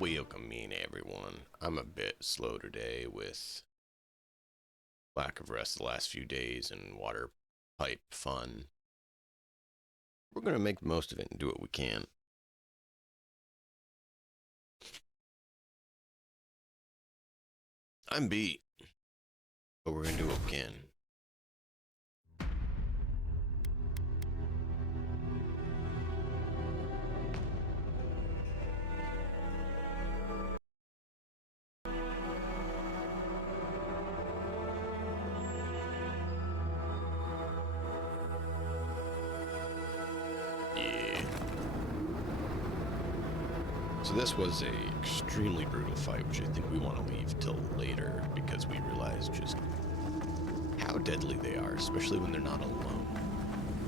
Welcome in, everyone. I'm a bit slow today with lack of rest the last few days and water pipe fun. We're going to make the most of it and do what we can. I'm beat, but we're going to do what we can. So this was a extremely brutal fight, which I think we want to leave till later because we realize just how deadly they are, especially when they're not alone.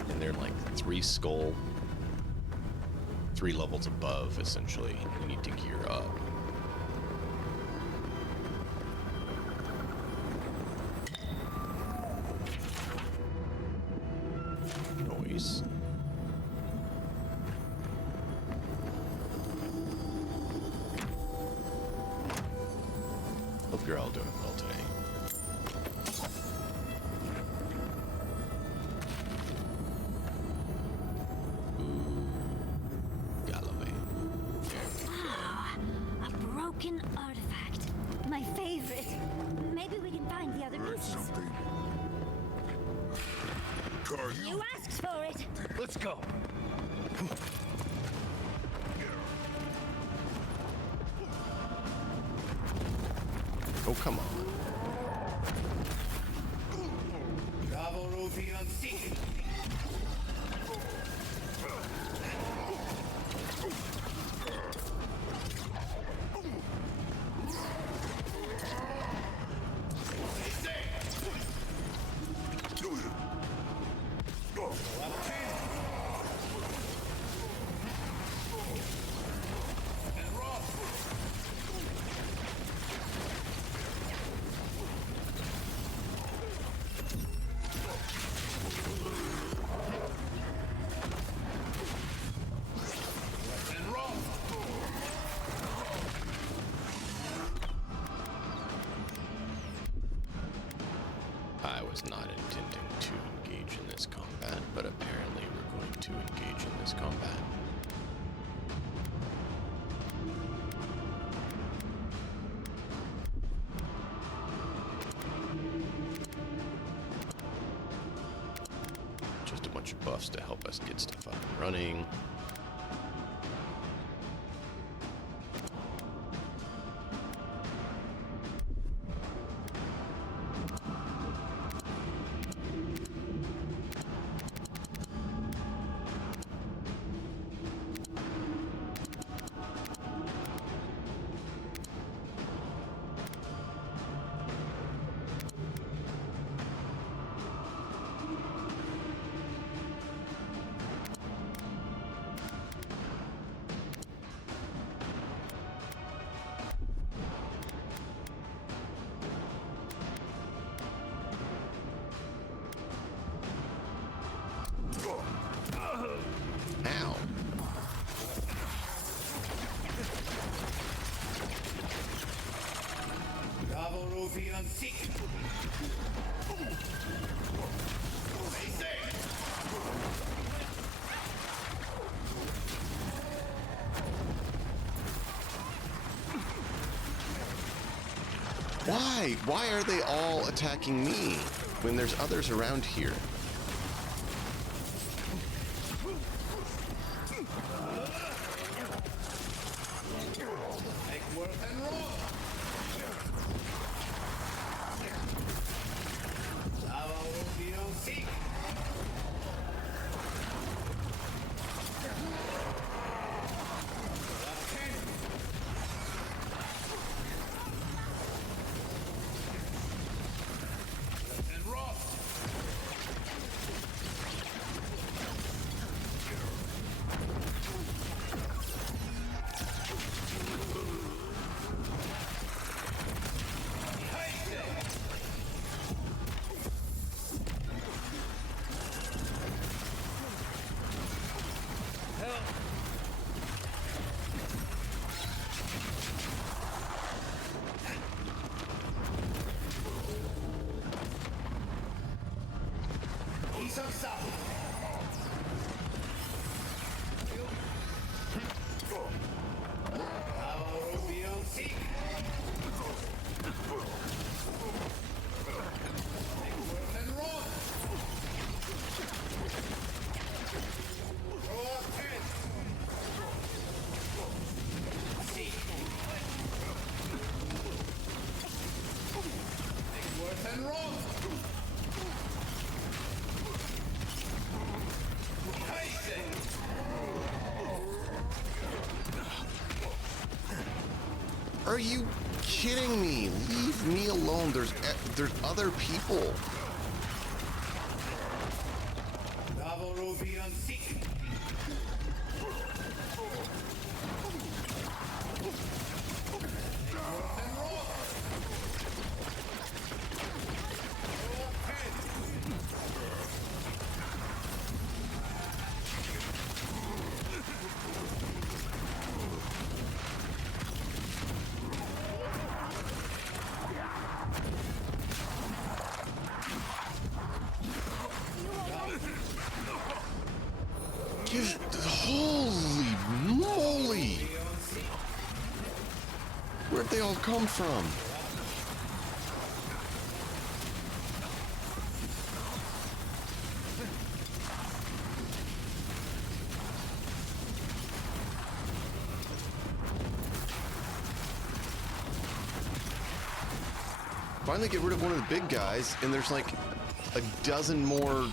And they're like 3 levels above, essentially. We need to gear up. Noise. Hope you're all doing well today. Ooh, Galloway. Ah, a broken artifact. My favorite. Maybe we can find the other pieces. You asked for it. Let's go. Oh, come on. I was not intending to engage in this combat, but apparently we're going to engage in this combat. Just a bunch of buffs to help us get stuff up and running. Ow. Why? Why are they all attacking me when there's others around here? Are you kidding me? Leave me alone. There's other people. Holy moly! Where'd they all come from? Finally get rid of one of the big guys, and there's like a dozen more.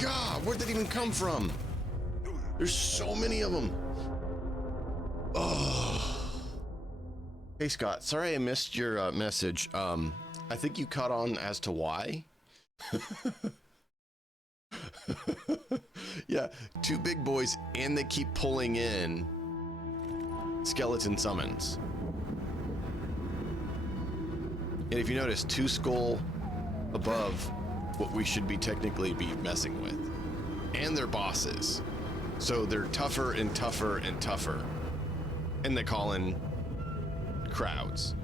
God, where'd that even come from? There's so many of them. Oh. Hey, Scott. Sorry I missed your message. I think you caught on as to why. Yeah, two big boys, and they keep pulling in skeleton summons. And if you notice, two skull above what we should be technically be messing with. And they're bosses. So they're tougher and tougher and tougher. And they call in crowds.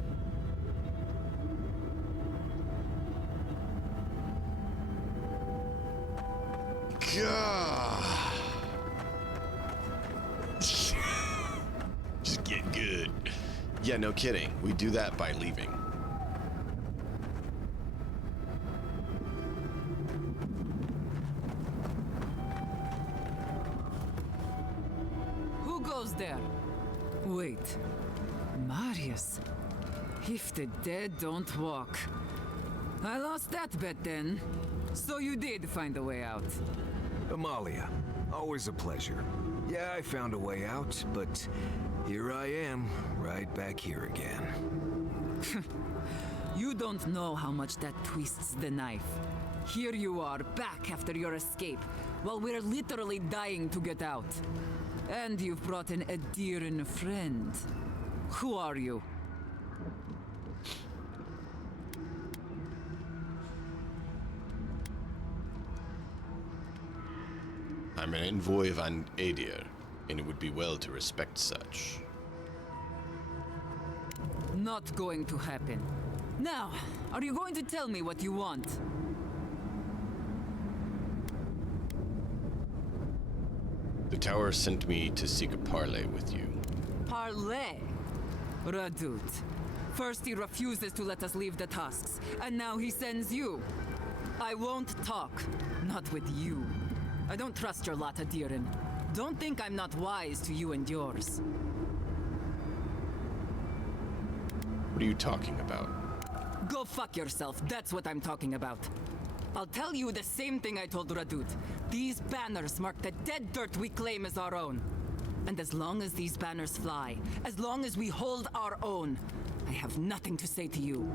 God. Just get good. Yeah, no kidding. We do that by leaving. Who goes there? Wait. Marius. If the dead don't walk. I lost that bet then. So you did find a way out. Amalia, always a pleasure. Yeah, I found a way out, but here I am, right back here again. You don't know how much that twists the knife. Here you are, back after your escape, while we're literally dying to get out. And you've brought in a dear and friend. Who are you? I'm an envoy of an Adir, and it would be well to respect such. Not going to happen. Now, are you going to tell me what you want? The tower sent me to seek a parley with you. Parley? Radut. First he refuses to let us leave the tusks, and now he sends you. I won't talk. Not with you. I don't trust your lot, Adirin. Don't think I'm not wise to you and yours. What are you talking about? Go fuck yourself, that's what I'm talking about. I'll tell you the same thing I told Radut. These banners mark the dead dirt we claim as our own. And as long as these banners fly, as long as we hold our own, I have nothing to say to you.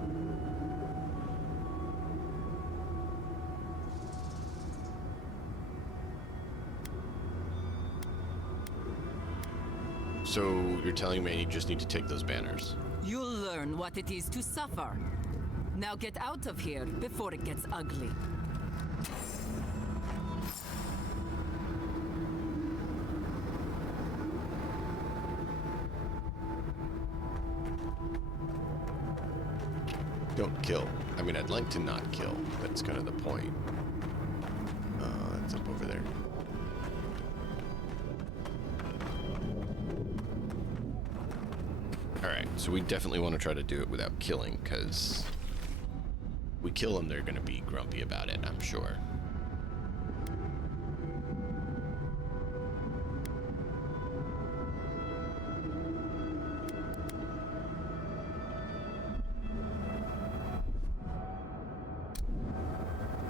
So you're telling me you just need to take those banners? You'll learn what it is to suffer. Now get out of here before it gets ugly. Don't kill. I mean, I'd like to not kill. That's kind of the point. That's up over there. Alright, so we definitely want to try to do it without killing, because we kill them, they're going to be grumpy about it, I'm sure.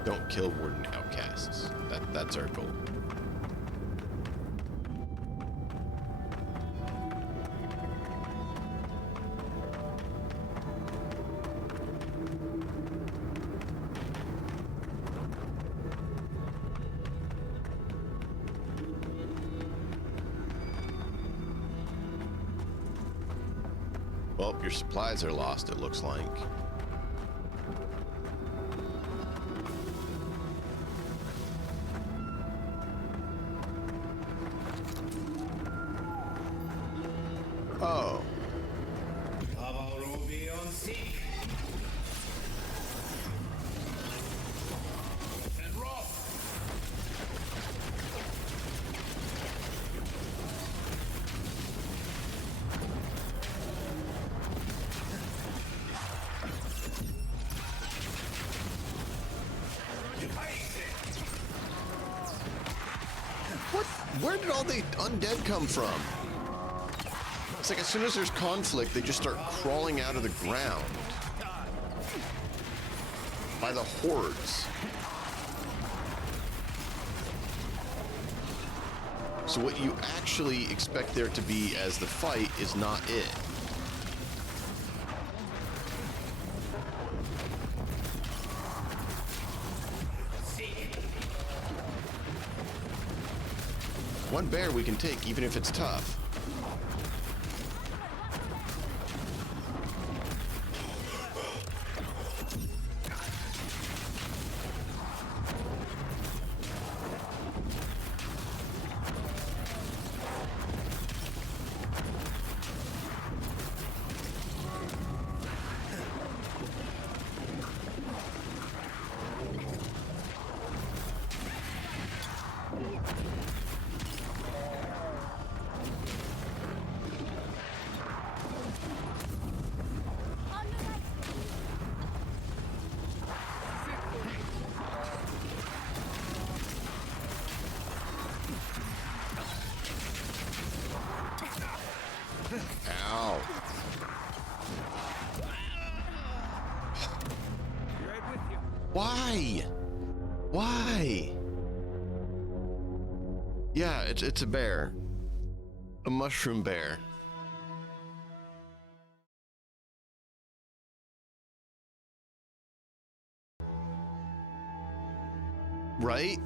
Don't kill warden outcasts. That's our goal. Well, your supplies are lost, it looks like. Oh. What? Where did all the undead come from? It's like as soon as there's conflict, they just start crawling out of the ground. By the hordes. So what you actually expect there to be as the fight is not it. One bear we can take, even if it's tough. Ow. Why? Why? Yeah, it's a bear. A mushroom bear. Right?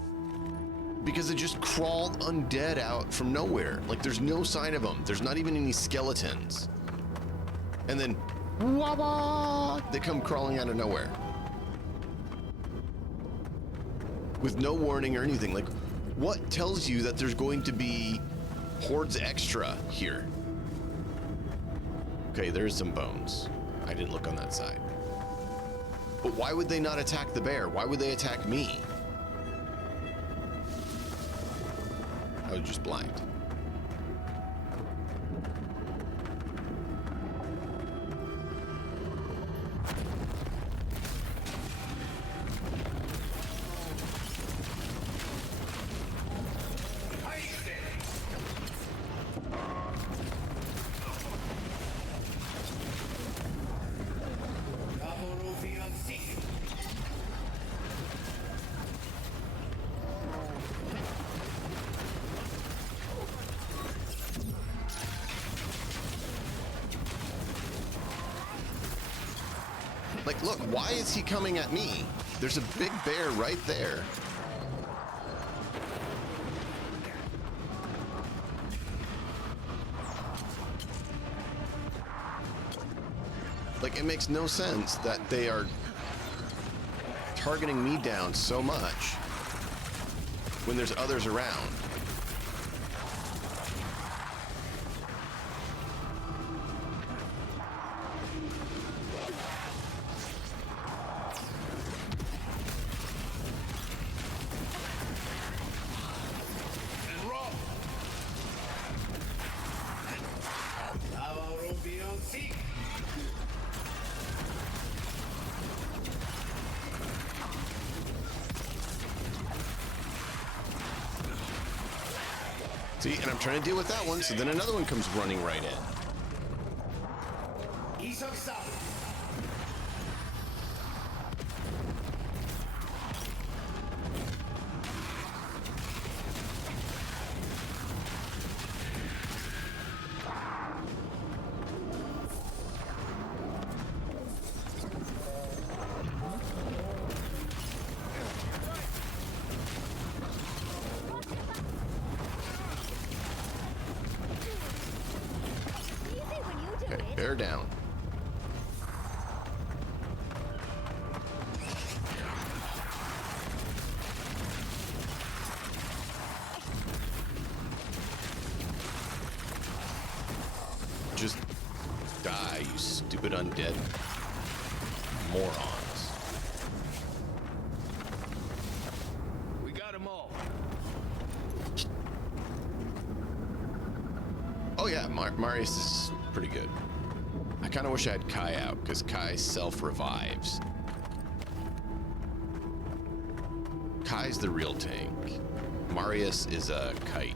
Because it just crawled undead out from nowhere. Like, there's no sign of them. There's not even any skeletons. And then, wah-wah, they come crawling out of nowhere. With no warning or anything. Like, what tells you that there's going to be hordes extra here? Okay, there's some bones. I didn't look on that side. But why would they not attack the bear? Why would they attack me? I was just blind. Like, look, why is he coming at me? There's a big bear right there. Like, it makes no sense that they are targeting me down so much when there's others around. See, and I'm trying to deal with that one, so then another one comes running right in. Okay, bear down. Just die, you stupid undead morons. We got them all. Oh yeah, Marius is pretty good. I kind of wish I had Kai out, because Kai self-revives. Kai's the real tank. Marius is a kite.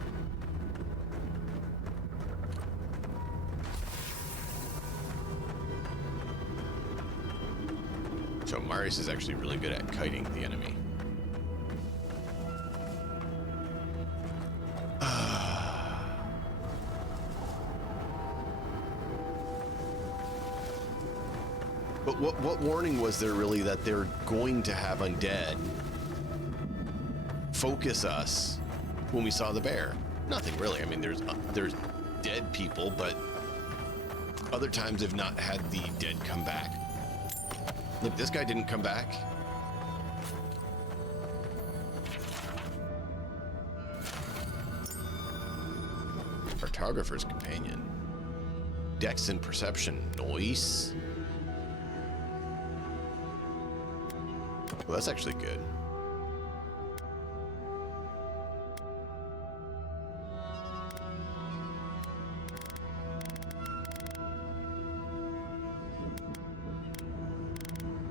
So Marius is actually really good at kiting the enemy. But what warning was there really that they're going to have undead focus us when we saw the bear? Nothing really. I mean, there's dead people, but other times they've not had the dead come back. Look, this guy didn't come back. Cartographer's companion. Dex and perception. Noise. Well, that's actually good.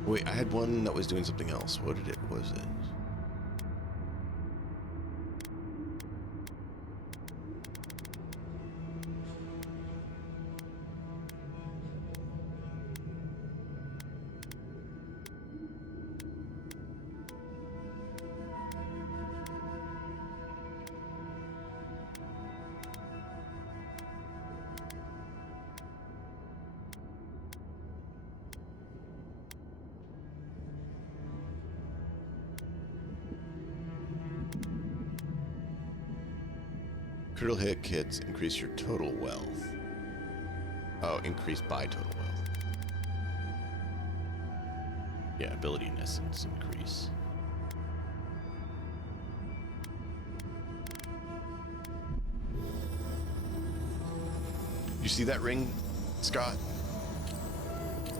Wait, I had one that was doing something else. What was it? critical hits increase your total wealth. Oh, increase by total wealth. Yeah, ability in essence increase. You see that ring, Scott?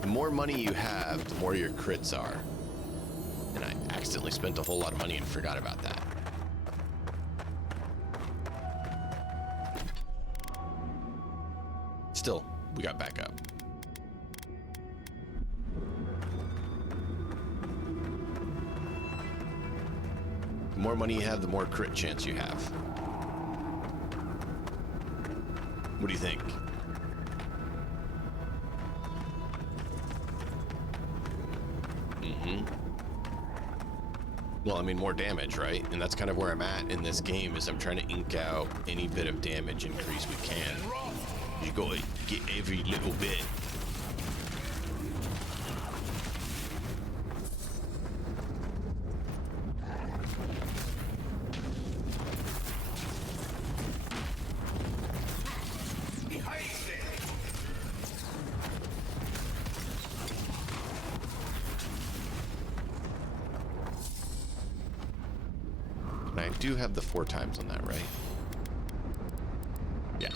The more money you have, the more your crits are. And I accidentally spent a whole lot of money and forgot about that. Still, we got back up. The more money you have, the more crit chance you have. What do you think? Well, I mean, more damage, right? And that's kind of where I'm at in this game, is I'm trying to ink out any bit of damage increase we can. You gotta get every little bit. I do have the 4 times on that, right? Yeah.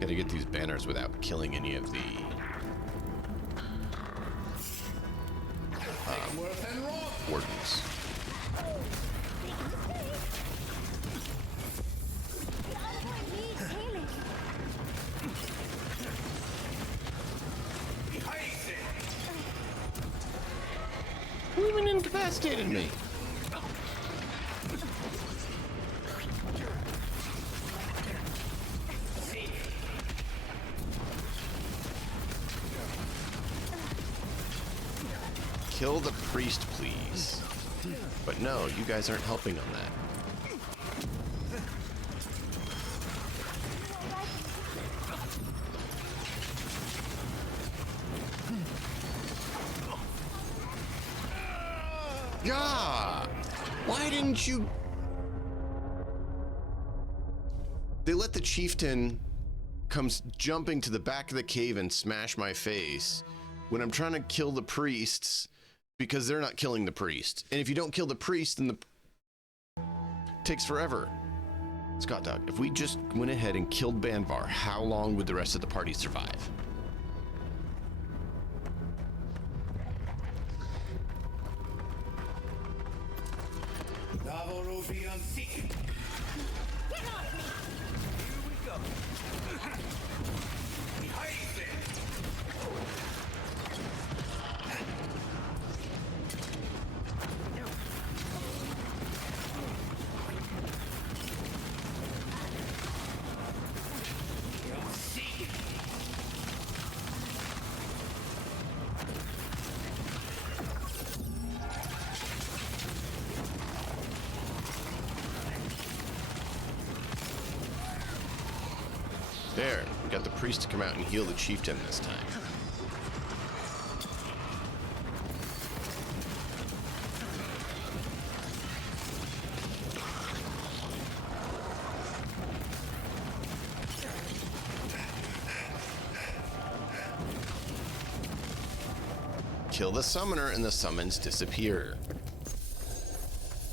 Gotta get these banners without killing any of the wardens. Who even incapacitated me? Kill the priest, please. But no, you guys aren't helping on that. Yeah! Why didn't you... They let the chieftain comes jumping to the back of the cave and smash my face when I'm trying to kill the priests because they're not killing the priest. And if you don't kill the priest, then it takes forever. Scott Dog, if we just went ahead and killed Banvar, how long would the rest of the party survive? There, we got the priest to come out and heal the chieftain this time. Kill the summoner and the summons disappear.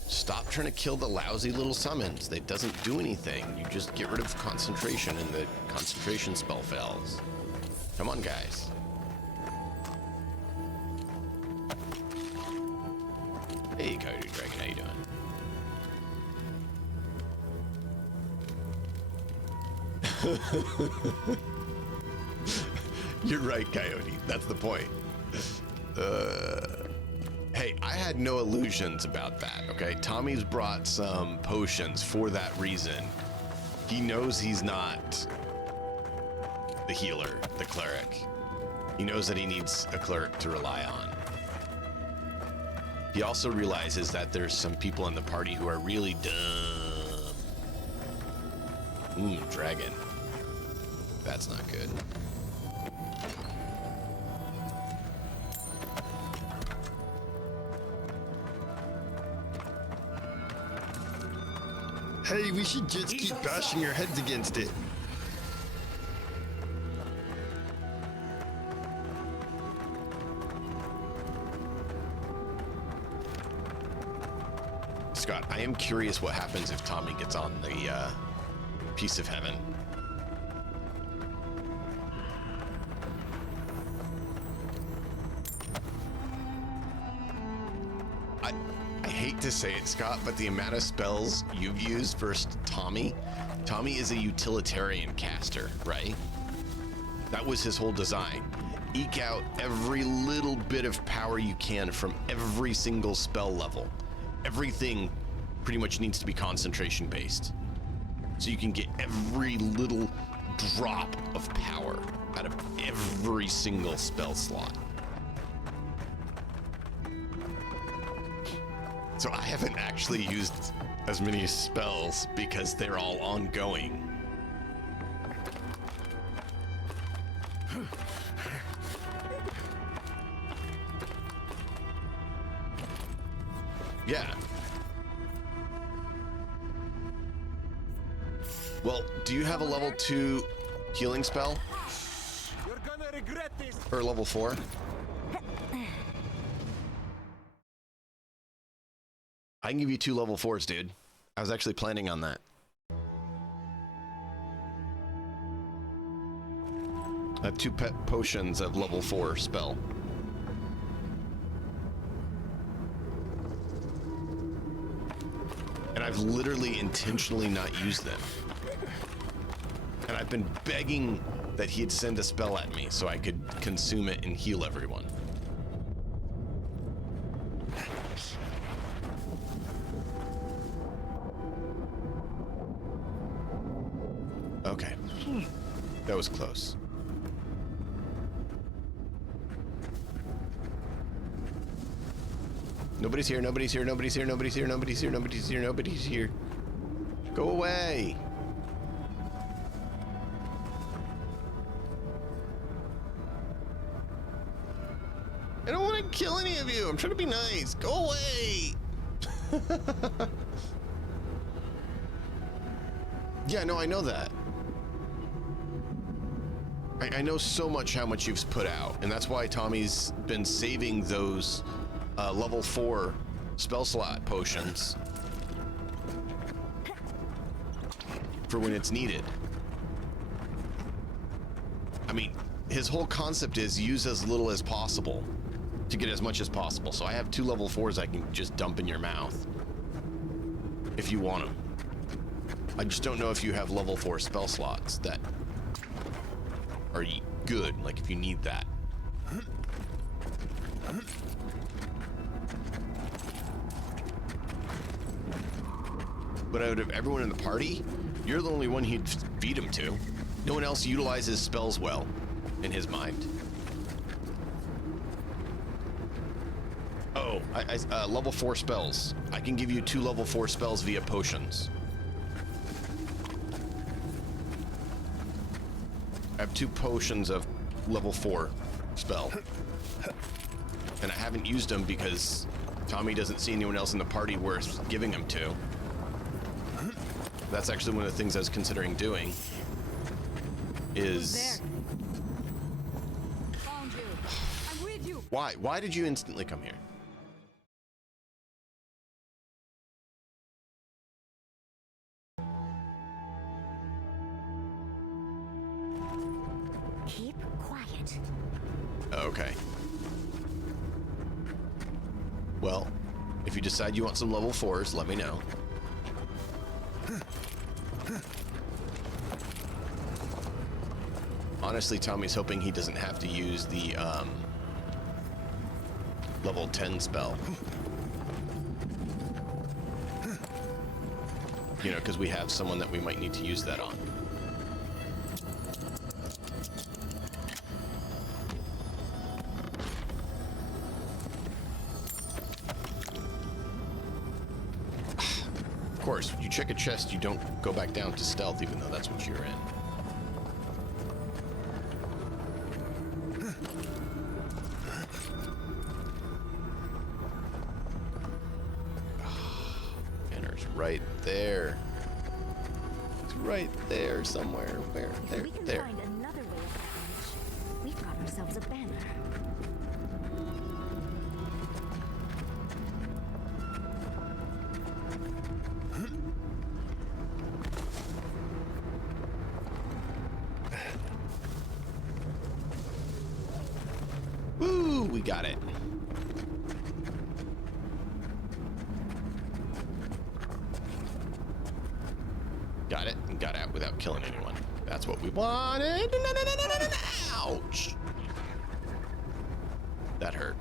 Stop trying to kill the lousy little summons. They doesn't do anything. You just get rid of concentration and the concentration spell fails. Come on, guys. Hey, Coyote Dragon, how you doing? You're right, Coyote. That's the point. Hey, I had no illusions about that, okay? Tommy's brought some potions for that reason. He knows he's not the healer, the cleric. He knows that he needs a cleric to rely on. He also realizes that there's some people in the party who are really dumb. Dragon. That's not good. Hey, we should just keep bashing our heads against it. Scott, I am curious what happens if Tommy gets on the piece of heaven. I hate to say it, Scott, but the amount of spells you've used versus Tommy is a utilitarian caster, right? That was his whole design. Eke out every little bit of power you can from every single spell level. Everything pretty much needs to be concentration based. So you can get every little drop of power out of every single spell slot. So I haven't actually used as many spells because they're all ongoing. Yeah. Well, do you have a level 2 healing spell? You're gonna regret this. Or level 4? I can give you 2 level 4s, dude. I was actually planning on that. I have 2 pet potions of level 4 spell. And I've literally intentionally not used them. And I've been begging that he'd send a spell at me so I could consume it and heal everyone. Okay. That was close. Nobody's here, nobody's here, nobody's here, nobody's here, nobody's here, nobody's here, nobody's here. Go away. I don't want to kill any of you. I'm trying to be nice. Go away. Yeah, no, I know that. I know so much how much you've put out, and that's why Tommy's been saving those level 4 spell slot potions for when it's needed. I mean, his whole concept is use as little as possible to get as much as possible. So I have 2 level 4s I can just dump in your mouth if you want them. I just don't know if you have level 4 spell slots that are good, like if you need that. But out of everyone in the party, you're the only one he'd feed him to. No one else utilizes spells well, in his mind. Oh, level 4 spells. I can give you 2 level 4 spells via potions. I have 2 potions of level 4 spell. And I haven't used them because Tommy doesn't see anyone else in the party worth giving them to. That's actually one of the things I was considering doing. Is... Found you. I'm with you. Why? Why did you instantly come here? Keep quiet. Okay. Well, if you decide you want some level 4s, let me know. Honestly, Tommy's hoping he doesn't have to use the level 10 spell. You know, because we have someone that we might need to use that on. Of course, you check a chest, you don't go back down to stealth, even though that's what you're in. Banner's right there. right there somewhere. Where? If There. we can There. find another way up that ledge, we've got ourselves a banner. Woo! We got it. Got it and got out without killing anyone. That's what we wanted. Ouch. That hurt.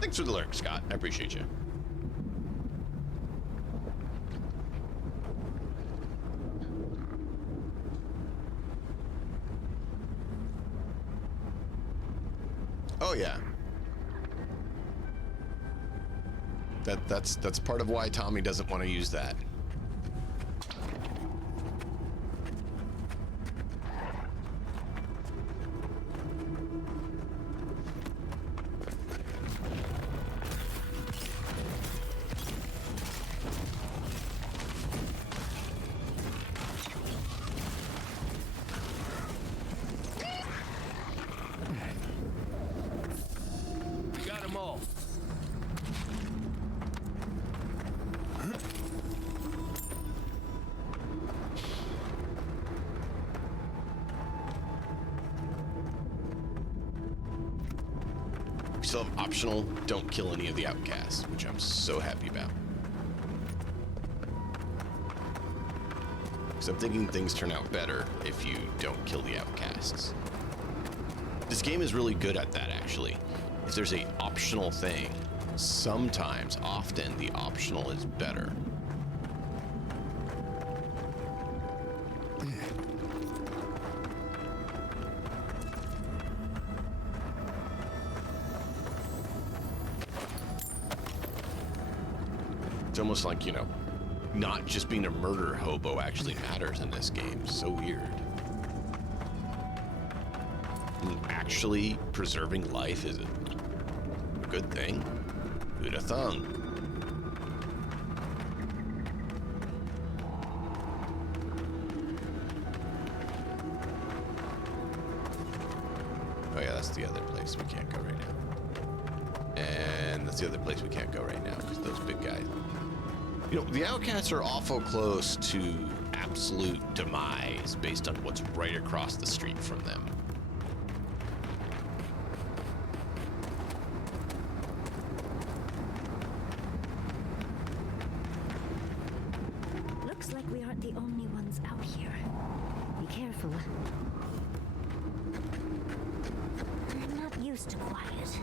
Thanks for the lurk, Scott. I appreciate you. Oh yeah. That's part of why Tommy doesn't want to use that. Got them all. We still have optional don't kill any of the outcasts, which I'm so happy about. Because I'm thinking things turn out better if you don't kill the outcasts. This game is really good at that, actually. If there's a optional thing, sometimes, often, the optional is better. It's almost like, you know, not just being a murder hobo actually matters in this game. So weird. I mean, actually preserving life is a good thing. Who'd have thunk? Oh yeah, that's the other place we can't go right now. And that's the other place we can't go right now because those big guys. You know, the outcasts are awful close to absolute demise based on what's right across the street from them. Looks like we aren't the only ones out here. Be careful. I'm not used to quiet.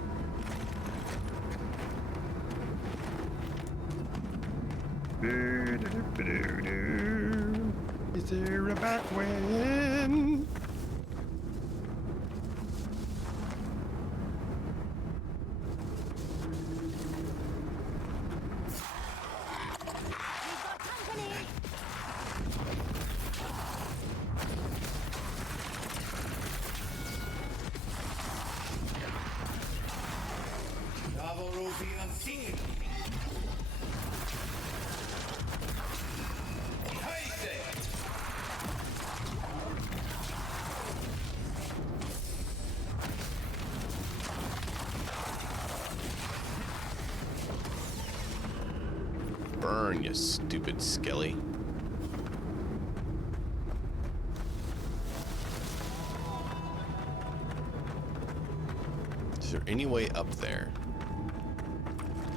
Is there a back way? Burn, you stupid skelly. Is there any way up there?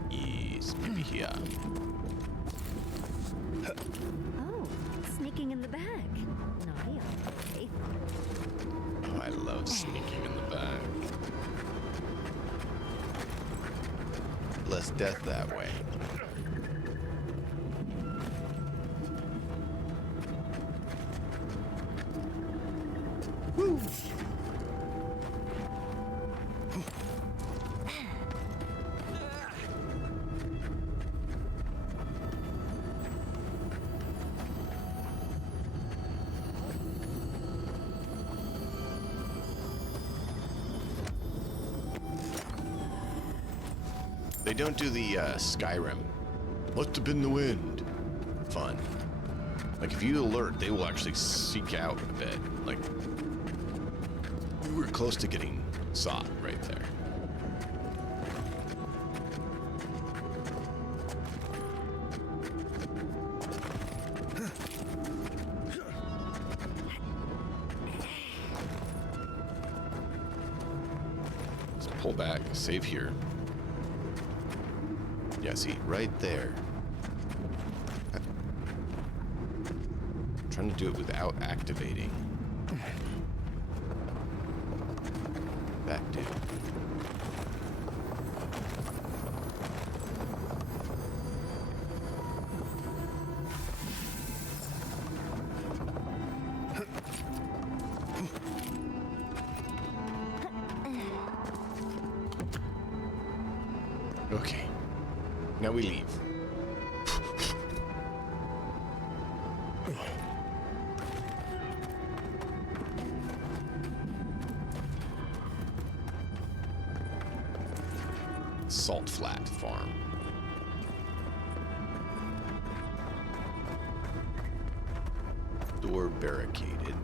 Yes, maybe here. Oh, sneaking in the back. Naughty, okay. Oh, I love sneaking in the back. Less death that way. Woo! They don't do the Skyrim. Must have been the wind. Fun. Like, if you alert, they will actually seek out a bit. Like, we were close to getting sought right there. Let's pull back, save here. Yeah, see, right there. Trying to do it without activating that dude. Okay, now we leave. Salt Flat Farm. Door barricaded.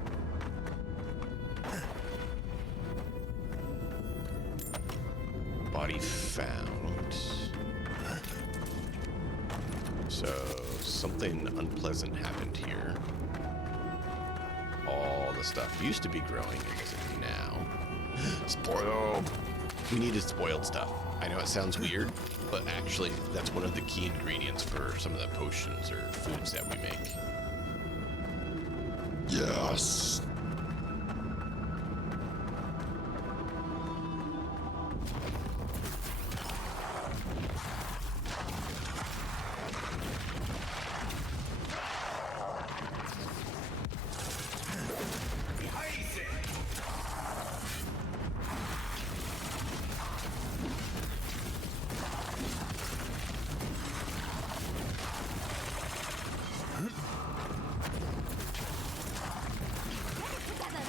Body found. So, something unpleasant happened here. All the stuff used to be growing isn't now. Spoiled! We needed spoiled stuff. I know it sounds weird, but actually that's one of the key ingredients for some of the potions or foods that we make. Yes!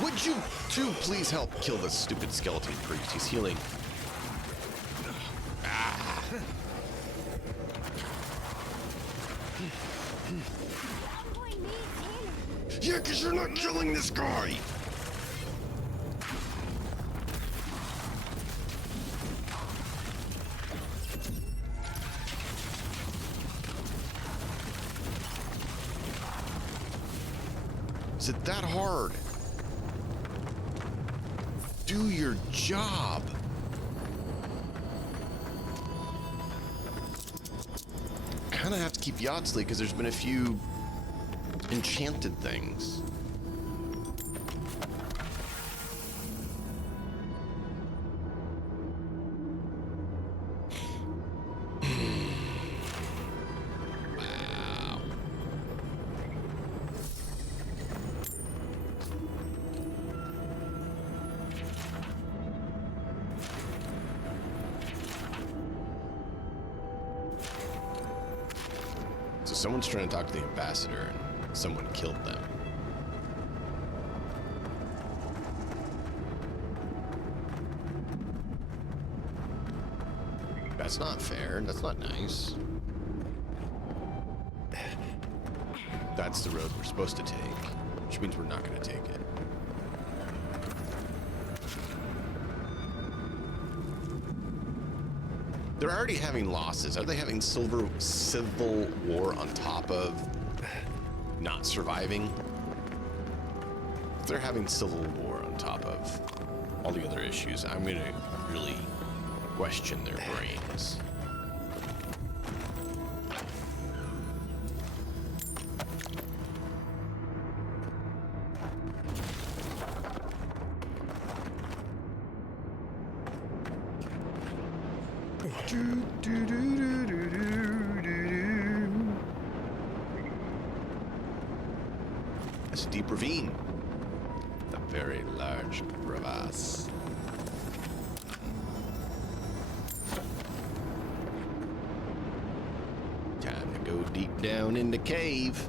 Would you two please help kill this stupid skeleton priest? He's healing. Ah. Yeah, because you're not killing this guy! Is it that hard? Do your job. Kind of have to keep Yardsley because there's been a few enchanted things. Wow. So someone's trying to talk to the ambassador and someone killed them. That's not fair. That's not nice. That's the road we're supposed to take, which means we're not going to take it. They're already having losses. Are they having civil war on top of not surviving? If they're having civil war on top of all the other issues, I'm going to really question their brains. That's a deep ravine. A very large crevasse. Time to go deep down in the cave.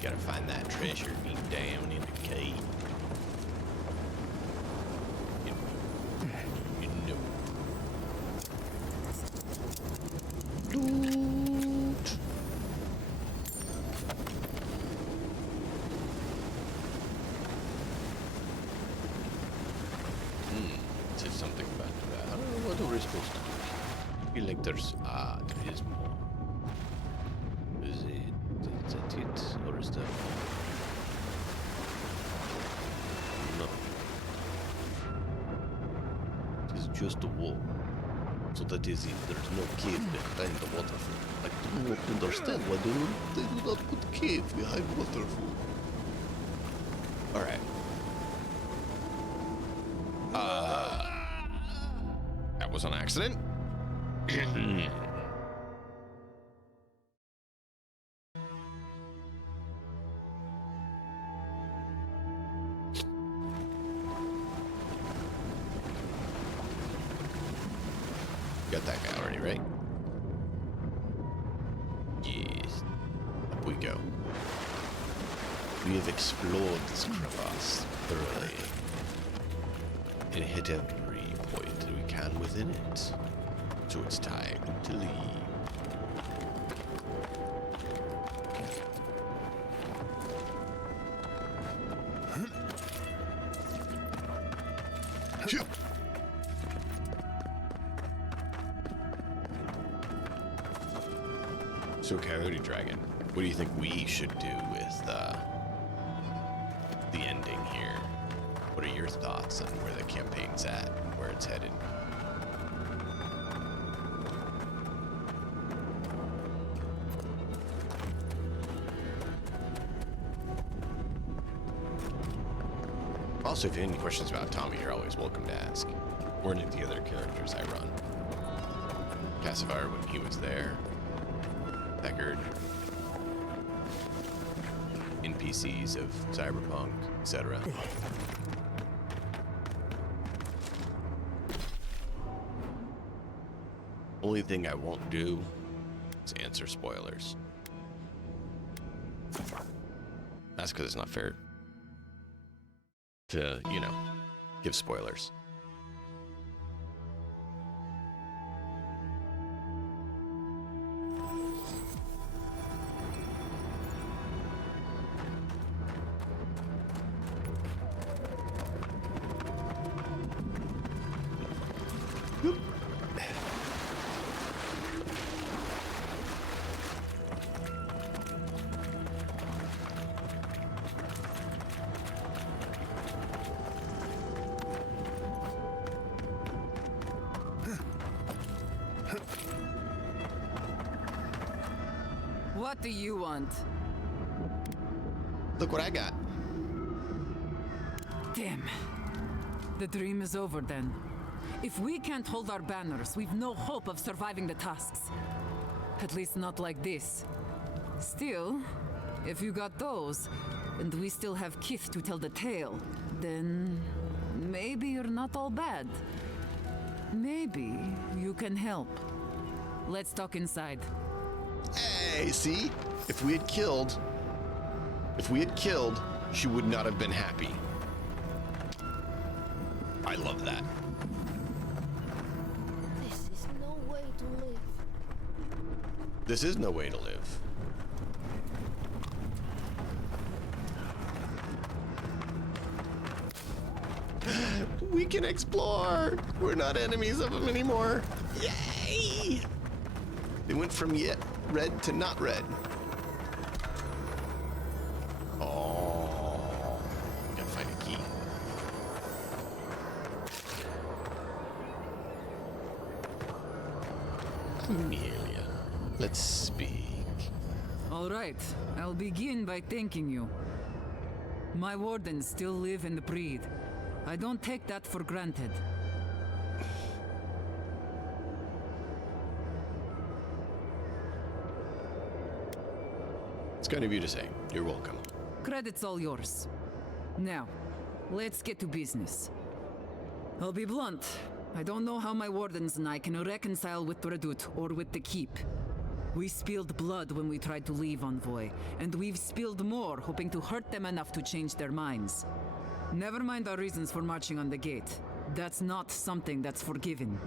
Gotta find that treasure deep down in the cave. You know. Loot. Said something about that. I don't know what we're supposed to do. I feel like there is more. Is that it? Or is that? No. It is just a wall. So that is it. There's no cave behind the waterfall. I do not understand why they do not put cave behind waterfall. Alright. That was an accident. Got that guy already, right? Yes. Up we go. We have explored this crevasse thoroughly and hit every point that we can within it. So it's time to leave. Phew. So, Coyote Dragon, what do you think we should do with the ending here? What are your thoughts on where the campaign's at and where it's headed? Also, if you have any questions about Tommy, you're always welcome to ask. Or any of the other characters I run. Cassivar when he was there. Deckard, NPCs of Cyberpunk, etc. Only thing I won't do is answer spoilers. That's because it's not fair to, you know, give spoilers. What do you want? Look what I got. Damn. The dream is over then. If we can't hold our banners, we've no hope of surviving the tasks. At least not like this. Still, if you got those, and we still have Kith to tell the tale, then maybe you're not all bad. Maybe you can help. Let's talk inside. Hey, see? If we had killed, she would not have been happy. I love that. This is no way to live. This is no way to live. We can explore. We're not enemies of them anymore. Yay! They went from yet red to not red. Oh, gotta find a key. Amelia, let's speak. All right, I'll begin by thanking you. My wardens still live in the breed. I don't take that for granted. It's kind of you to say. You're welcome. Credit's all yours. Now, let's get to business. I'll be blunt. I don't know how my wardens and I can reconcile with the Redoute or with the Keep. We spilled blood when we tried to leave, Envoy, and we've spilled more, hoping to hurt them enough to change their minds. Never mind our reasons for marching on the gate. That's not something that's forgiven.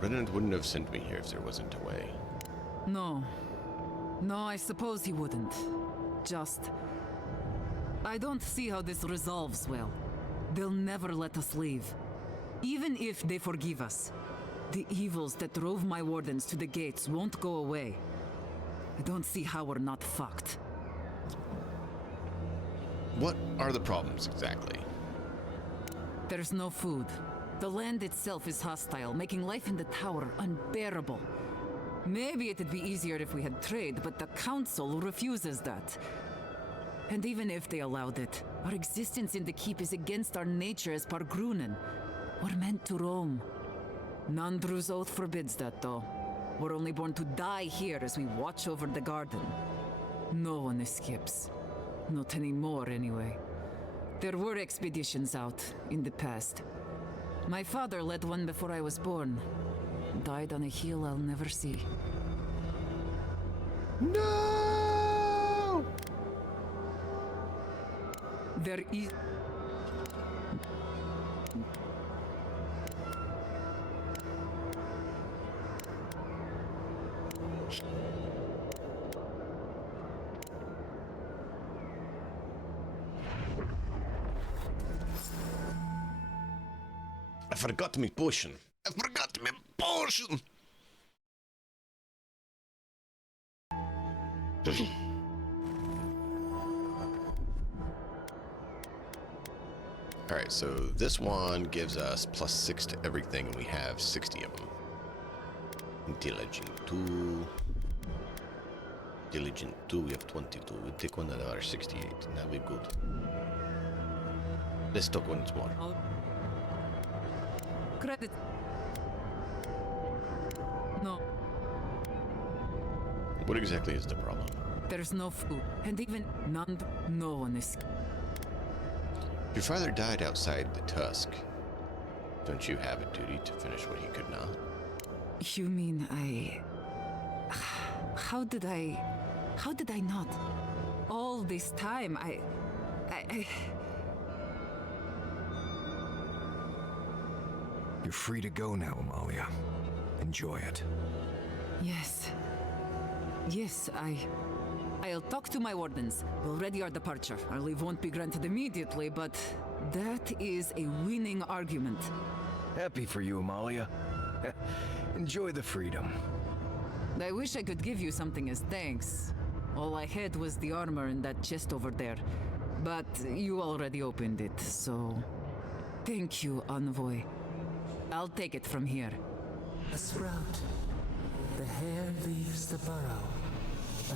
Renan wouldn't have sent me here if there wasn't a way. No. No, I suppose he wouldn't. Just... I don't see how this resolves well. They'll never let us leave. Even if they forgive us, the evils that drove my wardens to the gates won't go away. I don't see how we're not fucked. What are the problems exactly? There's no food. The land itself is hostile, making life in the tower unbearable. Maybe it'd be easier if we had trade, but the council refuses that. And even if they allowed it, our existence in the keep is against our nature as Pargrunen. We're meant to roam. Nandru's oath forbids that, though. We're only born to die here as we watch over the garden. No one escapes. Not anymore, anyway. There were expeditions out in the past. My father led one before I was born. Died on a hill I'll never see. No! There is... I forgot my potion. I forgot my potion! Alright, so this one gives us +6 to everything, and we have 60 of them. Intelligent 2. Diligent 2, we have 22. We take one out of our 68. Now we're good. Let's talk once more. Credit. No, What exactly is the problem? there's no food. And even no one is... Your father died outside the Tusk. Don't you have a duty to finish what he could not? You mean How did I not? All this time, I... You're free to go now, Amalia. Enjoy it. Yes. Yes, I'll talk to my wardens. We'll ready our departure. Our leave won't be granted immediately, but that is a winning argument. Happy for you, Amalia. Enjoy the freedom. I wish I could give you something as thanks. All I had was the armor in that chest over there. But you already opened it, so... Thank you, Envoy. I'll take it from here. A sprout. The hair leaves the burrow.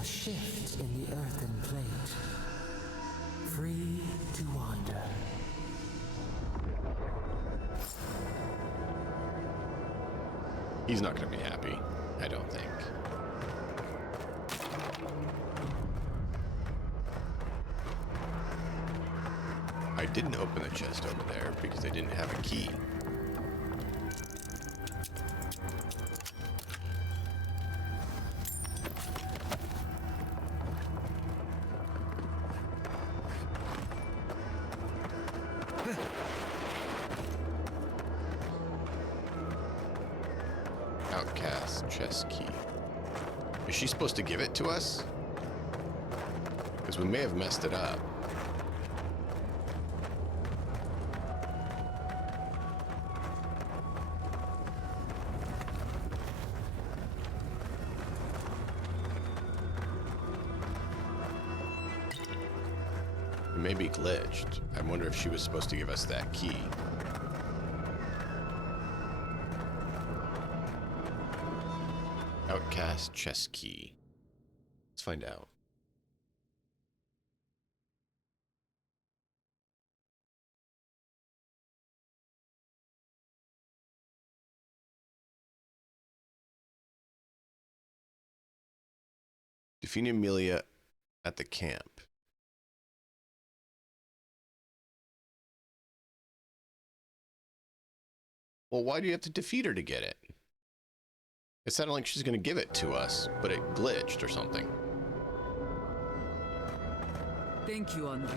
A shift in the earthen plate. Free to wander. He's not going to be happy, I don't think. I didn't open the chest over there because they didn't have a key. Outcast chest key. Is she supposed to give it to us? Because we may have messed it up. It may be glitched. I wonder if she was supposed to give us that key. Outcast chest key. Let's find out. defeat Amelia at the camp. Well, why do you have to defeat her to get it? It sounded like she's going to give it to us, but it glitched or something. Thank you, Envoy.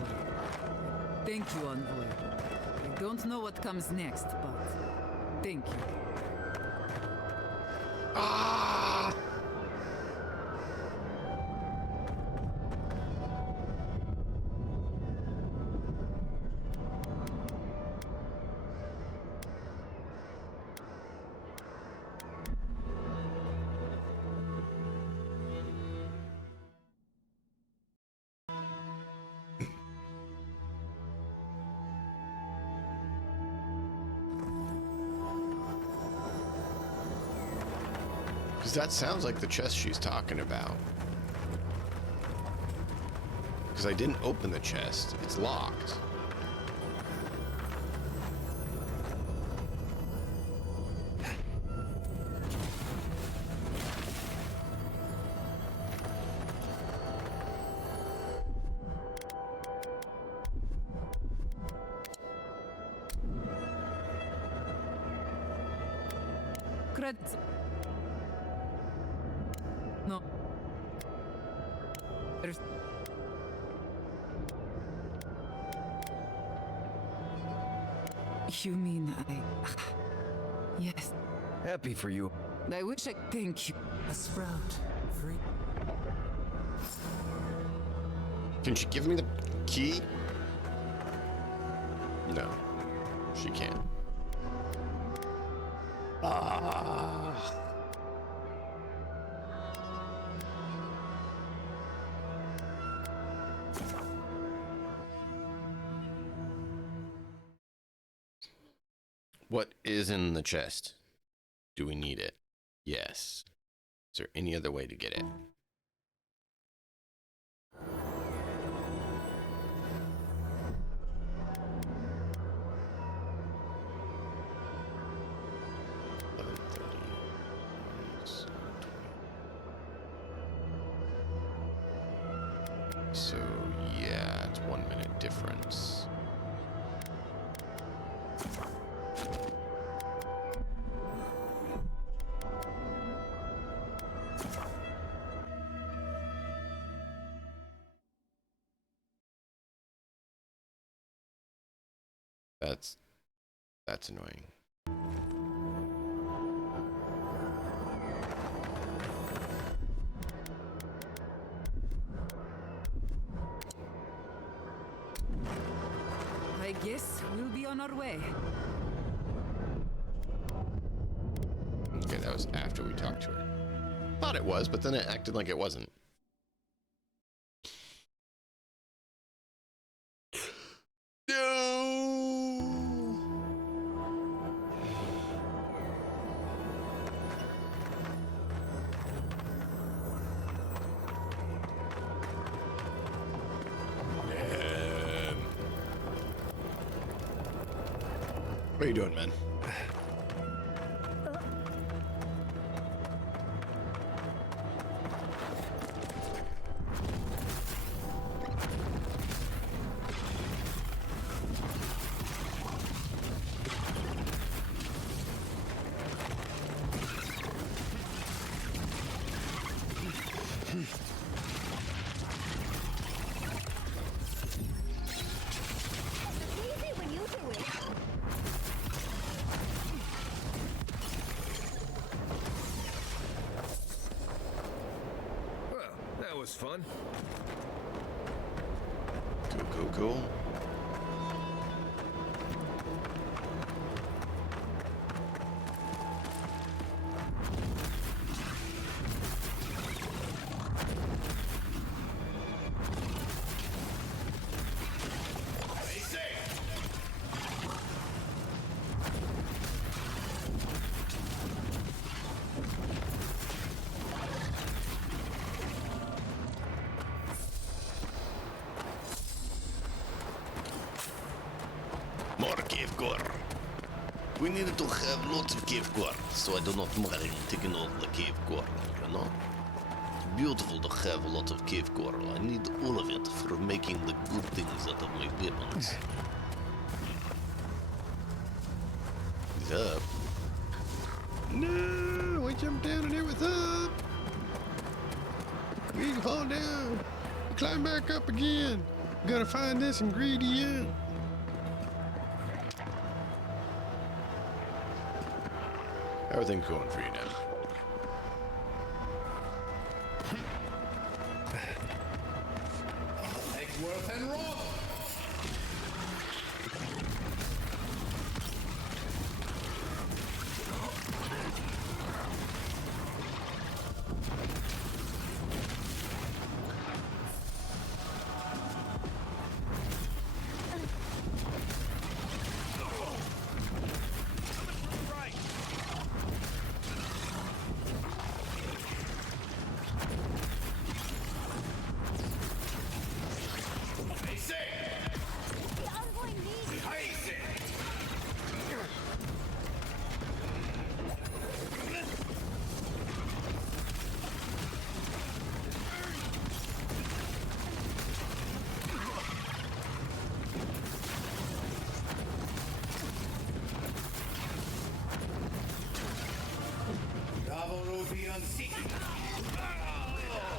Thank you, Envoy. I don't know what comes next, but thank you. Ah! Because that sounds like the chest she's talking about. Because I didn't open the chest. It's locked. Credits. No. There's... You mean I... Yes. Happy for you. I wish I... Thank you. A sprout. Free. Can she give me the key? No, she can't. Ah. What is in the chest? Do we need it? Yes. Is there any other way to get it? So yeah, it's 1 minute difference. That's annoying. I guess we'll be on our way. Okay, that was after we talked to her. Thought it was, but then it acted like it wasn't. What are you doing, man? Easy when you do it. Well, that was fun. Cool. More cave core. We needed to have lots of cave core, so I do not mind taking all the cave core, you know? beautiful to have a lot of cave coral. I need all of it for making the good things out of my weapons. He's up. No, I jumped down and it was up. We can fall down. Climb back up again. Gotta find this ingredient. Everything's going for you now. Eggsworth and Roth! The envoy needs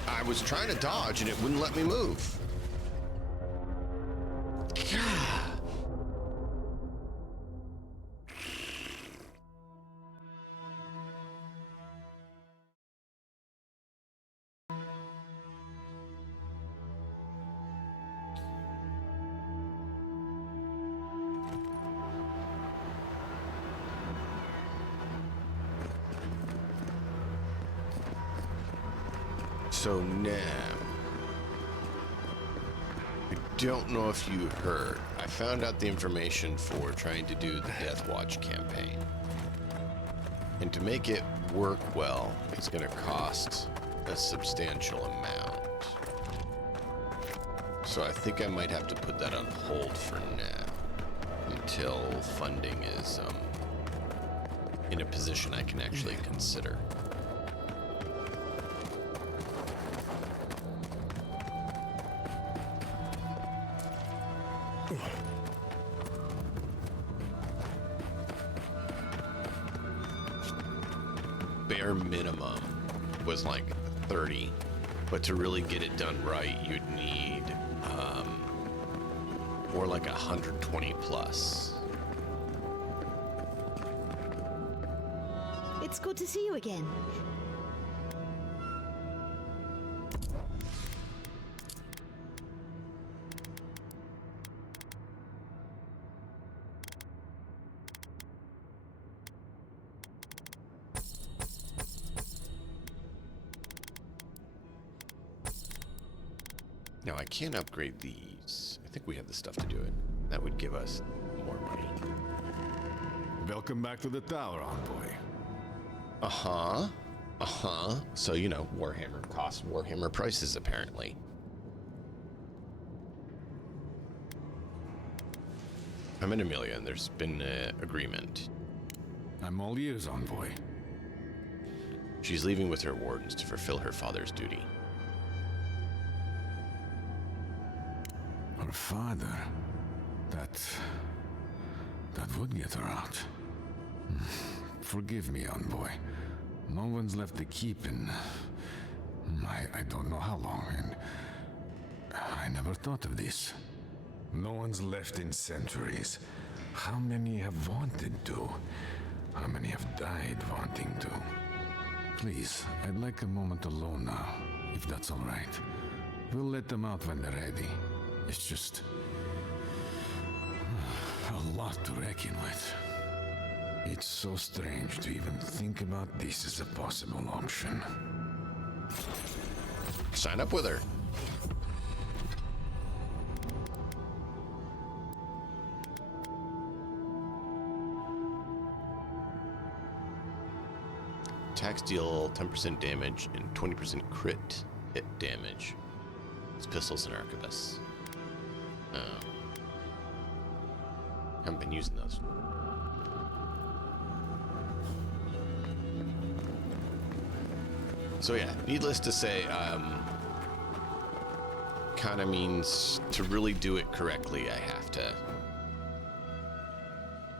I was trying to dodge and it wouldn't let me move. So now, I don't know if you heard, I found out the information for trying to do the Death Watch campaign. And to make it work well, it's going to cost a substantial amount. So I think I might have to put that on hold for now, until funding is in a position I can actually consider. Bare minimum was like 30, but to really get it done right, you'd need more like 120 plus. It's good to see you again. Now I can't upgrade these. I think we have the stuff to do it. That would give us more money. Welcome back to the tower, envoy. Uh-huh. Uh-huh. So, you know, Warhammer costs Warhammer prices, apparently. I'm in Amelia, and there's been an agreement. I'm all ears, envoy. She's leaving with her wardens to fulfill her father's duty. Her father? That would get her out. Forgive me, envoy. No one's left the keep in... I don't know how long, and... I never thought of this. No one's left in centuries. How many have wanted to? How many have died wanting to? Please, I'd like a moment alone now, if that's all right. We'll let them out when they're ready. It's just... a lot to reckon with. It's so strange to even think about this as a possible option. Sign up with her. Attacks deal 10% damage and 20% crit hit damage. It's pistols and arquebus. Haven't been using those. So yeah, needless to say, kind of means to really do it correctly, I have to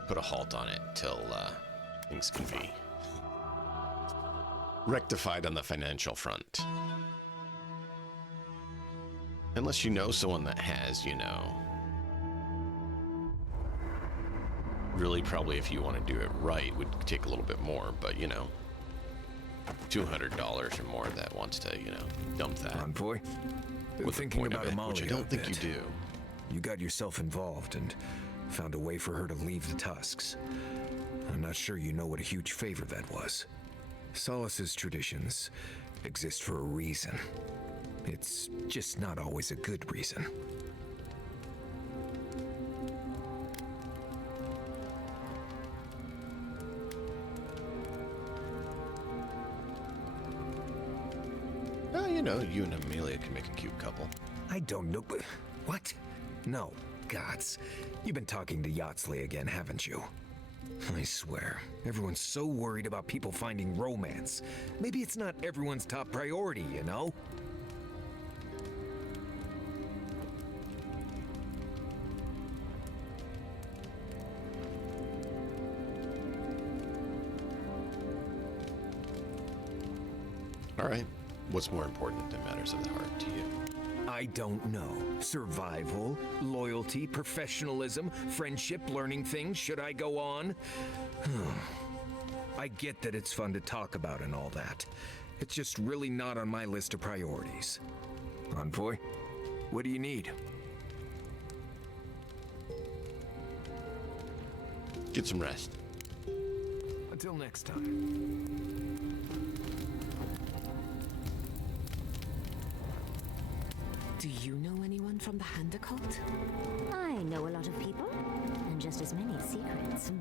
put a halt on it till things can be rectified on the financial front. Unless you know someone that has, you know, really probably if you want to do it right would take a little bit more, but you know, $200 or more that wants to, you know, dump that. Envoy? With the Thinking point of about it, Amalia which I don't a think you bit. do. You got yourself involved and found a way for her to leave the Tusks. I'm not sure you know what a huge favor that was. Solace's traditions exist for a reason. It's just not always a good reason. Well, you know, you and Amelia can make a cute couple. I don't know, but... What? No. Gods. You've been talking to Yatsley again, haven't you? I swear, everyone's so worried about people finding romance. Maybe it's not everyone's top priority, you know? All right. What's more important than matters of the heart to you? I don't know. Survival, loyalty, professionalism, friendship, learning things. Should I go on? I get that it's fun to talk about and all that. It's just really not on my list of priorities. Envoy, what do you need? Get some rest. Until next time. Do you know anyone from the Hand Cult? I know a lot of people, and just as many secrets.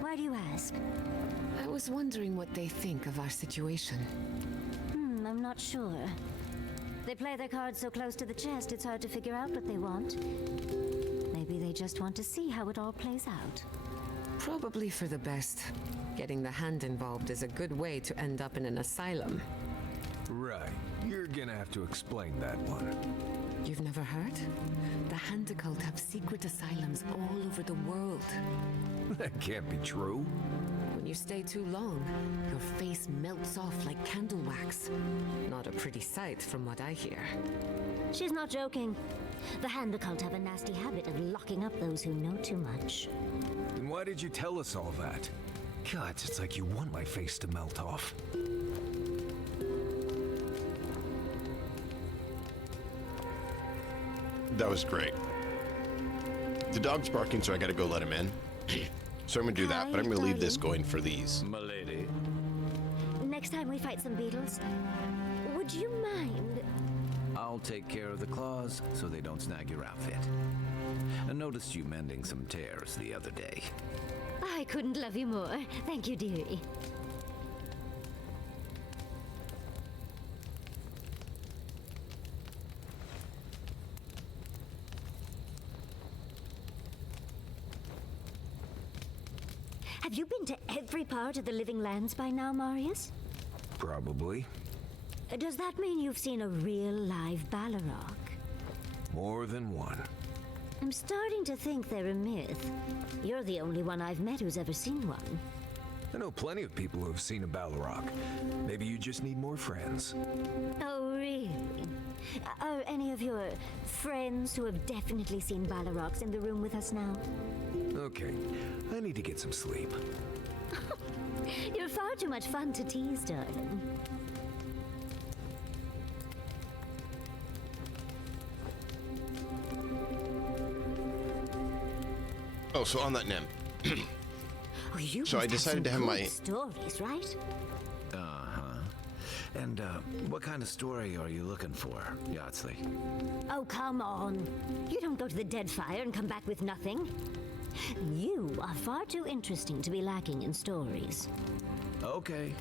Why do you ask? I was wondering what they think of our situation. I'm not sure. They play their cards so close to the chest, it's hard to figure out what they want. Maybe they just want to see how it all plays out. Probably for the best. Getting the Hand involved is a good way to end up in an asylum. Right. You're gonna have to explain that one. You've never heard? The Hand Cult have secret asylums all over the world. That can't be true. When you stay too long, your face melts off like candle wax. Not a pretty sight from what I hear. She's not joking. The Hand Cult have a nasty habit of locking up those who know too much. Then why did you tell us all that? God, it's like you want my face to melt off. That was great. The dog's barking, so I gotta go let him in. So I'm gonna do that, but I'm gonna leave this going for these. Milady. Next time we fight some beetles, would you mind? I'll take care of the claws so they don't snag your outfit. I noticed you mending some tears the other day. I couldn't love you more. Thank you, dearie. Have you been to every part of the Living Lands by now, Marius? Probably. Does that mean you've seen a real live Balrog? More than one. I'm starting to think they're a myth. You're the only one I've met who's ever seen one. I know plenty of people who have seen a Balrog. Maybe you just need more friends. Oh, really? Are any of your friends who have definitely seen Balrogs in the room with us now? Okay, I need to get some sleep. You're far too much fun to tease, darling. Oh, so on that NEM. Oh, you So I must decided to some have good my- stories, right? And, what kind of story are you looking for, Yatsley? Oh, come on. You don't go to the Deadfire and come back with nothing. You are far too interesting to be lacking in stories. Okay.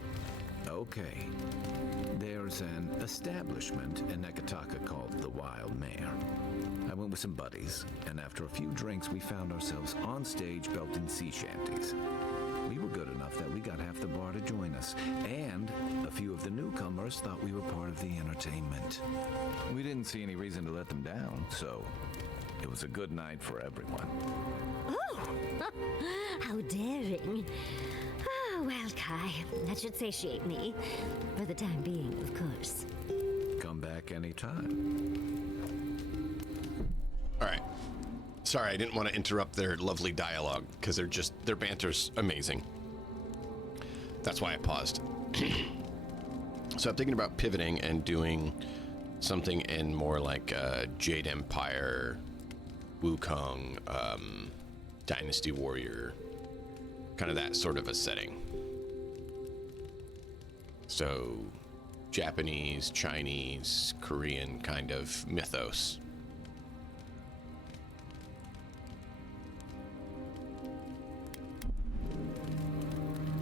There's an establishment in Nekataka called the Wild Mare. I went with some buddies, and after a few drinks, we found ourselves on stage belting sea shanties. We were were good enough that we got half the bar to join us. And a few of the newcomers thought we were part of the entertainment. We didn't see any reason to let them down, so it was a good night for everyone. Oh, how daring. Oh, well, Kai, that should satiate me. For the time being, of course. Come back anytime. All right. Sorry, I didn't want to interrupt their lovely dialogue because their banter's amazing. That's why I paused. So I'm thinking about pivoting and doing something in more like Jade Empire, Wukong, Dynasty Warrior, kind of that sort of a setting. So Japanese, Chinese, Korean kind of mythos.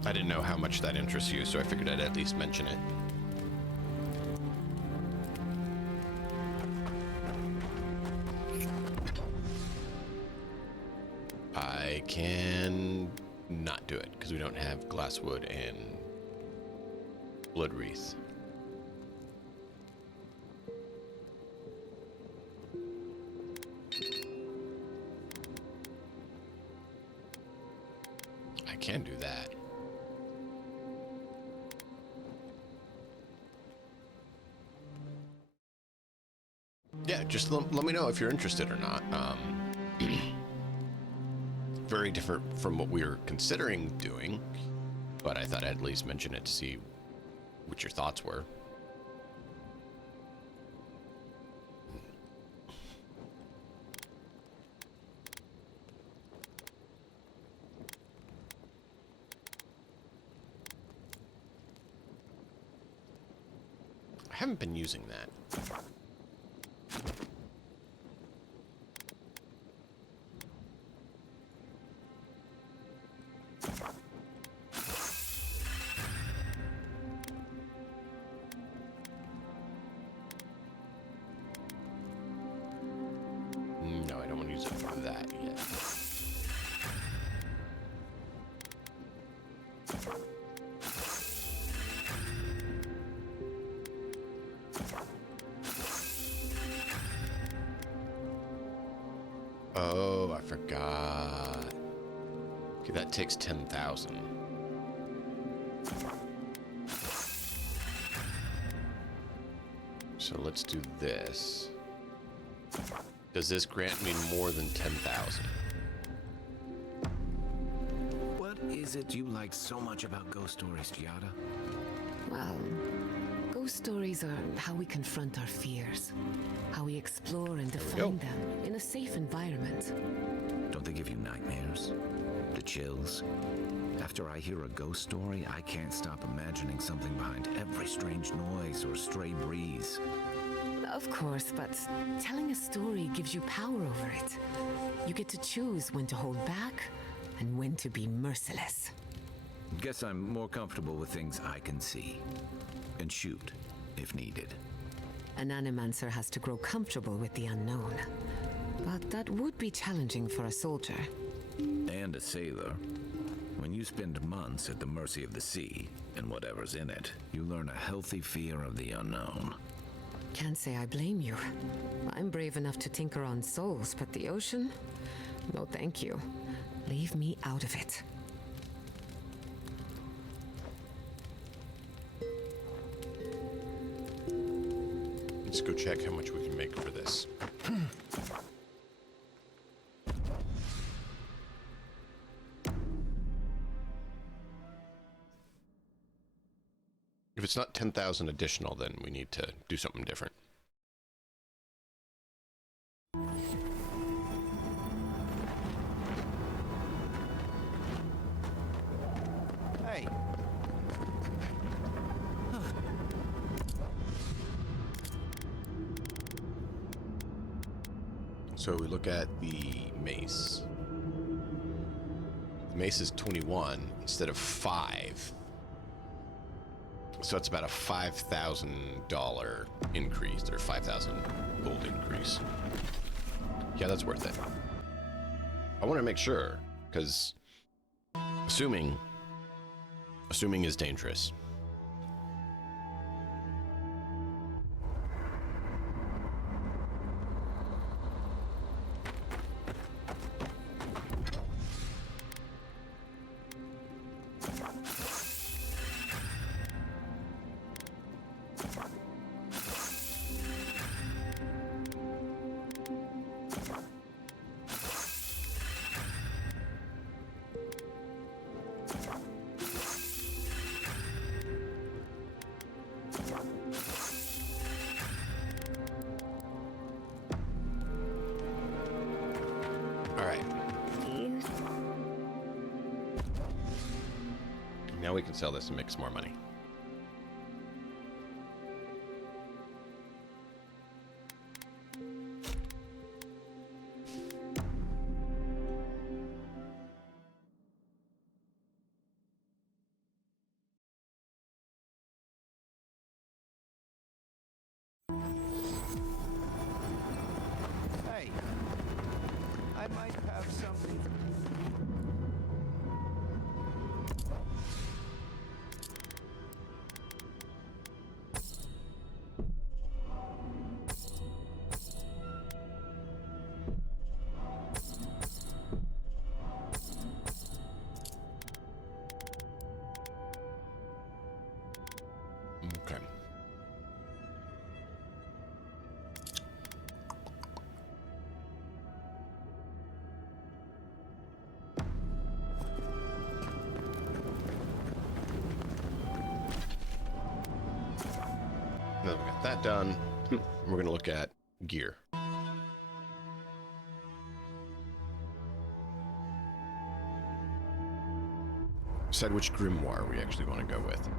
I didn't know how much that interests you, so I figured I'd at least mention it. I can not do it because we don't have Glasswood and Blood Wreath. I can do that. Yeah, just let me know if you're interested or not. Very different from what we were considering doing, but I thought I'd at least mention it to see what your thoughts were. I haven't been using that. No, I don't want to use it for that yet. Oh, I forgot. Okay, that takes 10,000. So let's do this. Does this grant me more than 10,000? What is it you like so much about ghost stories, Giada? Well, ghost stories are how we confront our fears, how we explore and define them in a safe environment. Don't they give you nightmares? The chills? After I hear a ghost story, I can't stop imagining something behind every strange noise or stray breeze. Of course, but telling a story gives you power over it. You get to choose when to hold back and when to be merciless. Guess I'm more comfortable with things I can see. And shoot, if needed. An animancer has to grow comfortable with the unknown. But that would be challenging for a soldier. And a sailor. When you spend months at the mercy of the sea, and whatever's in it, you learn a healthy fear of the unknown. Can't say I blame you. I'm brave enough to tinker on souls, but the ocean? No thank you. Leave me out of it. Let's go check how much we can make for this. If it's not 10,000 additional, then we need to do something different. Hey! So we look at the mace. The mace is 21 instead of 5. So it's about a $5,000 increase, or 5,000 gold increase. Yeah, that's worth it. I want to make sure, because assuming Assuming is dangerous. Now we can sell this and make some more money. Hey, I might have something. Okay. Now that we got that done, we're going to look at gear. Decide which grimoire we actually want to go with.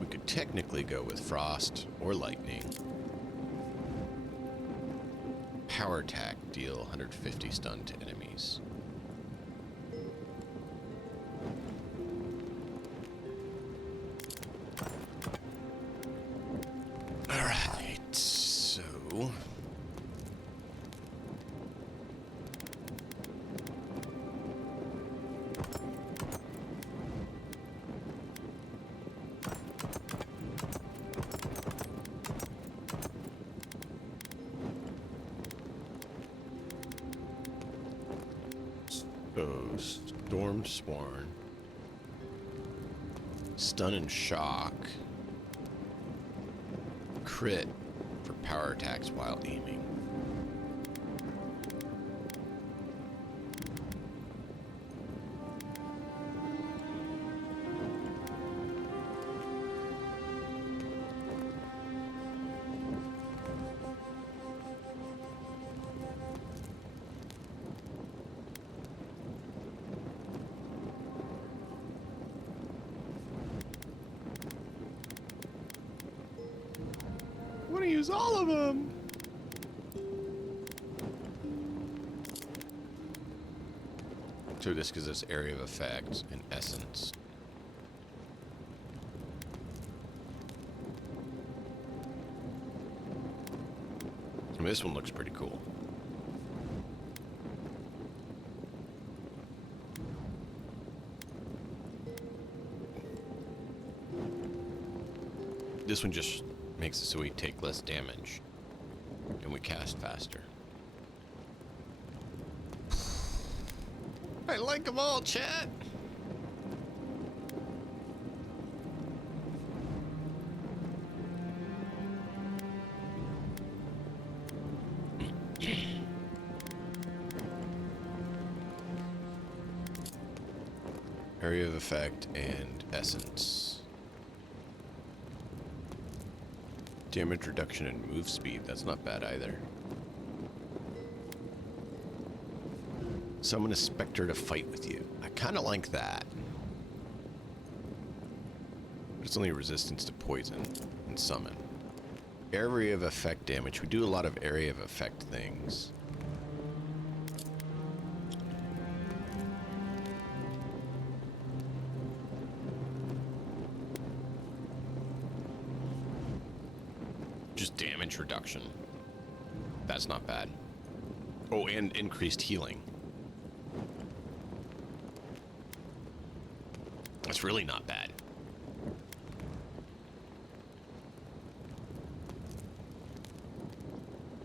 We could technically go with Frost or Lightning. Power attack, deal 150 stun to enemies. Alright, so... Storm Sworn. Stun and Shock. Crit for power attacks while aiming. I want to use all of them. So this gives us area of effect and essence. I mean, this one looks pretty cool. This one just makes it so we take less damage and we cast faster. I like them all, chat. Area of effect and essence. Damage reduction and move speed. That's not bad either. Summon a specter to fight with you. I kind of like that. But it's only resistance to poison and summon. Area of effect damage. We do a lot of area of effect things. damage reduction. That's not bad. Oh, and increased healing. That's really not bad.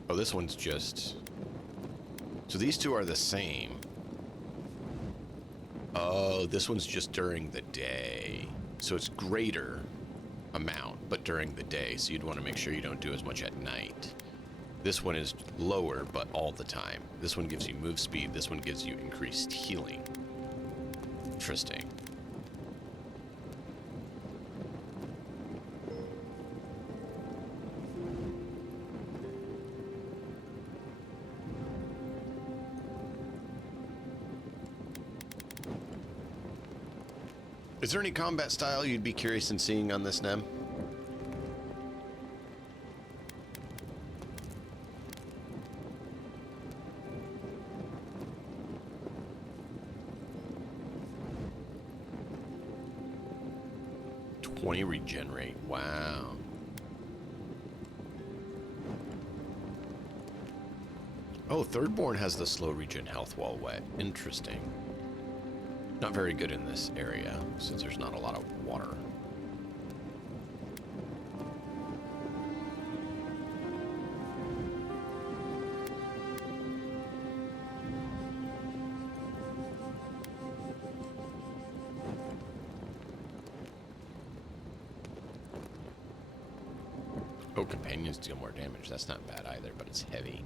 Oh, this one's just... So these two are the same. Oh, this one's just during the day. So it's greater amount, but during the day. So you'd want to make sure you don't do as much at night. This one is lower, but all the time. This one gives you move speed. This one gives you increased healing. Interesting. Is there any combat style you'd be curious in seeing on this NEM? Regenerate. Wow. Oh, Thirdborn has the slow regen health while wet. Interesting. Not very good in this area since there's not a lot of water. Oh, companions deal more damage. That's not bad either, but it's heavy.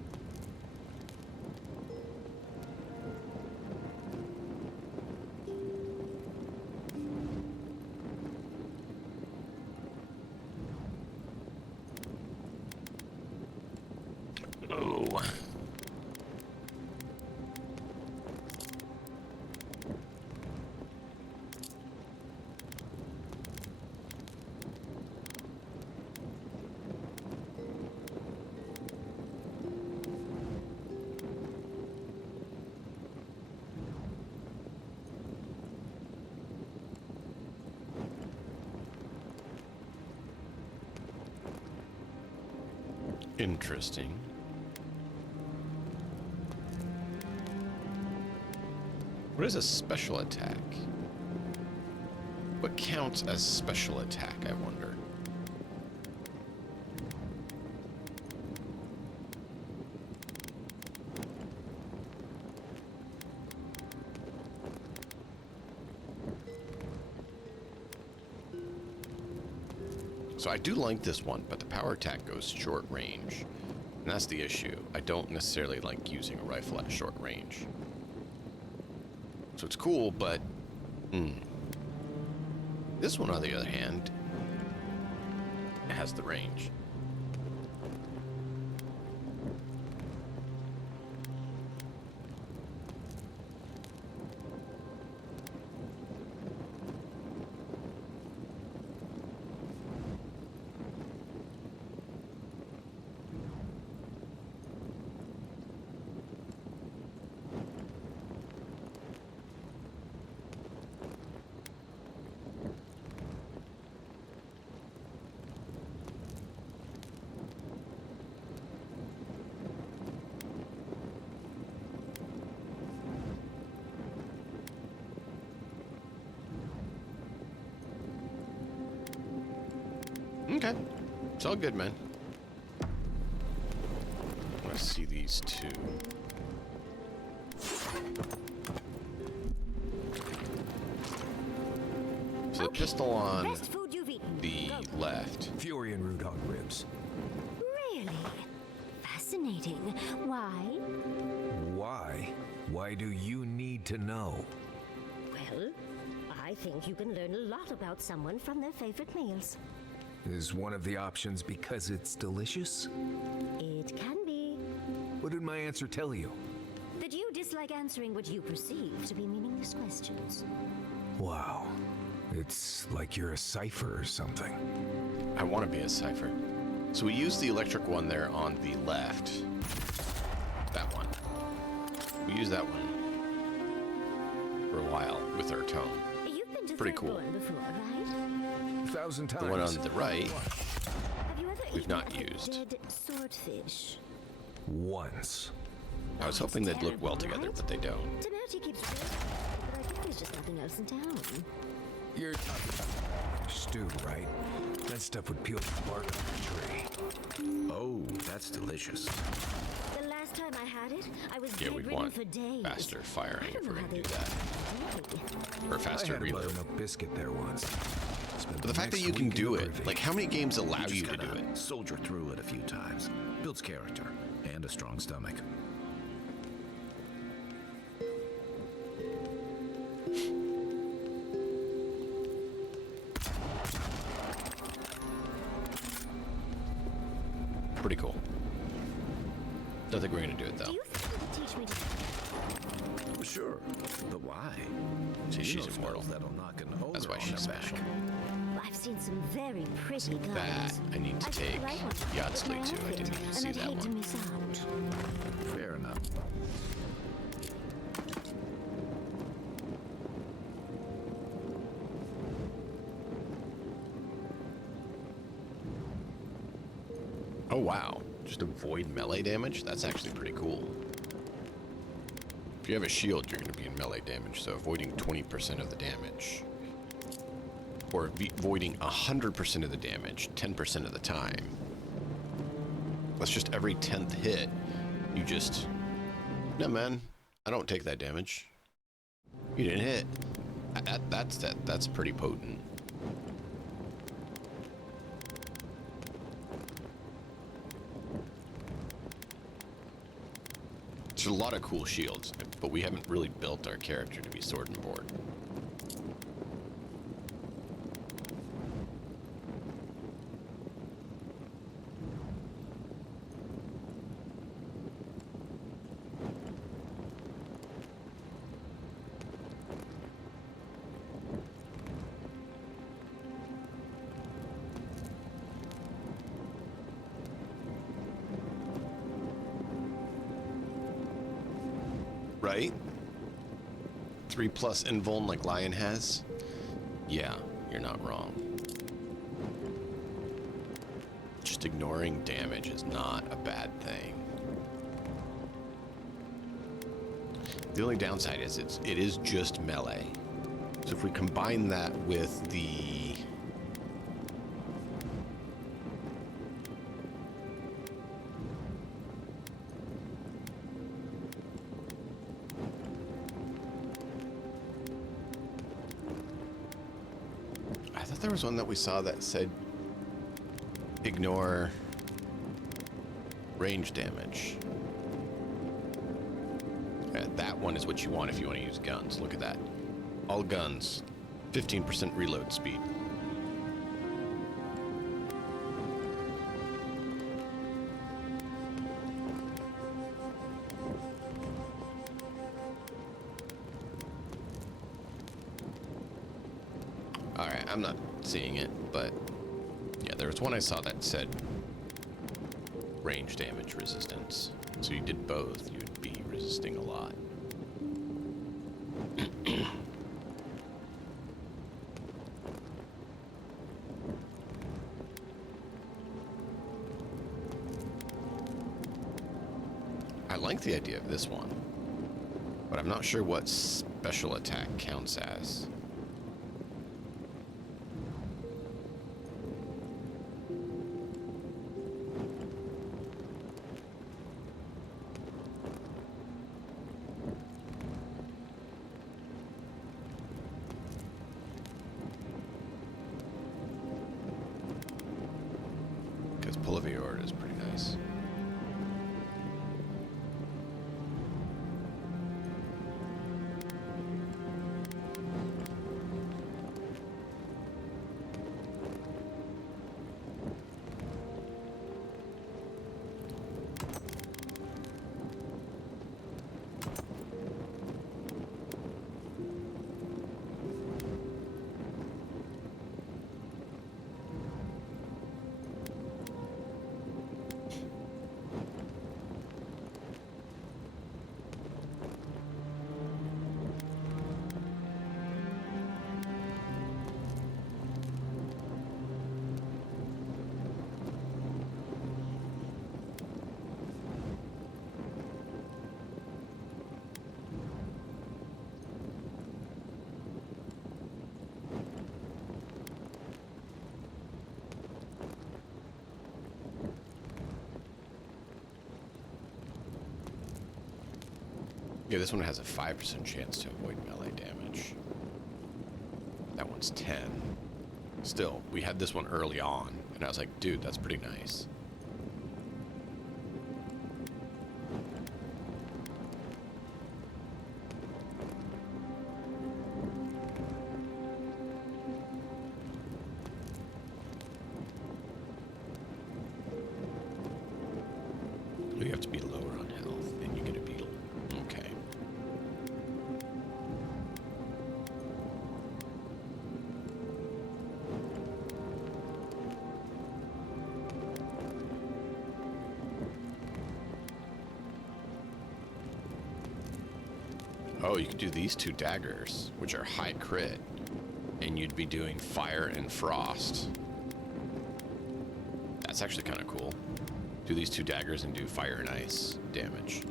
Oh. Interesting. What is a special attack? What counts as special attack, I wonder? So I do like this one, but the power attack goes short range. And that's the issue. I don't necessarily like using a rifle at short range. So it's cool, but... This one, on the other hand, has the range. Okay. It's all good, man. Let's see these two. So the pistol on the left. Fury and Root Hog ribs. Really? Fascinating. Why? Why? Why do you need to know? Well, I think you can learn a lot about someone from their favorite meals. Is one of the options because it's delicious? It can be. What did my answer tell you? That you dislike answering what you perceive to be meaningless questions. Wow. It's like you're a cipher or something. I want to be a cipher. So we use the electric one there on the left. That one. We use that one for a while with our tone. You've been to Pretty cool. Thirdborn before, right? 1,000 times. The one on the right. Have you we've not used. Dead swordfish. Once. I was hoping they'd look well together, but they don't. Temerity keeps but I think there's just nothing else in town. You're stew, right? That stuff would peel the bark off the tree. Oh, that's delicious. The last time I had it, I was Yeah, we'd bedridden want for days. faster firing I don't if we're know how gonna do they that. Or I faster had a reload. buttermilk biscuit there once. Spent But the fact that you can do it, like how many games allow you to do it? Soldier through it a few times. Builds character and a strong stomach. Pretty cool. Don't think we're gonna do it Do though. you think you could teach me to... Sure, but why? See, You she's know immortal. spells that'll knock an ogre That's why on she's their back. special. I've seen some very pretty guns. That I need to I take think the right one Yahtzee with my too. I outfit, didn't even and see I'd that hate to one. miss out. Fair enough. Oh wow, just avoid melee damage? That's actually pretty cool. If you have a shield, you're going to be in melee damage, so avoiding 20% of the damage. Or avoiding 100% of the damage 10% of the time. That's just every 10th hit. You just... No man, I don't take that damage. You didn't hit. That's pretty potent. There's a lot of cool shields, but we haven't really built our character to be sword and board. Right? 3+ invuln like Lion has? Yeah, you're not wrong. Just ignoring damage is not a bad thing. The only downside is it is just melee. So if we combine that with the... I thought there was one that we saw that said ignore range damage. Yeah, that one is what you want if you want to use guns. Look at that. All guns, 15% reload speed. Alright, I'm not seeing it, but yeah, there was one I saw that said range damage resistance. So you did both, you'd be resisting a lot. I like the idea of this one, but I'm not sure what special attack counts as. Because Polivior is pretty nice. Yeah, this one has a 5% chance to avoid melee damage. That one's 10. Still, we had this one early on, and I was like, dude, that's pretty nice. You have to be lower on health, and you get a beetle. Okay. Oh, you could do these 2 daggers, which are high crit, and you'd be doing fire and frost. That's actually kind of cool. Do these 2 daggers and do fire and ice damage.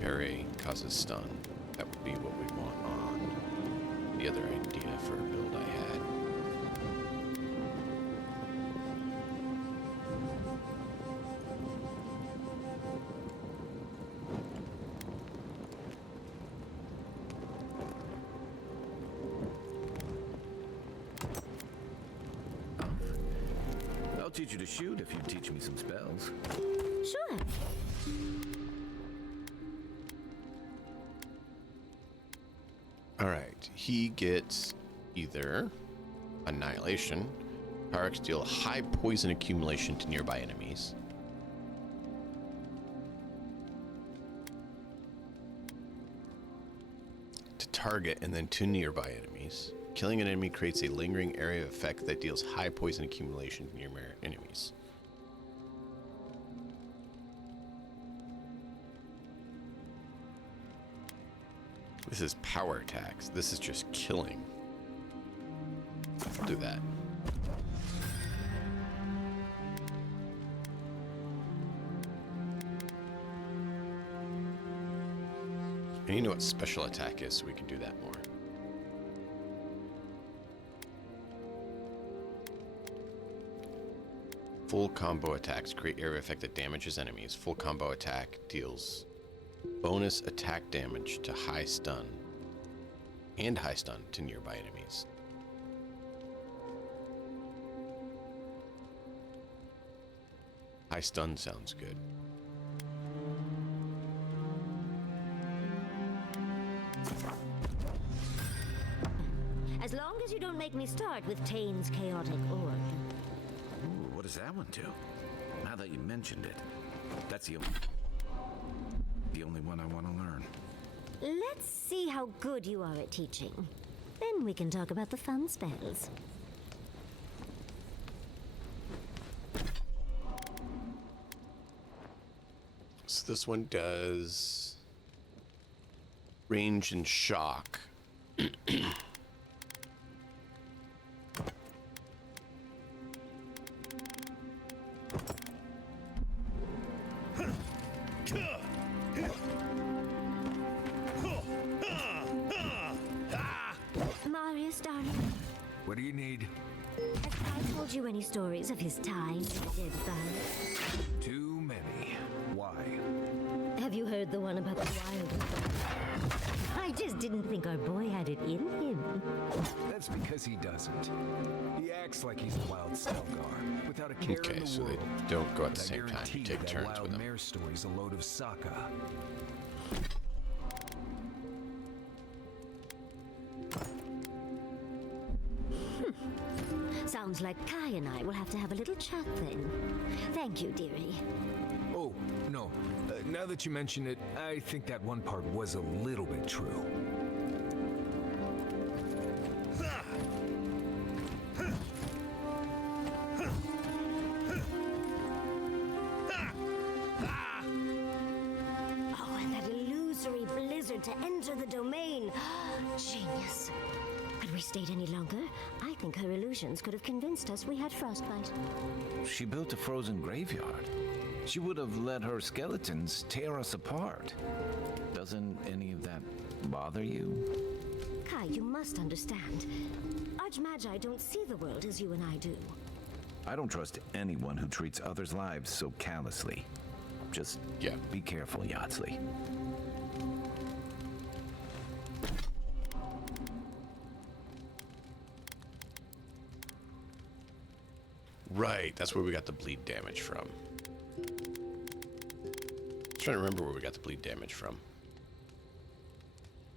Parry causes stun. That would be what we want on the other idea for a build I had. I'll teach you to shoot if you teach me some spells. Sure. Alright, he gets either Annihilation, Pyrex deal high poison accumulation to nearby enemies. To target and then to nearby enemies. Killing an enemy creates a lingering area of effect that deals high poison accumulation to nearby enemies. This is power attacks. This is just killing. I'll do that. And you know what special attack is, so we can do that more. Full combo attacks create area effect that damages enemies. Full combo attack deals bonus attack damage to high stun and high stun to nearby enemies. High stun sounds good. As long as you don't make me start with Tane's chaotic orb. Ooh, what does that one do? Now that you mentioned it, that's the only one I want to learn. Let's see how good you are at teaching. Then we can talk about the fun spells. So this one does range and shock. Marius, darling, What do you need? has I told you any stories of his time in the dead valley? Too many. Why? Have you heard the one about the wild? I just didn't think our boy had it in him. That's because he doesn't. He acts like he's a wild Stelgar, without a care Okay, in the so world. they don't go at the I same time. guarantee You take that turns wild with them. mare story's a load of Sokka. Sounds like Kai and I will have to have a little chat then. Thank you, dearie. Oh, no. Now that you mention it, I think that one part was a little bit true. Oh, and that illusory blizzard to enter the domain. Genius. Had we stayed any longer, I think her illusions could have convinced us we had frostbite. She built a frozen graveyard. She would have let her skeletons tear us apart. Doesn't any of that bother you? Kai try, you must understand. Archmagi don't see the world as you and I do. I don't trust anyone who treats others' lives so callously. Just be careful, Yardsley. Right, that's where we got the bleed damage from. Trying to remember where we got the bleed damage from.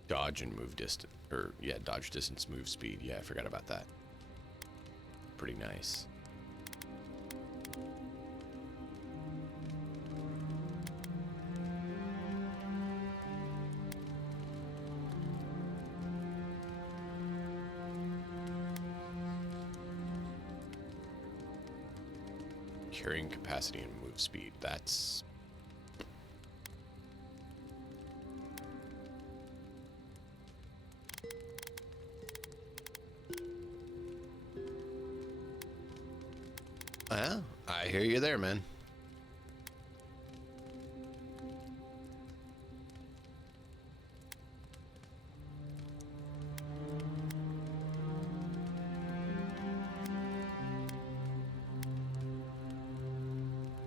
Dodge and move distance, or yeah, dodge distance, move speed. Yeah, I forgot about that. Pretty nice. Carrying capacity and move speed. That's well, I hear you there, man.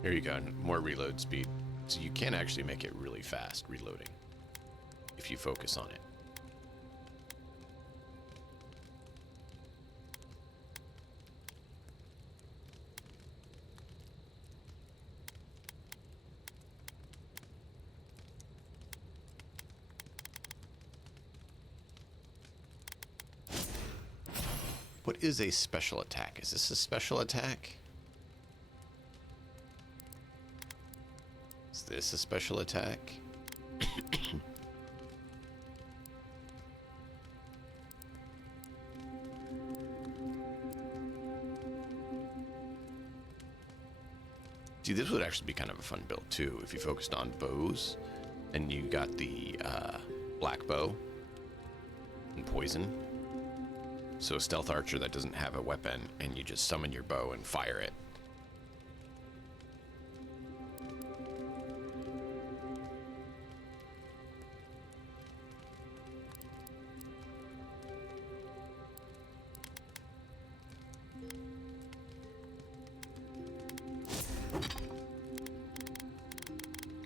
Here you go, more reload speed. So you can actually make it really fast reloading if you focus on it. What is a special attack? Is this a special attack? Is this a special attack? See, this would actually be kind of a fun build too if you focused on bows and you got the black bow and poison. So a stealth archer that doesn't have a weapon and you just summon your bow and fire it.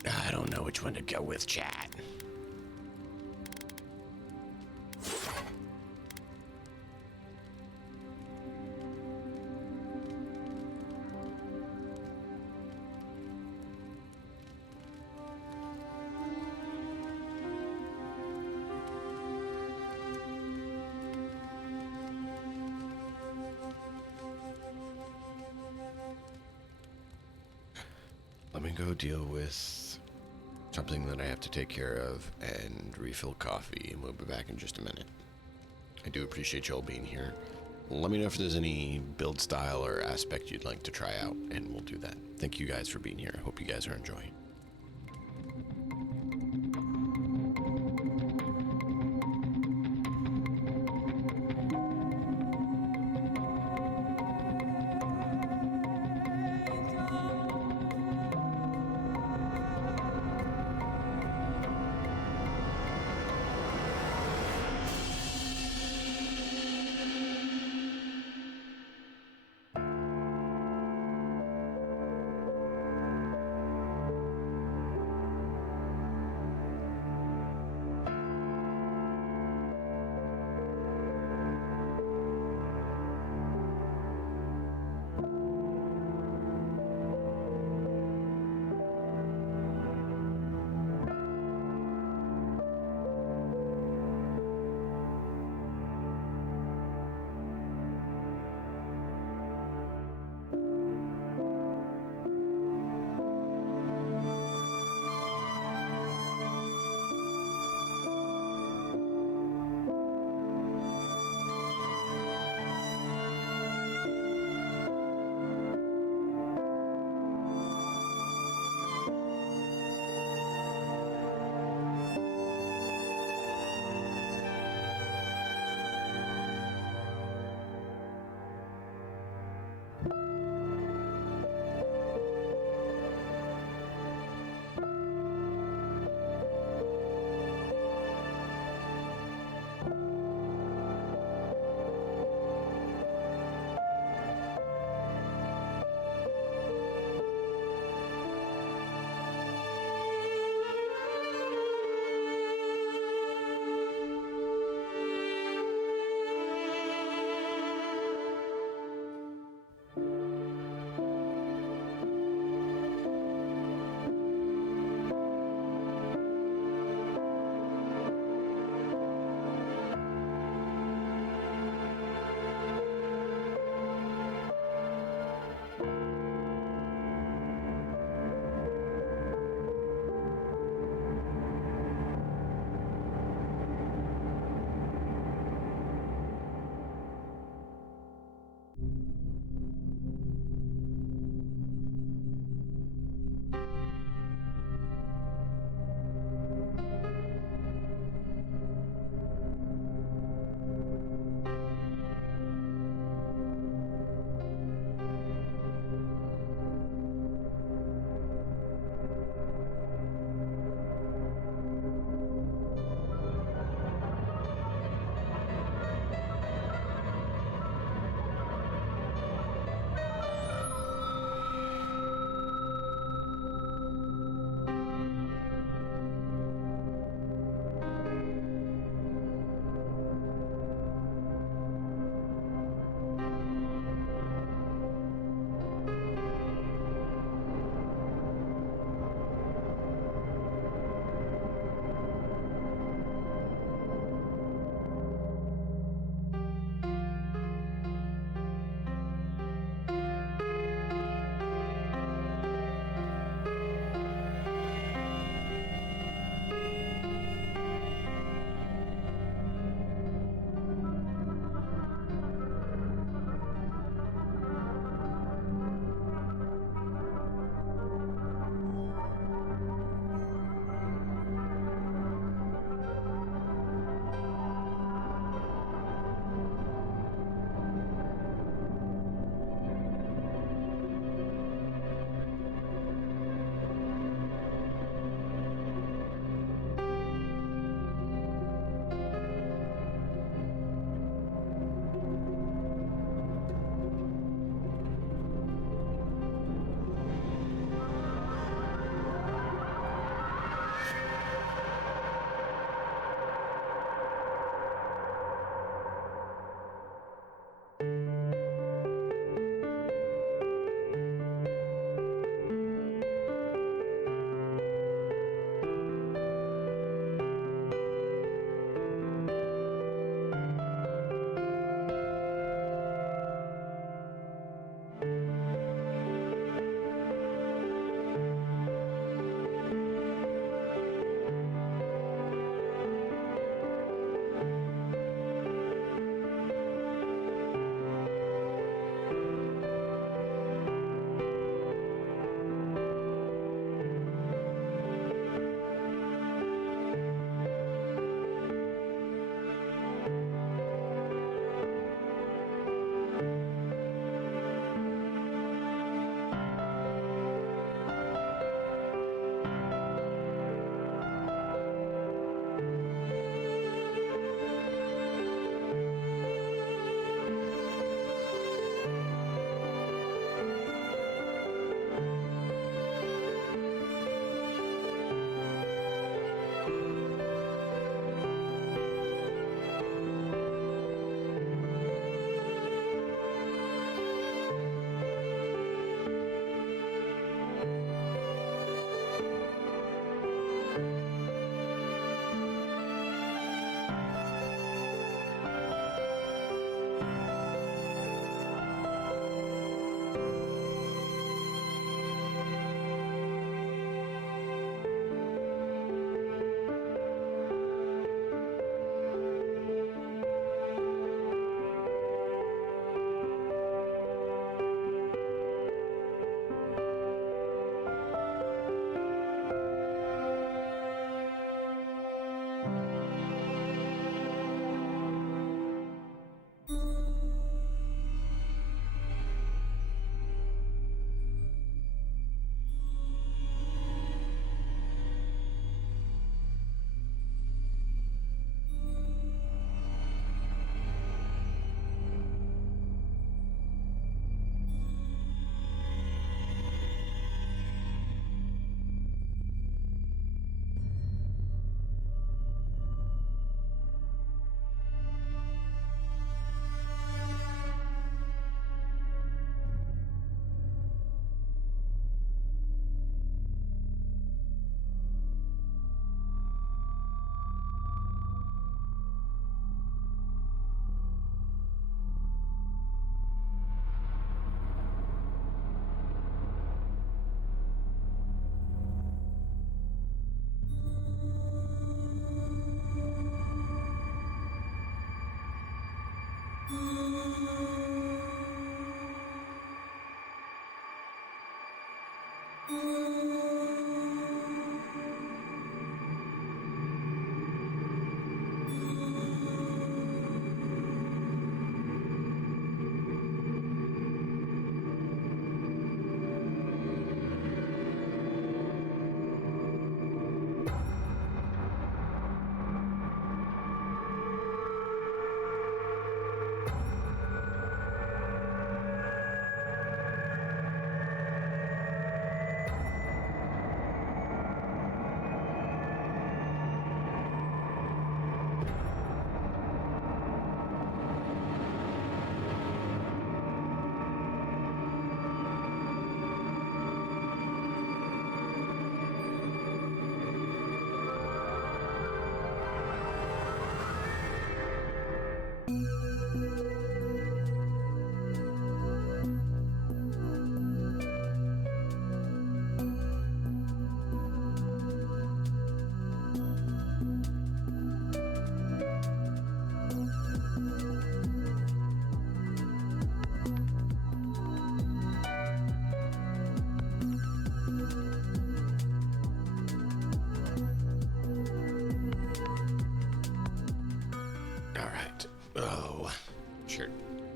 I don't know which one to go with, chat. Let me go deal with something that I have to take care of and refill coffee, and we'll be back in just a minute. I do appreciate y'all being here. Let me know if there's any build style or aspect you'd like to try out, and we'll do that. Thank you guys for being here. I hope you guys are enjoying.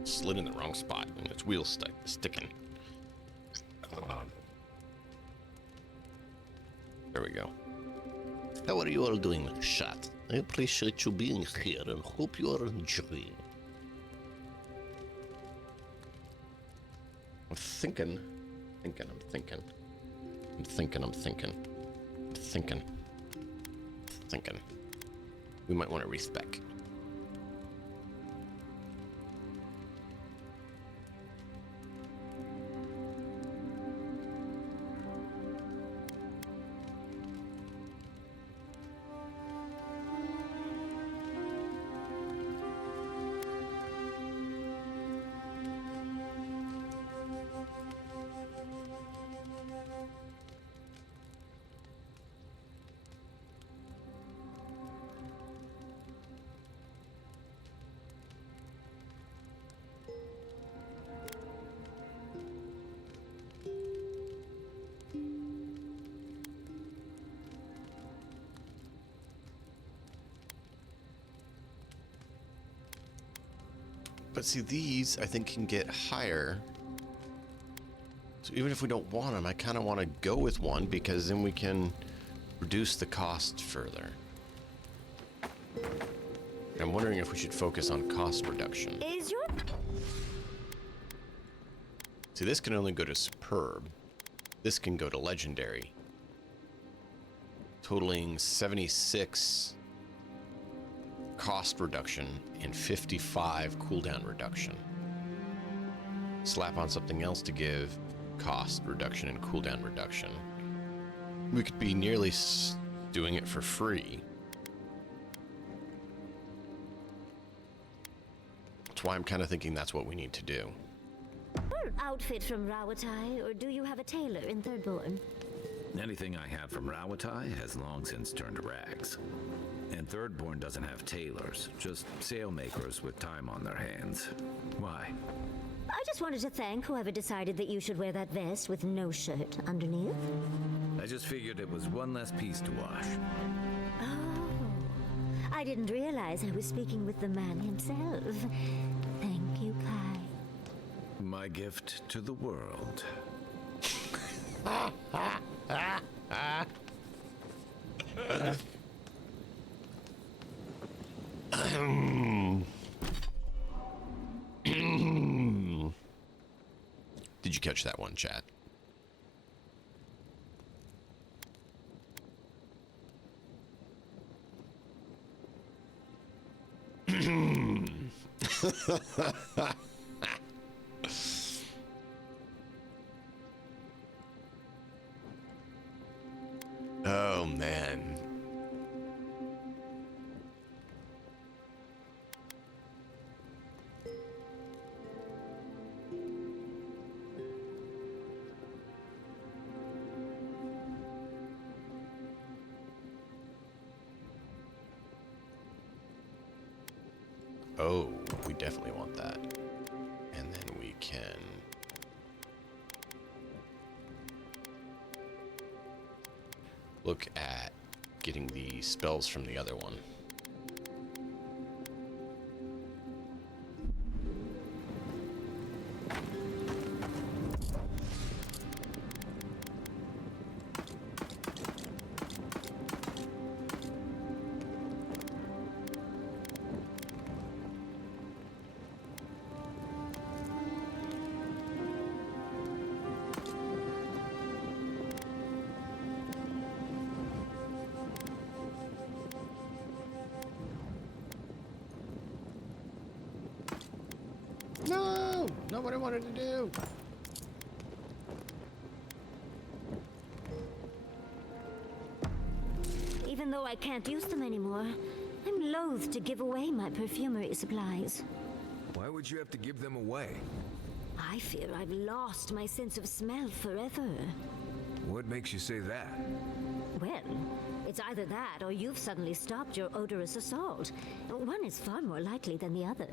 Slid in the wrong spot and its wheel sticking. There we go. How are you all doing, chat? I appreciate you being here and hope you are enjoying. I'm thinking. We might want to respec. But see, these, I think, can get higher. So even if we don't want them, I kind of want to go with one because then we can reduce the cost further. I'm wondering if we should focus on cost reduction. Is your... See, this can only go to superb. This can go to legendary. Totaling 76 cost reduction and 55 cooldown reduction. Slap on something else to give cost reduction and cooldown reduction. We could be nearly doing it for free. That's why I'm kind of thinking that's what we need to do. Or outfit from Rawatai, or do you have a tailor in Thirdborn? Anything I have from Rawatai has long since turned to rags. And Thirdborn doesn't have tailors, just sailmakers with time on their hands. Why? I just wanted to thank whoever decided that you should wear that vest with no shirt underneath. I just figured it was one less piece to wash. Oh, I didn't realize I was speaking with the man himself. Thank you, Kai. My gift to the world. Did you catch that one, chat? Oh, man. Oh, we definitely want that. And then we can... look at getting the spells from the other one. No! Not what I wanted to do! Even though I can't use them anymore, I'm loath to give away my perfumery supplies. Why would you have to give them away? I fear I've lost my sense of smell forever. What makes you say that? Well, it's either that or you've suddenly stopped your odorous assault. One is far more likely than the other.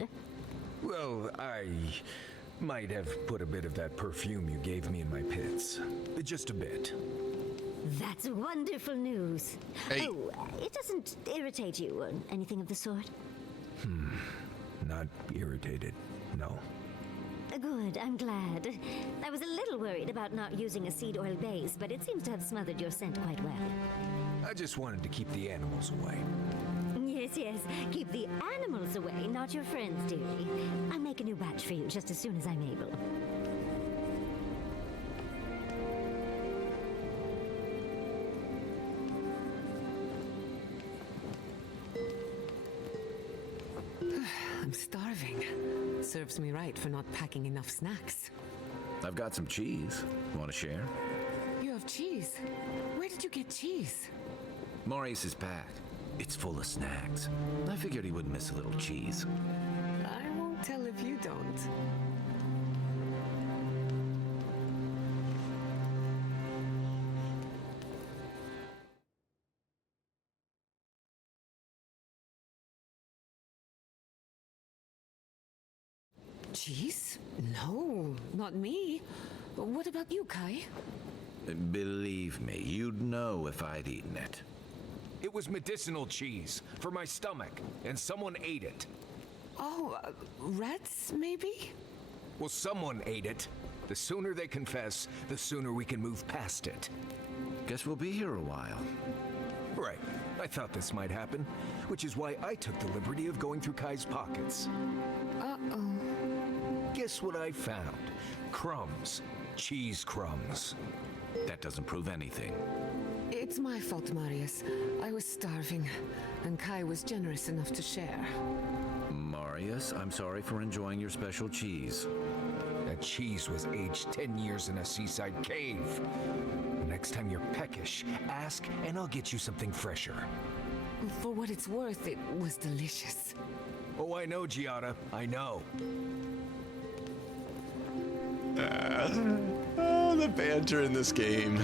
Well, I might have put a bit of that perfume you gave me in my pits. Just a bit. That's wonderful news. Hey. Oh, it doesn't irritate you or anything of the sort? Not irritated, no. Good, I'm glad. I was a little worried about not using a seed oil base, but it seems to have smothered your scent quite well. I just wanted to keep the animals away. Yes, yes. Keep the animals away, not your friends, dearie. I'll make a new batch for you just as soon as I'm able. I'm starving. Serves me right for not packing enough snacks. I've got some cheese. Want to share? You have cheese? Where did you get cheese? Maurice's pack. It's full of snacks. I figured he wouldn't miss a little cheese. I won't tell if you don't. Cheese? No, not me. What about you, Kai? Believe me, you'd know if I'd eaten it. It was medicinal cheese for my stomach, and someone ate it. Oh, rats, maybe? Well, someone ate it. The sooner they confess, the sooner we can move past it. Guess we'll be here a while. Right. I thought this might happen, which is why I took the liberty of going through Kai's pockets. Uh-oh. Guess what I found? Crumbs. Cheese crumbs. That doesn't prove anything. It's my fault, Marius. I was starving, and Kai was generous enough to share. Marius, I'm sorry for enjoying your special cheese. That cheese was aged 10 years in a seaside cave. next time you're peckish, ask and I'll get you something fresher. For what it's worth, it was delicious. Oh, I know, Giada. I know. Oh, the banter in this game.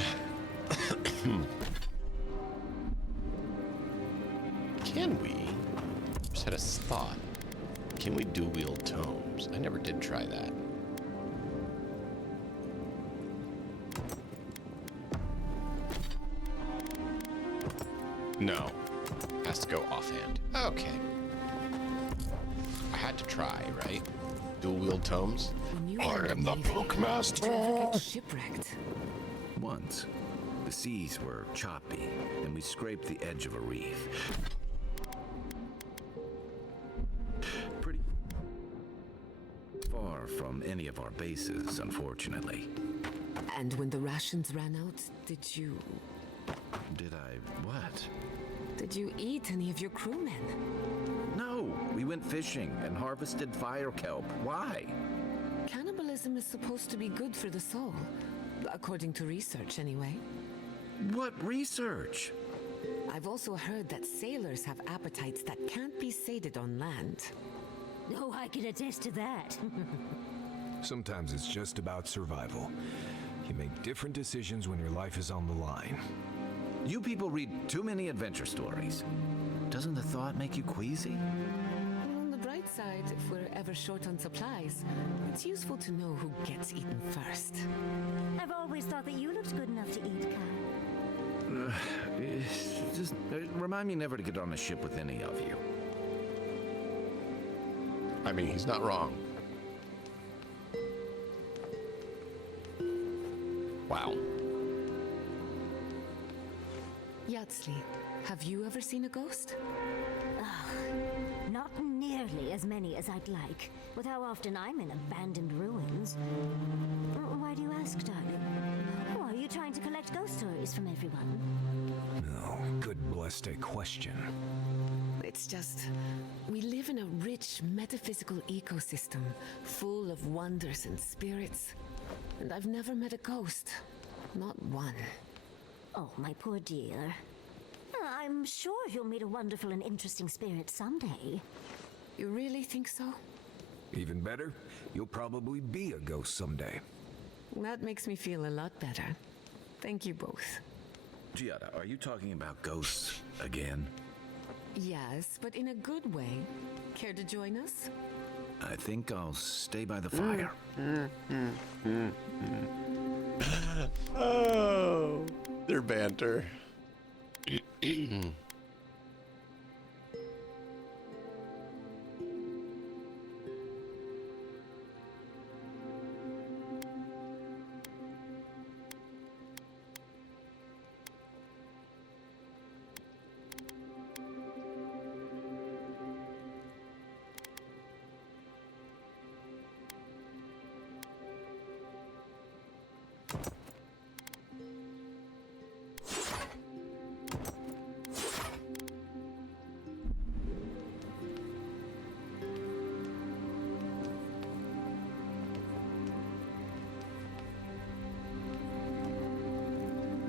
Can we, just had a thought, can we dual-wield tomes? I never did try that. No. Has to go offhand. Okay. I had to try, right? Dual-wield tomes? When you I were am the Navy, bookmaster. did you ever get shipwrecked? Once, the seas were choppy, and we scraped the edge of a reef. Pretty far from any of our bases, unfortunately. And when the rations ran out, did you What? Did you eat any of your crewmen? No, we went fishing and harvested fire kelp. Why? Cannibalism is supposed to be good for the soul. According to research, anyway. What research? I've also heard that sailors have appetites that can't be sated on land. Oh, I can attest to that. Sometimes it's just about survival. You make different decisions when your life is on the line. You people read too many adventure stories. Doesn't the thought make you queasy? On the bright side, if we're ever short on supplies, it's useful to know who gets eaten first. I've always thought that you looked good enough to eat, Kyle. Just remind me never to get on a ship with any of you. I mean, he's not wrong. Wow. Yatsley, have you ever seen a ghost? Not nearly as many as I'd like, with how often I'm in abandoned ruins. Why do you ask, darling? Oh, are you trying to collect ghost stories from everyone? No, good blessed a question. It's just, we live in a rich metaphysical ecosystem full of wonders and spirits. And I've never met a ghost. Not one. Oh, my poor dear. I'm sure you'll meet a wonderful and interesting spirit someday. You really think so? Even better, you'll probably be a ghost someday. That makes me feel a lot better. Thank you both. Giada, are you talking about ghosts again? Yes, but in a good way. Care to join us? I think I'll stay by the fire. Oh, their banter.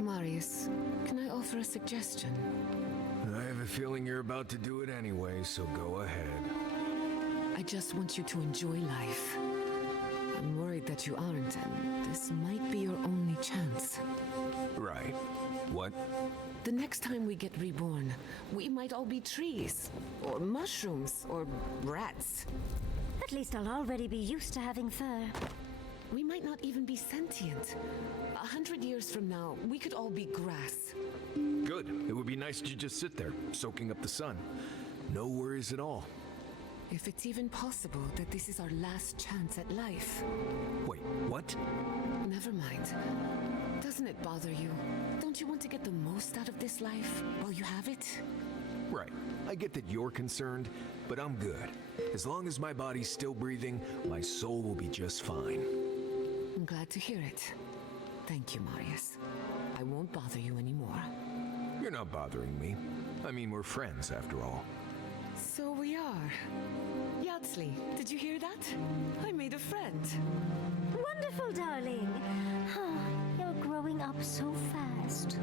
Marius, can I offer a suggestion? I have a feeling you're about to do it anyway, so go ahead. I just want you to enjoy life. I'm worried that you aren't, and this might be your only chance. Right. What? The next time we get reborn, we might all be trees, or mushrooms, or rats. At least I'll already be used to having fur. We might not even be sentient. 100 years from now, we could all be grass. Good. It would be nice to just sit there, soaking up the sun. No worries at all. If it's even possible that this is our last chance at life. Wait, what? Never mind. Doesn't it bother you? Don't you want to get the most out of this life while you have it? Right. I get that you're concerned, but I'm good. As long as my body's still breathing, my soul will be just fine. I'm glad to hear it. Thank you, Marius. I won't bother you anymore. You're not bothering me. I mean, we're friends after all. So we are. Yatsley, did you hear that? I made a friend. Wonderful, darling. You're growing growing up so fast.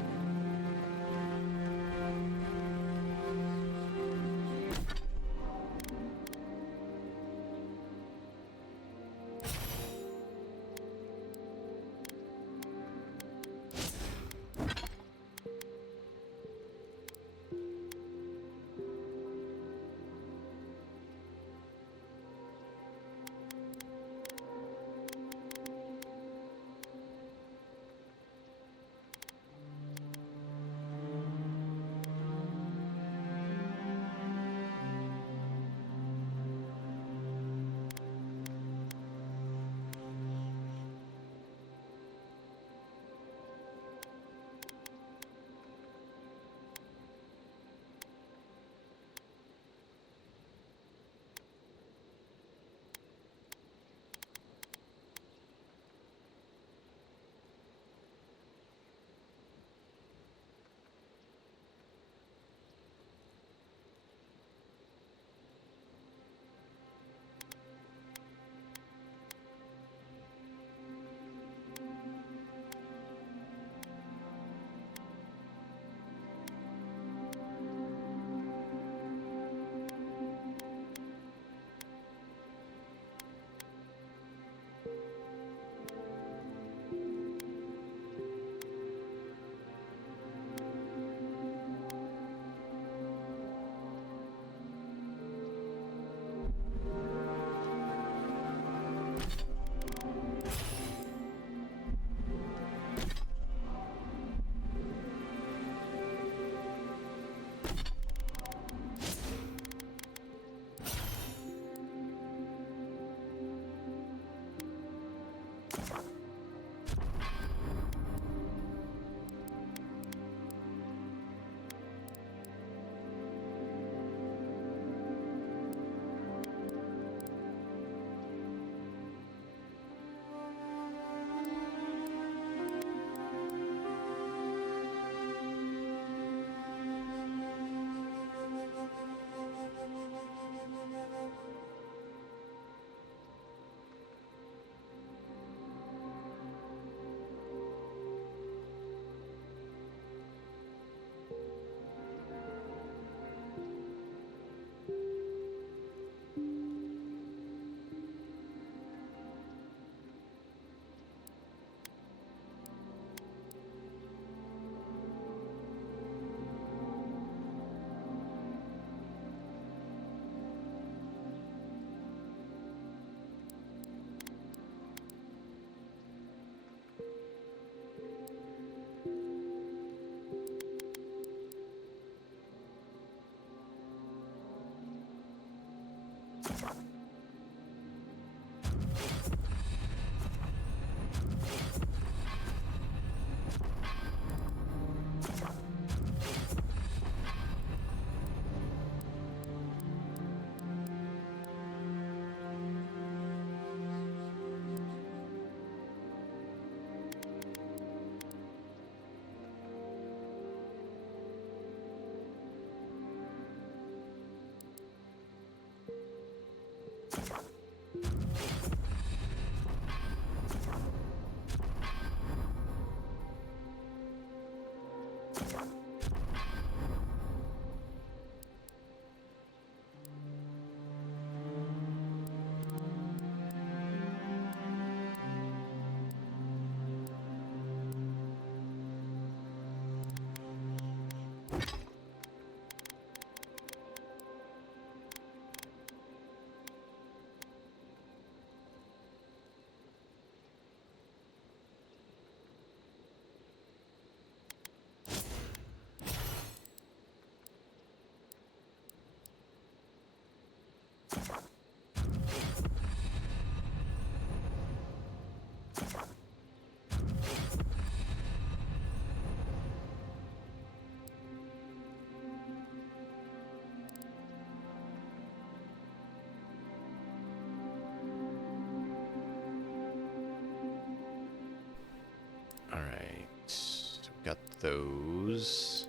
Got those.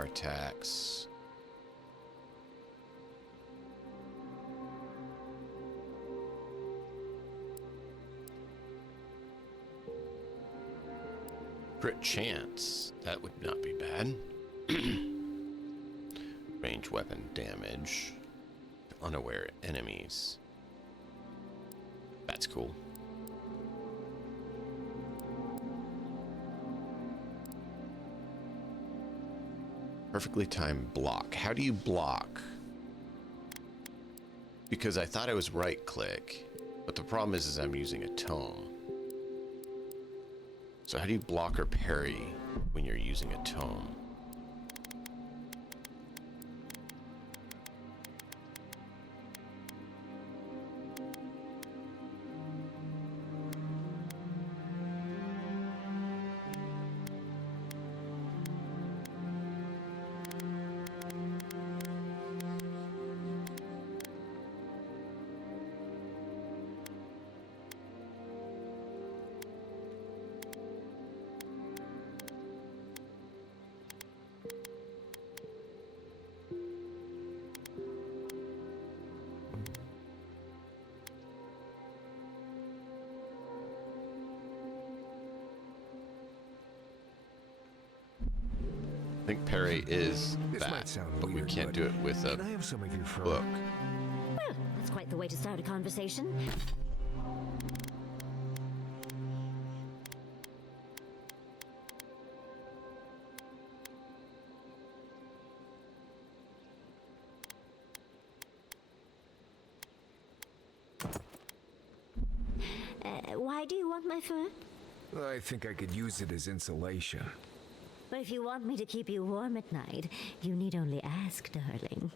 bar attacks. Crit chance. That would not be bad. Range weapon damage to unaware enemies. That's cool. Perfectly timed block. How do you block? Because I thought I was right click, but the problem is I'm using a tome. So how do you block or parry when you're using a tome? I think parry is This that, might sound but we weird, can't but do it with a Can I have some of your fur? book. Well, that's quite the way to start a conversation. Why do you want my fur? I think I could use it as insulation. But if you want me to keep you warm at night, you need only ask, darling.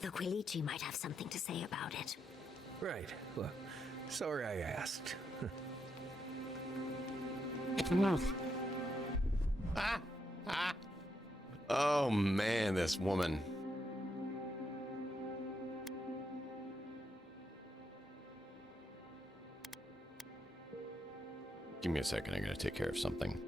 The Quilichi might have something to say about it. Right. Well, sorry I asked. Oh man, this woman. Give me a second, I'm gonna take care of something.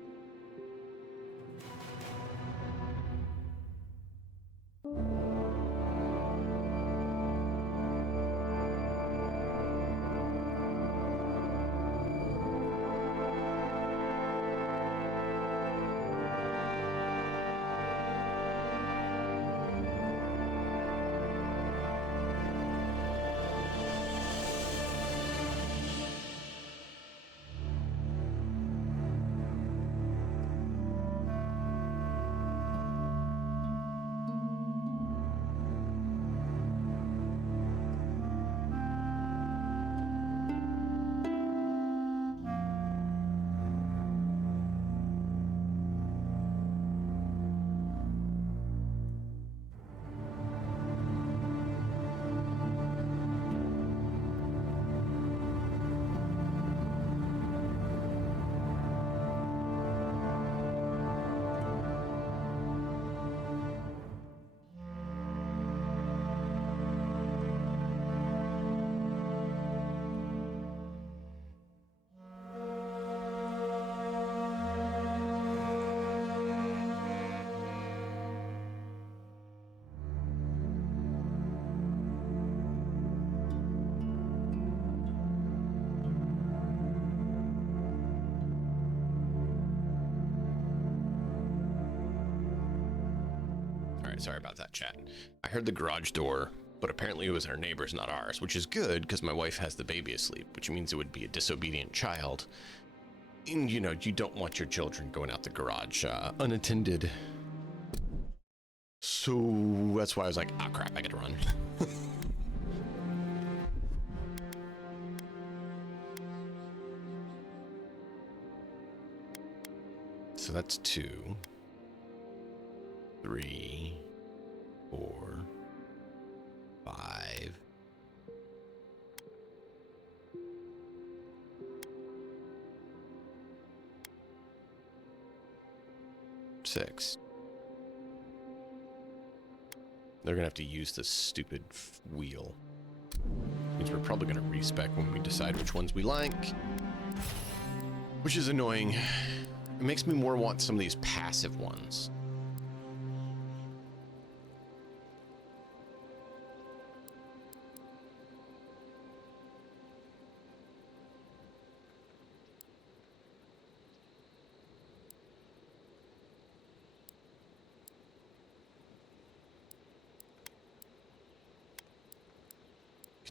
Sorry about that, chat. I heard the garage door, but apparently it was our neighbor's, not ours, which is good because my wife has the baby asleep, which means it would be a disobedient child. And, you know, you don't want your children going out the garage unattended. So that's why I was like, ah, crap, I gotta run. So that's 2, 3, 4, 5. 6. They're gonna have to use this stupid wheel. Means we're probably gonna respec when we decide which ones we like. Which is annoying. It makes me more want some of these passive ones.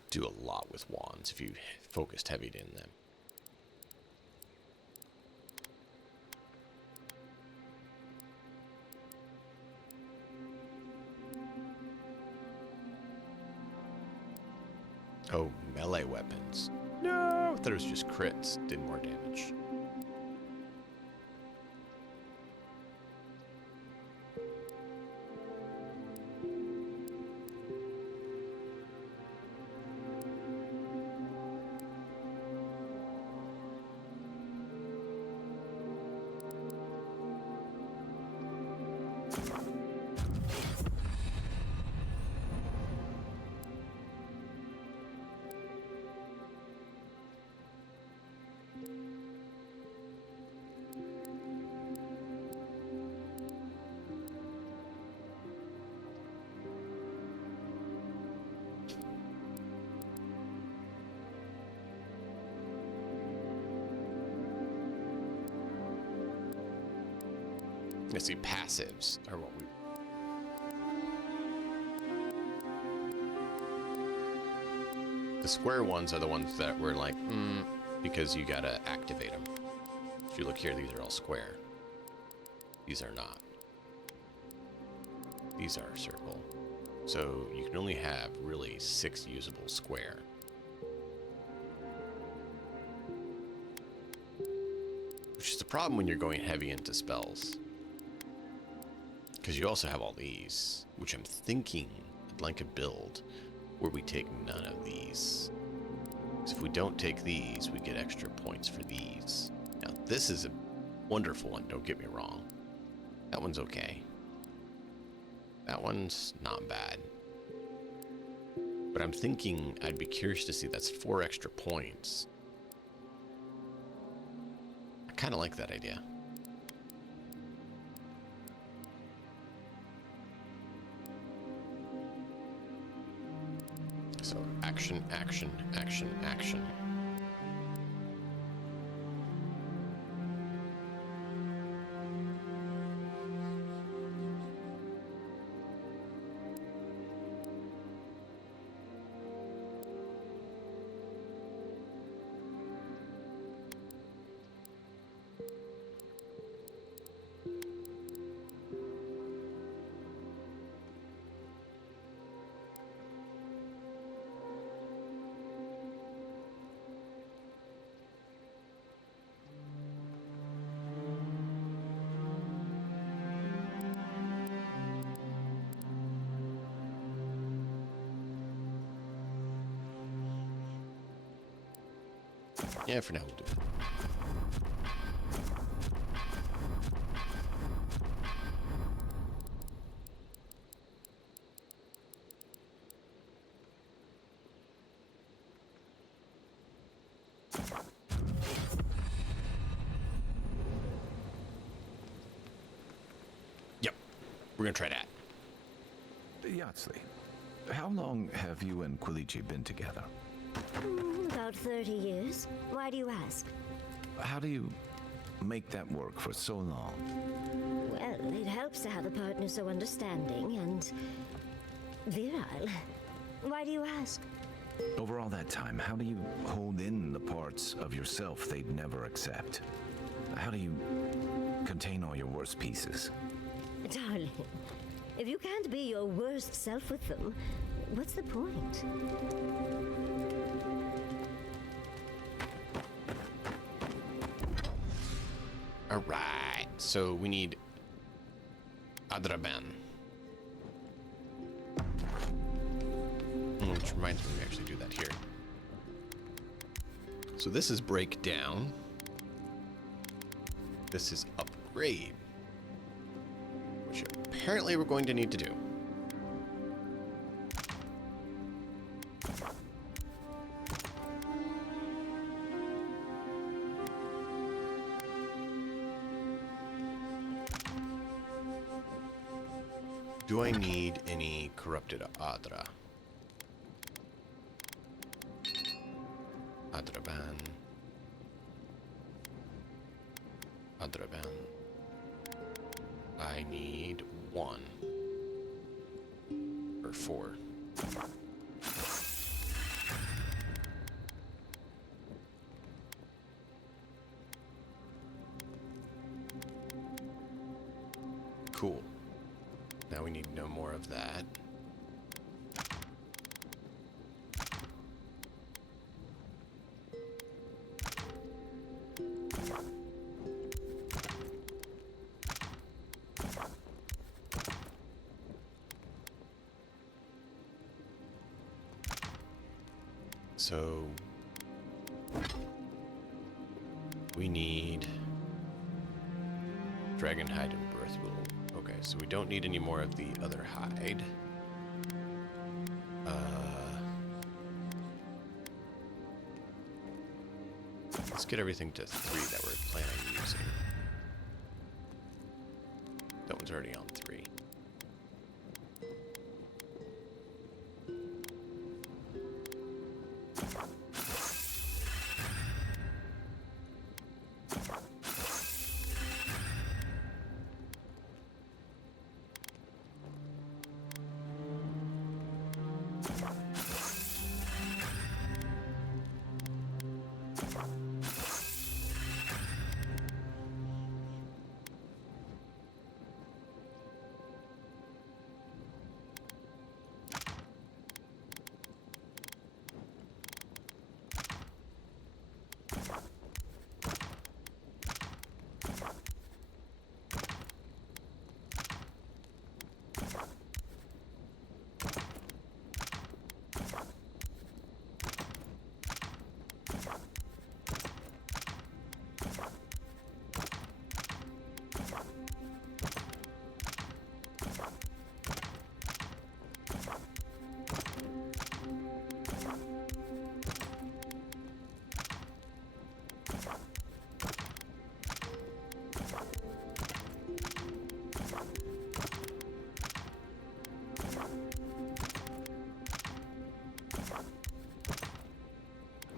do a lot with wands if you focused heavy in them. Oh, melee weapons. No, I thought it was just crits, did more damage. Let's see, passives are what we... The square ones are the ones that were like, because you gotta activate them. If you look here, these are all square. These are not. These are circle. So you can only have really 6 usable square. Which is the problem when you're going heavy into spells. Because you also have all these, which I'm thinking I'd like a build where we take none of these. Because if we don't take these, we get extra points for these. Now, this is a wonderful one, don't get me wrong. That one's okay. That one's not bad. But I'm thinking I'd be curious to see that's 4 extra points. I kind of like that idea. So action, action, action, action. Yeah, for now we'll do it. Yep, we're gonna try that. Yahtzee, how long have you and Quilici been together? About 30 years. Why do you ask? How do you make that work for so long? Well, it helps to have a partner so understanding and virile. Why do you ask? Over all that time, how do you hold in the parts of yourself they'd never accept? How do you contain all your worst pieces? Darling, if you can't be your worst self with them, what's the point? All right, so we need Adraban. Which reminds me, we actually do that here. So this is breakdown. This is upgrade, which apparently we're going to need to do. Do I need any corrupted Adra? Adraban. Adraban. I need 1. Or 4. Cool. Now we need no more of that. So we need dragon hide and birth rule. Okay, so we don't need any more of the other hide. Let's get everything to 3 that we're planning on using. That one's already on 3.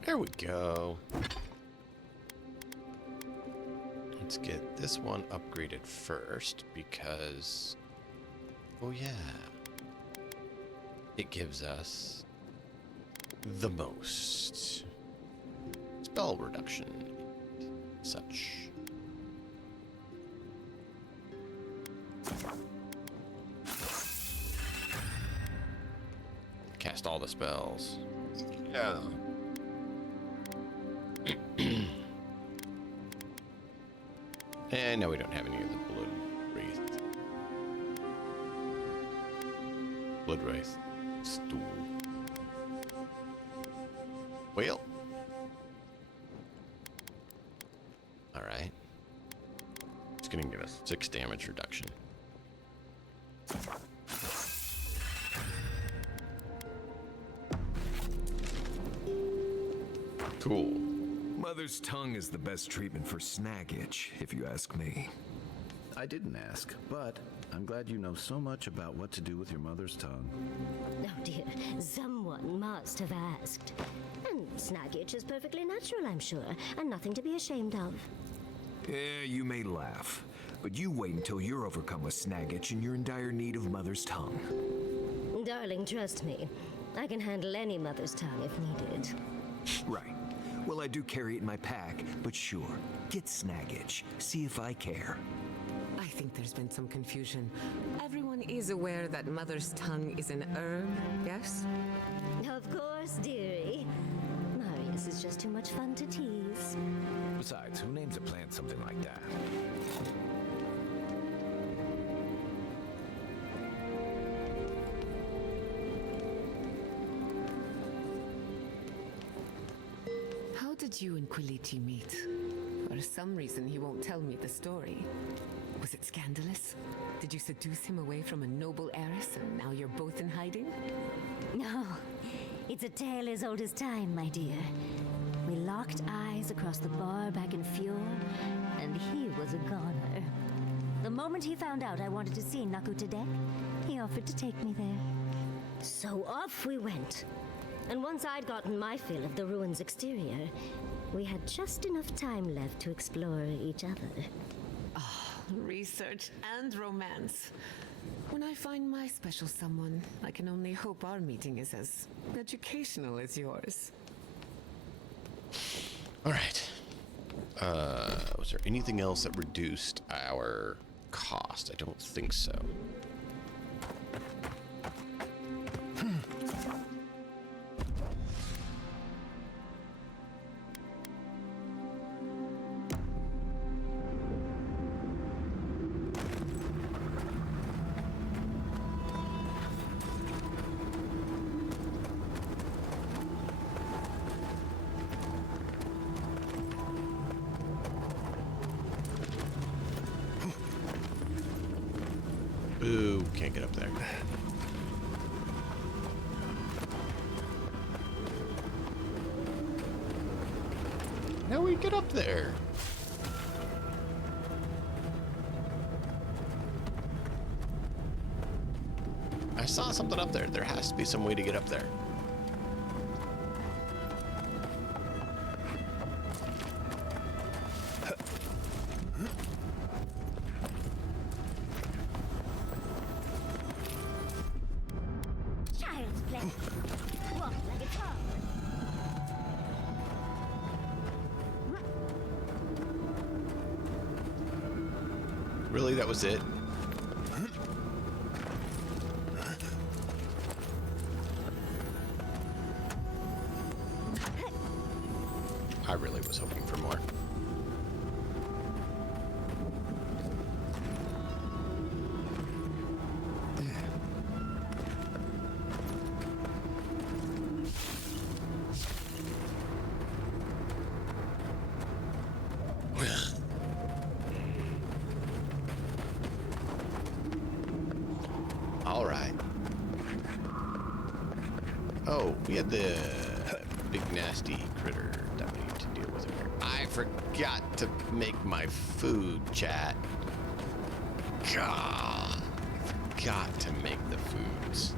There we go. Let's get this one upgraded first because, oh yeah, it gives us the most spell reduction and such. Cast all the spells. Yeah. And now we don't have any of the blood wraith stool. Well, all right. It's gonna give us 6 damage reduction. Cool. Mother's tongue is the best treatment for snag itch, if you ask me. I didn't ask, but I'm glad you know so much about what to do with your mother's tongue. Oh dear, someone must have asked. And snag itch is perfectly natural, I'm sure, and nothing to be ashamed of. Yeah, you may laugh, but you wait until you're overcome with snag itch and you're in dire need of mother's tongue. Darling, trust me. I can handle any mother's tongue if needed. Right. Well, I do carry it in my pack, but sure, get snag itch. See if I care. I think there's been some confusion. Everyone is aware that mother's tongue is an herb, yes? Of course, dearie. Marius is just too much fun to tease. Besides, who names a plant something like that? How did you and Quilici meet? For some reason, he won't tell me the story. Was it scandalous? Did you seduce him away from a noble heiress and now you're both in hiding? No, it's a tale as old as time, my dear. We locked eyes across the bar back in Fjord, and he was a goner. The moment he found out I wanted to see Nakutadek, he offered to take me there. So off we went. And once I'd gotten my fill of the ruin's exterior, we had just enough time left to explore each other. Research and romance. When I find my special someone, I can only hope our meeting is as educational as yours. All right. Was there anything else that reduced our cost? I don't think so. Ooh, can't get up there. Now we get up there. I saw something up there. There has to be some way to get up there. Child's play. Walk like a dog. Really, that was it? I really was hoping for more. All right. Oh, we had the big nasty critter that we need to deal with here. I forgot to make my food, chat. God, I forgot to make the foods.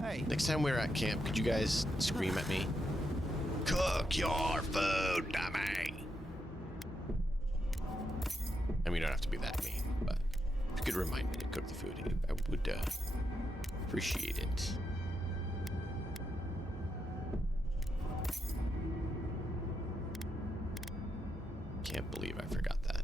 Hey. Next time we're at camp, could you guys scream at me? Cook your food, dummy! I mean, you don't have to be that mean, but if you could remind me to cook the food, I would appreciate it. Can't believe I forgot that.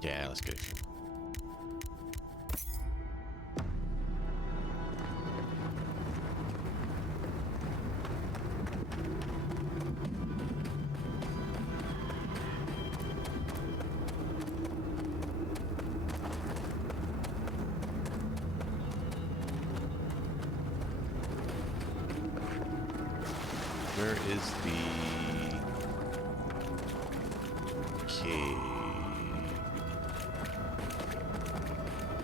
Yeah, let's get it. Where is the cave?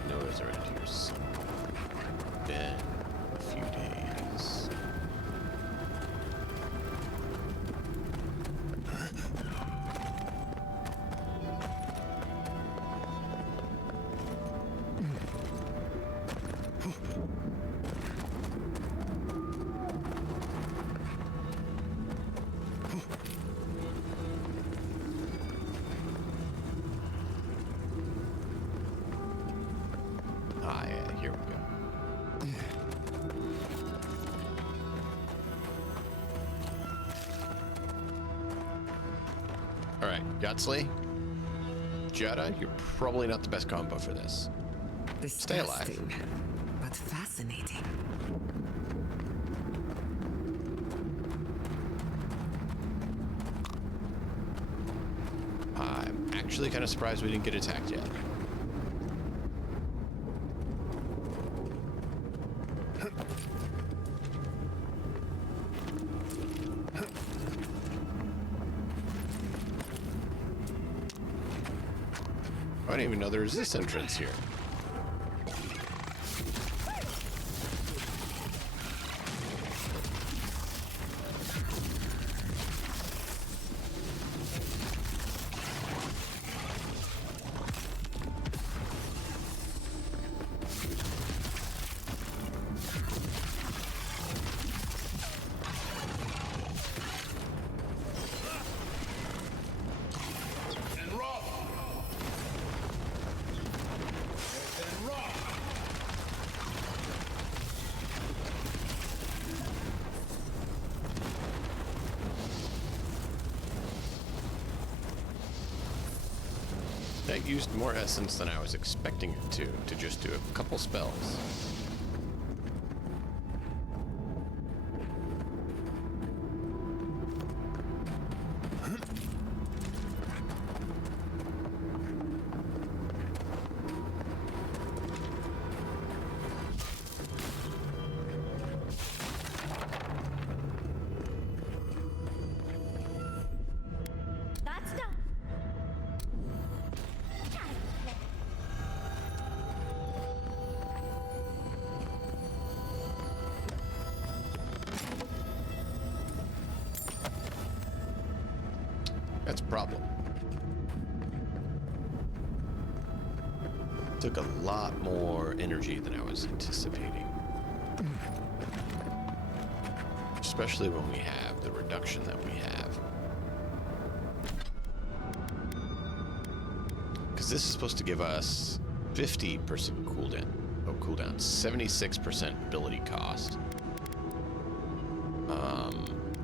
No, it's around here somewhere. Been a few days. Ah, yeah, here we go. All right, Yatsley, Jetta, you're probably not the best combo for this. Stay alive. Disgusting, but fascinating. I'm actually kind of surprised we didn't get attacked yet. I didn't even know there was this entrance here. That used more essence than I was expecting it to just do a couple spells. That's done. That's a problem. Took a lot more energy than I was anticipating. Especially when we have the reduction that we have. Because this is supposed to give us 50% cooldown. Oh, cooldown. 76% ability cost.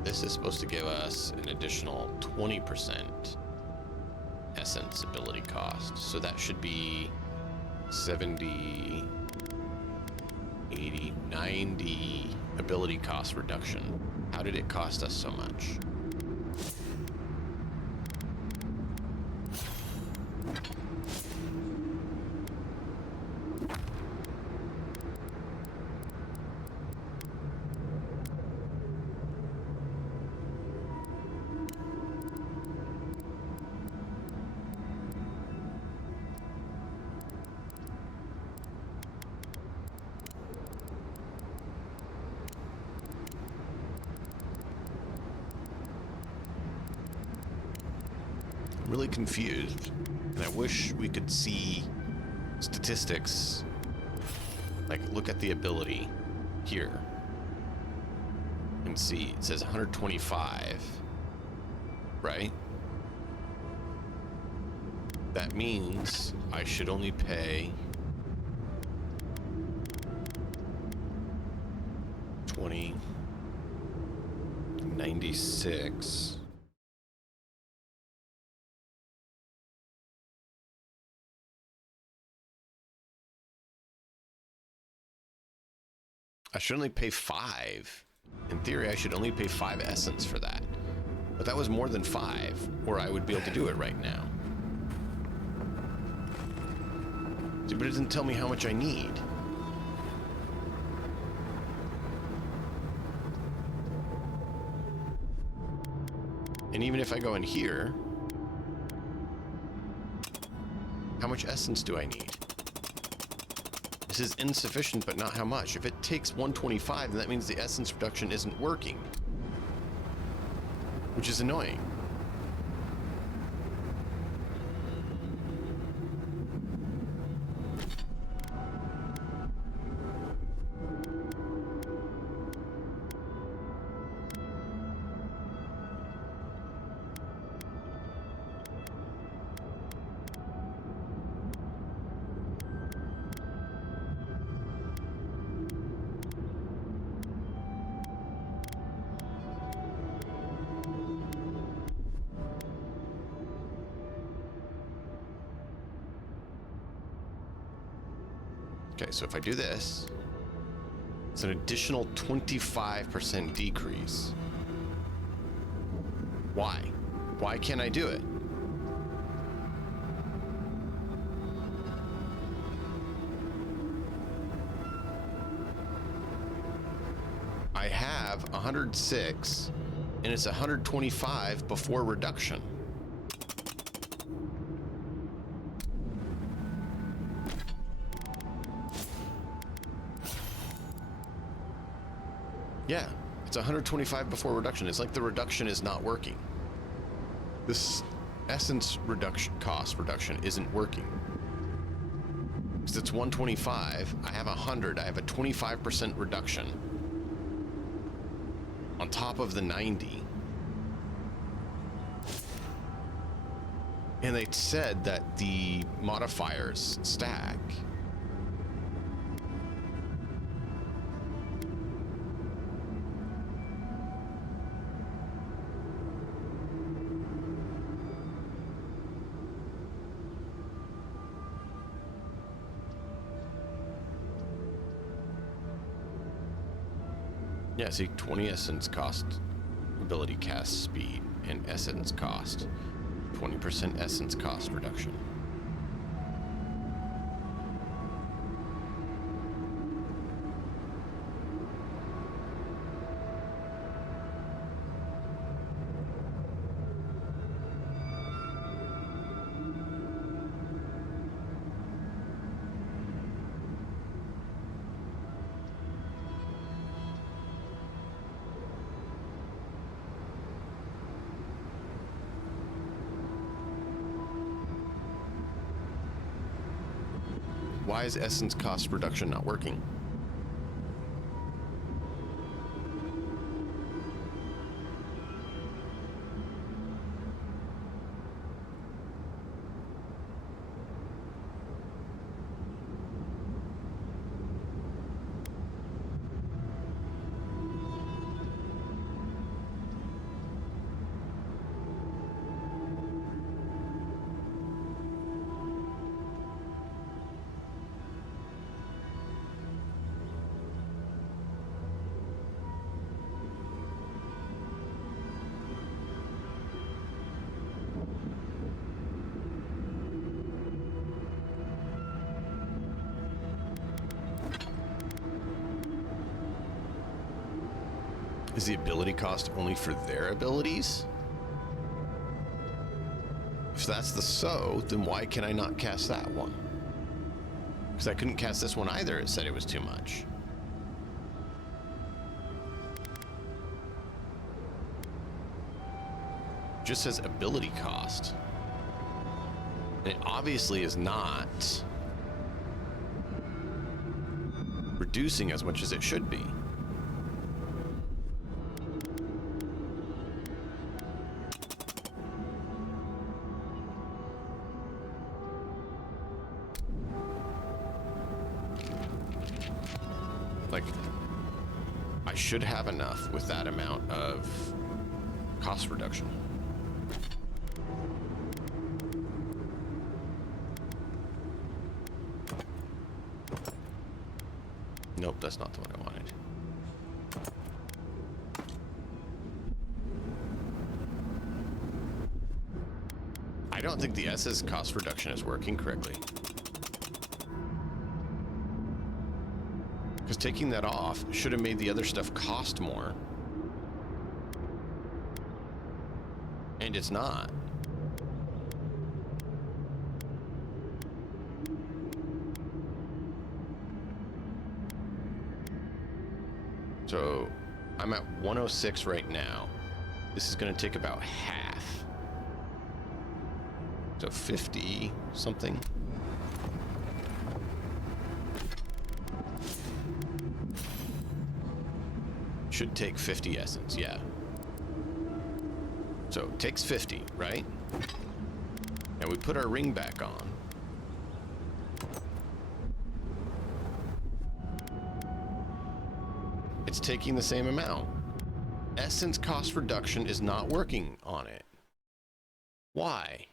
This is supposed to give us an additional 20% essence ability cost. So that should be 70, 80, 90 ability cost reduction. How did it cost us so much? Really confused, and I wish we could see statistics. Like, look at the ability here and see. It says 125, right? That means I should only pay 20, 96. I should only pay 5. In theory, I should only pay 5 essence for that. But that was more than 5, or I would be able to do it right now. See, but it doesn't tell me how much I need. And even if I go in here, how much essence do I need? This is insufficient, but not how much. If it takes 125, then that means the essence reduction isn't working, which is annoying. Okay, so if I do this, it's an additional 25% decrease. Why? Why can't I do it? I have 106, and it's 125 before reduction. Yeah, it's 125 before reduction. It's like the reduction is not working. This essence reduction, cost reduction isn't working. Because it's 125, I have 100, I have a 25% reduction on top of the 90. And they said that the modifiers stack. Yeah, see, 20 essence cost ability cast speed, and essence cost. 20% essence cost reduction. Why is essence cost reduction not working? Is the ability cost only for their abilities? If that's the so, then why can I not cast that one? Because I couldn't cast this one either. It said it was too much. Just says ability cost. And it obviously is not reducing as much as it should be. Like, I should have enough with that amount of cost reduction. Nope, that's not the one I wanted. I don't think the S's cost reduction is working correctly. Because taking that off should have made the other stuff cost more. And it's not. So I'm at 106 right now. This is going to take about half. So 50 something. Should take 50 essence, yeah. So it takes 50, right? And we put our ring back on. It's taking the same amount. Essence cost reduction is not working on it. Why?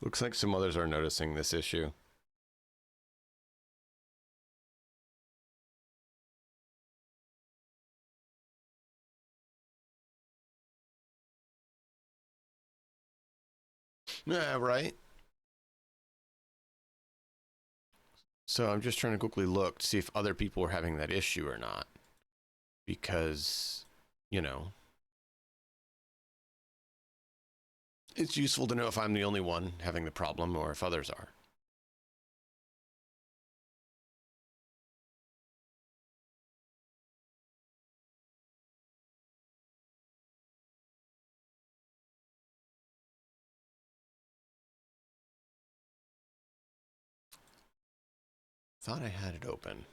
Looks like some others are noticing this issue. Yeah, right. So I'm just trying to quickly look to see if other people are having that issue or not. Because, you know, it's useful to know if I'm the only one having the problem or if others are. Thought I had it open.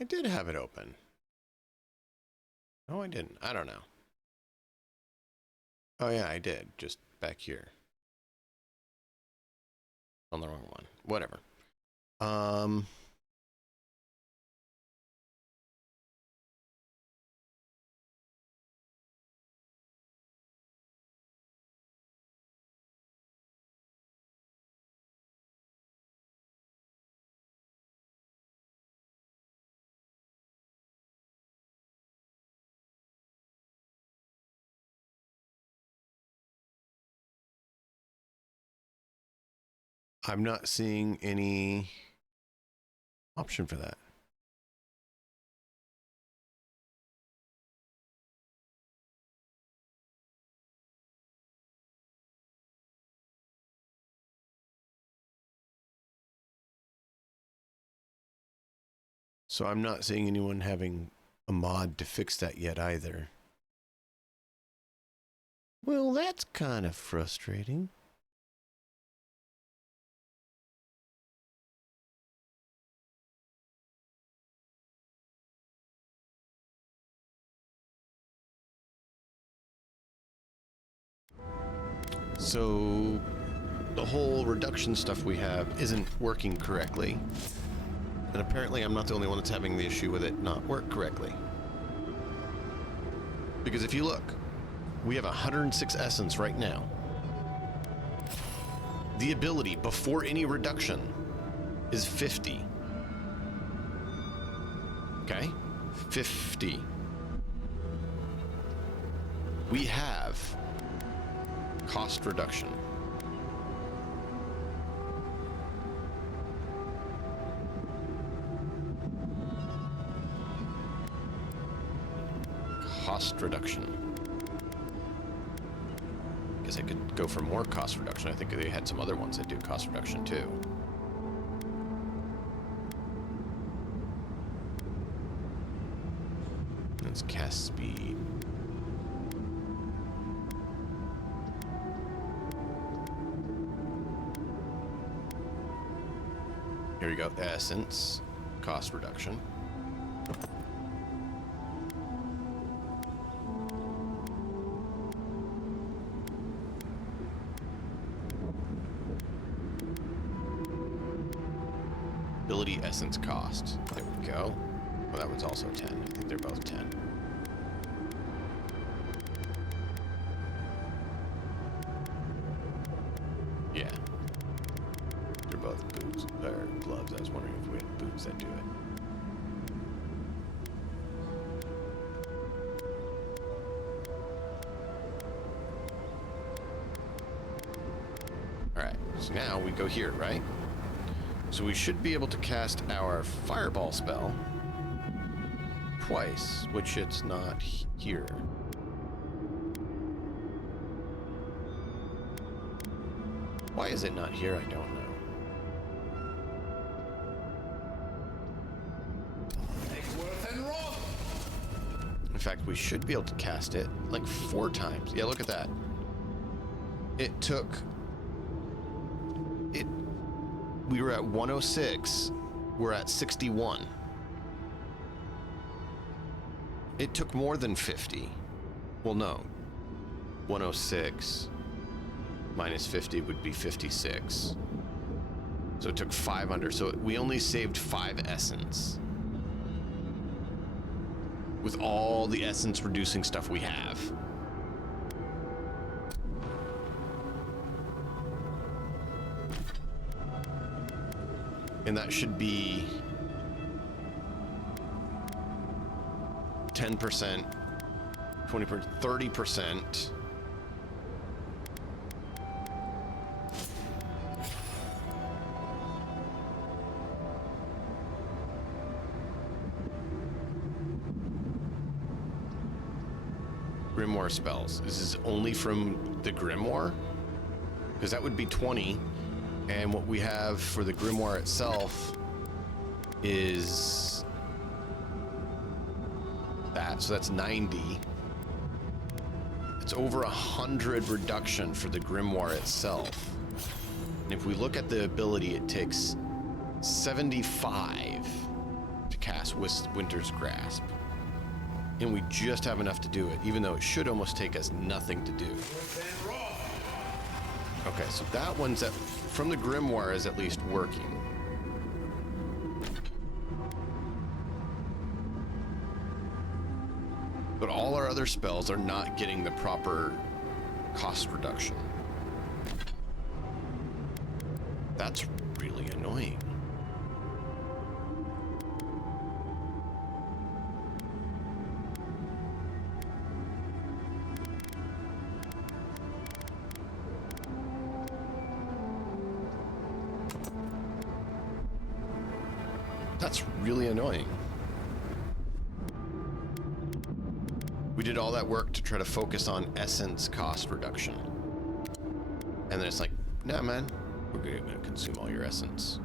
I did have it open. No, I didn't. I don't know. Oh yeah, I did. Just back here. On the wrong one. Whatever. I'm not seeing any option for that. So I'm not seeing anyone having a mod to fix that yet either. Well, that's kind of frustrating. So the whole reduction stuff we have isn't working correctly. And apparently I'm not the only one that's having the issue with it not work correctly. Because if you look, we have 106 essence right now. The ability before any reduction is 50. Okay? 50. We have cost reduction. Cost reduction. Guess I could go for more cost reduction. I think they had some other ones that do cost reduction too. That's cast speed. Here we go. Essence. Cost reduction. Ability essence cost. There we go. Well, that one's also 10. I think they're both 10. Yeah. They're both boots or gloves. I was wondering if we had boots that do it. Alright, so now we go here, right? So we should be able to cast our fireball spell twice, which it's not here. Why is it not here? I don't know. In fact, we should be able to cast it like 4 times. Yeah, look at that. It took... We were at 106. We're at 61. It took more than 50. Well, no. 106 minus 50 would be 56. So it took 500. So we only saved 5 essence. With all the essence reducing stuff we have. And that should be 10%, 20%, 30%. Grimoire spells. This is only from the Grimoire? Because that would be 20. And what we have for the Grimoire itself is that. So that's 90. It's over 100 reduction for the Grimoire itself. And if we look at the ability, it takes 75 to cast Winter's Grasp. And we just have enough to do it, even though it should almost take us nothing to do. Okay, so that one's from the Grimoire is at least working. But all our other spells are not getting the proper cost reduction. That's really annoying. That's really annoying. We did all that work to try to focus on essence cost reduction. And then it's like, nah, man, we're gonna consume all your essence.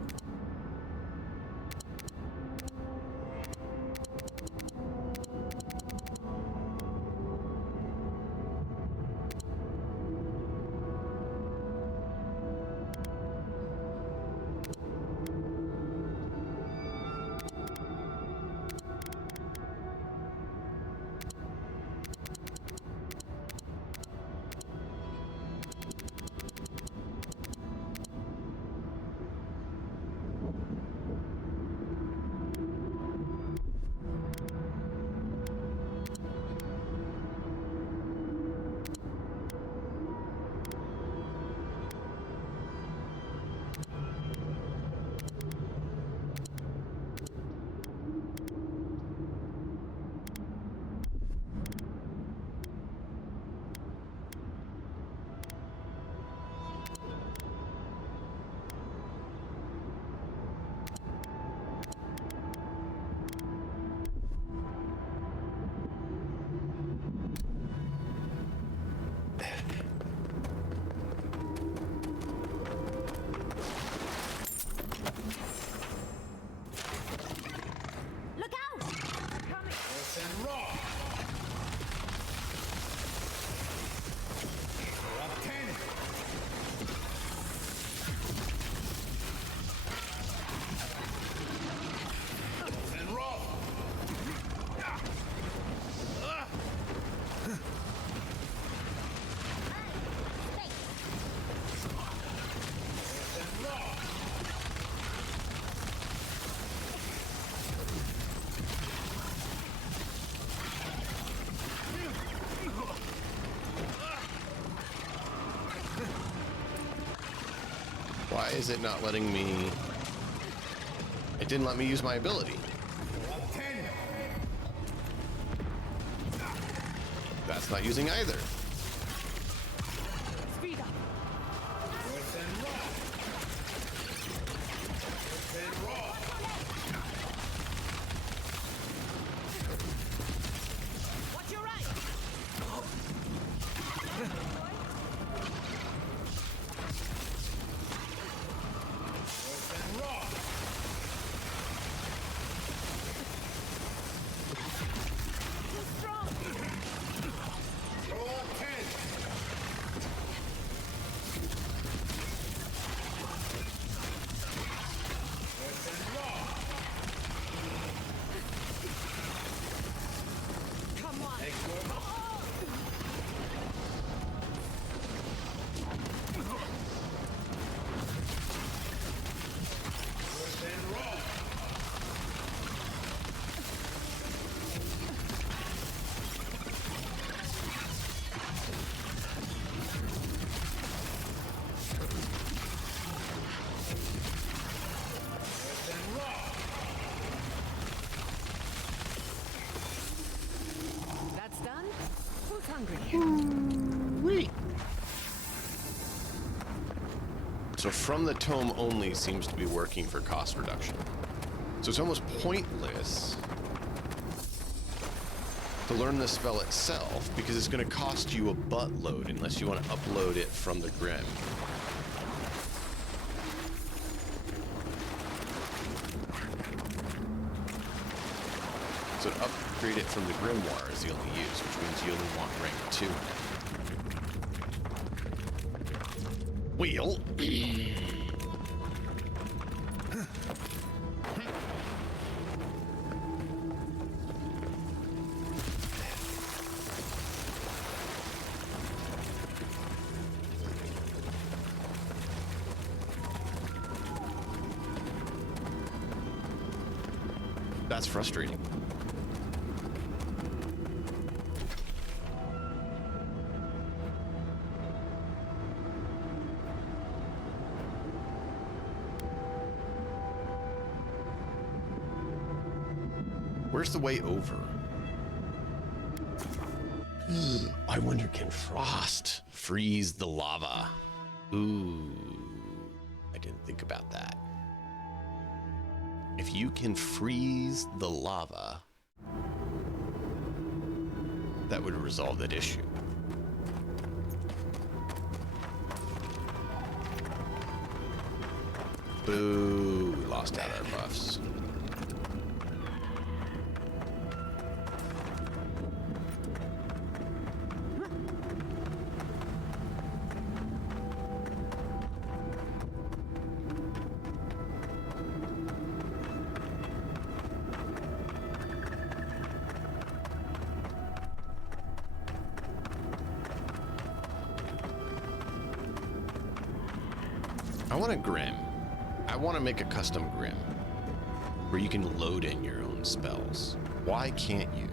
Why is it not letting me? It didn't let me use my ability. That's not using either. hungry. So from the tome only seems to be working for cost reduction. So it's almost pointless to learn the spell itself because it's going to cost you a buttload unless you want to upload it from the Grim. So to upgrade it from the Grimoire is the only use, which means you only want rank 2. Wheel. That's frustrating. Where's the way over? I wonder, can frost freeze the lava? Ooh, I didn't think about that. If you can freeze the lava, that would resolve that issue. Boo, we lost out our buffs. I want a Grim. I want to make a custom Grim where you can load in your own spells. Why can't you?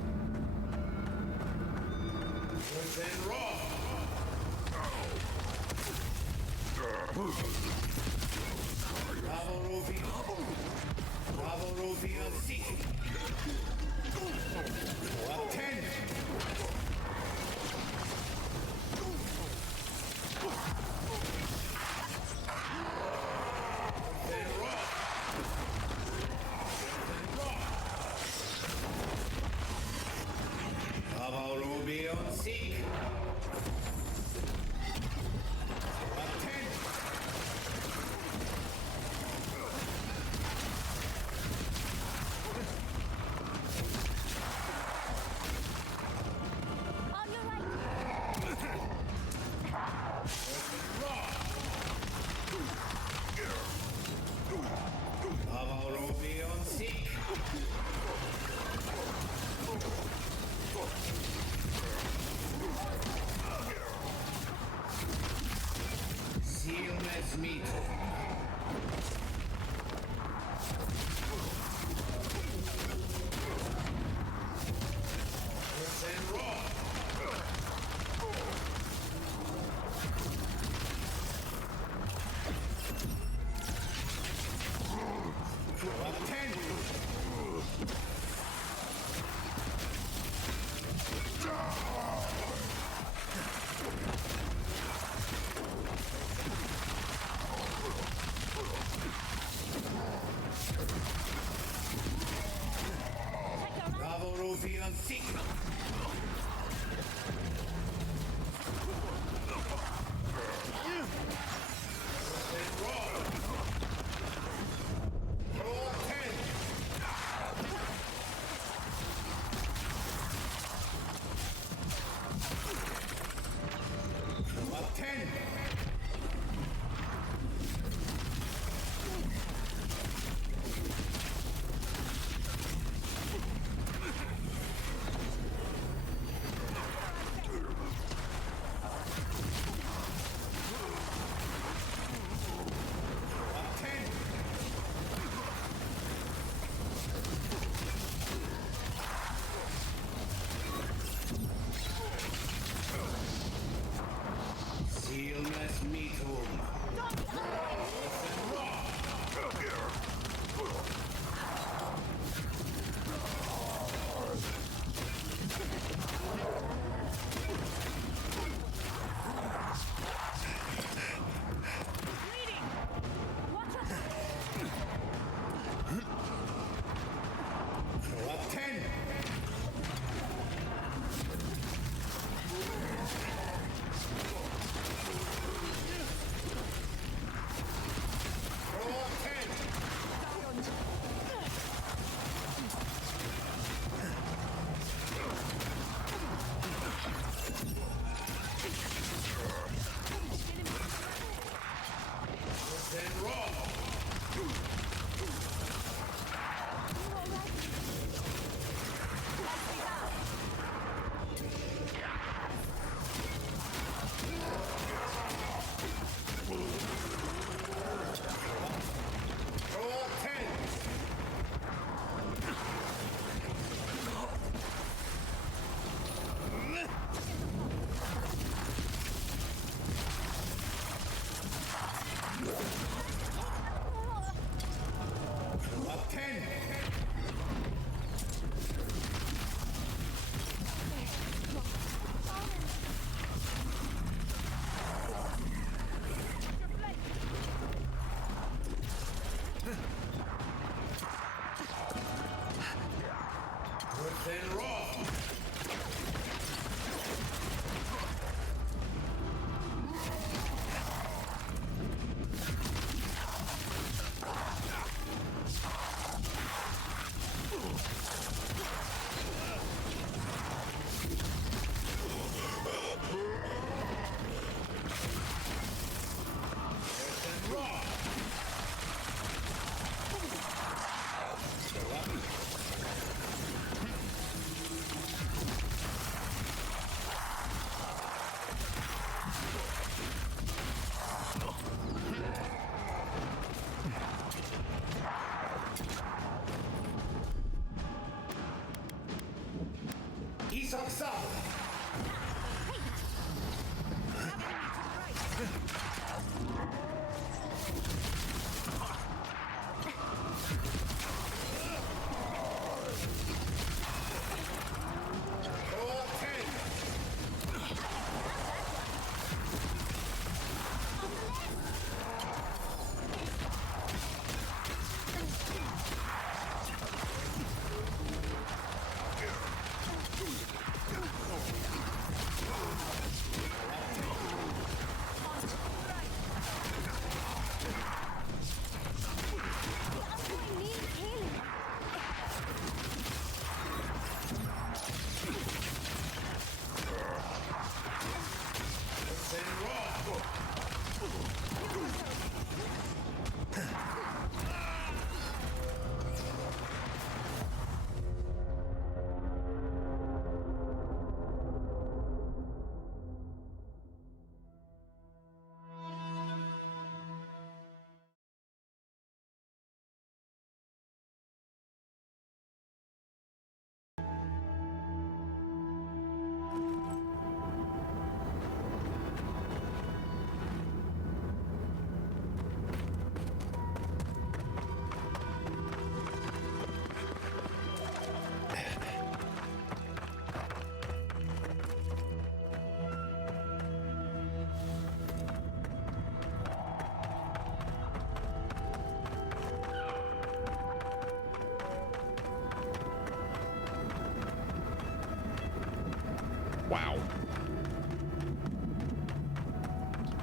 Wow.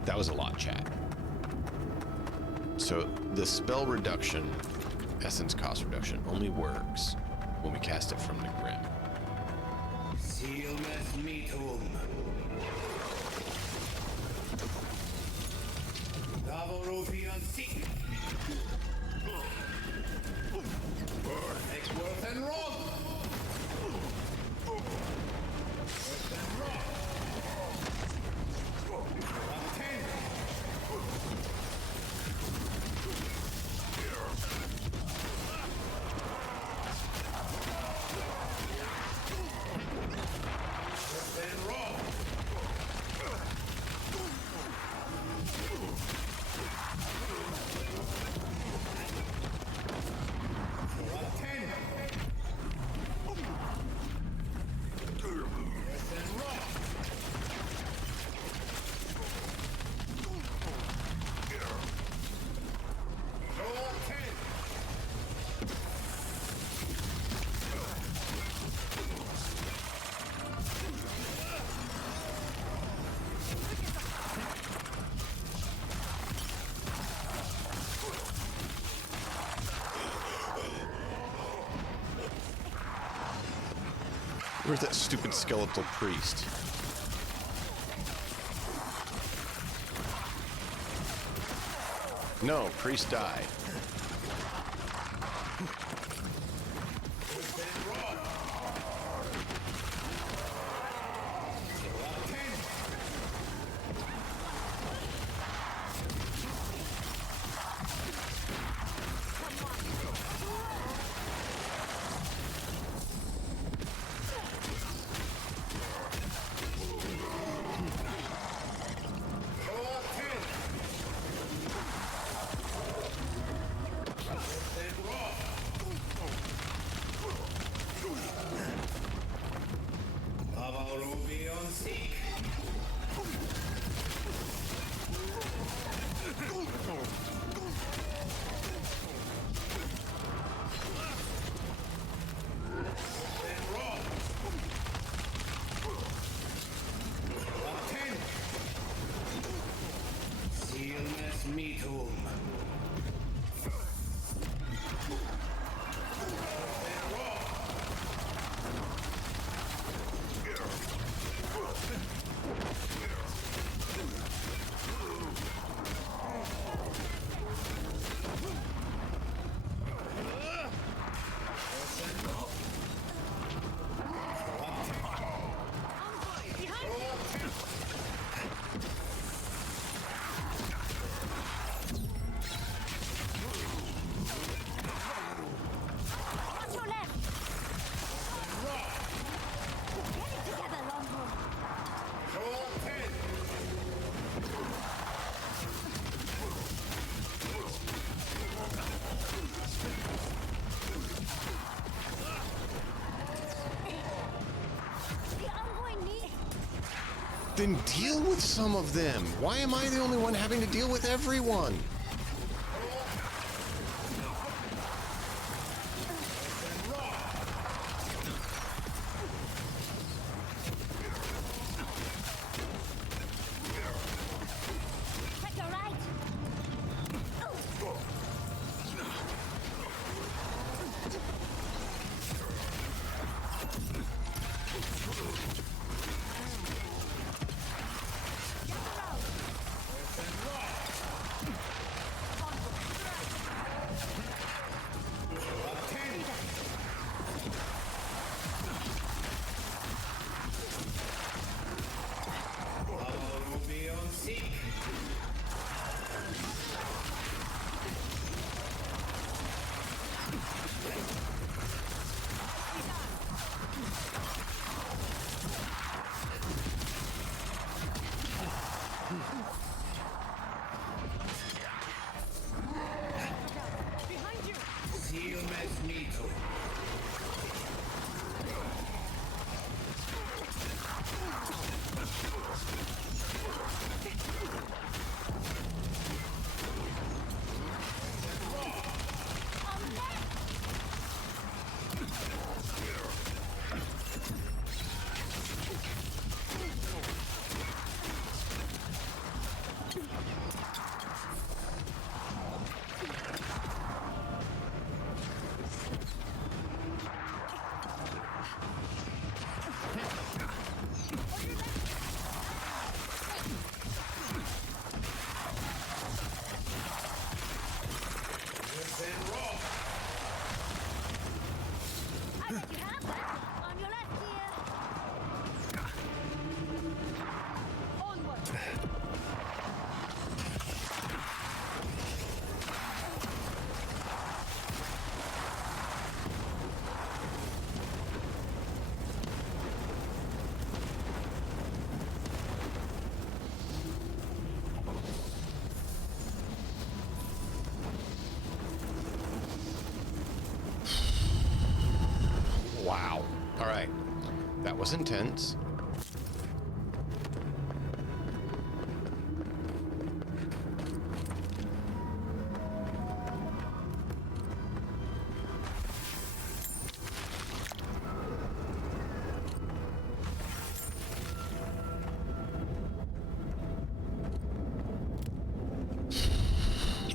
That was a lot, chat. So the spell reduction, essence cost reduction, only works when we cast it from the Grim. Where's that stupid skeletal priest? No, priest died. Then deal with some of them. Why am I the only one having to deal with everyone? Check your right. I bet you have that. On your left here. Onward. Wow. All right. That was intense.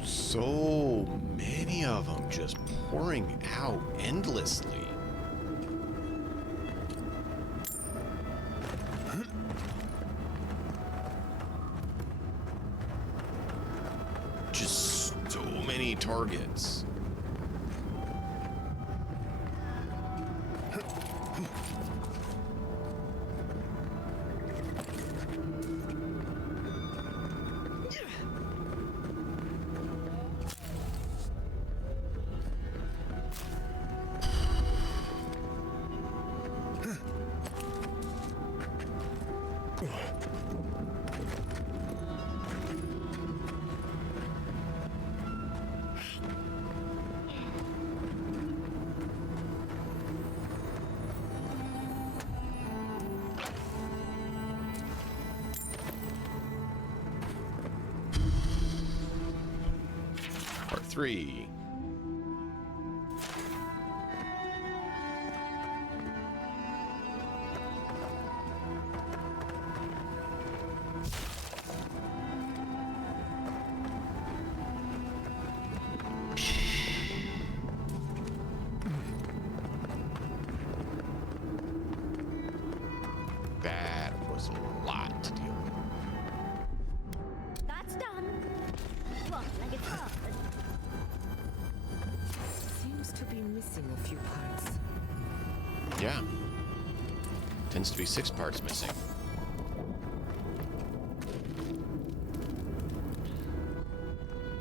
So many of them just pouring out endlessly. Just so many targets. Part 3. That was a lot to deal with. That's done. What, like it's hard? Seems to be missing a few parts. Yeah. Tends to be 6 parts missing.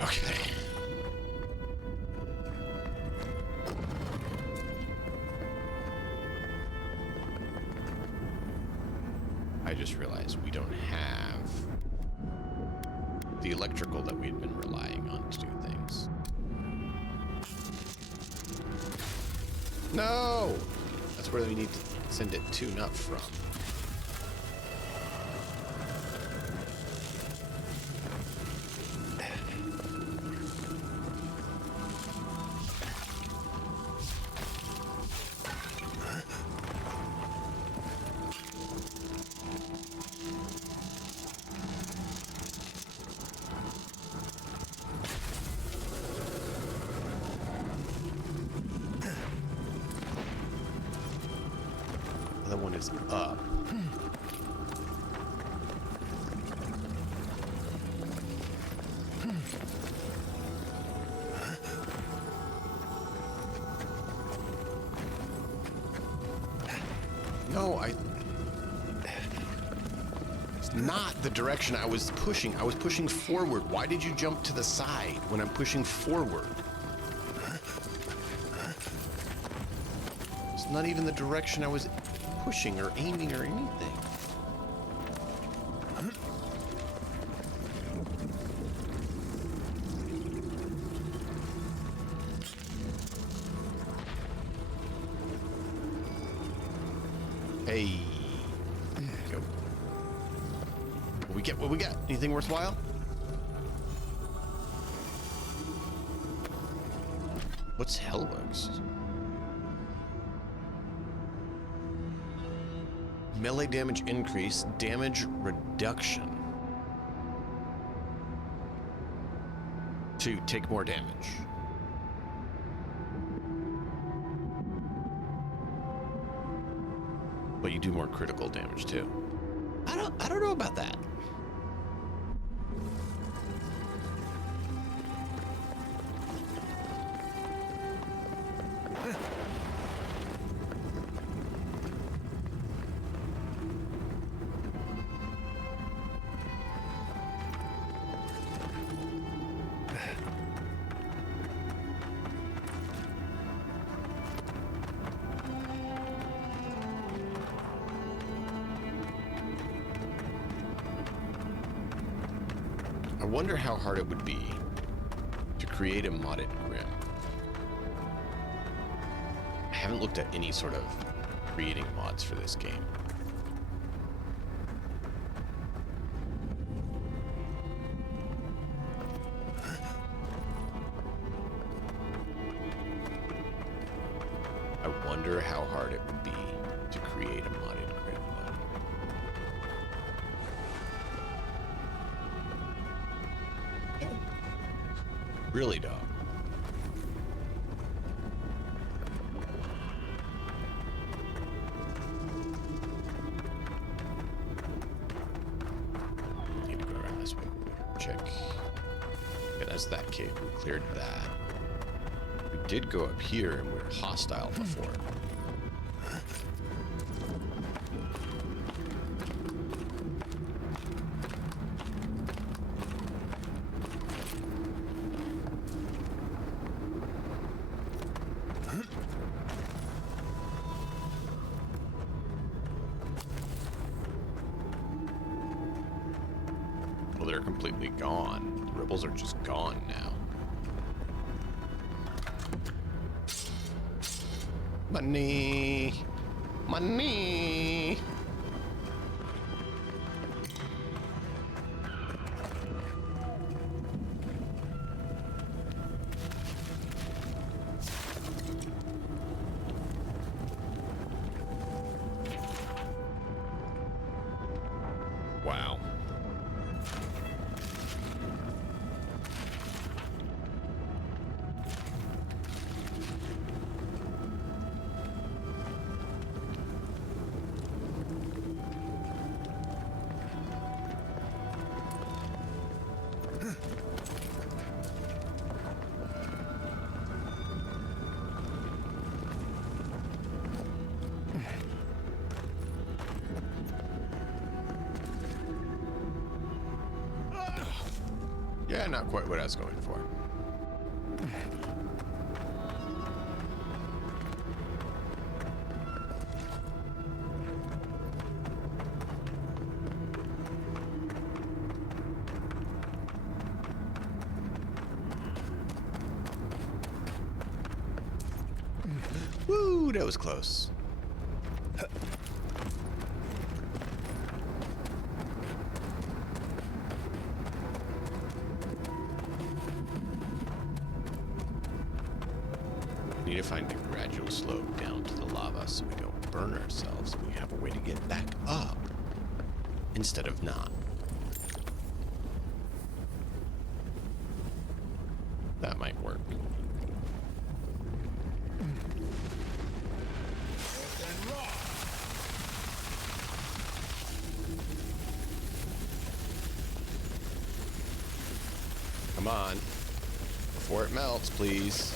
Okay. I just realized we don't have the electrical that we had been relying on to do things. No! That's where we need to send it to, not from. is up. No, it's not the direction I was pushing. I was pushing forward. Why did you jump to the side when I'm pushing forward? It's not even the direction I was pushing or aiming or anything. Hey. There you go. What we got? Anything worthwhile? What's Hellworks? Melee damage increase, damage reduction. To take more damage. But you do more critical damage too. I don't know about that. I wonder how hard it would be to create a modded Grim. I haven't looked at any sort of creating mods for this game. I wonder how hard it would be to create a modded Grim mod. Really, dog. Need to go around this way. Check. Yeah, that's that cave. We cleared that. We did go up here and we were hostile before. Well, they're completely gone. The rebels are just gone now. Money! Money! Wow. Yeah, not quite what I was going for. Woo, that was close. Need to find a gradual slope down to the lava so we don't burn ourselves and we have a way to get back up instead of not. That might work. Come on. Before it melts, please.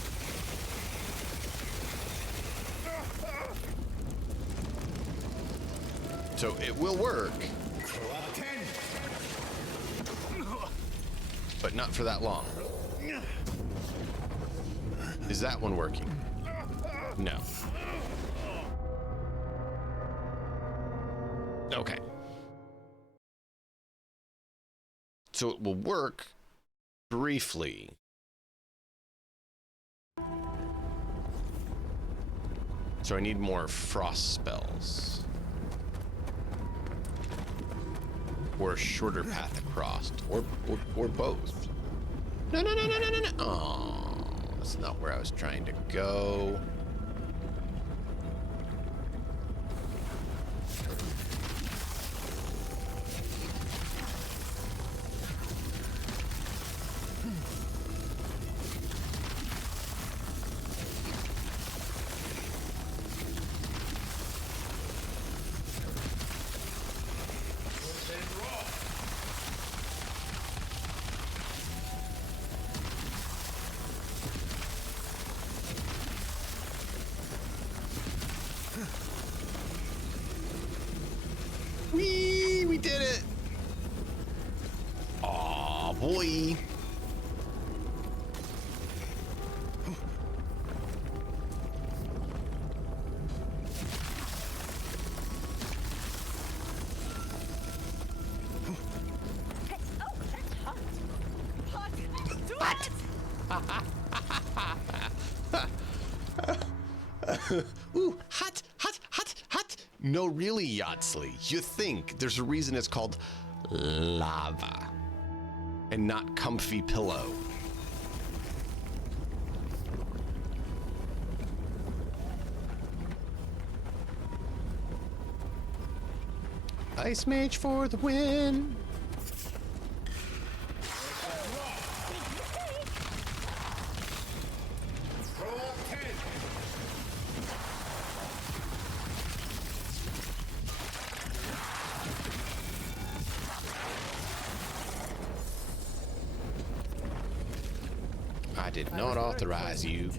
So it will work. But not for that long. Is that one working? No. Okay. So it will work briefly. So I need more frost spells. Or a shorter path across. Or both. No. Oh, that's not where I was trying to go. Whee! We did it! Aw, boy. Ooh, hot. No, really, Yahtzee. You think there's a reason it's called lava and not comfy pillow. Ice Mage for the win. I did not authorize you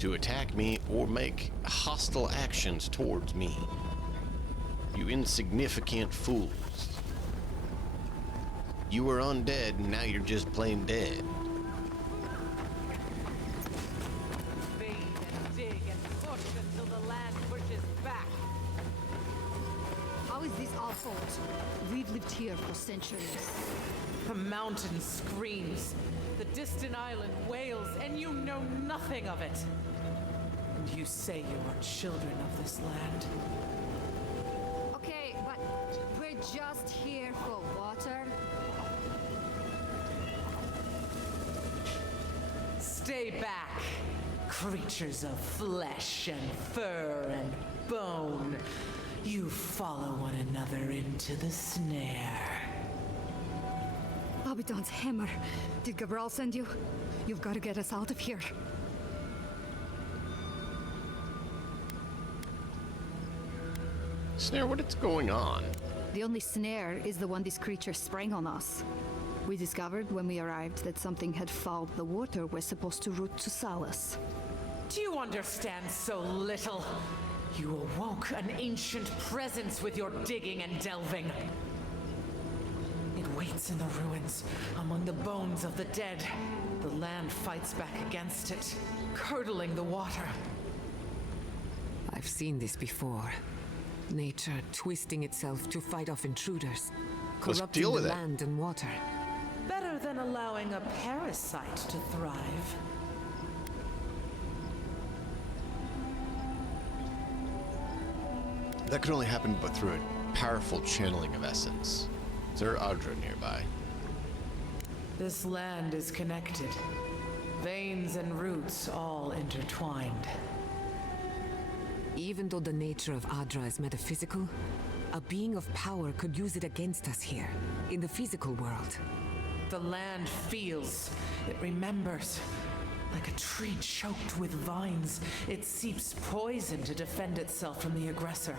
to attack me or make hostile actions towards me. You insignificant fools. You were undead and now you're just plain dead. Fade and dig and push until the land pushes back. How is this our fault? We've lived here for centuries. The mountain screams. The distant island wails, and you know nothing of it. And you say you are children of this land. Okay, but we're just here for water. Stay back, creatures of flesh and fur and bone. You follow one another into the snare. Abaddon's hammer. Did Gabriel send you? You've got to get us out of here. Snare, what is going on? The only snare is the one this creature sprang on us. We discovered when we arrived that something had fouled the water we're supposed to route to Salus. Do you understand so little? You awoke an ancient presence with your digging and delving. It waits in the ruins, among the bones of the dead. The land fights back against it, curdling the water. I've seen this before. Nature twisting itself to fight off intruders, corrupting the land and water. Better than allowing a parasite to thrive. That could only happen but through a powerful channeling of essence. Is there Audra nearby? This land is connected. Veins and roots all intertwined. Even though the nature of Adra is metaphysical, a being of power could use it against us here, in the physical world. The land feels, it remembers. Like a tree choked with vines, it seeps poison to defend itself from the aggressor.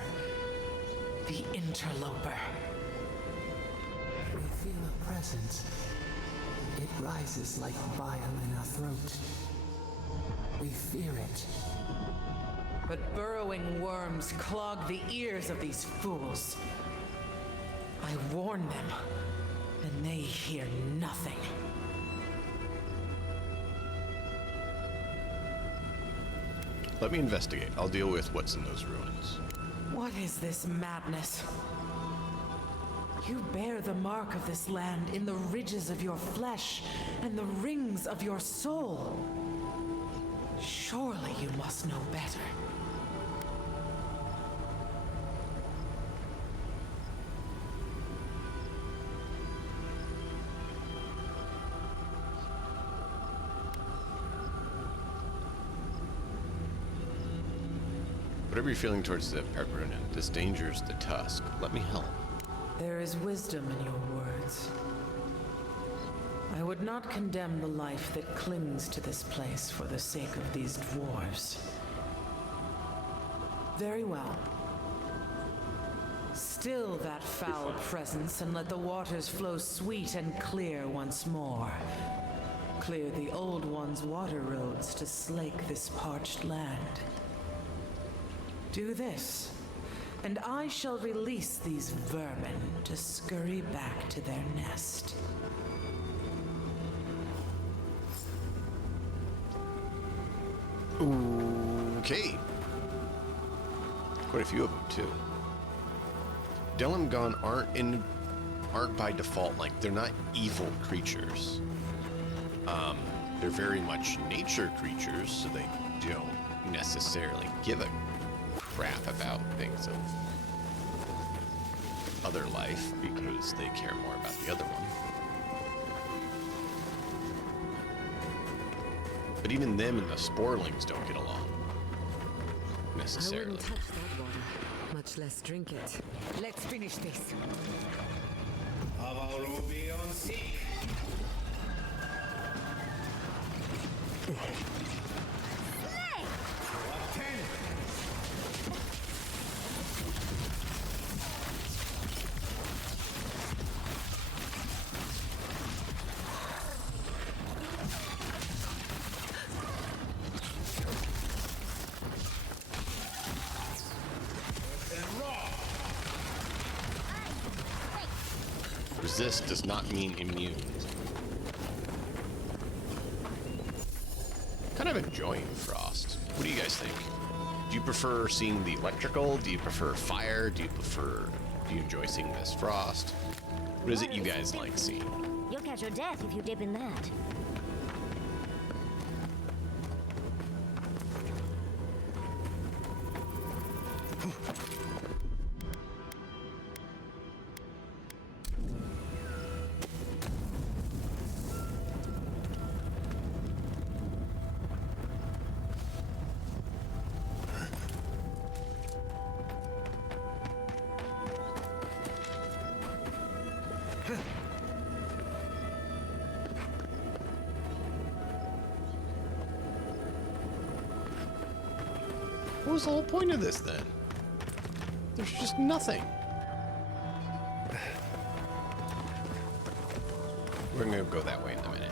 The interloper. We feel a presence. It rises like bile in our throat. We fear it. But burrowing worms clog the ears of these fools. I warn them, and they hear nothing. Let me investigate. I'll deal with what's in those ruins. What is this madness? You bear the mark of this land in the ridges of your flesh and the rings of your soul. Surely you must know better. Whatever you're feeling towards the Pepperoni, this danger's the Tusk. Let me help. There is wisdom in your words. I would not condemn the life that clings to this place for the sake of these dwarves. Very well. Still that foul presence, and let the waters flow sweet and clear once more. Clear the old one's water roads to slake this parched land. Do this, and I shall release these vermin to scurry back to their nest. Okay. Quite a few of them too. Delimgon aren't by default, like, they're not evil creatures. They're very much nature creatures, so they don't necessarily give a crap about things of other life because they care more about the other one. But even them and the sporelings don't get along necessarily. I wouldn't touch that water, much less drink it. Let's finish this. Resist does not mean immune. Kind of enjoying Frost. What do you guys think? Do you prefer seeing the electrical? Do you prefer fire? Do you enjoy seeing this Frost? What is it you guys like seeing? You'll catch your death if you dip in that. What was the whole point of this then? There's just nothing. We're gonna go that way in a minute.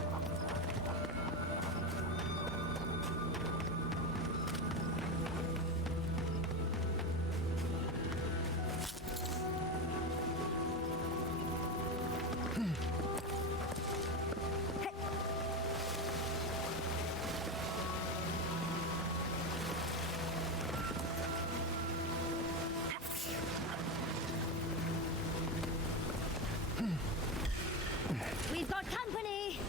We've got company!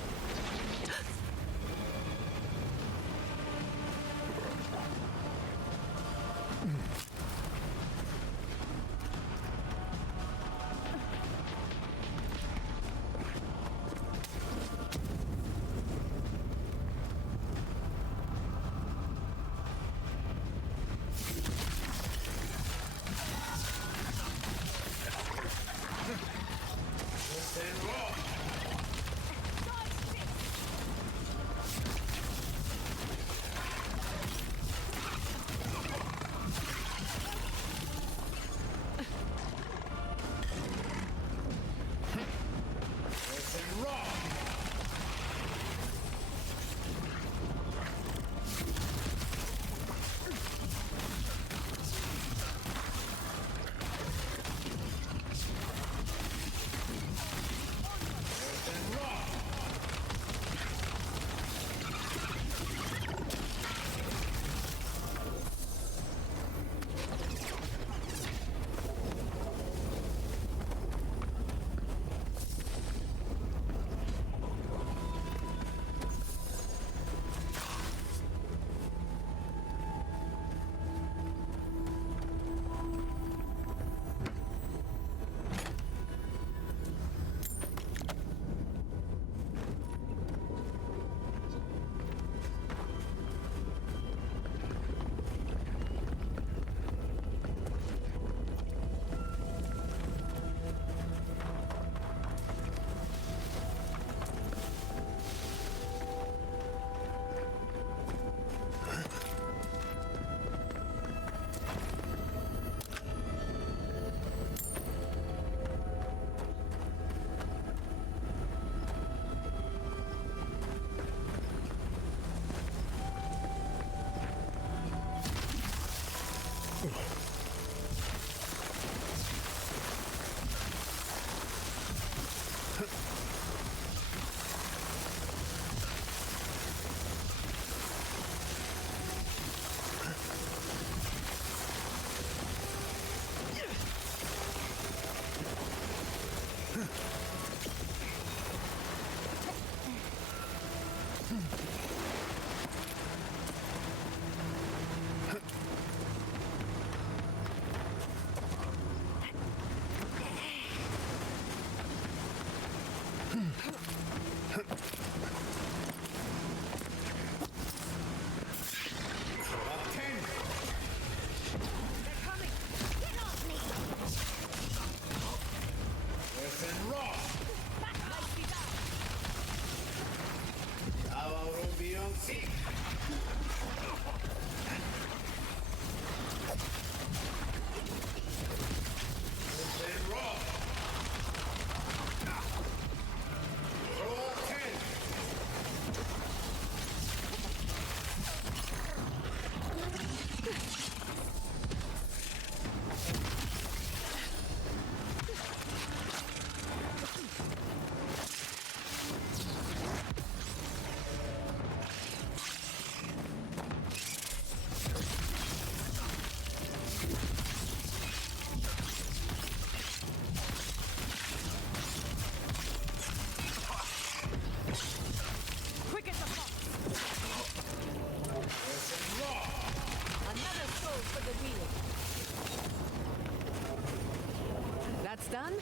That's done?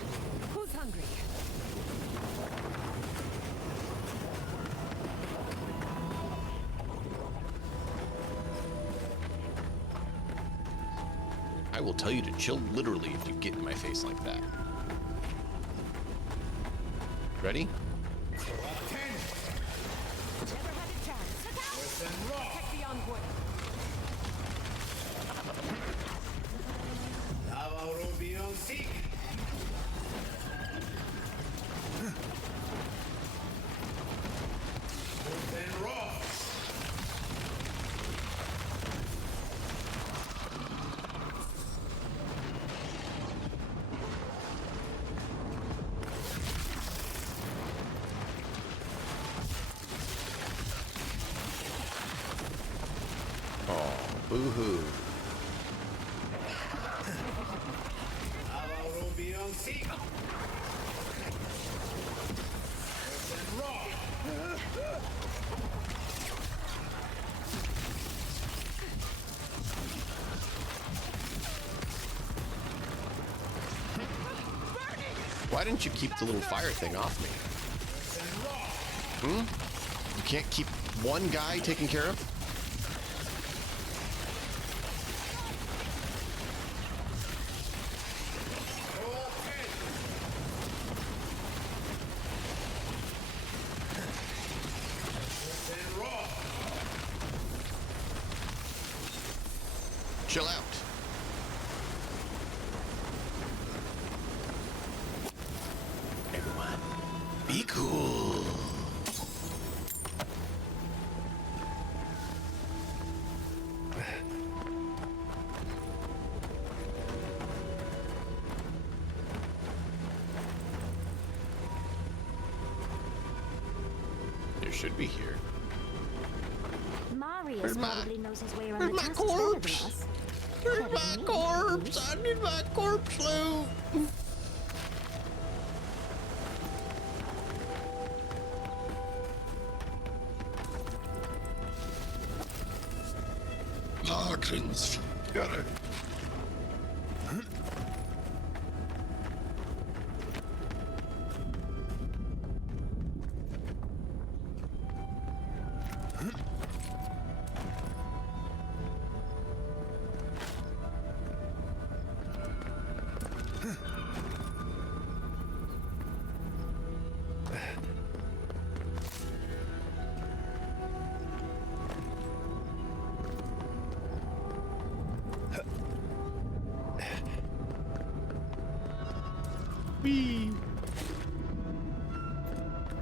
Who's hungry? I will tell you to chill literally if you get in my face like that. Ready? Never had a chance. Protect the envoy. Boo-hoo. Why didn't you keep the little fire thing off me? You can't keep one guy taken care of? Chill out. Everyone, be cool. There should be here. Marius probably knows his way around Where's the my tasks better than corpse? us. Where's my corpse? I need my corpse loot. Markings. Got it. Whee!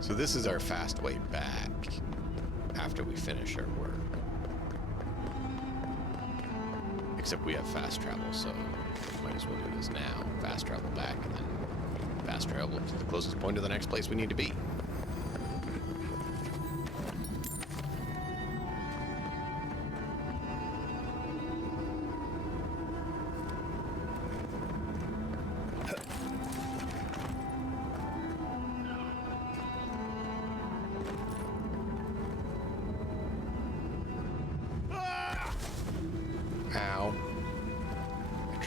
So this is our fast way back after we finish our work. Except we have fast travel, so might as well do this now. Fast travel back and then fast travel to the closest point to the next place we need to be.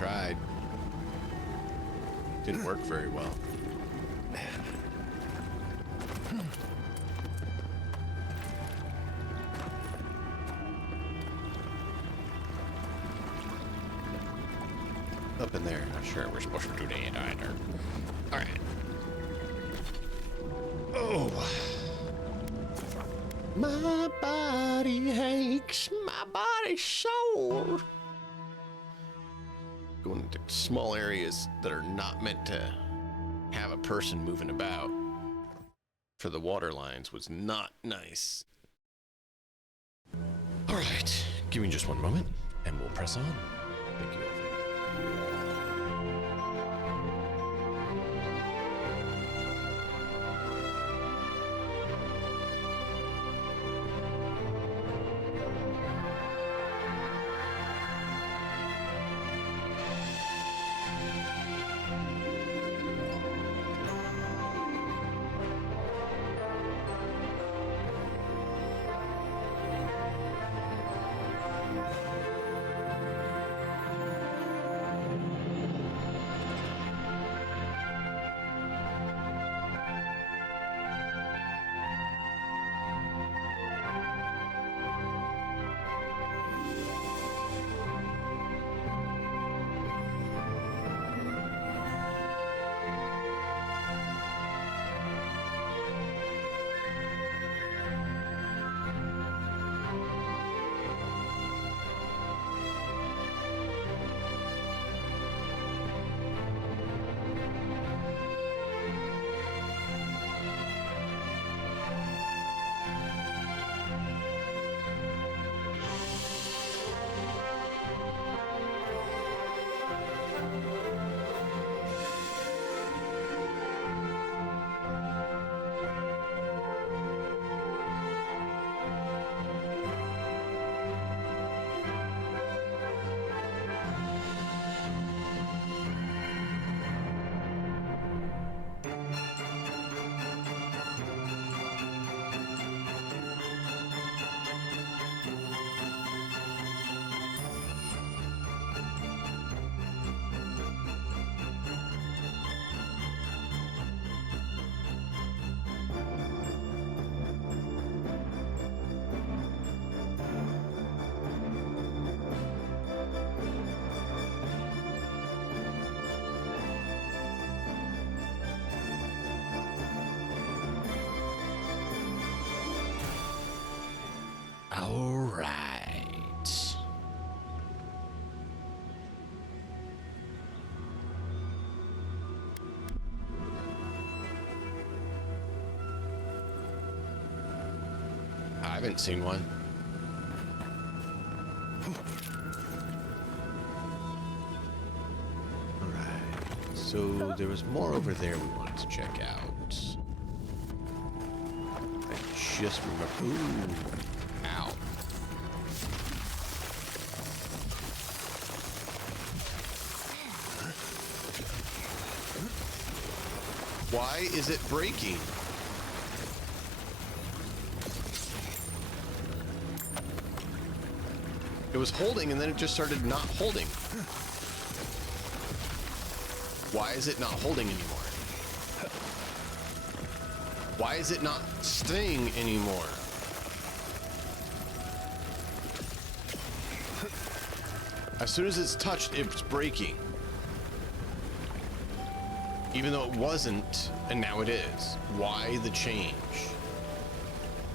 tried. Didn't work very well. Up in there. Not sure we're supposed to do that either. Alright. Oh. My body aches. My body's sore. Going into small areas that are not meant to have a person moving about for the water lines was not nice. Alright. Give me just one moment and we'll press on. Thank you. All right. I haven't seen one. All right. So there was more over there we wanted to check out. I just remember. Ooh. Ow. Why is it breaking? It was holding and then it just started not holding. Why is it not holding anymore? Why is it not staying anymore? As soon as it's touched, it's breaking. Even though it wasn't, and now it is. Why the change?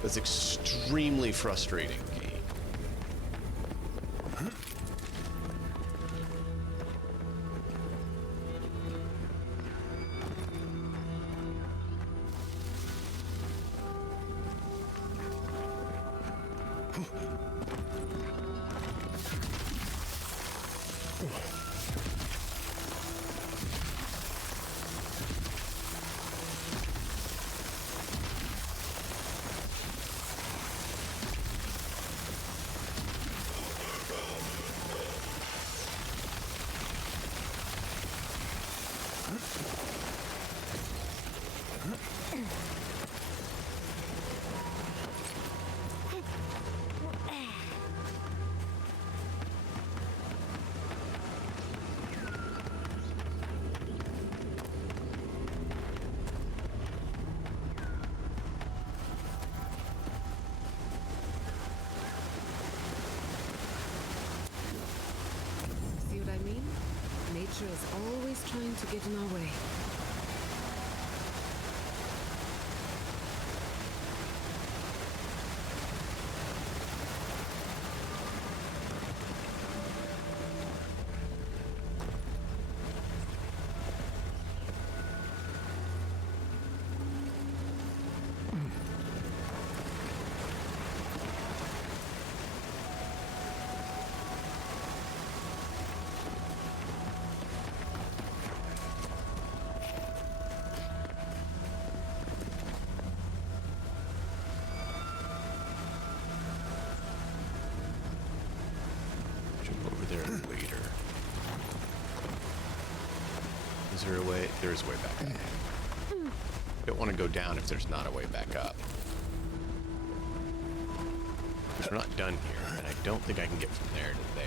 That's extremely frustrating, game. to get in our way. Is there a way? There is a way back up. Don't want to go down if there's not a way back up. Because we're not done here, and I don't think I can get from there to there.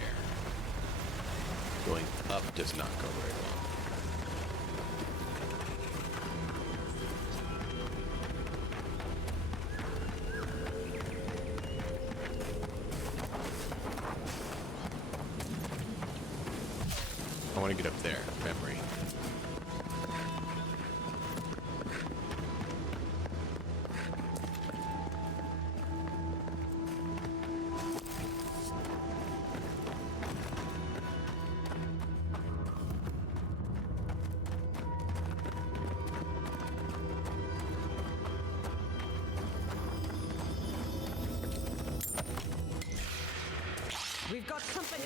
Going up does not go very well. I want to get up there, memory. We've got company.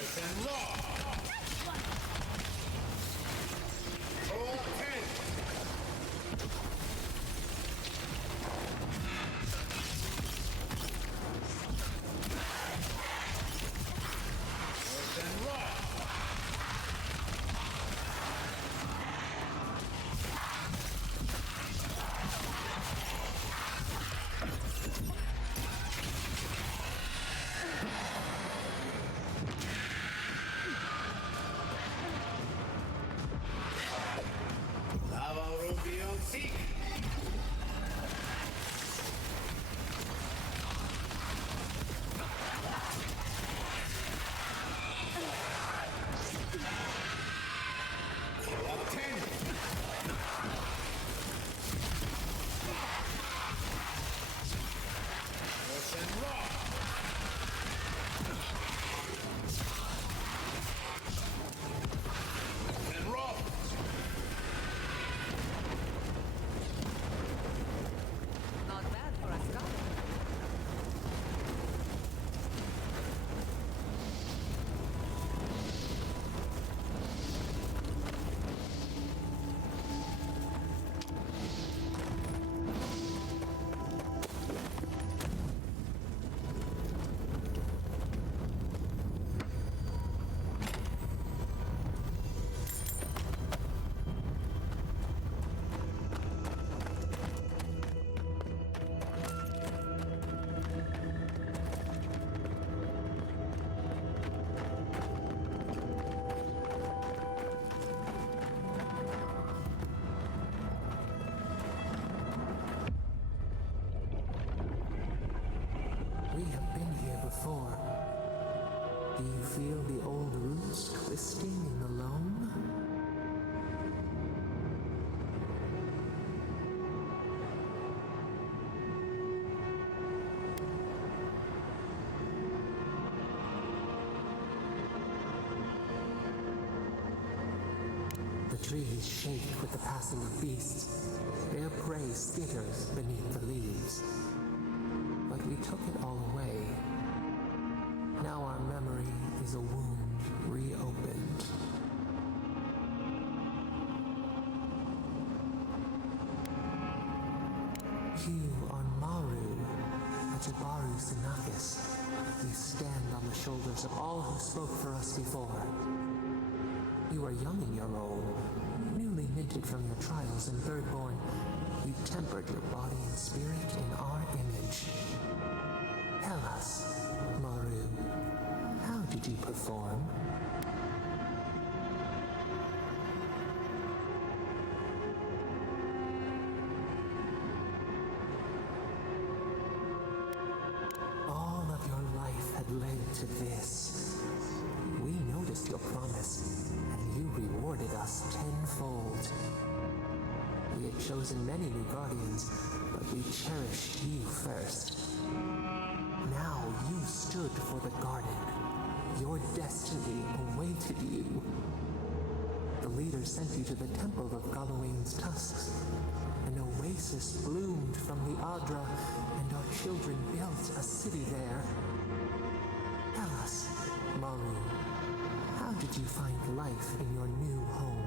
We have been here before. Do you feel the old roots twisting in the loam? The trees shake with the passing of beasts. Their prey skitters beneath the leaves. But we took it all away. Now our memory is a wound reopened. You are Maru, Ajabaru Sinakis. You stand on the shoulders of all who spoke for us before. You are young in your role, newly minted from your trials in Birdborn. You tempered your body and spirit in our image. Tell us, Maru, how did you perform? All of your life had led to this. We noticed your promise, and you rewarded us tenfold. We had chosen many new guardians, but we cherished you first. Now you stood for the garden. Your destiny awaited you. The leader sent you to the temple of Galawain's tusks. An oasis bloomed from the Adra, and our children built a city there. Tell us, Maru, how did you find life in your new home?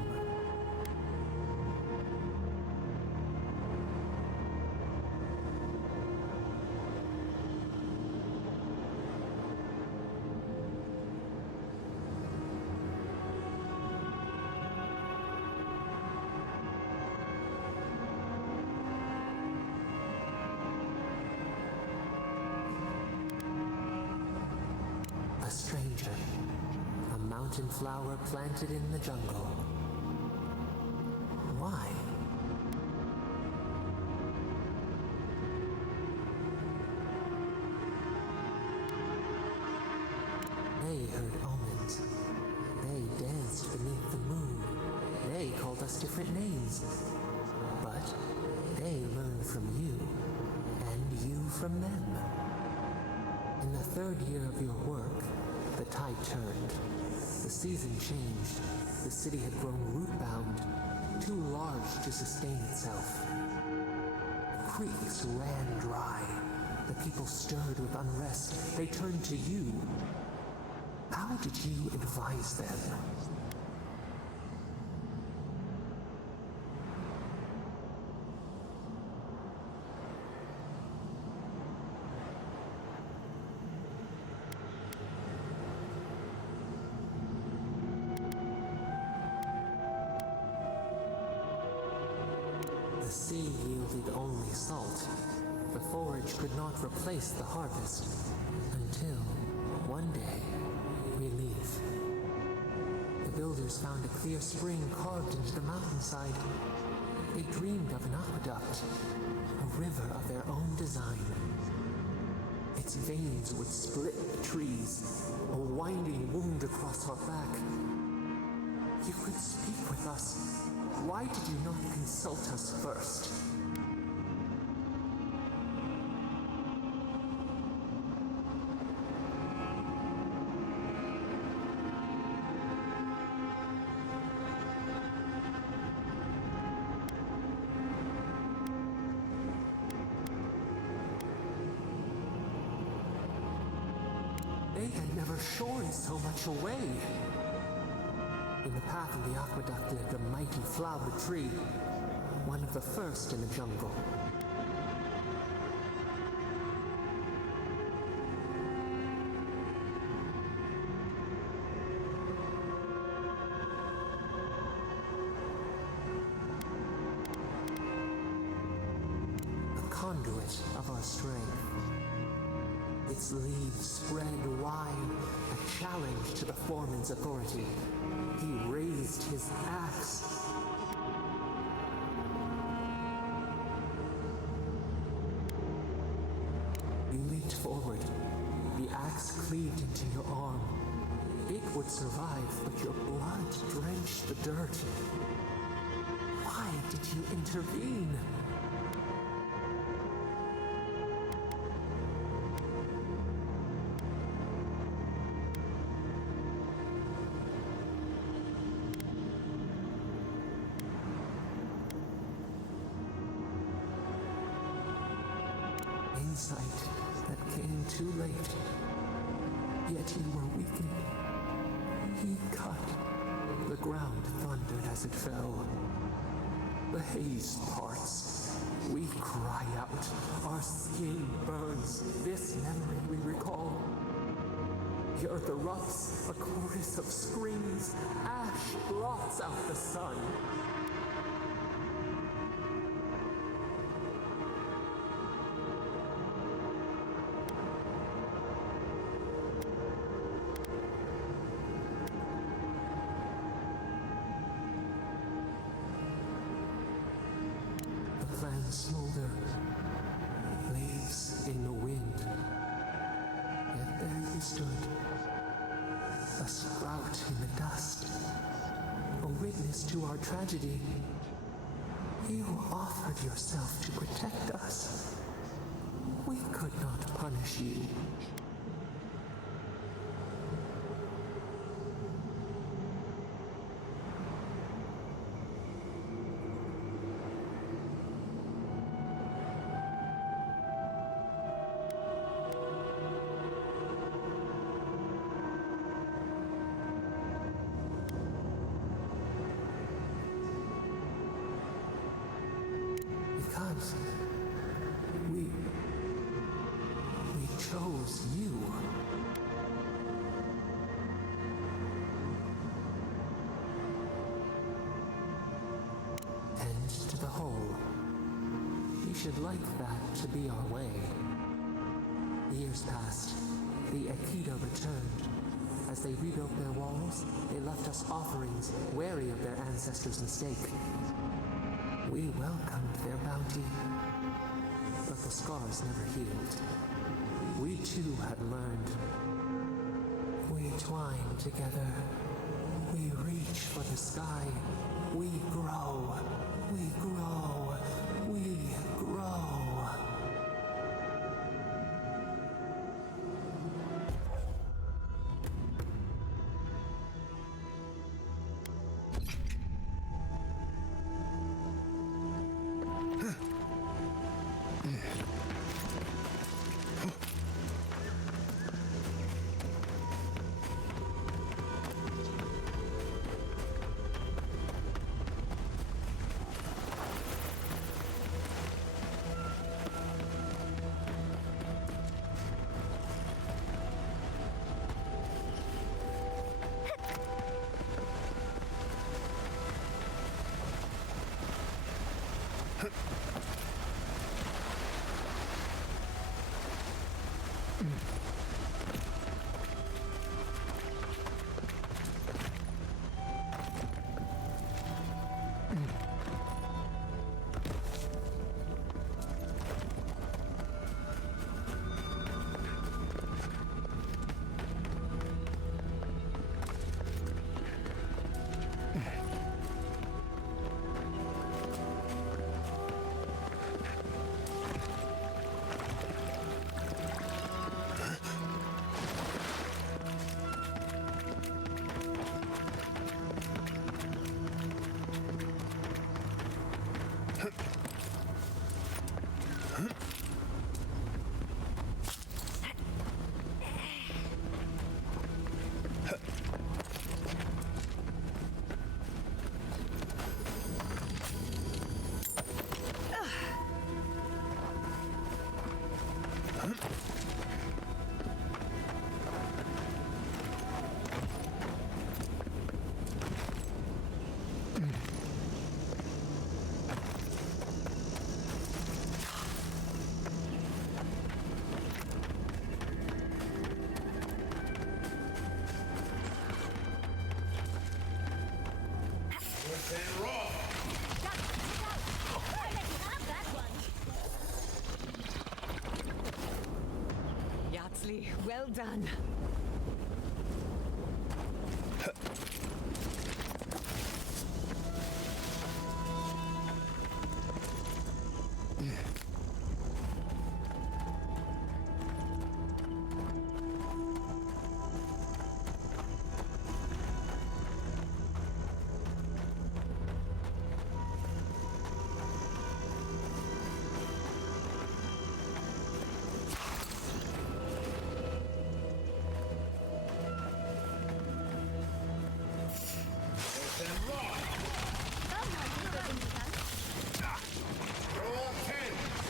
A stranger, a mountain flower planted in the jungle. Why? They heard omens. They danced beneath the moon. They called us different names. But they learned from you, and you from them. In the third year of your work, the tide turned. The season changed. The city had grown root-bound, too large to sustain itself. Creeks ran dry. The people stirred with unrest. They turned to you. How did you advise them? The sea yielded only salt. The forage could not replace the harvest. Until one day, we leave. The builders found a clear spring carved into the mountainside. They dreamed of an aqueduct, a river of their own design. Its veins would split the trees, a winding wound across our back. You could speak with us. Why did you not consult us first? They had never shorn so much away. In the path of the aqueduct lived a mighty flower tree, one of the first in the jungle. A conduit of our strength. Its leaves spread wide, a challenge to the foreman's authority. He raised his axe. You leaped forward. The axe cleaved into your arm. It would survive, but your blood drenched the dirt. Why did you intervene? Insight that came too late. Yet you were weakened. He cut. The ground thundered as it fell. The haze parts. We cry out. Our skin burns. This memory we recall. The earth erupts. A chorus of screams. Ash blots out the sun. Smolder, leaves in the wind. Yet there you stood, a sprout in the dust, witness to our tragedy. You offered yourself to protect us. We could not punish you. Because we chose you. Tend to the whole. You should like that to be our way. Years passed. The Aikido returned. As they rebuilt their walls, they left us offerings, wary of their ancestors' mistake. We welcomed their bounty, but the scars never healed. We too had learned. We twine together. We reach for the sky. We grow. We grow. We grow. Yatsli, well done. Roll 10!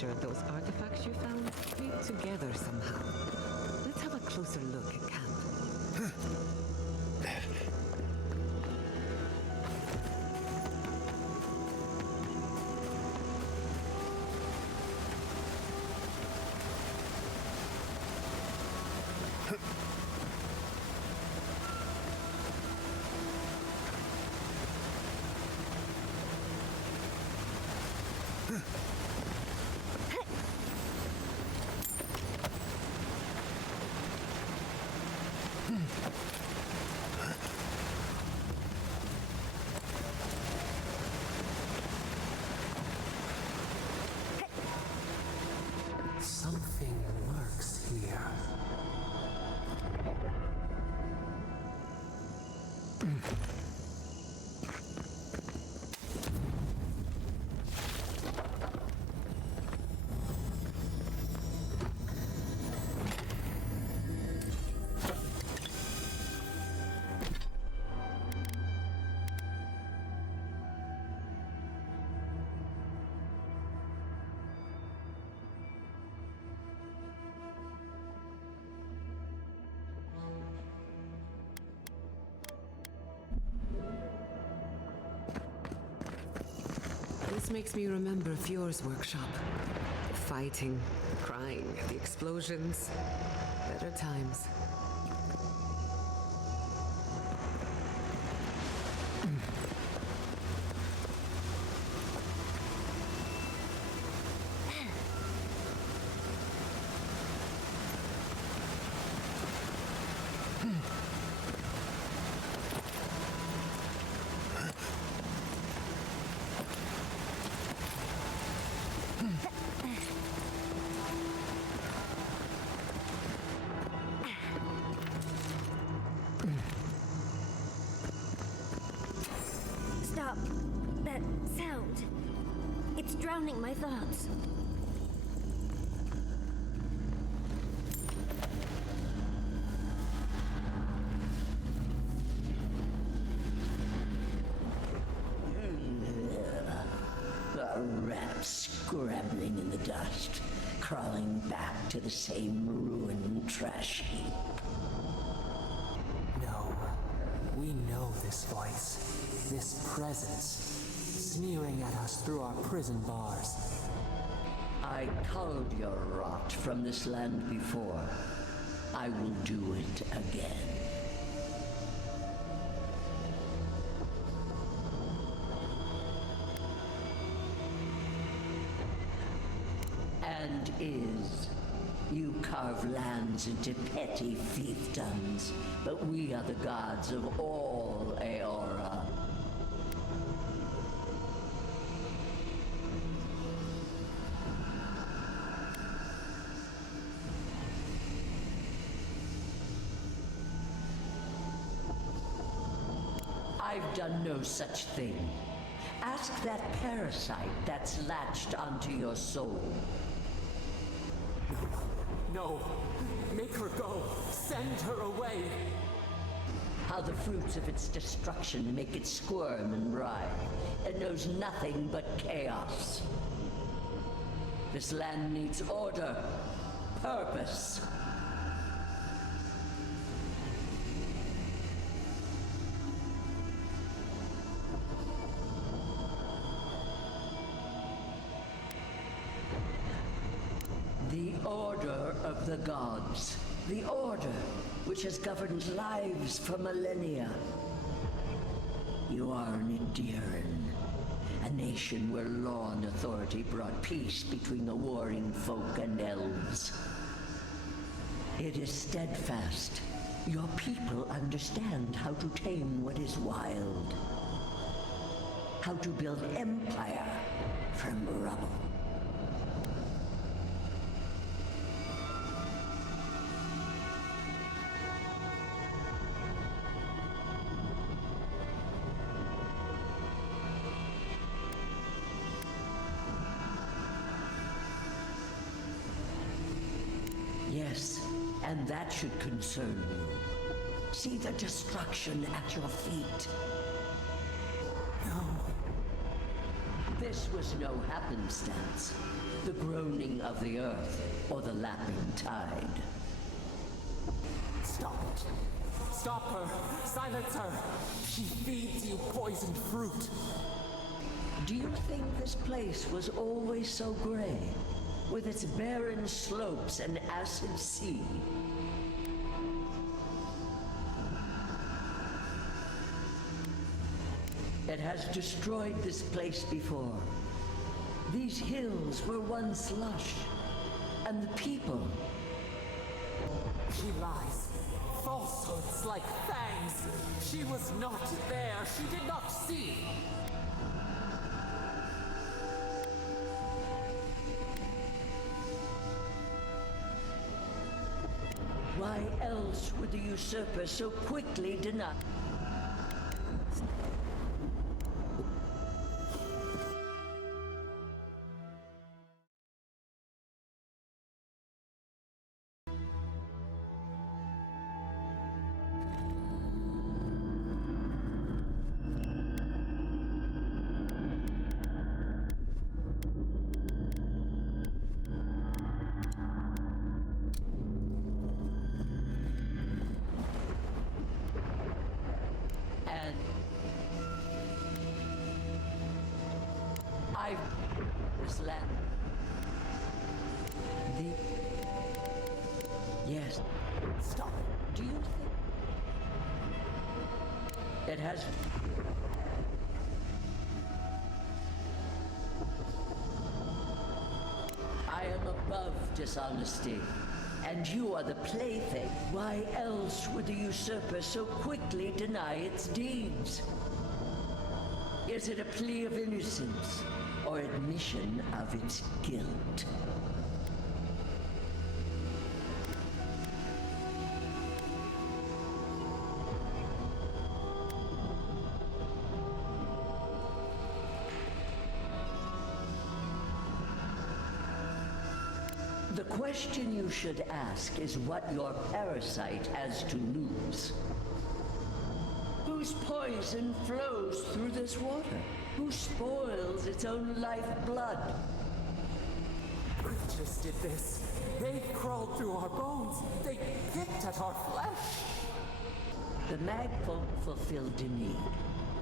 picture of those artifacts you found fit together somehow. Let's have a closer look at camp. Something lurks here. This makes me remember Fjord's workshop. The fighting, the crying, the explosions. Better times. Stop. That sound. It's drowning my thoughts. A rat scrabbling in the dust, crawling back to the same ruined trash heap. No, we know this voice, this presence, sneering at us through our prison bars. I culled your rot from this land before. I will do it again. And you carve lands into petty fiefdoms, but we are the gods of all Aora. I've done no such thing. Ask that parasite that's latched onto your soul. No, make her go. Send her away. How the fruits of its destruction make it squirm and writhe. It knows nothing but chaos. This land needs order, purpose. The order of the gods. The order which has governed lives for millennia. You are an Indiran, a nation where law and authority brought peace between the warring folk and elves. It is steadfast. Your people understand how to tame what is wild. How to build empire from rubble. Yes, and that should concern you. See the destruction at your feet. No. This was no happenstance. the groaning of the earth or the lapping tide. Stop it. Stop her. Silence her. She feeds you poisoned fruit. Do you think this place was always so gray, with its barren slopes and acid sea? It has destroyed this place before. These hills were once lush, and the people. She lies. Falsehoods like fangs. She was not there. She did not see. Why else would the usurper so quickly deny? This land. Yes. Stop. Do you think it has? I am above dishonesty, and you are the plaything. Why else would the usurper so quickly deny its deeds? Is it a plea of innocence, or admission of its guilt? The question you should ask is what your parasite has to lose. Whose poison flows through this water? Who spoils its own lifeblood? Creatures did this. They crawled through our bones. They picked at our flesh. The Magfolk fulfilled a need.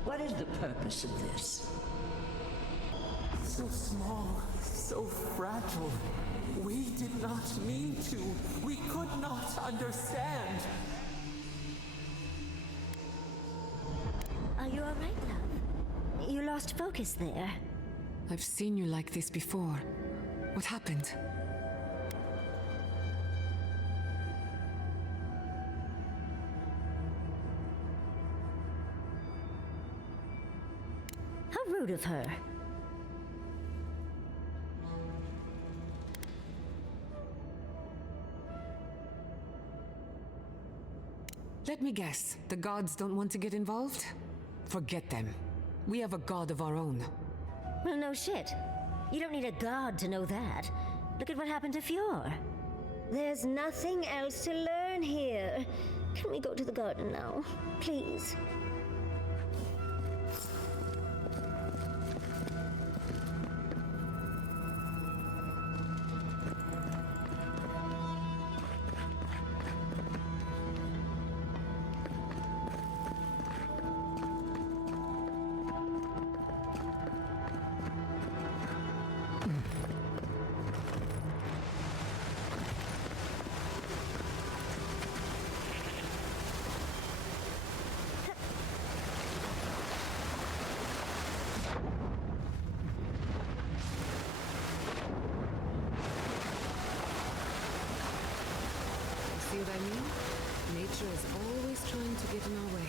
What is the purpose of this? So small, so fragile. We did not mean to. We could not understand. Are you all right, love? You lost focus there. I've seen you like this before. What happened? How rude of her. Let me guess. The gods don't want to get involved? Forget them. We have a god of our own. Well, no shit. You don't need a god to know that. Look at what happened to Fjord. There's nothing else to learn here. Can we go to the garden now? Please. See what I mean? Nature is always trying to get in our way.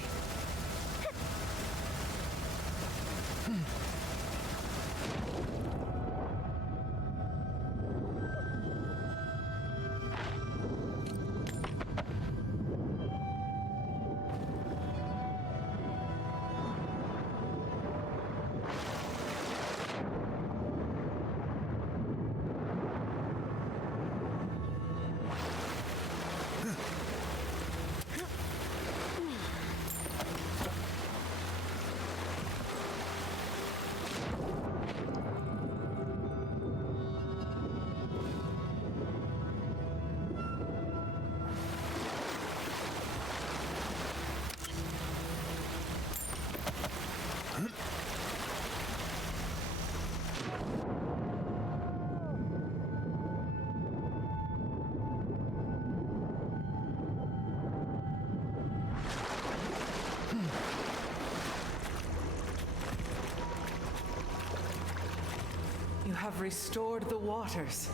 You have restored the waters.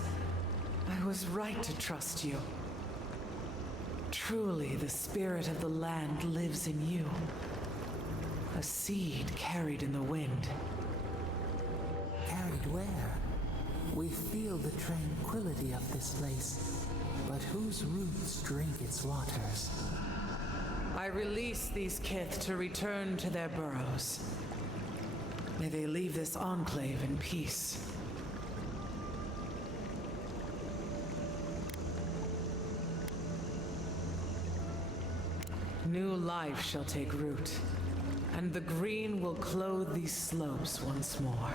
I was right to trust you. Truly, the spirit of the land lives in you. A seed carried in the wind. Carried where? We feel the tranquility of this place, but whose roots drink its waters? I release these kith to return to their burrows. May they leave this enclave in peace. New life shall take root, and the green will clothe these slopes once more.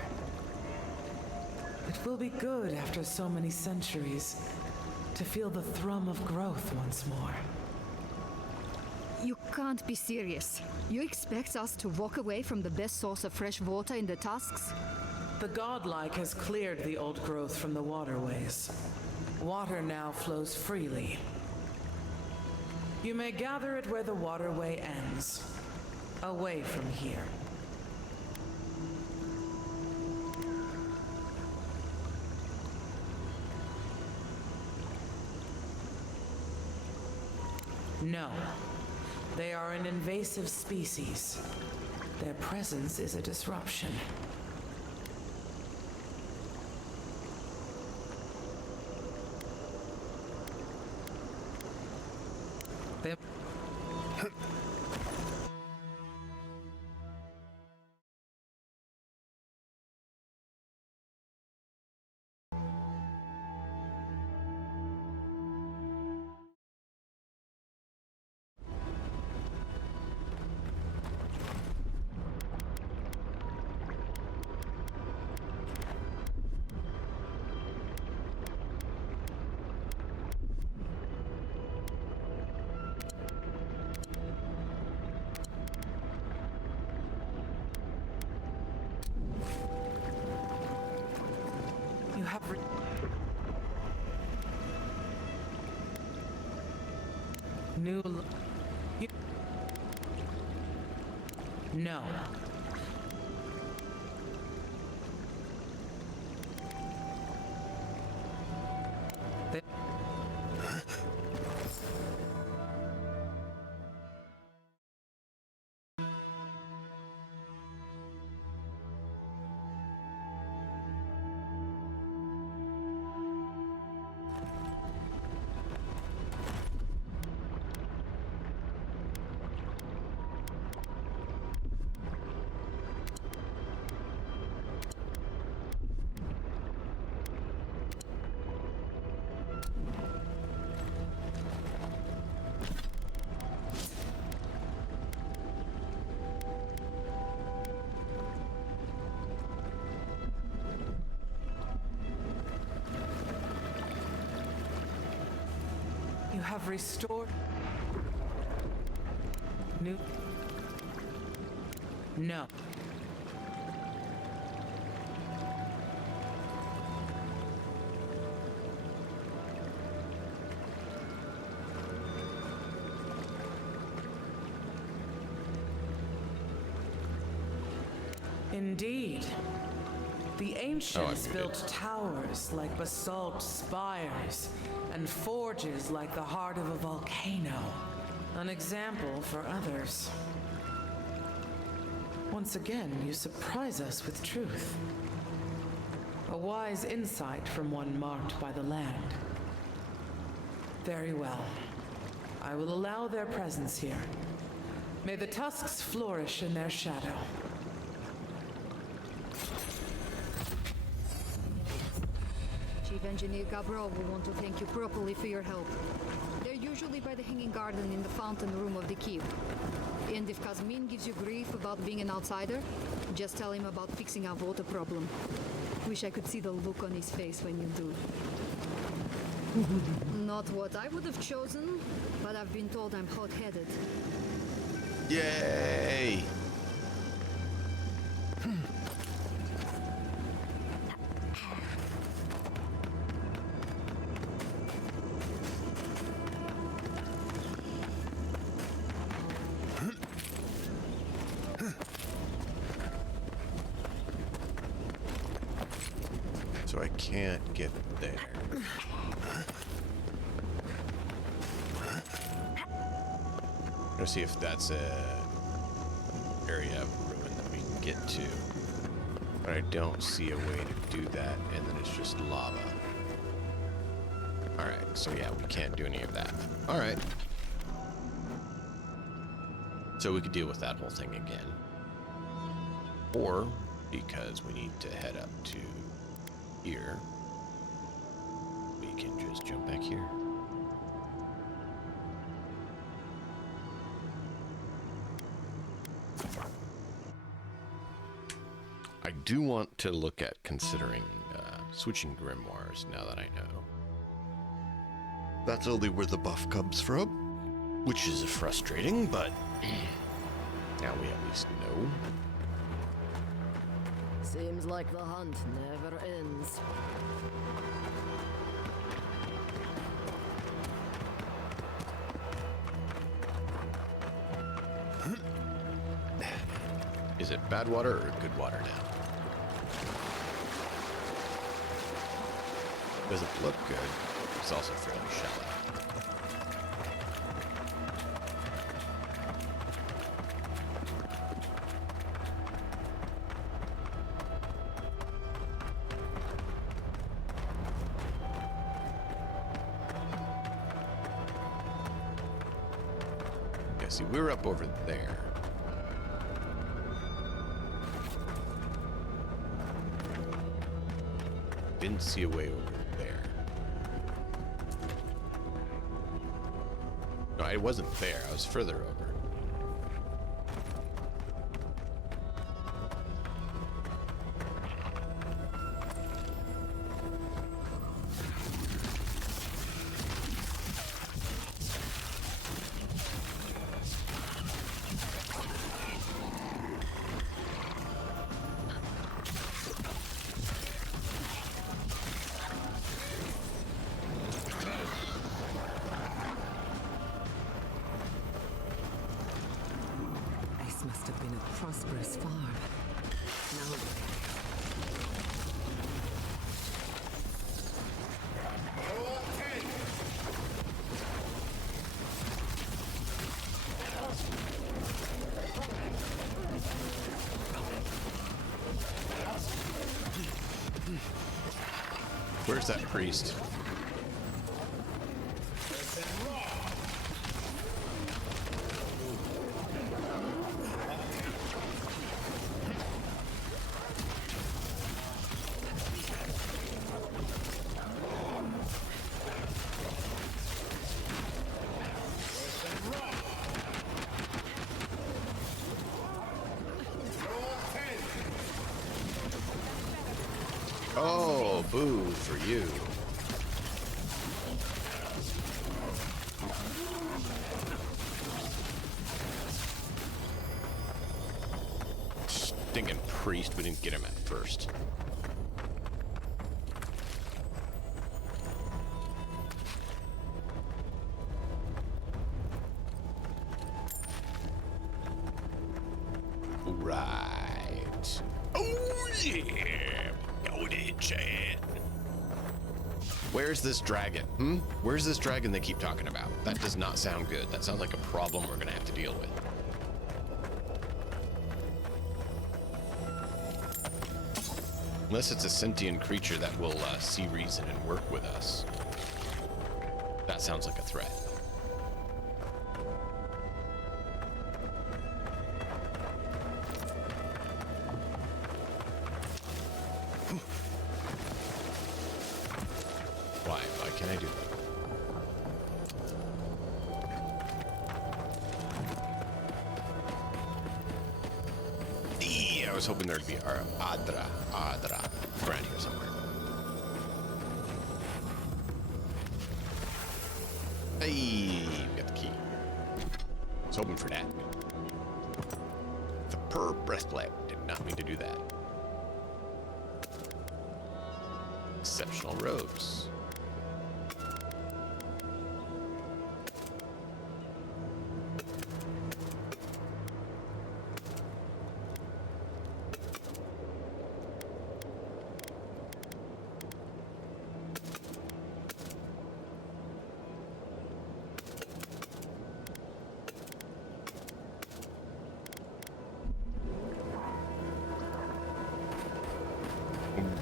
It will be good after so many centuries to feel the thrum of growth once more. You can't be serious. You expect us to walk away from the best source of fresh water in the Tusks? The godlike has cleared the old growth from the waterways. Water now flows freely. You may gather it where the waterway ends, away from here. No. They are an invasive species. Their presence is a disruption. They... You have new... You... No. They... You have restored... New... No. Indeed. The ancients built towers like basalt spires and forges like the heart of a volcano. An example for others. Once again, you surprise us with truth. A wise insight from one marked by the land. Very well. I will allow their presence here. May the tusks flourish in their shadow. Chief Engineer Gabral will want to thank you properly for your help. They're usually by the hanging garden in the fountain room of the keep. And if Kazmin gives you grief about being an outsider, just tell him about fixing our water problem. Wish I could see the look on his face when you do. Not what I would have chosen, but I've been told I'm hot-headed. Yay! So I can't get there. Let's see if that's a area of ruin that we can get to. But I don't see a way to do that, and then it's just lava. Alright, so yeah, we can't do any of that. Alright. So we could deal with that whole thing again. Or, because we need to head up to here, we can just jump back here. I do want to look at considering switching grimoires now that I know. That's only where the buff comes from, which is frustrating, but now we at least know. Seems like the hunt never ends. Is it bad water or good water now? Doesn't look good. It's also fairly shallow. Yeah, see, we're up over there. Didn't see a way over there. No, I wasn't there. I was further over. Must have been a prosperous farm. Now where's that priest? Oh, boo for you. Stinking priest, we didn't get him at first. Right. Oh yeah. Got it, Chad. Where's this dragon? Where's this dragon they keep talking about? That does not sound good. That sounds like a problem we're gonna have to deal with. Unless it's a sentient creature that will see reason and work with us. That sounds like a threat. Why can't I do that? I was hoping there'd be our Adra around here somewhere. Hey, we got the key. I was hoping for that. The pearl breastplate did not mean to do that. Exceptional robes.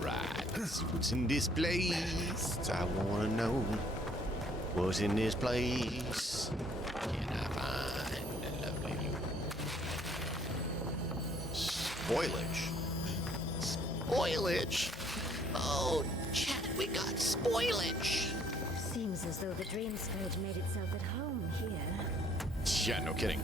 Alright, let's see what's in this place. I wanna know what's in this place. Can I find a lovely spoilage? Spoilage? Oh, chat, we got spoilage. Seems as though the dream scourge made itself at home here. Yeah, no kidding.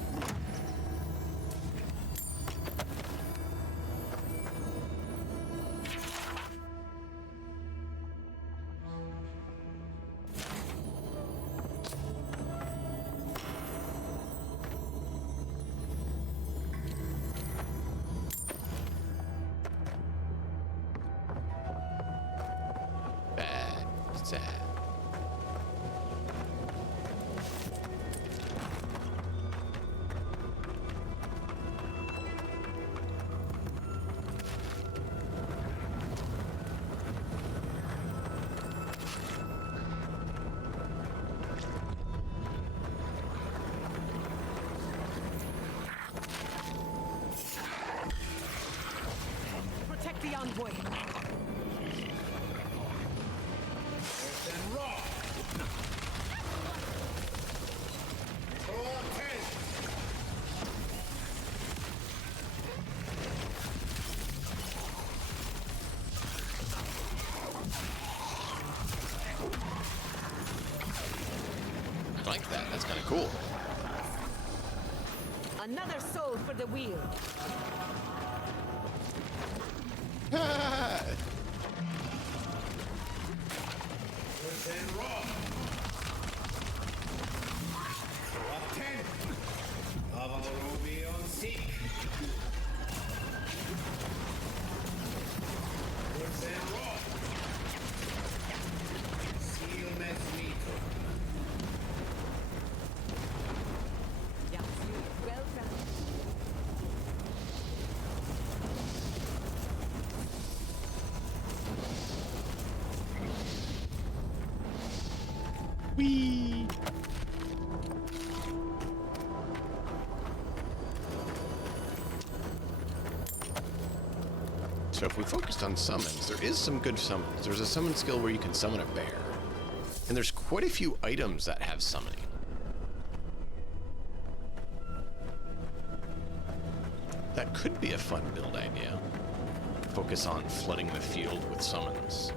Bad, sad. Protect the envoy. I like that. That's kind of cool. Another soul for the wheel. Well done. Whee! So if we focused on summons, there is some good summons. There's a summon skill where you can summon a bear. And there's quite a few items that have summoning. That could be a fun build idea. Focus on flooding the field with summons.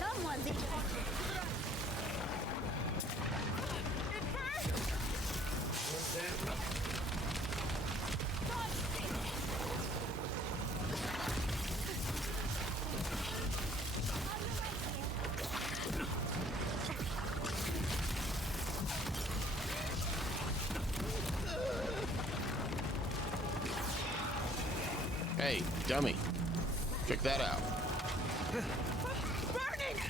Someone's in. Hey, dummy. Check that out. Burning!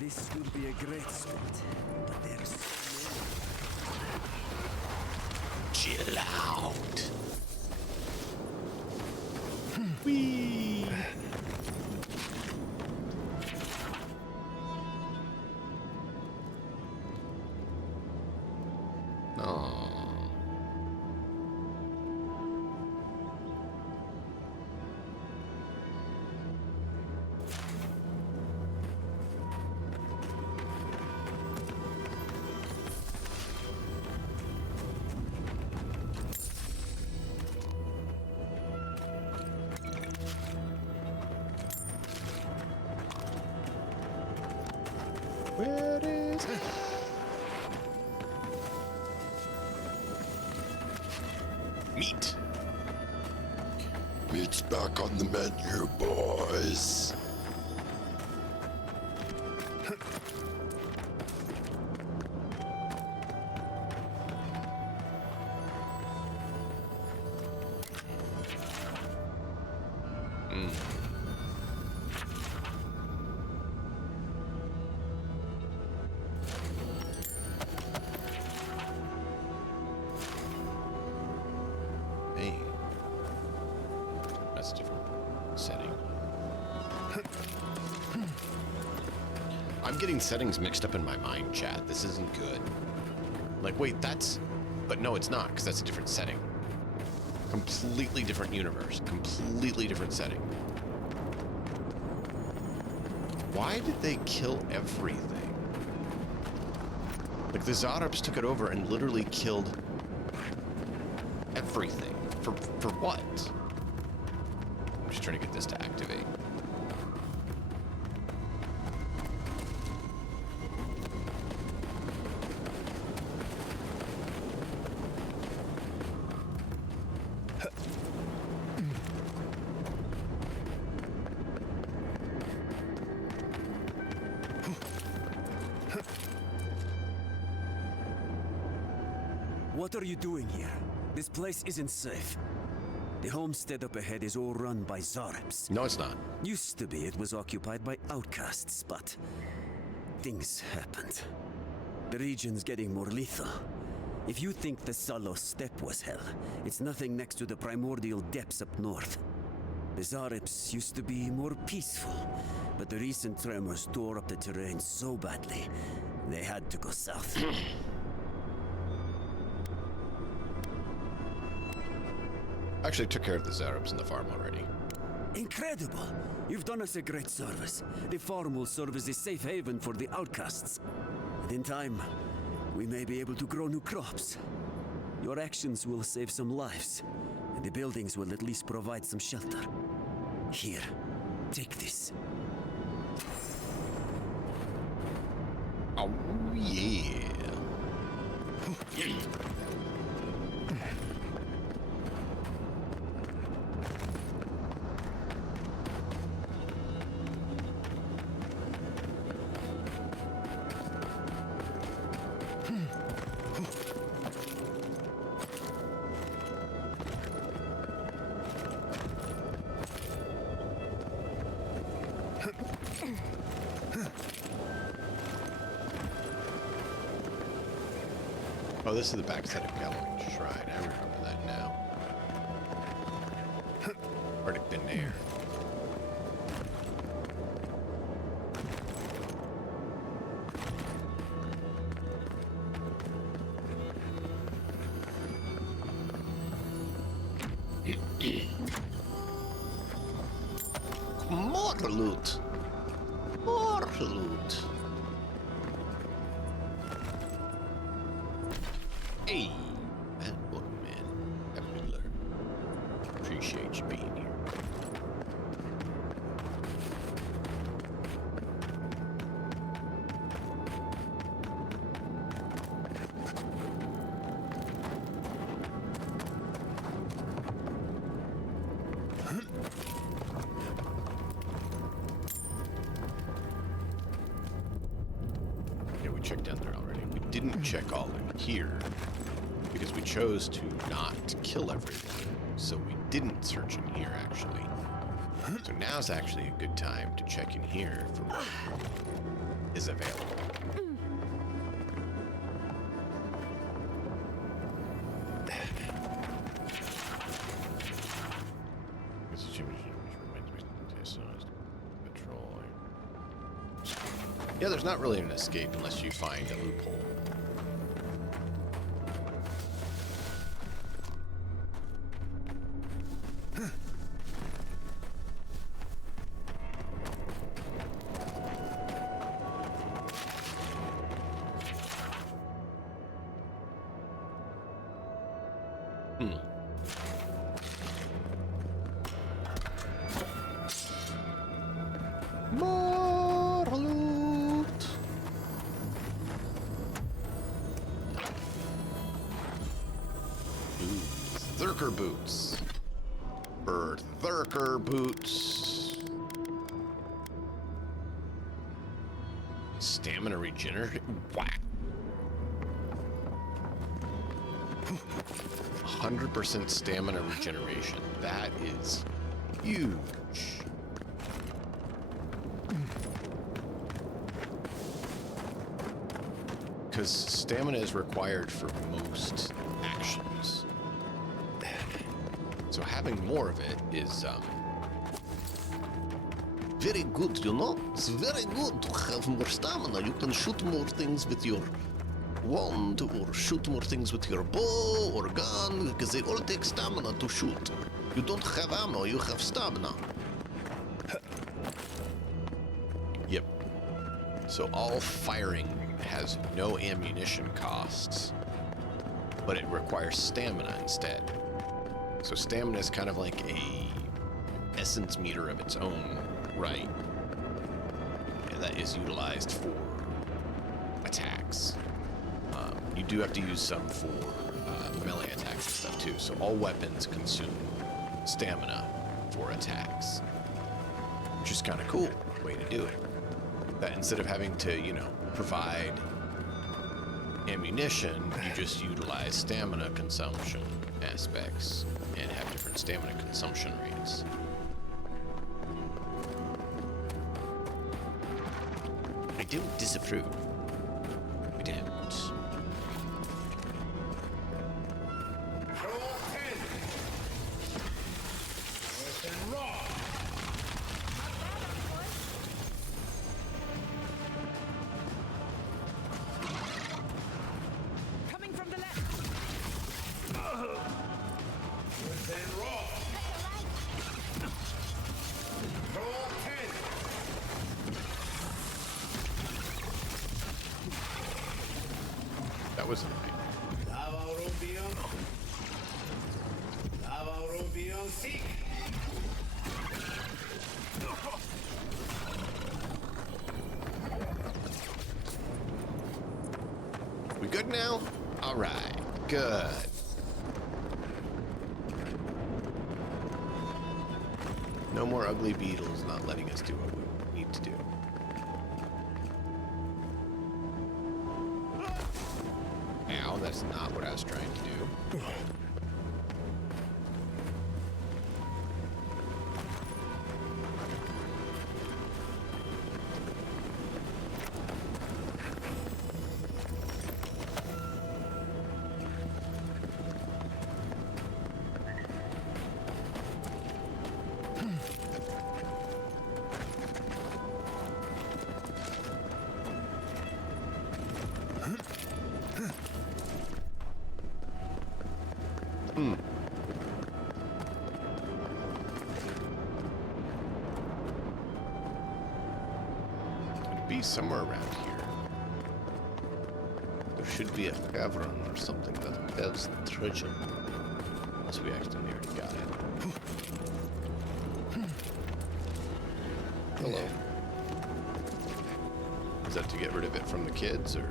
This will be a great spot, but there's Chill out. Whee! Oh. Where is it? Meat. Meat's back on the menu, boys. Hey. That's a different setting. I'm getting settings mixed up in my mind, chat. This isn't good. Like, wait, that's... But no, it's not, because that's a different setting. Completely different universe. Completely different setting. Why did they kill everything? Like, the Zodarps took it over and literally killed everything. For what? I'm just trying to get this to activate. What are you doing here? This place isn't safe. The homestead up ahead is all run by Zarabs. No, it's not. Used to be it was occupied by outcasts, but things happened. The region's getting more lethal. If you think the Salos steppe was hell, it's nothing next to the primordial depths up north. The Zarabs used to be more peaceful, but the recent tremors tore up the terrain so badly, they had to go south. Actually took care of the Zarabs in the farm already. Incredible! You've done us a great service. The farm will serve as a safe haven for the outcasts. And in time, we may be able to grow new crops. Your actions will save some lives, and the buildings will at least provide some shelter. Here, take this. Oh, yeah. Oh, this is the backside of Galloway Shrine. I remember that now. Already been there. More loot. More loot. Hey, man, welcome, man. Happy to learn. Appreciate you being here. Yeah, we checked down there already. We didn't check all in here because we chose to not kill everything. So we didn't search in here, actually. So now's actually a good time to check in here for what is available. Yeah, there's not really an escape unless you find a loophole. More loot. Ooh, Thurker boots. Thurker boots. Stamina regenerative. Wow. 100% stamina regeneration. That is huge. because stamina is required for most actions. So having more of it is very good, you know? It's very good to have more stamina. You can shoot more things with your wand, or shoot more things with your bow or gun, because they all take stamina to shoot. You don't have ammo, you have stamina. Yep. So all firing has no ammunition costs, but it requires stamina instead. So stamina is kind of like a essence meter of its own right, and that is utilized for attacks. You do have to use some for melee attacks and stuff too. So all weapons consume stamina for attacks, which is kind of cool way to do it. That instead of having to, you know, provide ammunition, you just utilize stamina consumption aspects and have different stamina consumption rates. I don't disapprove. I don't. Coming from the left. That was annoying. We good now? All right, good. No more ugly beetles not letting us do what we need to do. Ow, that's not what I was trying to do. It'd be somewhere around here. There should be a cavern or something that has treasure. Unless we accidentally already got it. Hello. Is that to get rid of it from the kids, or?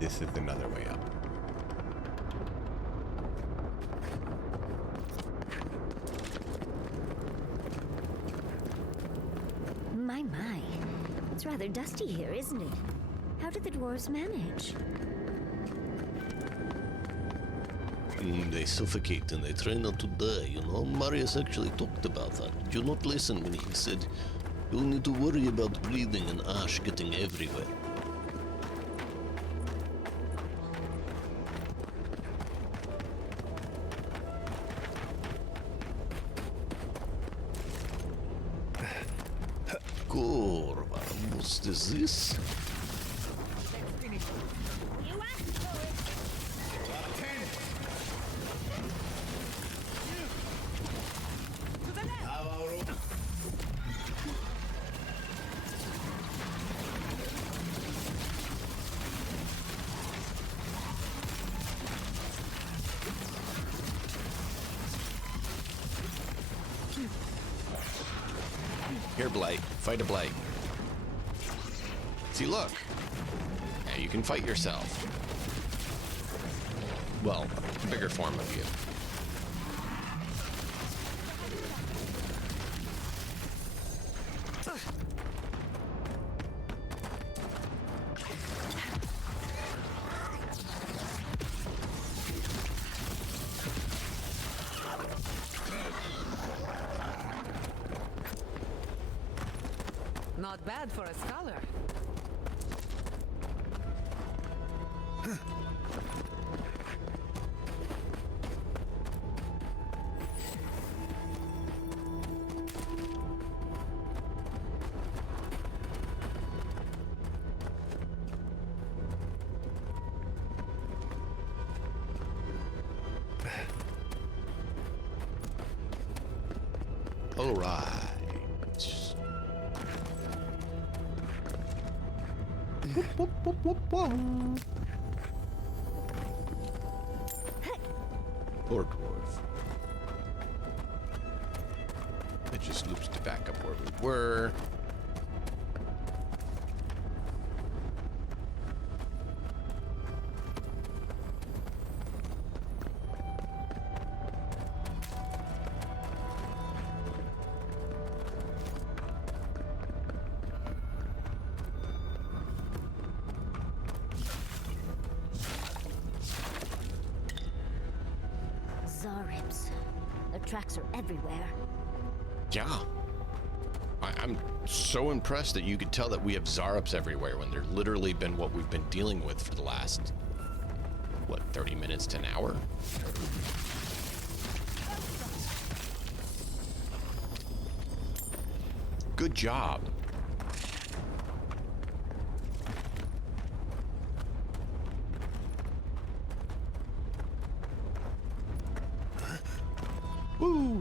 This is another way up. My. It's rather dusty here, isn't it? How did the dwarves manage? They suffocate and they try not to die, you know? Marius actually talked about that. Did you not listen when he said, you need to worry about breathing and ash getting everywhere? Corva, what is this? Here, Blight. Fight a Blight. See, look. Now you can fight yourself. Well, a bigger form of you. Not bad for a scholar. All right. Whoop, whoop, whoop, whoop. Poor dwarf. It just loops to back up where we were. Zarips. Their tracks are everywhere. Yeah. I'm so impressed that you could tell that we have Zarups everywhere when they're literally been what we've been dealing with for the last, what, 30 minutes to an hour? Good job. Woo!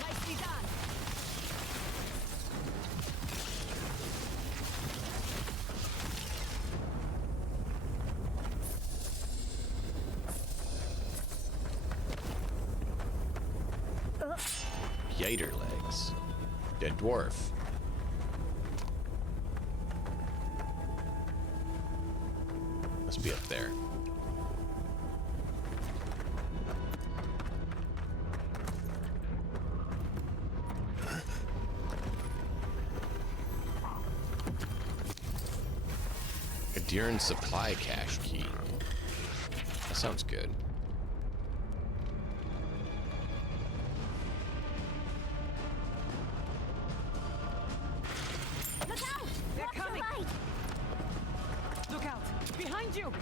Nicely done. Yater legs. Dead dwarf. Must be up there. A Deeren supply cache key. That sounds good. Look out! They're Watch coming. the light! Look out! Behind you!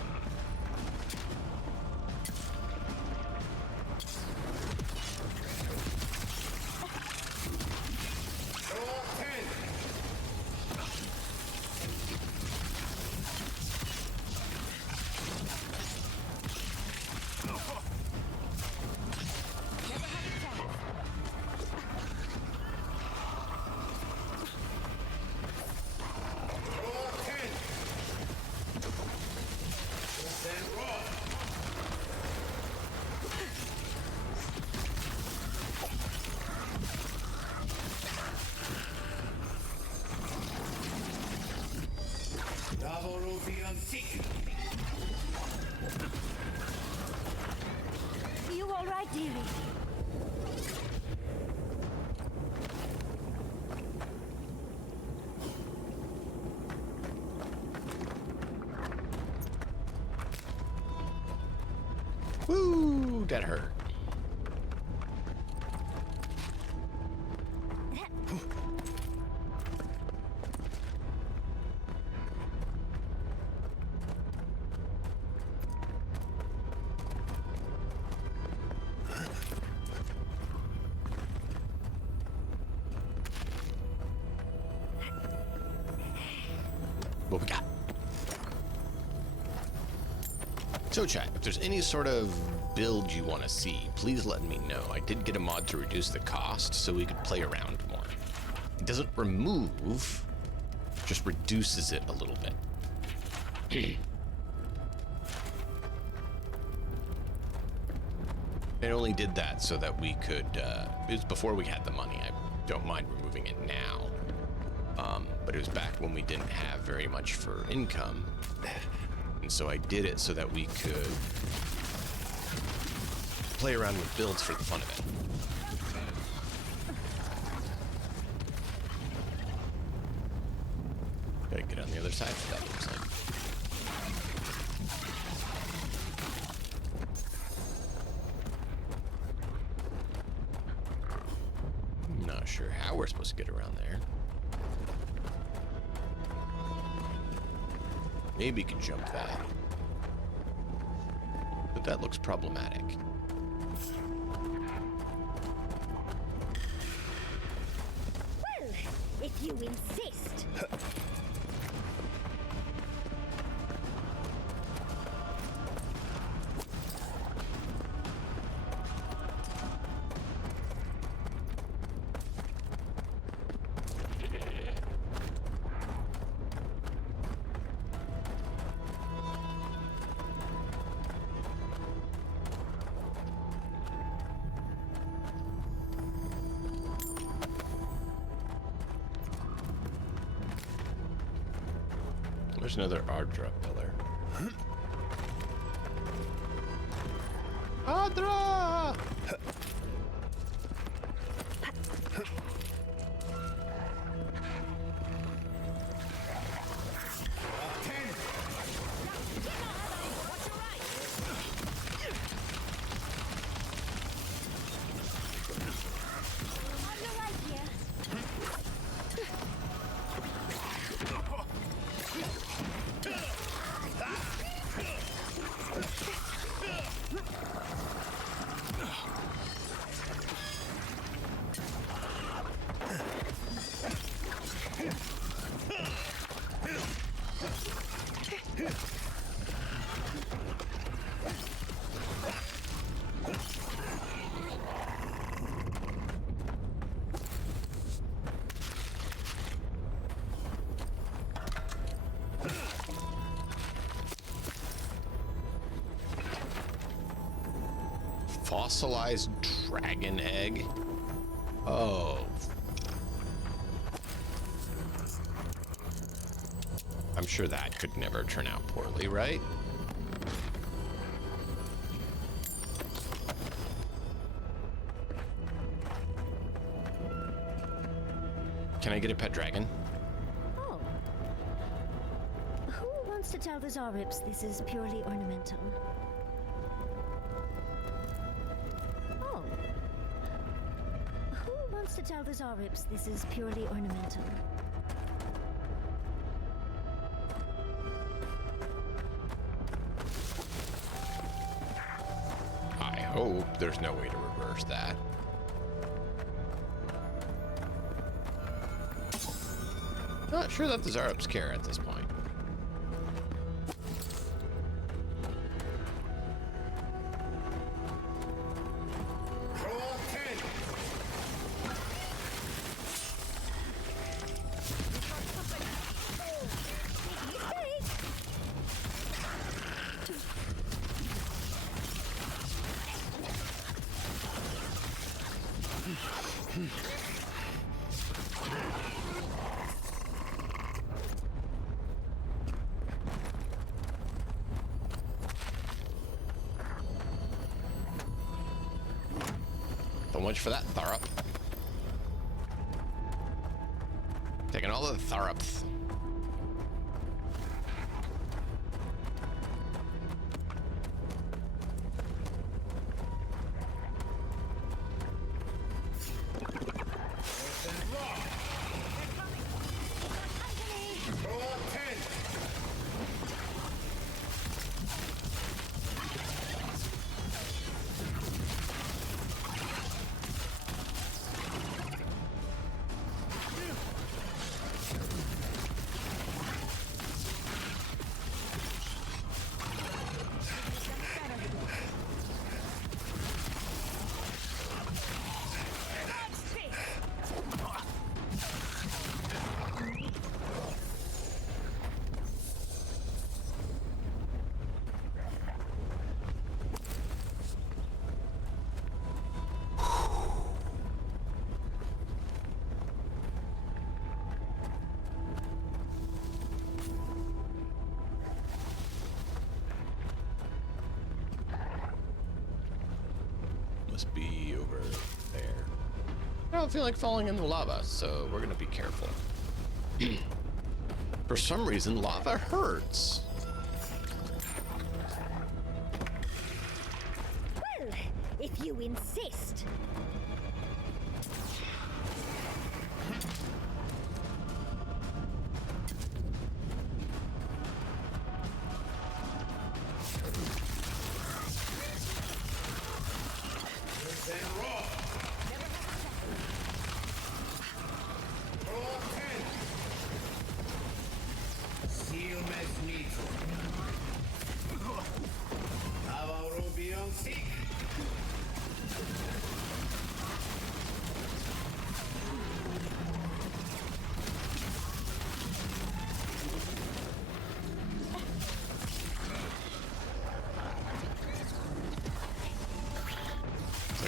You all right, dearie? Woo! That hurt. So chat, if there's any sort of build you want to see, please let me know. I did get a mod to reduce the cost so we could play around more. It doesn't remove, just reduces it a little bit. It only did that so that we could, it was before we had the money. I don't mind removing it now. But it was back when we didn't have very much for income. And so I did it so that we could play around with builds for the fun of it. Gotta get on the other side for that, looks like. Not sure how we're supposed to get around there. Maybe you could jump that. But that looks problematic. Well, if you insist. There's another Ardra pillar. Ardra! Fossilized dragon egg? Oh. I'm sure that could never turn out poorly, right? Can I get a pet dragon? Oh. Who wants to tell the Zarips this is purely ornamental? Oh. Who wants to tell the Zarips this is purely ornamental? I hope there's no way to reverse that. Not sure that the Zarips care at this point. So much for that, Tharup. Taking all the Tharups. Must be over there. I don't feel like falling in the lava, so we're gonna be careful. For some reason, lava hurts. Well, if you insist.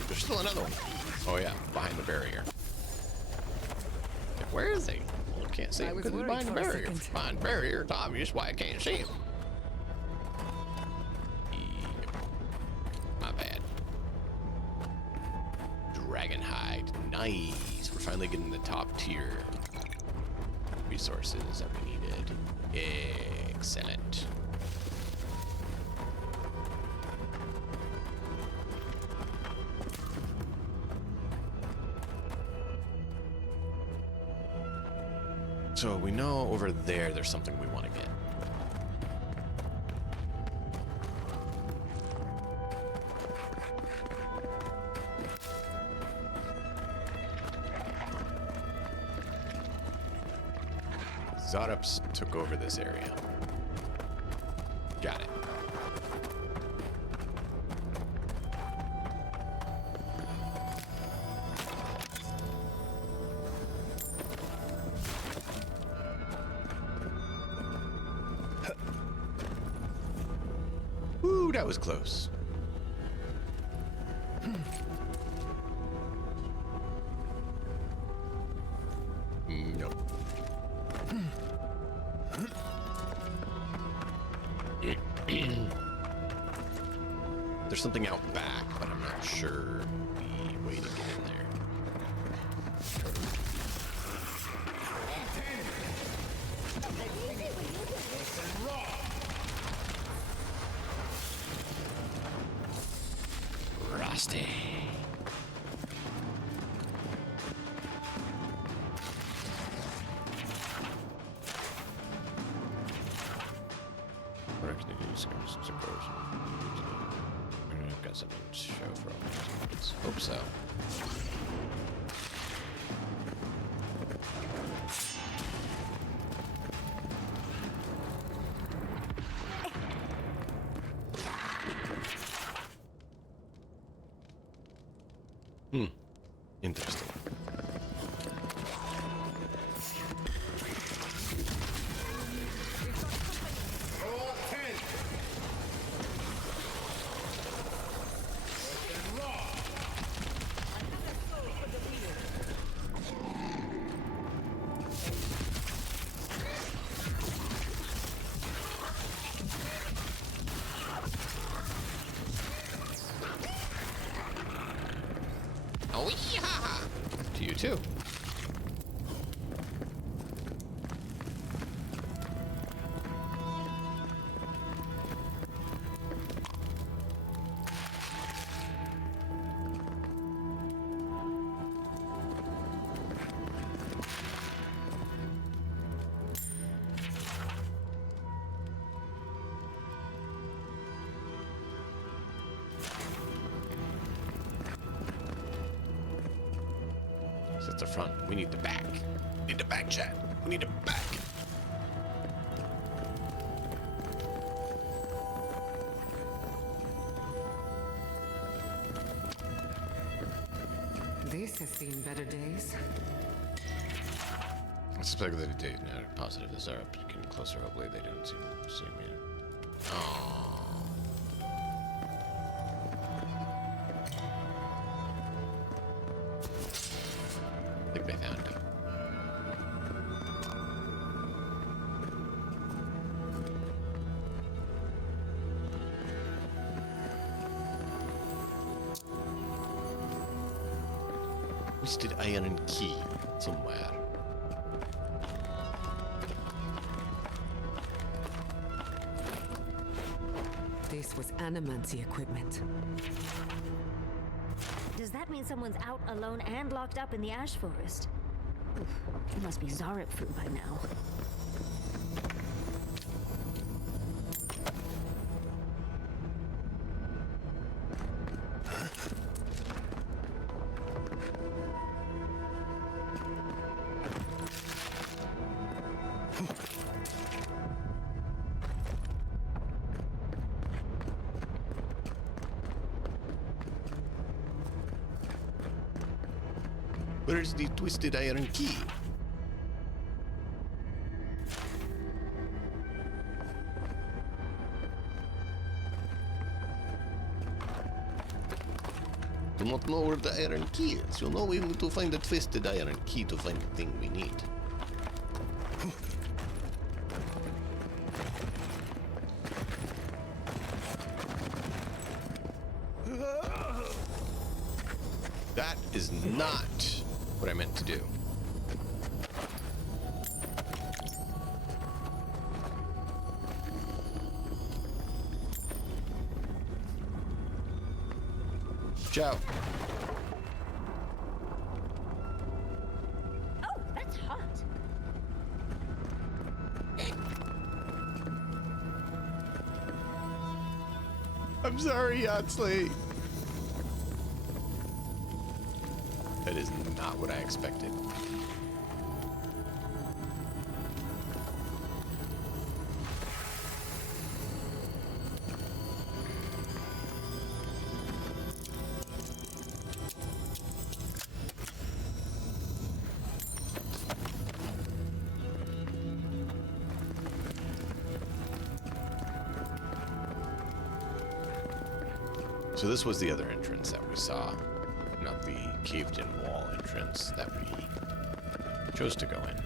There's still another one. Oh yeah, behind the barrier. Where is he? Well, I can't see him because he's behind the barrier. Behind the barrier, it's obvious why I can't see him. My bad. Dragon hide. Nice. We're finally getting the top tier resources that we needed. Excellent. So we know over there's something we want to get. Zotops took over this area. Got it. Ooh, that was close. Nope. There's something out back, but I'm not sure the way to get in there. Rusty. I've got something to show for all these. Hope so. Interesting. Oh yeah! To you too. So it's the front. We need the back. We need the back, chat. We need the back. This has seen better days. I suspect that the date now positive is are getting closer. Hopefully they don't see me. Oh. I think they found him. Twisted iron key somewhere. This was animancy equipment. Does that mean someone's out alone and locked up in the ash forest? Oof, it must be Zarep fruit by now. Where's the twisted iron key? Do not know where the iron key is. You know we need to find the twisted iron key to find the thing we need. That is not what I meant to do. Ciao. Oh, that's hot. I'm sorry, Yatsley. That is not what I expected. So this was the other entrance that we saw, not the caved-in wall entrance that we chose to go in.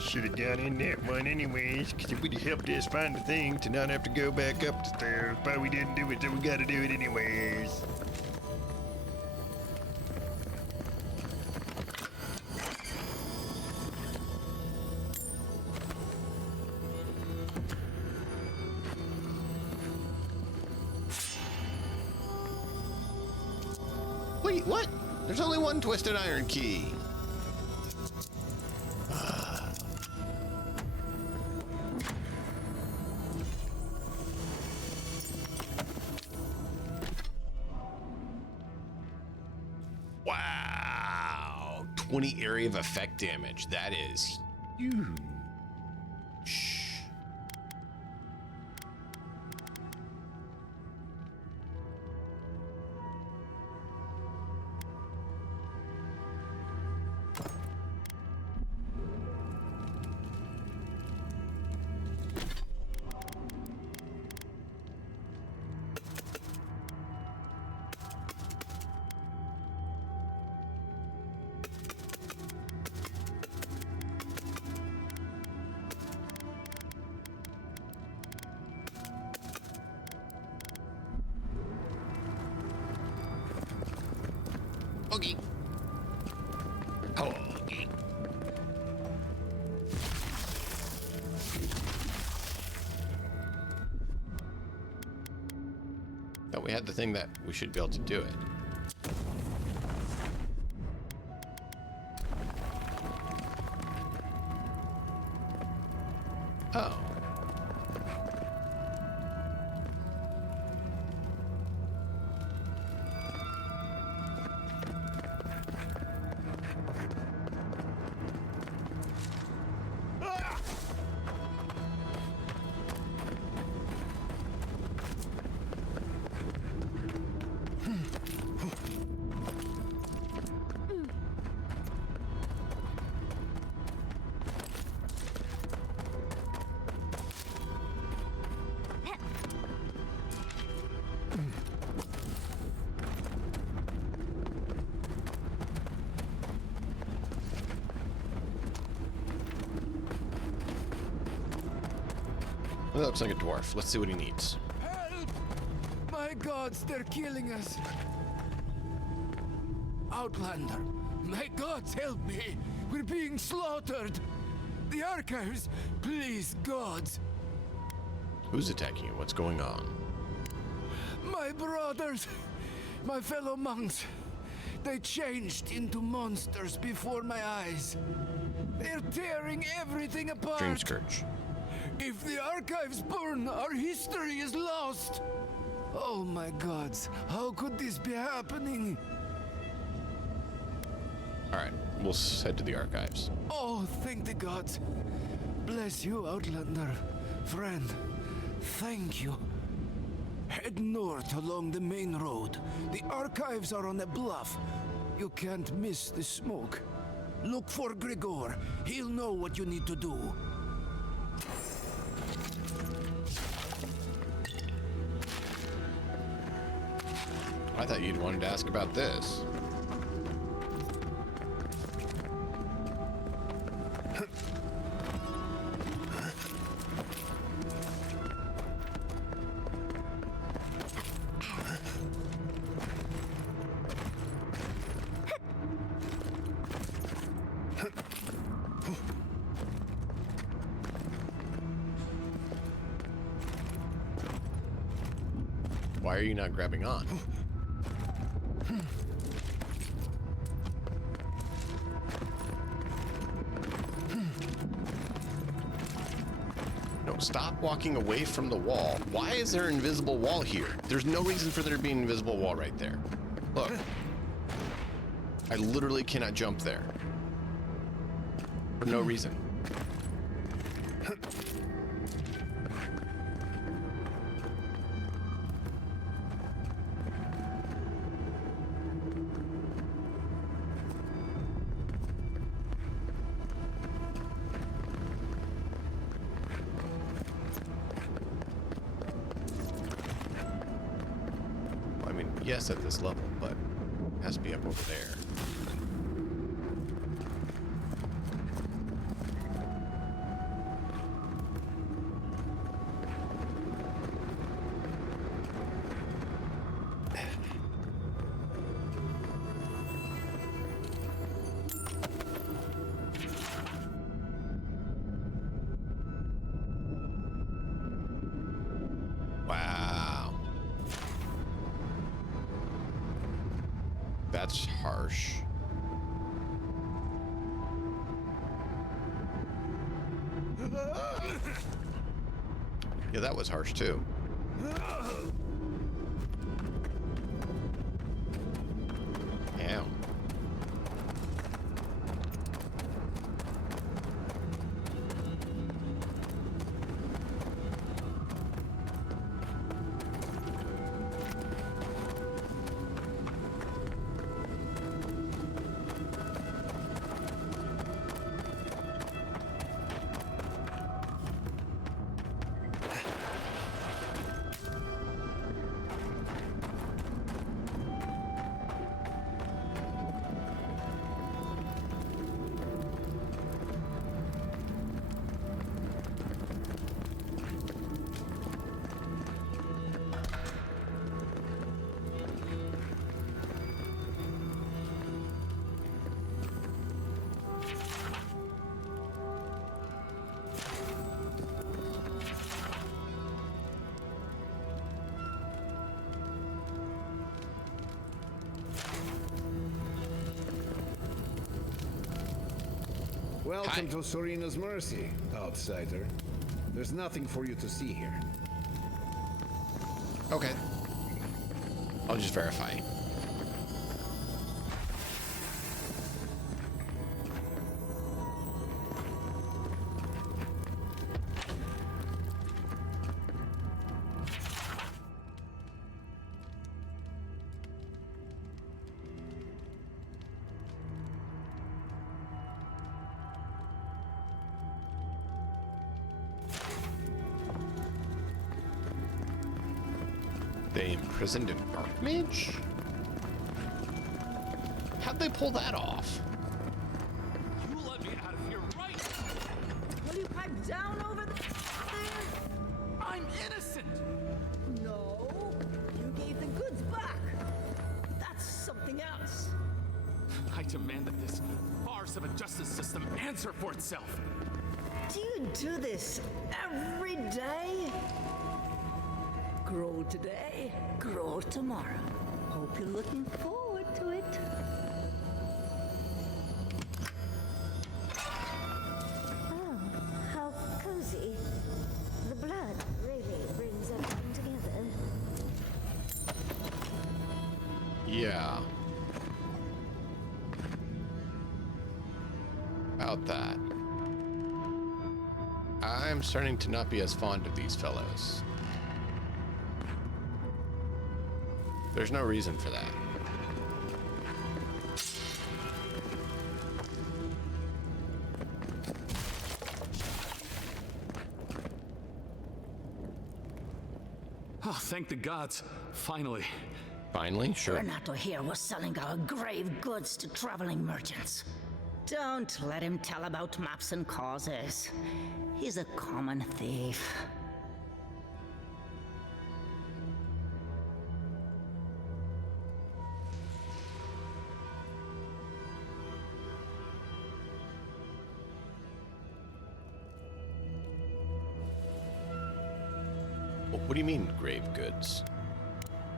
Should have gone in that one anyways, because it would have helped us find the thing to not have to go back up the stairs, but we didn't do it, so we gotta do it anyways. Wait, what? There's only one twisted iron key. Wow. 20 area of effect damage. That is huge. Okay. Okay. Thought we had the thing that we should be able to do it. Oh. Well, that looks like a dwarf. Let's see what he needs. Help! My gods, they're killing us! Outlander, my gods, help me! We're being slaughtered! The archives, please, gods! Who's attacking you? What's going on? My brothers! My fellow monks! They changed into monsters before my eyes. They're tearing everything apart! Dream Scourge. If the archives burn, our history is lost! Oh my gods, how could this be happening? Alright, we'll head to the archives. Oh, thank the gods. Bless you, Outlander. Friend, thank you. Head north along the main road. The archives are on a bluff. You can't miss the smoke. Look for Grigor. He'll know what you need to do. I thought you'd wanted to ask about this. Why are you not grabbing on? No, stop walking away from the wall. Why is there an invisible wall here? There's no reason for there to be an invisible wall right there. Look. I literally cannot jump there. For no reason. Yes, at this level, but it has to be up over there. That's harsh. Yeah, that was harsh too. Damn. Welcome to Sorina's Mercy, outsider. There's nothing for you to see here. Okay. I'll just verify. They imprisoned an Archmage? How'd they pull that off? You let me out of here right now! Will you pipe down over there? I'm innocent! No. You gave demand that this farce of a justice system answer for itself. Do you do this every day? Grow today, grow tomorrow. Hope you're looking forward to it. Oh, how cozy. The blood really brings everything together. Yeah. About that. I'm starting to not be as fond of these fellows. There's no reason for that. Oh, thank the gods. Finally. Finally? Sure. Renato here was selling our grave goods to traveling merchants. Don't let him tell about maps and causes. He's a common thief. What do you mean, grave goods?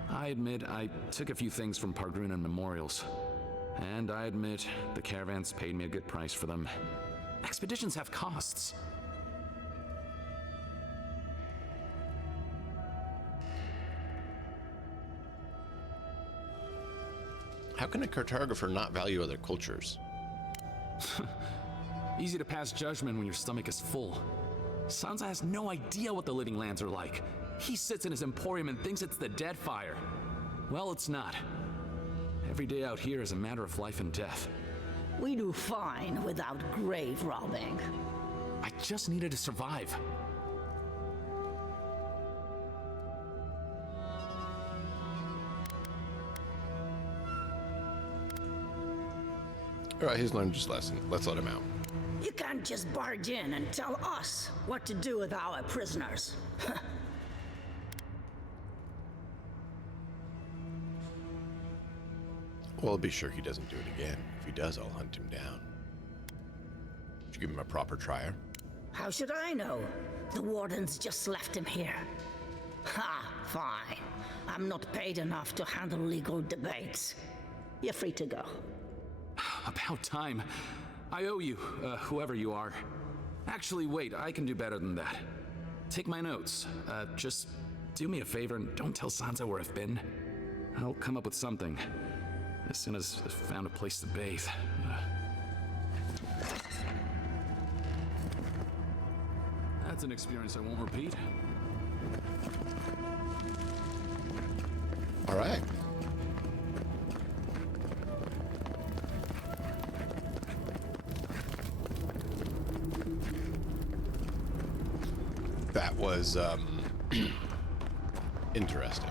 I admit I took a few things from Pargrunan memorials. And I admit the caravans paid me a good price for them. Expeditions have costs. How can a cartographer not value other cultures? Easy to pass judgment when your stomach is full. Sansa has no idea what the living lands are like. He sits in his emporium and thinks it's the Deadfire. Well, it's not. Every day out here is a matter of life and death. We do fine without grave robbing. I just needed to survive. Alright, he's learned his lesson. Let's let him out. You can't just barge in and tell us what to do with our prisoners. Well, I'll be sure he doesn't do it again. If he does, I'll hunt him down. Should give him a proper trial. How should I know? The wardens just left him here. Ha, fine. I'm not paid enough to handle legal debates. You're free to go. About time. I owe you, whoever you are. Actually, wait, I can do better than that. Take my notes. Just do me a favor and don't tell Sansa where I've been. I'll come up with something. As soon as I've found a place to bathe. That's an experience I won't repeat. All right. That was interesting.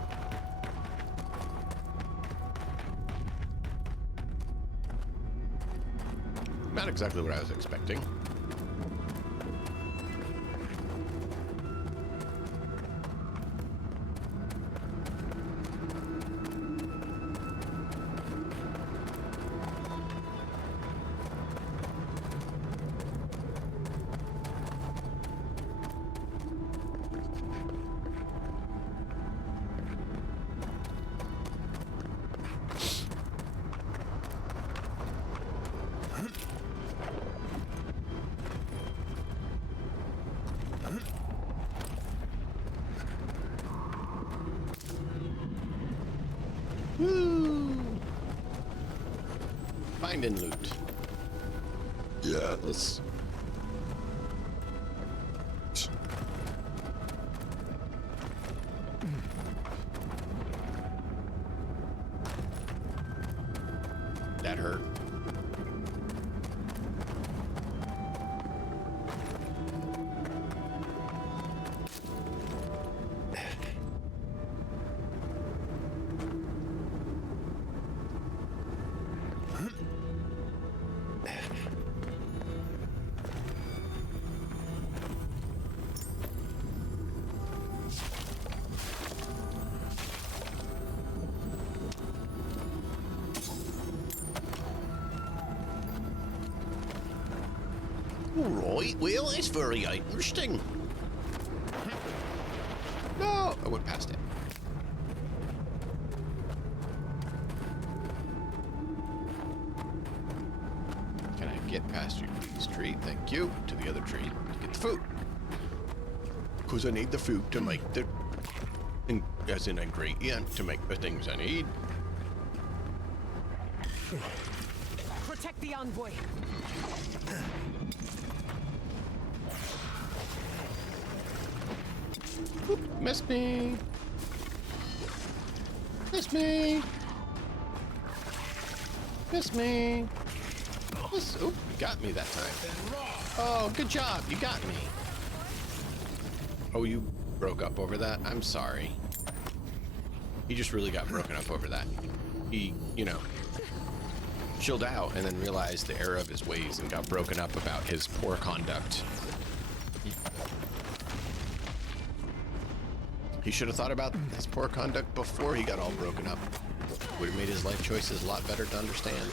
Not exactly what I was expecting. Woo! Find and loot. Yeah, let's. That hurt. right, well, it's very interesting. No! I went past it. Can I get past you, please, tree? Thank you. To the other tree to get the food. Because I need the food to make the... as an ingredient to make the things I need. Protect the envoy. Oop, missed me. Missed me. Missed me. Oop, you got me that time. Oh, good job. You got me. Oh, you broke up over that? I'm sorry. He just really got broken up over that. He, you know, chilled out and then realized the error of his ways and got broken up about his poor conduct. He should have thought about his poor conduct before he got all broken up. Would have made his life choices a lot better to understand.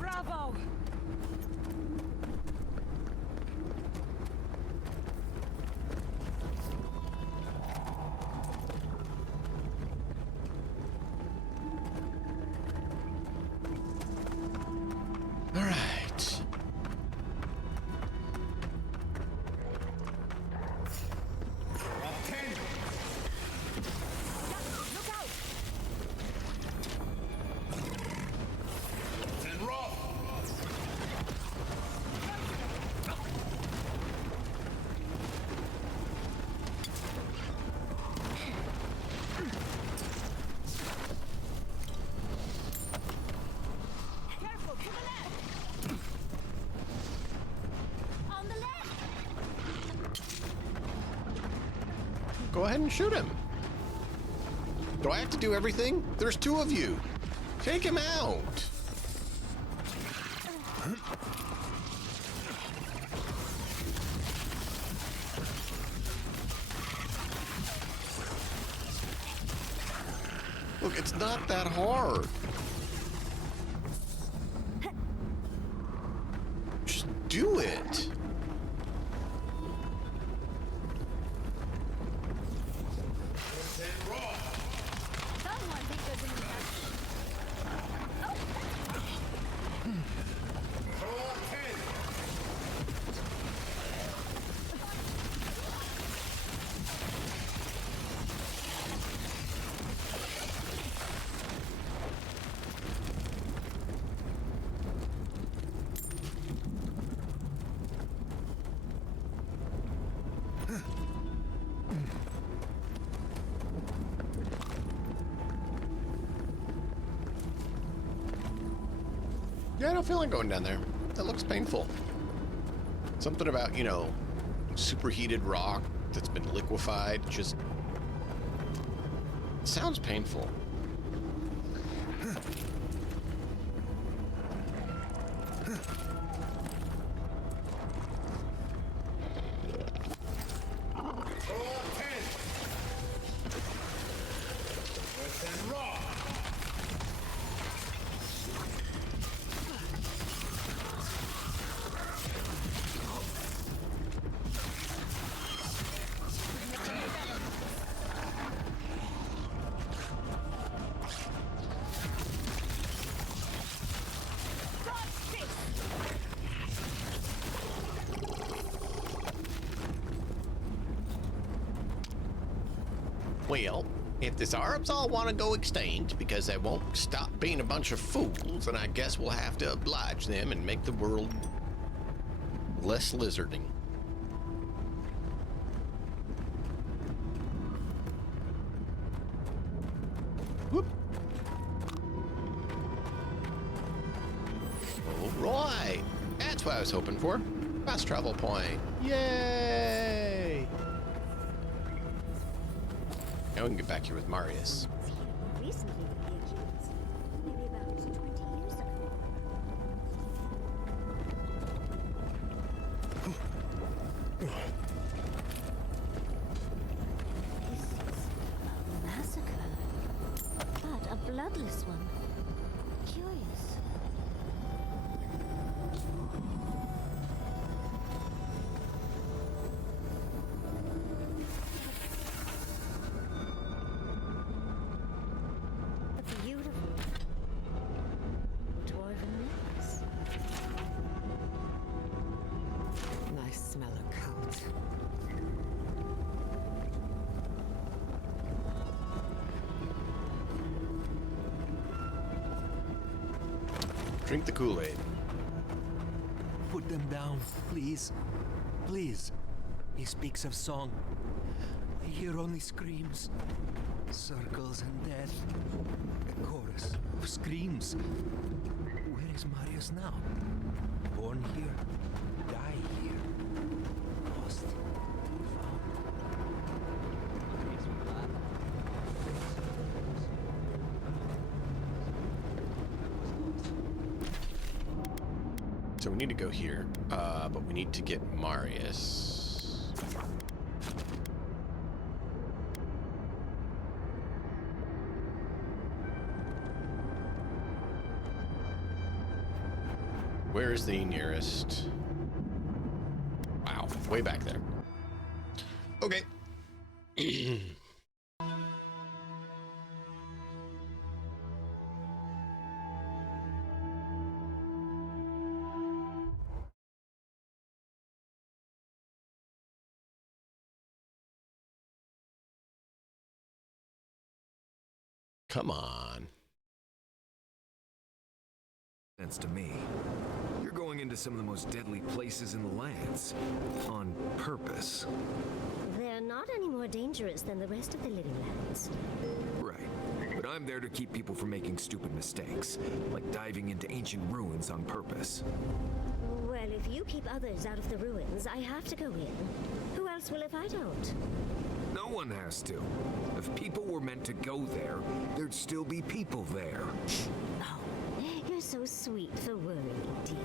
Bravo! All right. Go ahead and shoot him. Do I have to do everything? There's two of you. Take him out. Look, it's not that hard. Just do it. Yeah, I don't feel like going down there. That looks painful. Something about, you know, superheated rock that's been liquefied just sounds painful. Well, if the Zarabs all want to go extinct because they won't stop being a bunch of fools, then I guess we'll have to oblige them and make the world less lizarding. Whoop. All right. That's what I was hoping for. Fast travel point. Yay! Now we can get back here with Marius. Recently with the Achilles. Maybe about 20 years ago. This is a massacre. But a bloodless one. Curious. Drink the Kool-Aid. Put them down, please. Please. He speaks of song. I hear only screams. Circles and death. A chorus of screams. Where is Marius now? Born here. Die here. Lost. Found. So we need to go here, but we need to get Marius. Where is the nearest? Wow, way back there. Okay. Come on. Sense to me. You're going into some of the most deadly places in the lands. On purpose. They're not any more dangerous than the rest of the living lands. Right. But I'm there to keep people from making stupid mistakes. Like diving into ancient ruins on purpose. Well, if you keep others out of the ruins, I have to go in. Who else will if I don't? No one has to. If people were meant to go there, there'd still be people there. Oh, you're so sweet for worrying, dear.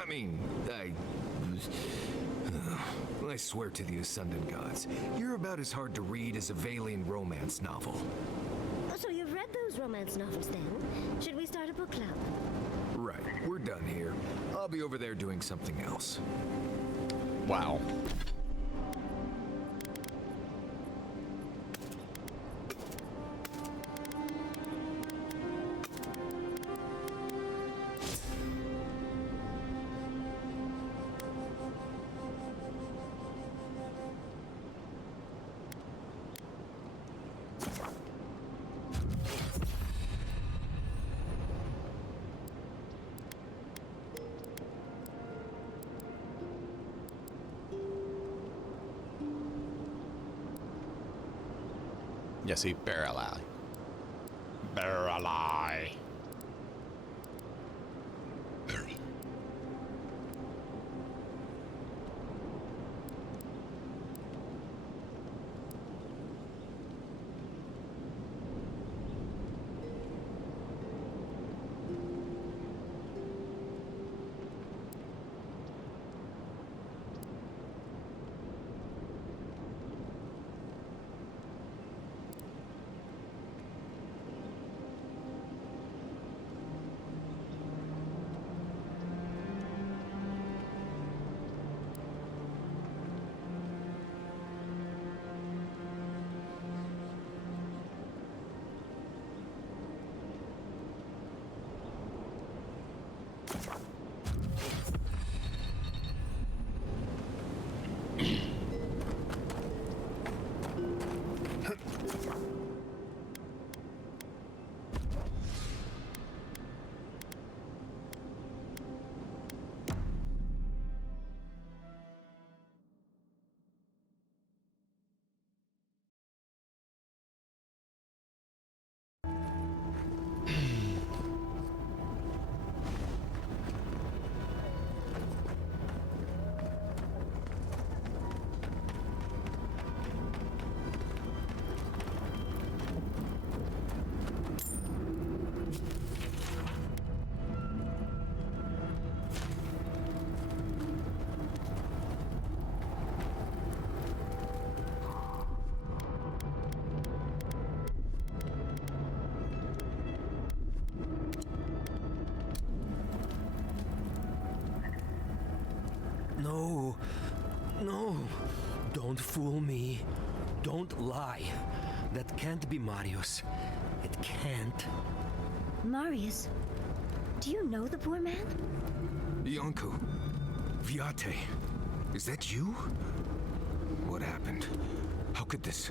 I mean, I swear to the Ascendant Gods, you're about as hard to read as a Valian romance novel. Oh, so you've read those romance novels then? Should we start a book club? Right, we're done here. I'll be over there doing something else. Wow. Yes, see, barrel eye. Barrel eye. No. No. Don't fool me. Don't lie. That can't be Marius. It can't. Marius, do you know the poor man? Yonko. Viate. Is that you? What happened? How could this...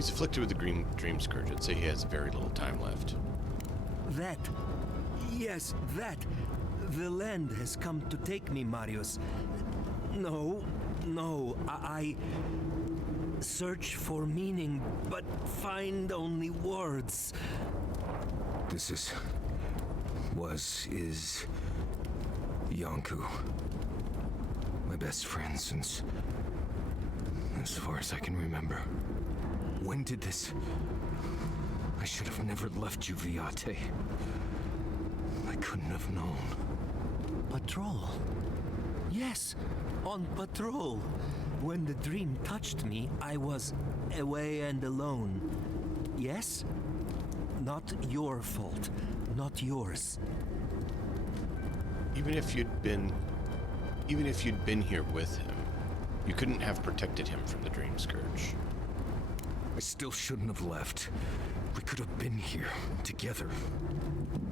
He's afflicted with the green dream scourge. I'd say he has very little time left. That. Yes, that. The land has come to take me, Marius. No. I search for meaning, but find only words. This is Yanku. My best friend since, as far as I can remember. When did this... I should have never left you, Viate. I couldn't have known. Patrol? Yes, on patrol. When the dream touched me, I was away and alone. Yes? Not your fault. Not yours. Even if you'd been here with him, you couldn't have protected him from the dream scourge. I still shouldn't have left. We could have been here, together.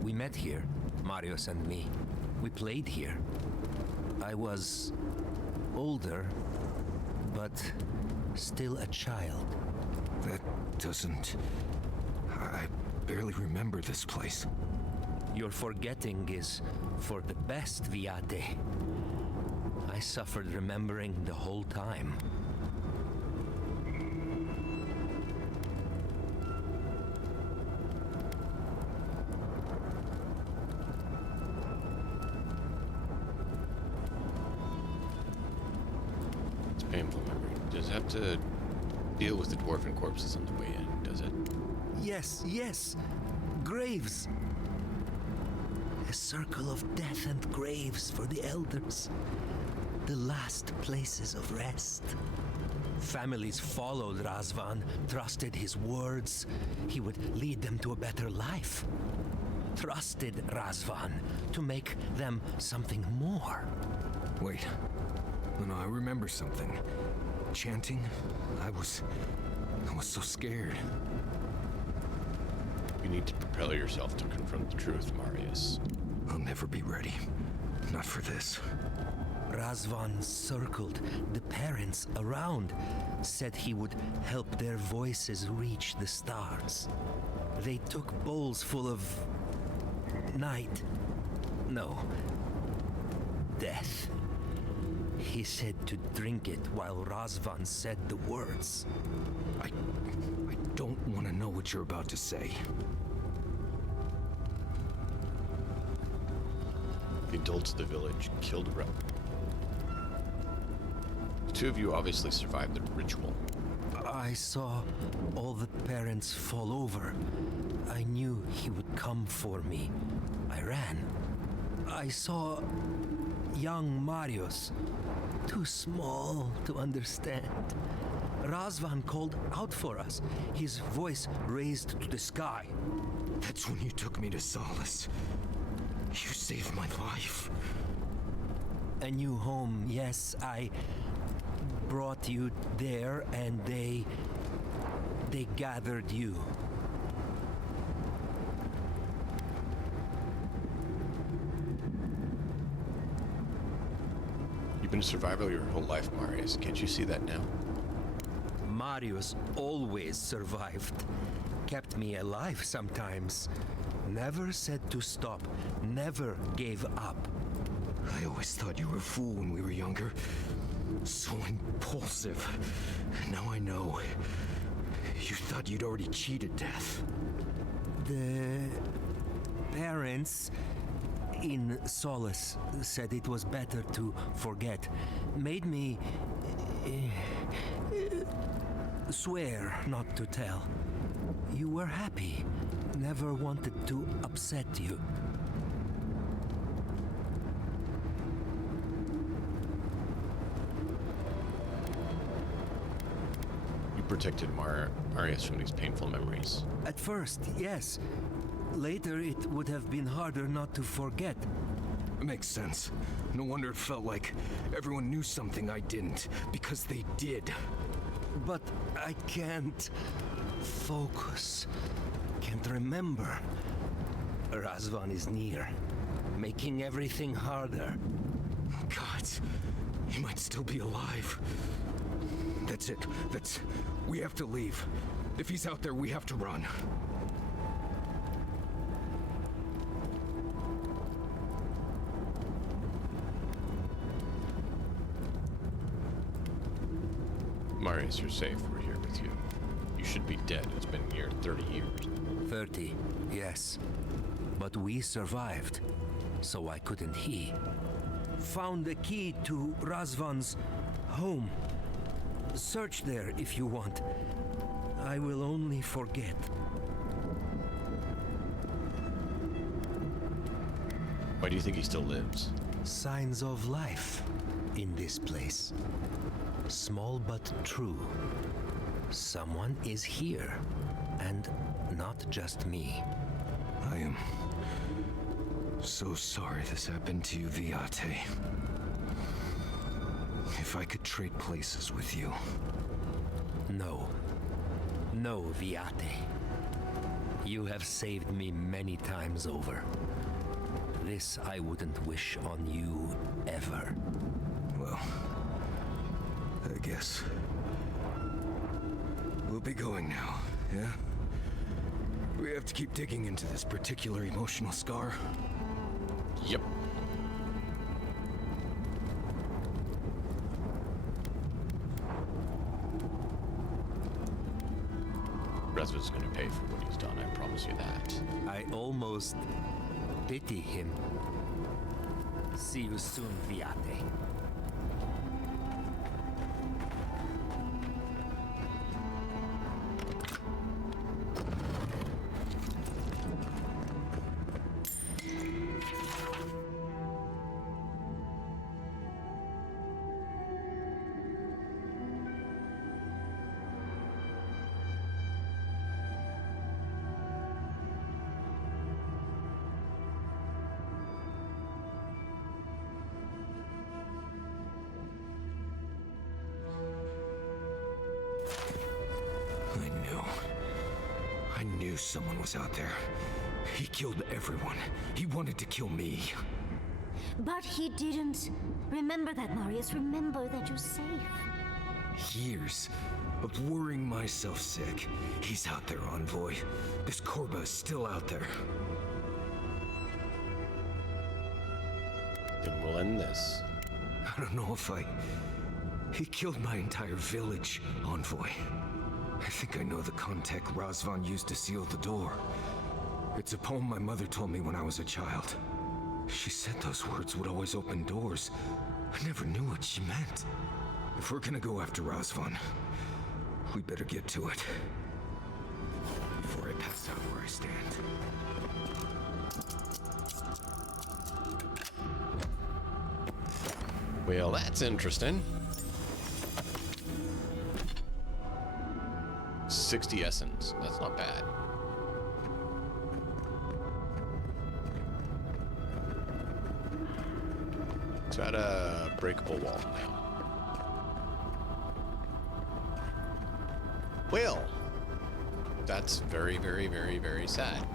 We met here, Marius and me. We played here. I was older, but still a child. That doesn't... I barely remember this place. Your forgetting is for the best, Viate. I suffered remembering the whole time. It's painful memory. Does it have to deal with the dwarven corpses on the way in, does it? Yes. Graves. A circle of death and graves for the elders. The last places of rest. Families followed Razvan, trusted his words. He would lead them to a better life. Trusted Razvan to make them something more. Wait. No, I remember something. Chanting? I was so scared. You need to propel yourself to confront the truth, Marius. I'll never be ready. Not for this. Razvan circled the parents around, said he would help their voices reach the stars. They took bowls full of... night. No. Death. He said to drink it while Razvan said the words. I don't want to know what you're about to say. The adults of the village killed Rep. The two of you obviously survived the ritual. I saw all the parents fall over. I knew he would come for me. I ran. I saw young Marius, too small to understand. Razvan called out for us, his voice raised to the sky. That's when you took me to Solace. You saved my life. A new home, yes, I brought you there and they gathered you. You've been a survivor your whole life, Marius. Can't you see that now? Marius always survived. Kept me alive sometimes. Never said to stop. Never gave up. I always thought you were a fool when we were younger. So impulsive. Now I know. You thought you'd already cheated death. The parents in Solace said it was better to forget. Made me swear not to tell. You were happy. Never wanted to upset you. You protected Marius from these painful memories. At first, yes. Later, it would have been harder not to forget. Makes sense. No wonder it felt like everyone knew something I didn't, because they did. But I can't focus. Can't remember. Razvan is near, making everything harder. God, he might still be alive. That's it. We have to leave. If he's out there, we have to run. Marius, you're safe. We're here with you. You should be dead. It's been near 30 years. 30, yes. But we survived, so I couldn't he. Found the key to Razvan's home. Search there if you want. I will only forget. Why do you think he still lives? Signs of life in this place. Small but true. Someone is here, and not just me. I am so sorry this happened to you, Viate. If I could trade places with you. No. No, Viate. You have saved me many times over. This I wouldn't wish on you ever. Well, I guess we'll be going now, yeah? We have to keep digging into this particular emotional scar. Yep. Razvan's gonna pay for what he's done, I promise you that. I almost pity him. See you soon, Viate. I knew someone was out there. He killed everyone. He wanted to kill me. But he didn't. Remember that, Marius. Remember that you're safe. Years of worrying myself sick. He's out there, Envoy. This Korba is still out there. Then we'll end this. I don't know if He killed my entire village, Envoy. I think I know the contact Razvan used to seal the door. It's a poem my mother told me when I was a child. She said those words would always open doors. I never knew what she meant. If we're gonna go after Razvan, we better get to it. Before I pass out where I stand. Well, that's interesting. 60 essence. That's not bad. It's at a breakable wall now. Well, that's very, very, very, very sad.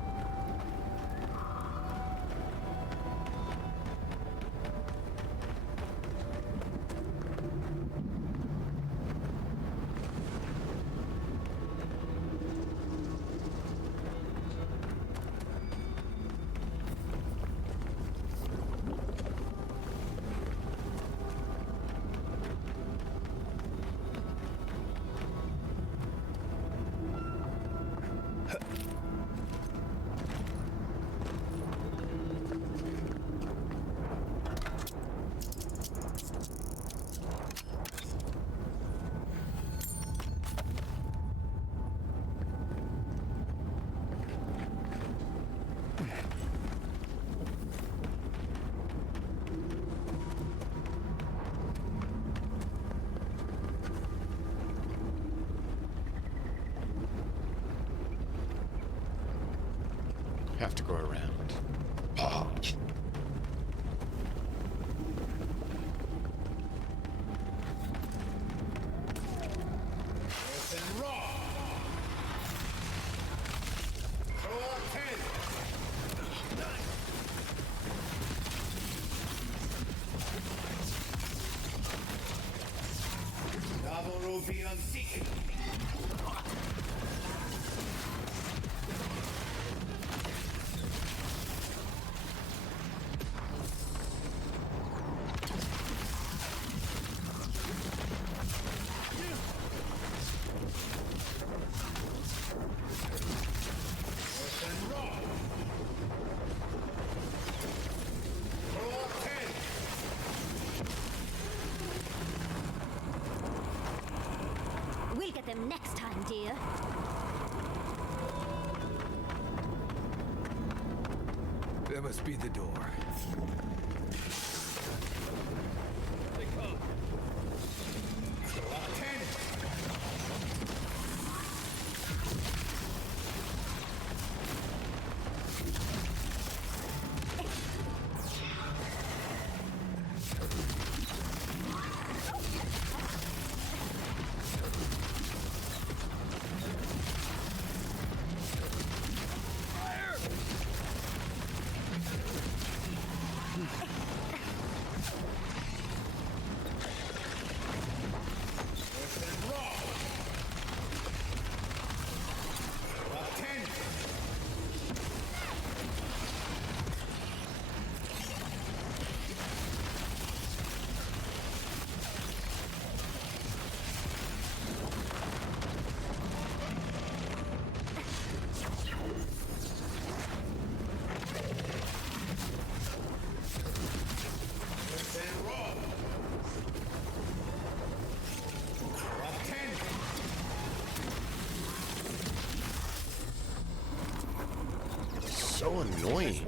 Have to go around. Oh. must be the door. They come. Lock 10. So annoying.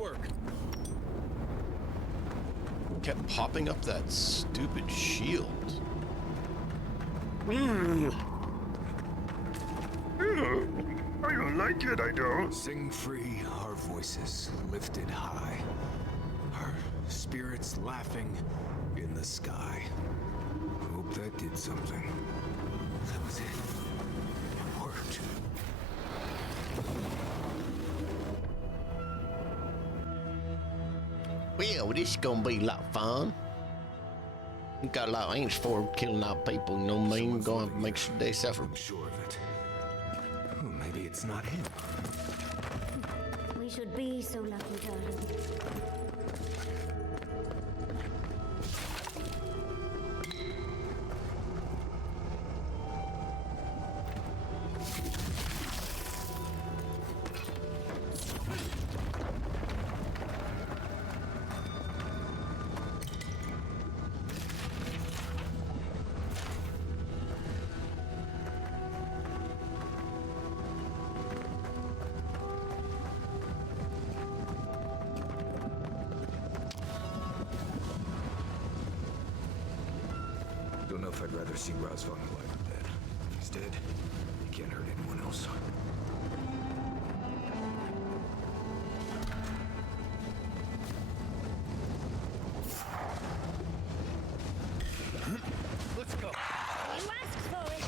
Kept popping up that stupid shield. I don't like it, I don't. Sing free, our voices lifted high. Our spirits laughing in the sky. Hope that did something. That was it. It worked. Well, this is gonna be a lot of fun. We got a lot of aims for killing our people, you know what I mean? We're gonna make sure they suffer. I'm sure of it. Oh, maybe it's not him. We should be so lucky, darling. Don't know if I'd rather see Razvan alive or dead. If he's dead, he can't hurt anyone else. Let's go. You asked for it.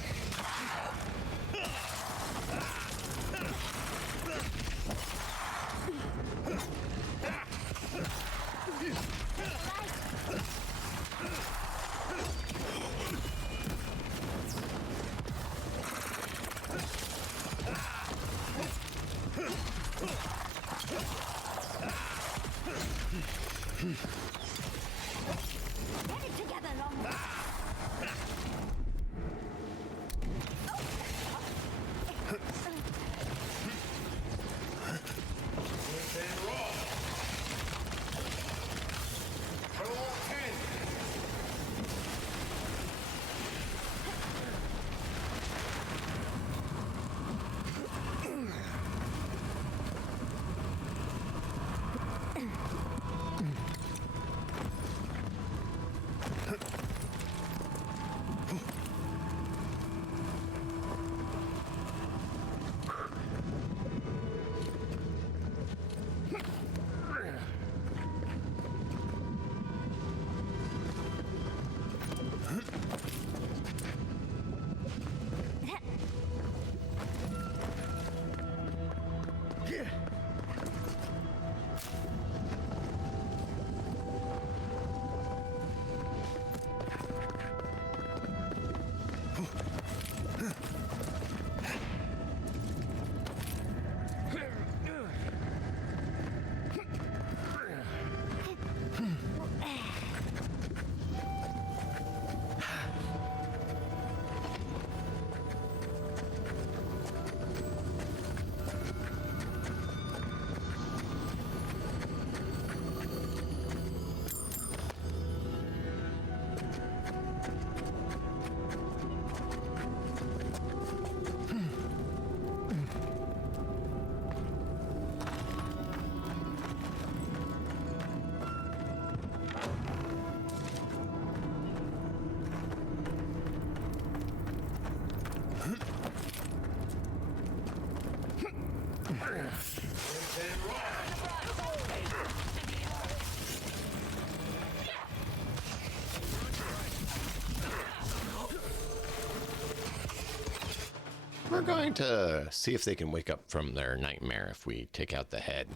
We're going to see if they can wake up from their nightmare if we take out the head.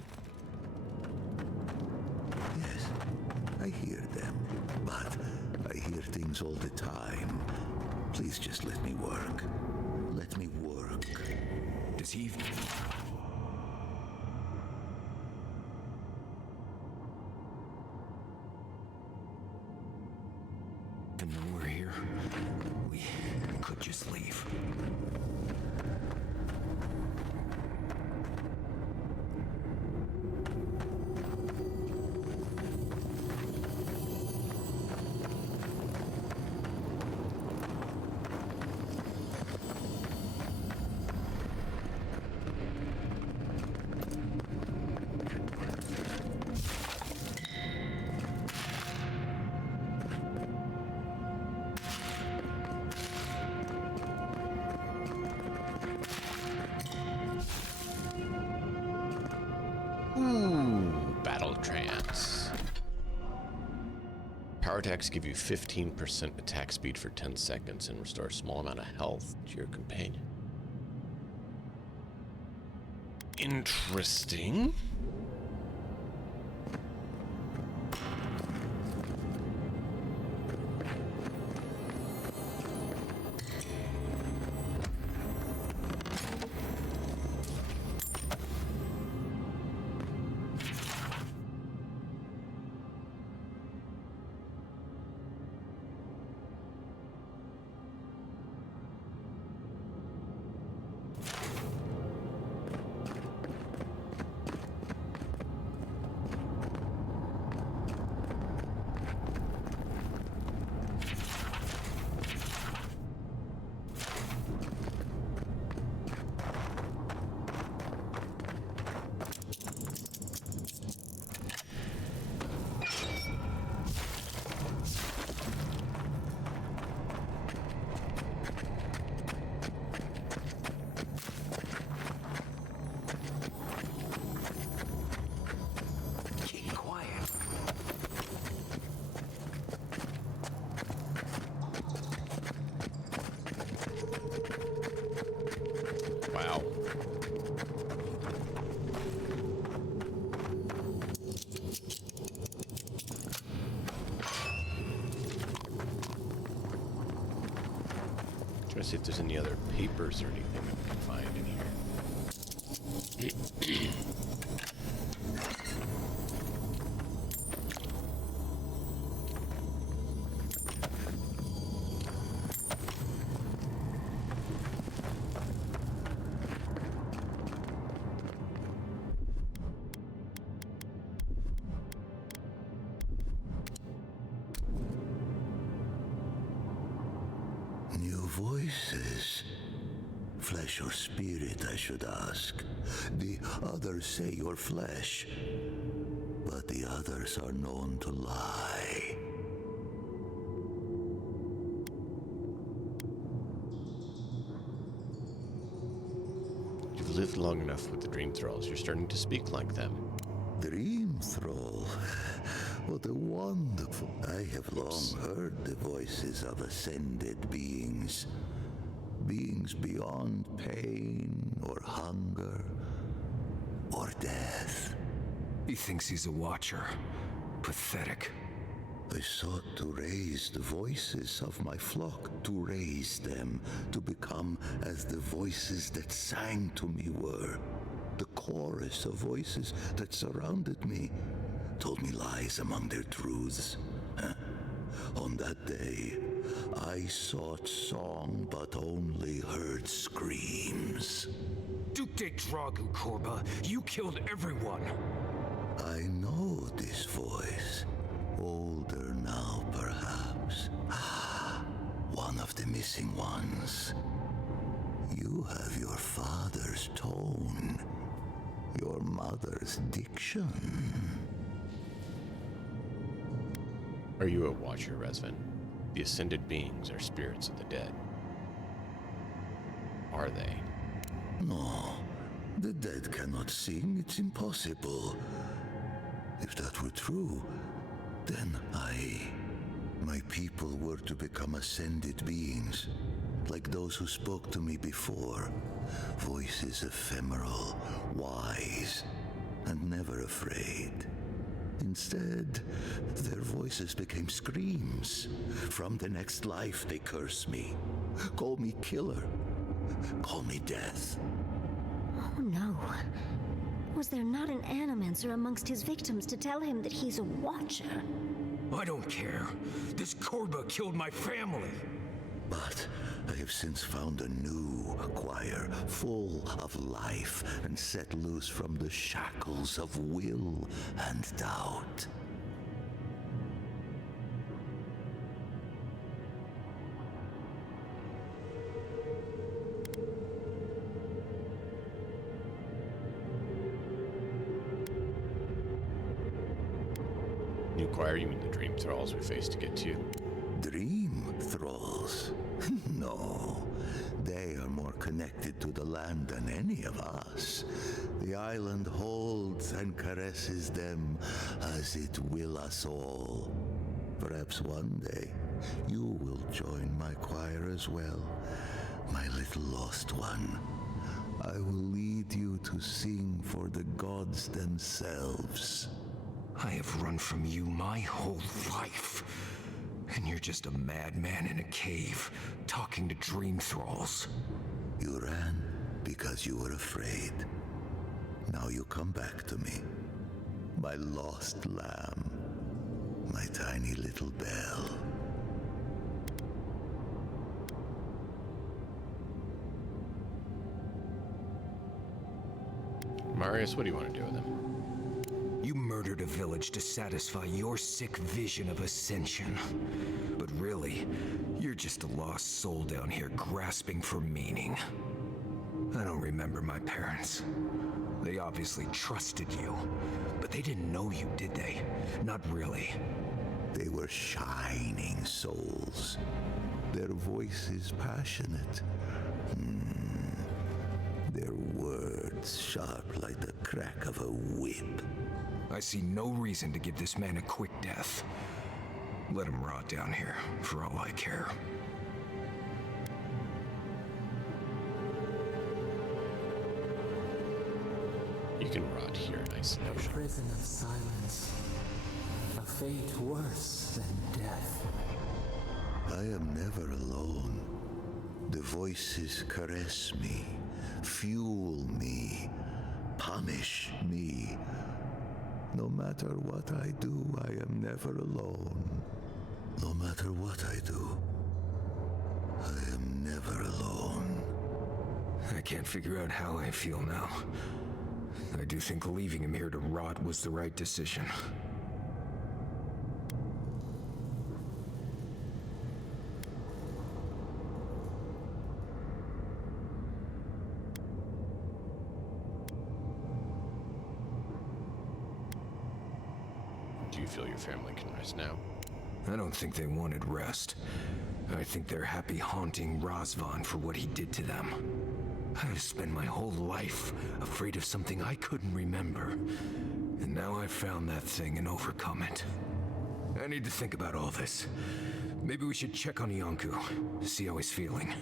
Yes, I hear them, but I hear things all the time. Please just let me work. Let me work. Does he... To know we're here, we could just leave. Ooh, battle trance. Power attacks give you 15% attack speed for 10 seconds and restore a small amount of health to your companion. Interesting. Wow. Trying to see if there's any other papers or anything that we can find in here. New voices. Flesh or spirit, I should ask. The others say you're flesh, but the others are known to lie. You've lived long enough with the Dream Thralls. You're starting to speak like them. Dream Thrall? What a wonderful... I have long heard the voices of ascended beings. Beings beyond pain or hunger or death. He thinks he's a watcher. Pathetic. I sought to raise the voices of my flock, to raise them, to become as the voices that sang to me were. The chorus of voices that surrounded me told me lies among their truths. On that day, I sought song but only heard screams. Duke de Dragu, Korba, you killed everyone. I know this voice. Older now, perhaps. One of the missing ones. You have your father's tone, your mother's diction. Are you a watcher, Resvin? The ascended beings are spirits of the dead. Are they? No, the dead cannot sing. It's impossible. If that were true, then my people were to become ascended beings, like those who spoke to me before. Voices ephemeral, wise, and never afraid. Instead, their voices became screams. From the next life, they curse me. Call me killer. Call me death. Oh no. Was there not an animancer amongst his victims to tell him that he's a watcher? I don't care. This Korba killed my family. But I have since found a new choir, full of life and set loose from the shackles of will and doubt. New choir, you mean the dream thralls we faced to get to you? Dream thralls? No. They are more connected to the land than any of us. The island holds and caresses them as it will us all. Perhaps one day you will join my choir as well, my little lost one. I will lead you to sing for the gods themselves. I have run from you my whole life. And you're just a madman in a cave, talking to dream thralls. You ran because you were afraid. Now you come back to me. My lost lamb. My tiny little bell. Marius, what do you want to do with him? You murdered a village to satisfy your sick vision of ascension. But really, you're just a lost soul down here grasping for meaning. I don't remember my parents. They obviously trusted you, but they didn't know you, did they? Not really. They were shining souls. Their voices passionate. Their words sharp like the crack of a whip. I see no reason to give this man a quick death. Let him rot down here, for all I care. You can rot here, nice A notion. prison of silence. A fate worse than death. I am never alone. The voices caress me, fuel me, punish me. No matter what I do, I am never alone. No matter what I do, I am never alone. I can't figure out how I feel now. I do think leaving him here to rot was the right decision. Do you feel your family can rest now? I don't think they wanted rest. I think they're happy haunting Razvan for what he did to them. I've spent my whole life afraid of something I couldn't remember. And now I've found that thing and overcome it. I need to think about all this. Maybe we should check on Iancu, see how he's feeling.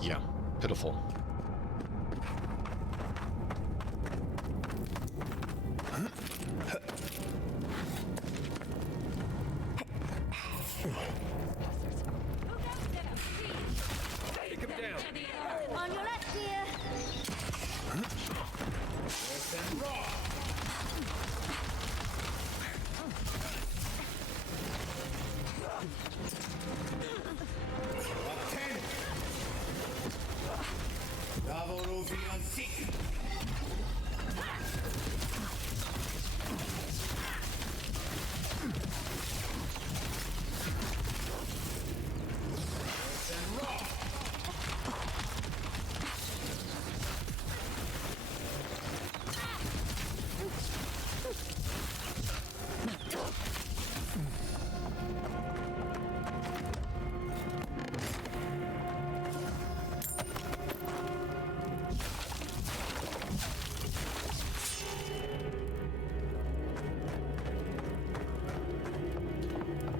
Yeah, pitiful. Take him down! On your left, dear.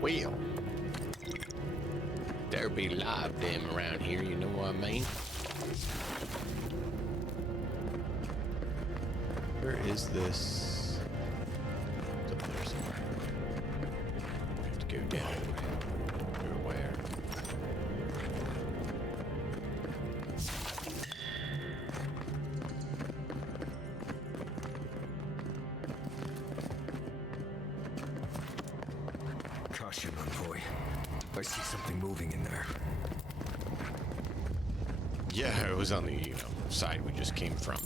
Well, there be a lot of them around here, you know what I mean? Where is this? It's up there somewhere. We have to go down. Or where? Caution, envoy. I see something moving in there. Yeah, it was on the, side we just came from.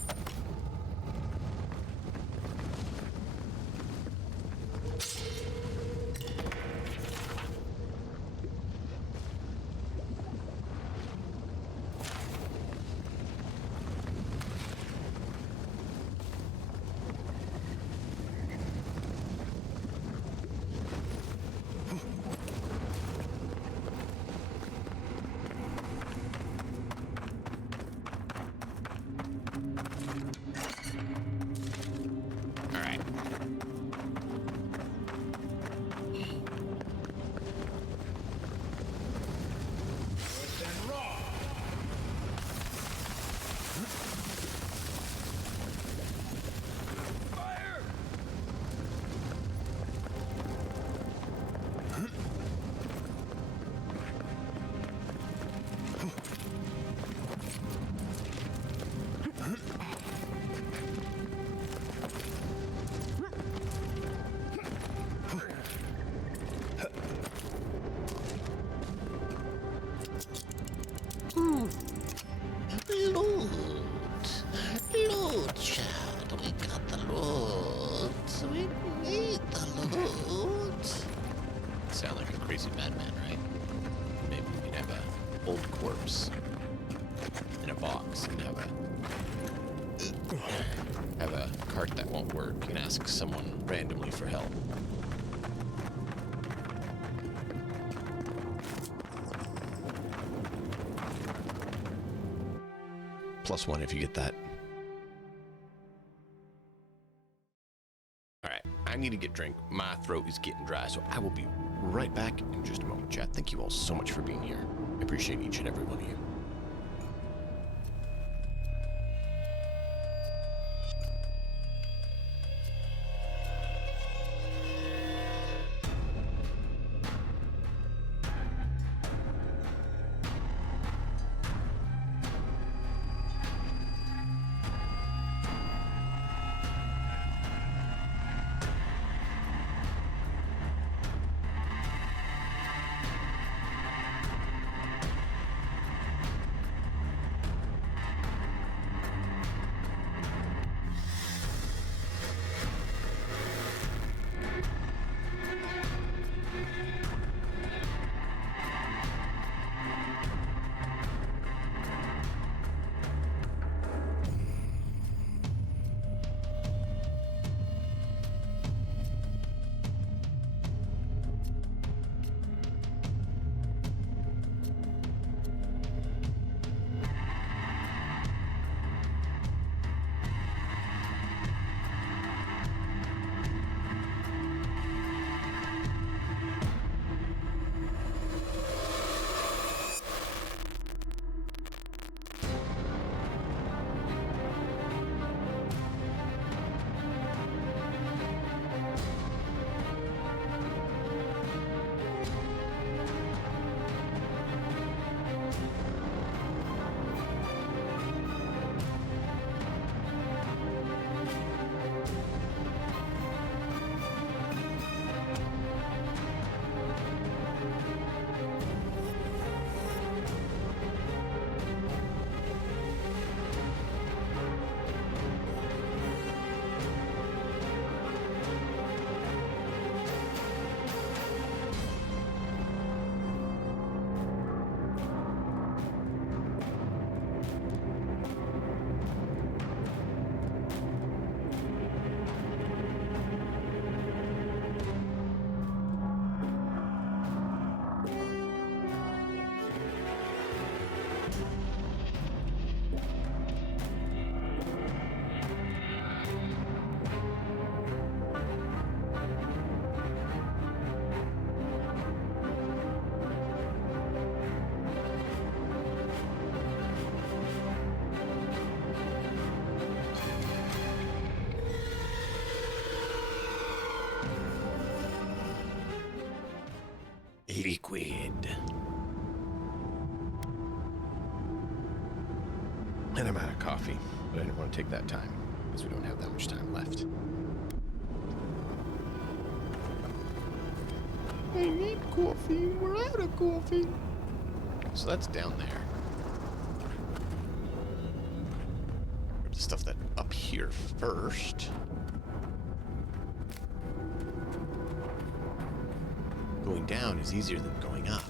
Loot, child. We got the loot. We need the loot. Sound like a crazy madman, right? Maybe we can have a old corpse in a box and have a cart that won't work and ask someone randomly for help. +1 if you get that. Alright, I need to get a drink. My throat is getting dry, so I will be right back in just a moment, chat. Thank you all so much for being here. I appreciate each and every one of you. liquid. And I'm out of coffee, but I didn't want to take that time because we don't have that much time left. I need coffee. We're out of coffee. So that's down there. Grab the stuff that up here first. Going down is easier than going up.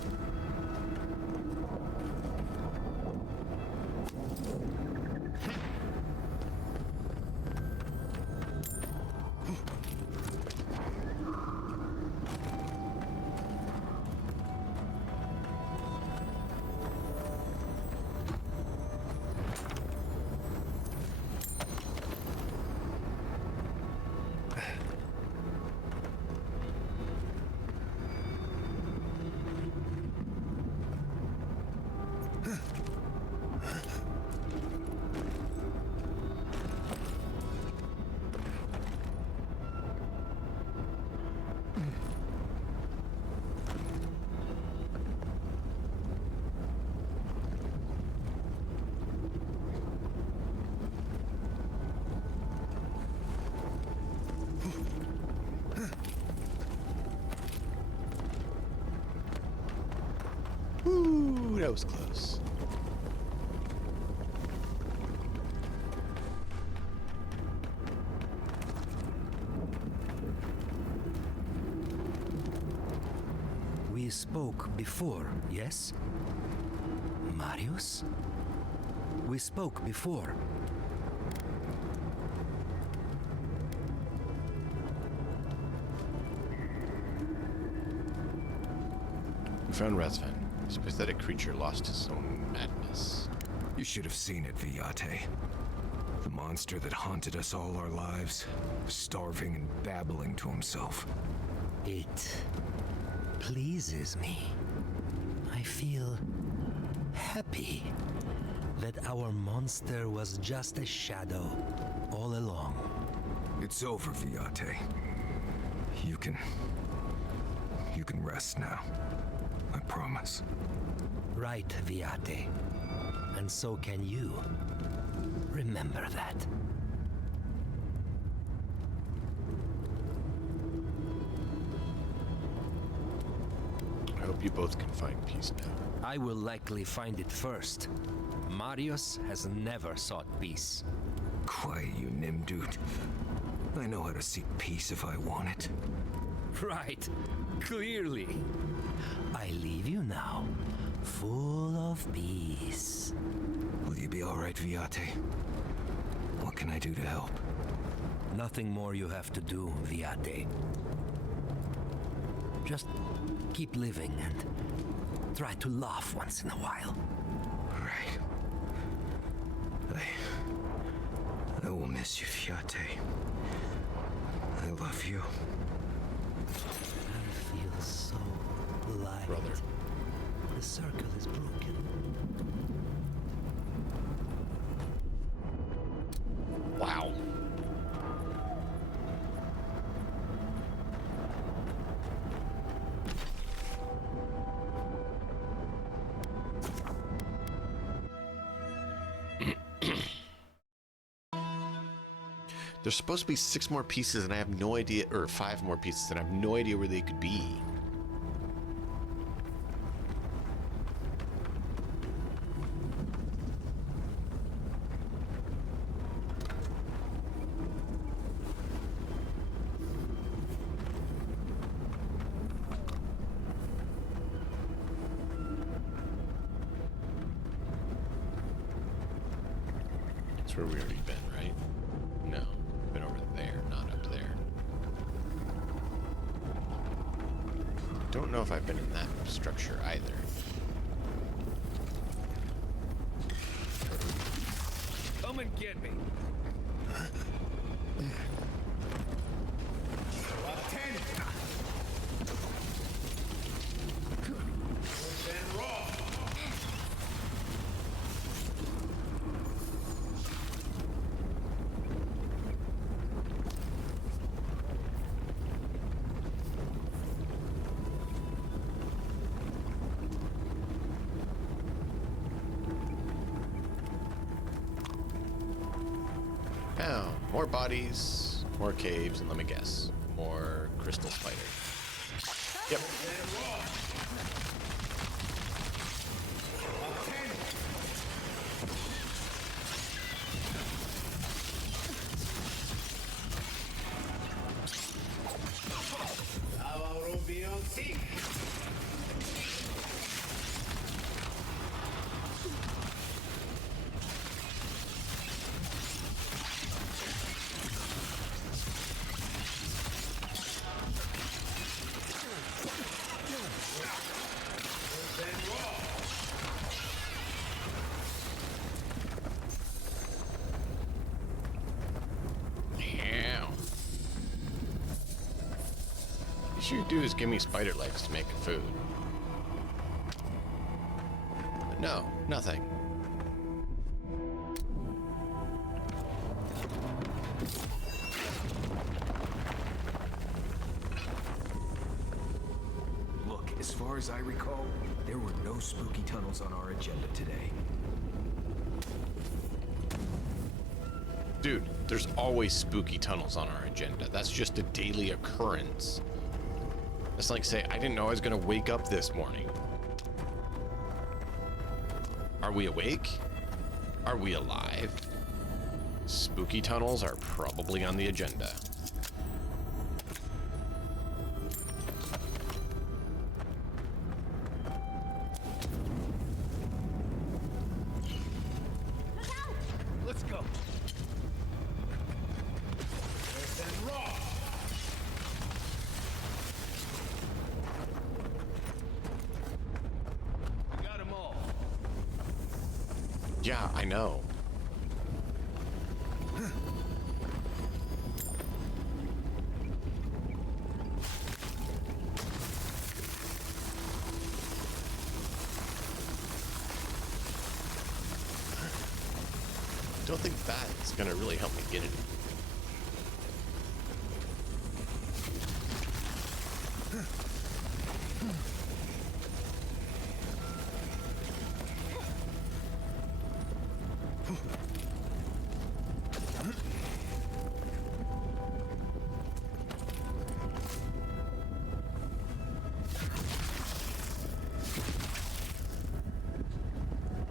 Ooh, that was close. We spoke before, yes? Marius? We spoke before. We found Razvan. This pathetic creature lost his own madness. You should have seen it, Viate. The monster that haunted us all our lives, starving and babbling to himself. It pleases me. I feel happy that our monster was just a shadow all along. It's over, Viate. You can rest now. I promise. Right, Viate. And so can you. Remember that. I hope you both can find peace now. I will likely find it first. Marius has never sought peace. Quiet, you Nimdude. I know how to seek peace if I want it. Right. Clearly. I leave you now, full of peace. Will you be all right, Viate? What can I do to help? Nothing more you have to do, Viate. Just keep living and try to laugh once in a while. Right. I will miss you, Viate. I love you. I feel so light. Brother. The circle is broken. Wow. There's supposed to be 6 more pieces and I have no idea, or 5 more pieces and I have no idea where they could be. That's where we already been, right? No, been over there, not up there. Don't know if I've been in that structure either. Come and get me. Now, more bodies, more caves, and let me guess, more crystal spider. Yep. What you do is give me spider legs to make food. But no, nothing. Look, as far as I recall, there were no spooky tunnels on our agenda today. Dude, there's always spooky tunnels on our agenda. That's just a daily occurrence. It's like say, I didn't know I was gonna wake up this morning. Are we awake? Are we alive? Spooky tunnels are probably on the agenda. Let's go. Yeah, I know. Don't think that's gonna really help me get it.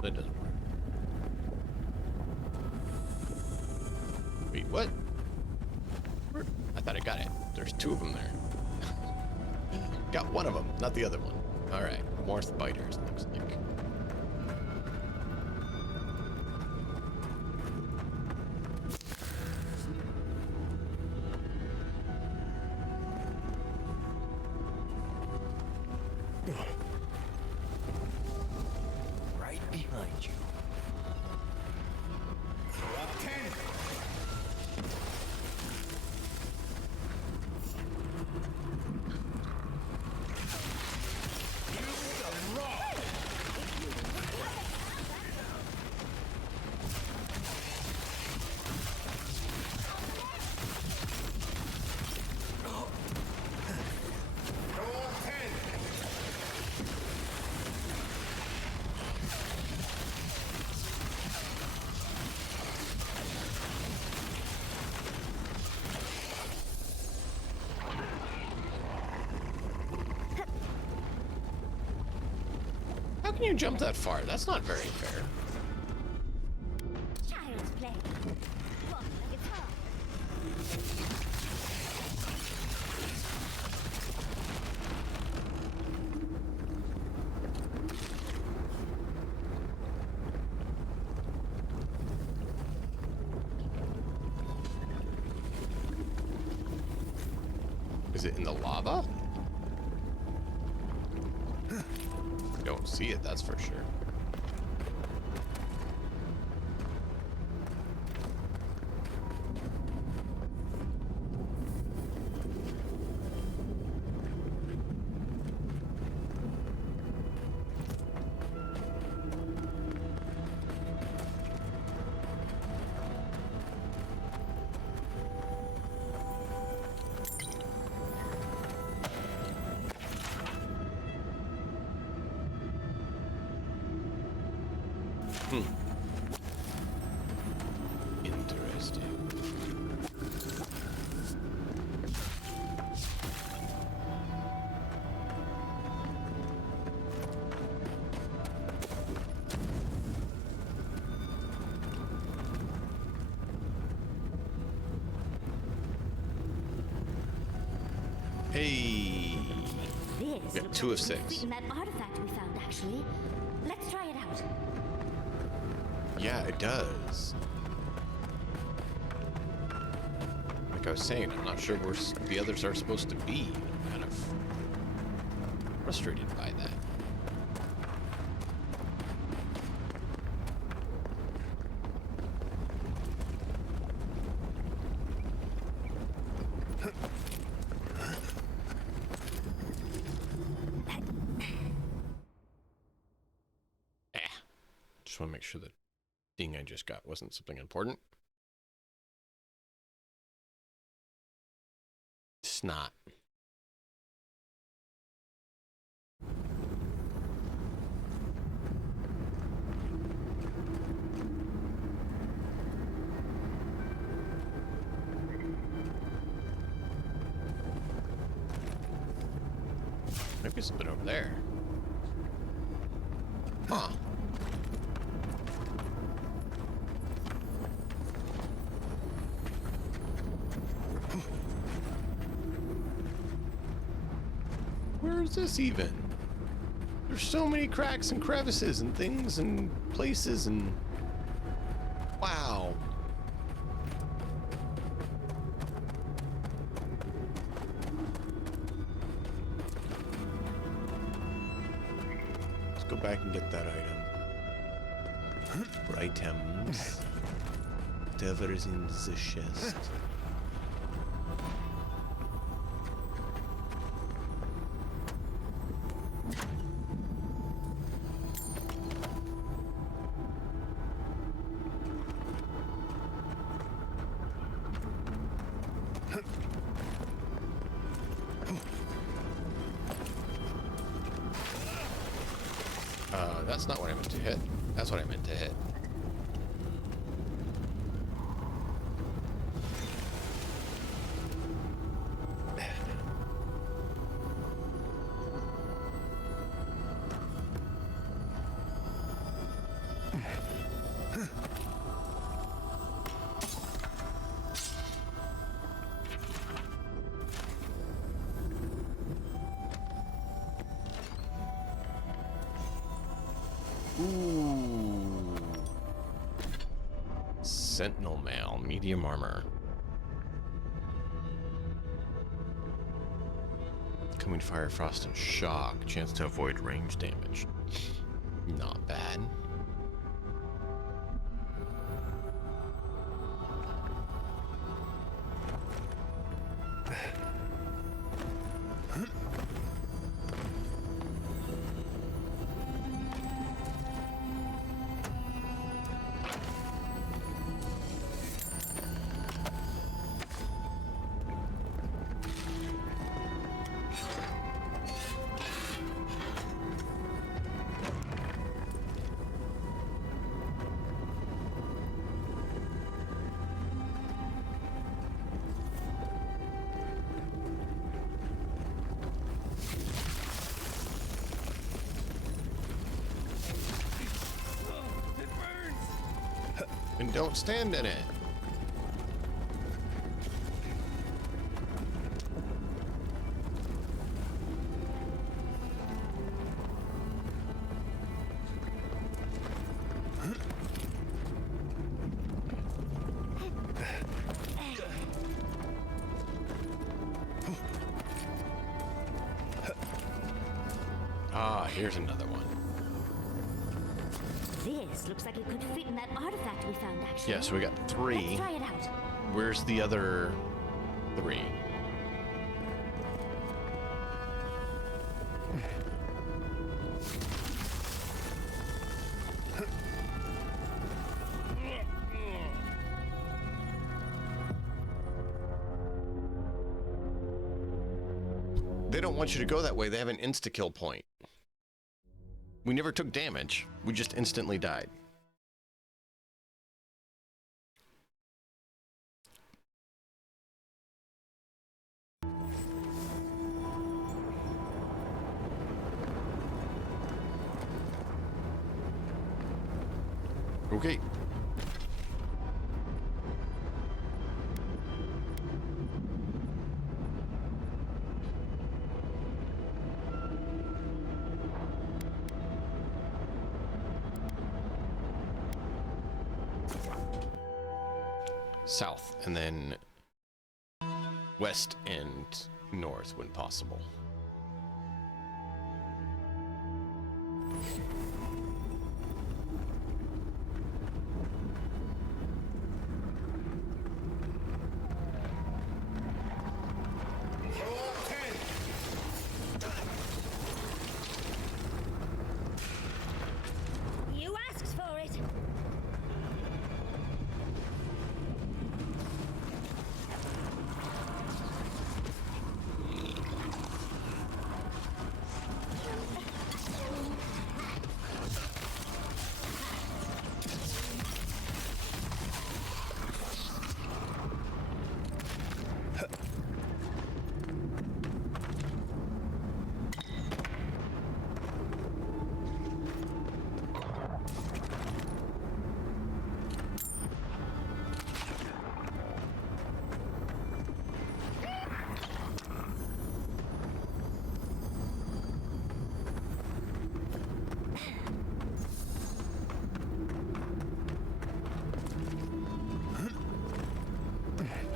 That doesn't work. Wait, what? I thought I got it. There's two of them there. Got one of them, not the other one. All right, more spiders, looks like. Right behind you. How can you jump that far? That's not very fair. Child's play. Walk like it's hard. Is it in the lava? Don't see it, that's for sure. Interesting. Hey. This Yep, looks 2 like of it could 6. fit in that artifact we found, actually. Let's try it out. Yeah, it does. Like I was saying, I'm not sure where the others are supposed to be. I'm kind of frustrated by that. Just want to make sure that thing I just got wasn't something important. Snot. Maybe something over there. Huh. Where is this even? There's so many cracks and crevices and things and places and... Wow. Let's go back and get that item. Items. Whatever is in the chest. That's not what I meant to hit. That's what I meant to hit. Ooh. Sentinel mail, medium armor. Coming fire, frost, and shock. Chance to avoid range damage. Not bad. And don't stand in it. Ah, here's another one. This looks like it could fit in that artifact we found, actually. Yeah, so we got 3. Let's try it out. Where's the other 3? They don't want you to go that way. They have an insta-kill point. We never took damage. We just instantly died. Okay. south, and then west and north when possible. You asked for it.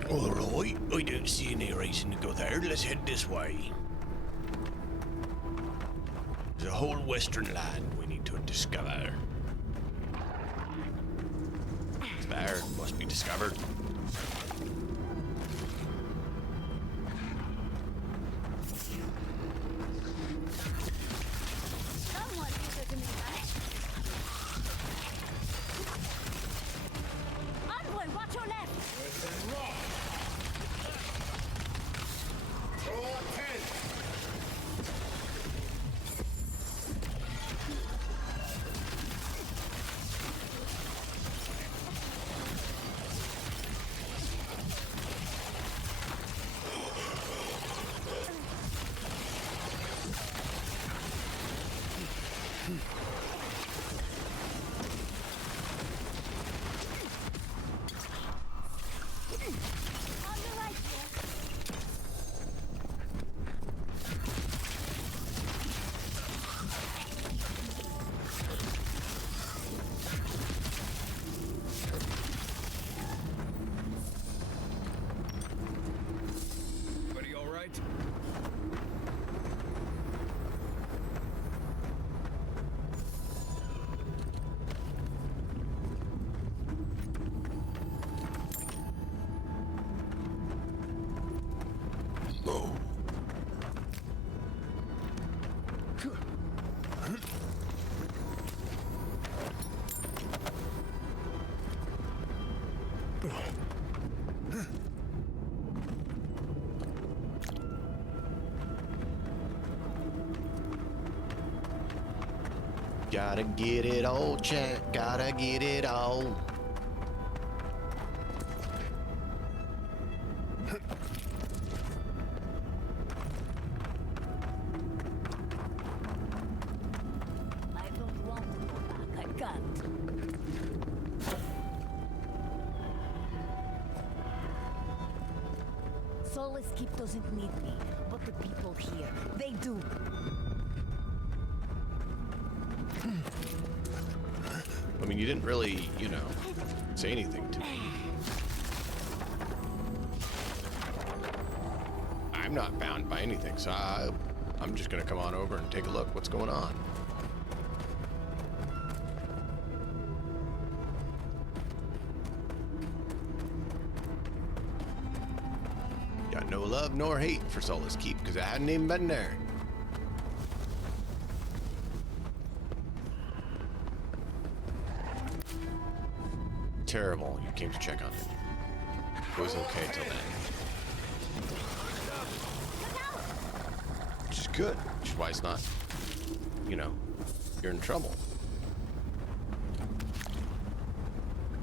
Alright, I don't see any reason to go there. Let's head this way. There's a whole western land we need to discover. It's there, must be discovered. Someone give it to me, right? Envoy, watch your left. On the right here. Are you all right? No. Gotta get it all, chat. Gotta get it all. I don't want to go back. I can't. Solace Keep doesn't need me, but the people here, they do. I mean, you didn't really, you know, say anything to me. I'm not bound by anything, so I'm just gonna come on over and take a look. What's going on? Got no love nor hate for Solace Keep because I hadn't even been there. Terrible. You came to check on him. It was okay till then. Which is good. Which is why it's not, you know, you're in trouble.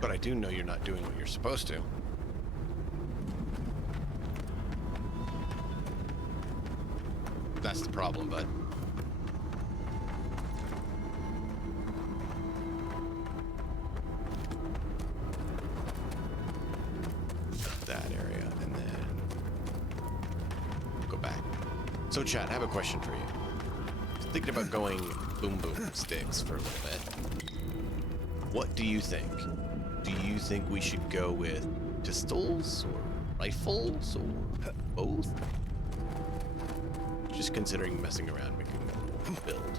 But I do know you're not doing what you're supposed to. That's the problem, bud. That area, and then go back. So, chat, I have a question for you. Thinking about going boom boom sticks for a little bit. What do you think? Do you you think we should go with pistols or rifles or both? Just considering messing around making a build.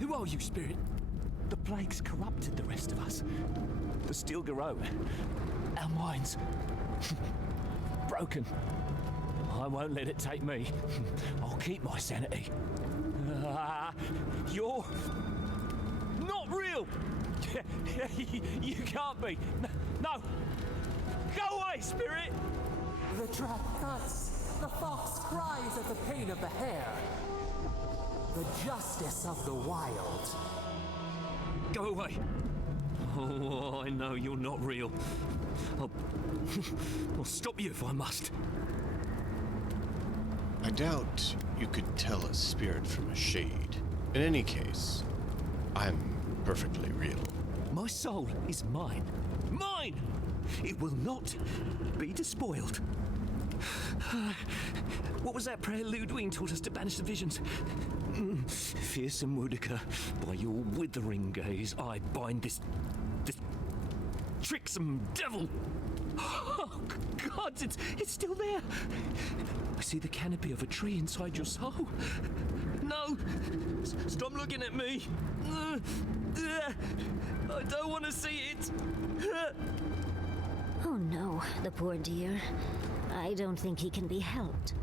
Who are you, Spirit? The plague's corrupted the rest of us. The steel grow. Our minds. Broken. I won't let it take me. I'll keep my sanity. You're not real. You can't be. No. Go away, Spirit. The trap cuts. The fox cries at the pain of the hare. The justice of the wild. Go away. Oh, I know you're not real. I'll stop you if I must. I doubt you could tell a spirit from a shade. In any case, I'm perfectly real. My soul is mine. Mine! It will not be despoiled. What was that prayer Ludwig taught us to banish the visions? Fearsome Wudiker, by your withering gaze, I bind this tricksome devil. Oh, God, it's still there. I see the canopy of a tree inside your soul. No! Stop looking at me! I don't want to see it! Oh no, the poor dear. I don't think he can be helped.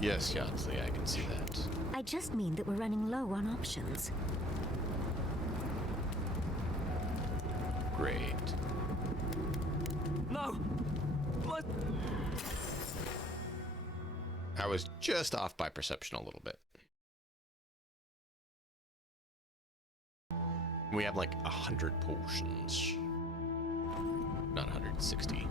Yes, Yansley, I can see that. I just mean that we're running low on options. Great. No! What? I was just off by perception a little bit. We have like 100 potions. Not 160.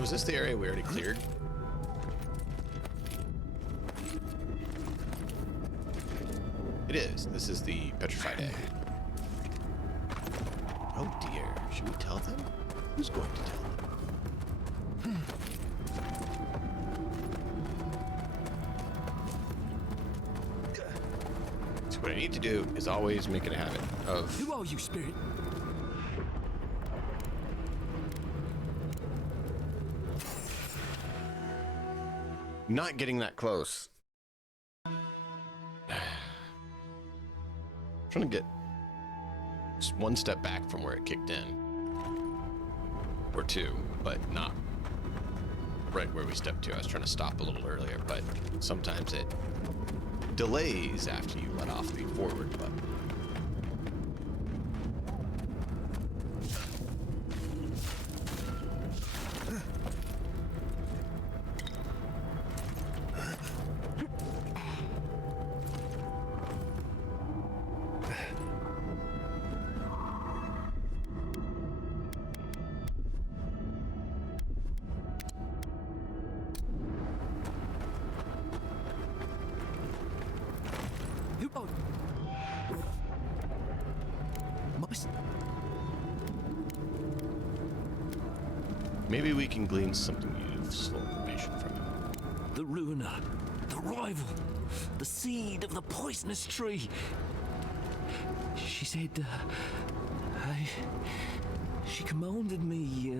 Was this the area we already cleared? It is. This is the petrified egg. Oh dear. Should we tell them? Who's going to tell them? So what I need to do is always make it a habit of... Who are you, Spirit? not getting that close. Trying to get just one step back from where it kicked in. Or two, but not right where we stepped to. I was trying to stop a little earlier, but sometimes it delays after you let off the forward button. Maybe we can glean something useful information from him. The ruiner, the rival, the seed of the poisonous tree. She said, she commanded me,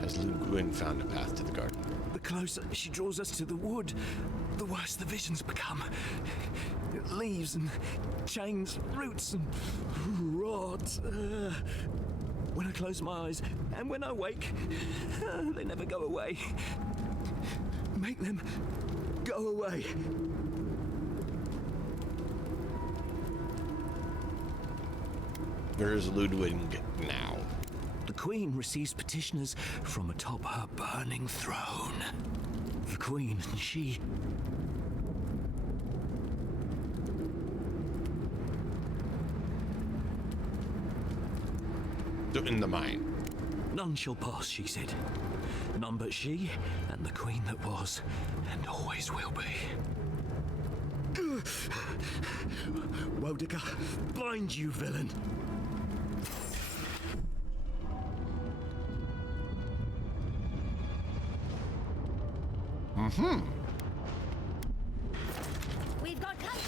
Has Luguin found a path to the garden? The closer she draws us to the wood, the worse the visions become. Leaves and chains, roots and rods. When I close my eyes and when I wake, they never go away. Make them go away. Where is Ludwig now? The Queen receives petitioners from atop her burning throne. The Queen, she... In the mine. None shall pass, she said. None but she and the Queen that was and always will be. Wodika, bind you, villain! Mm-hmm. We've got company.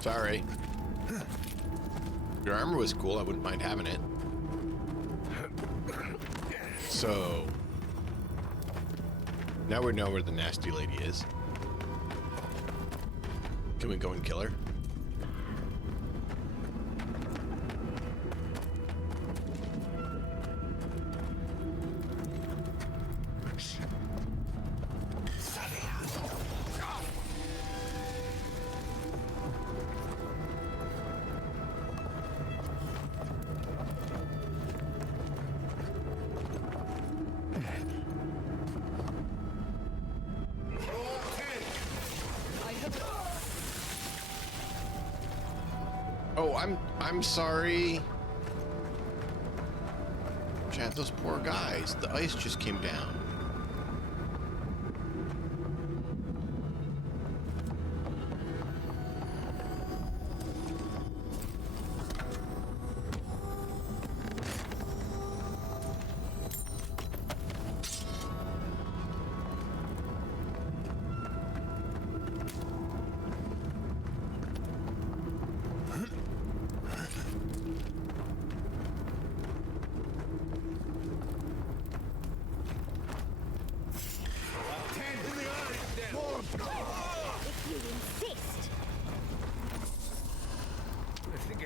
Sorry. Your armor was cool. I wouldn't mind having it. So now we know where the nasty lady is. Can we go and kill her? Oh, I'm sorry. Chad, those poor guys. The ice just came down.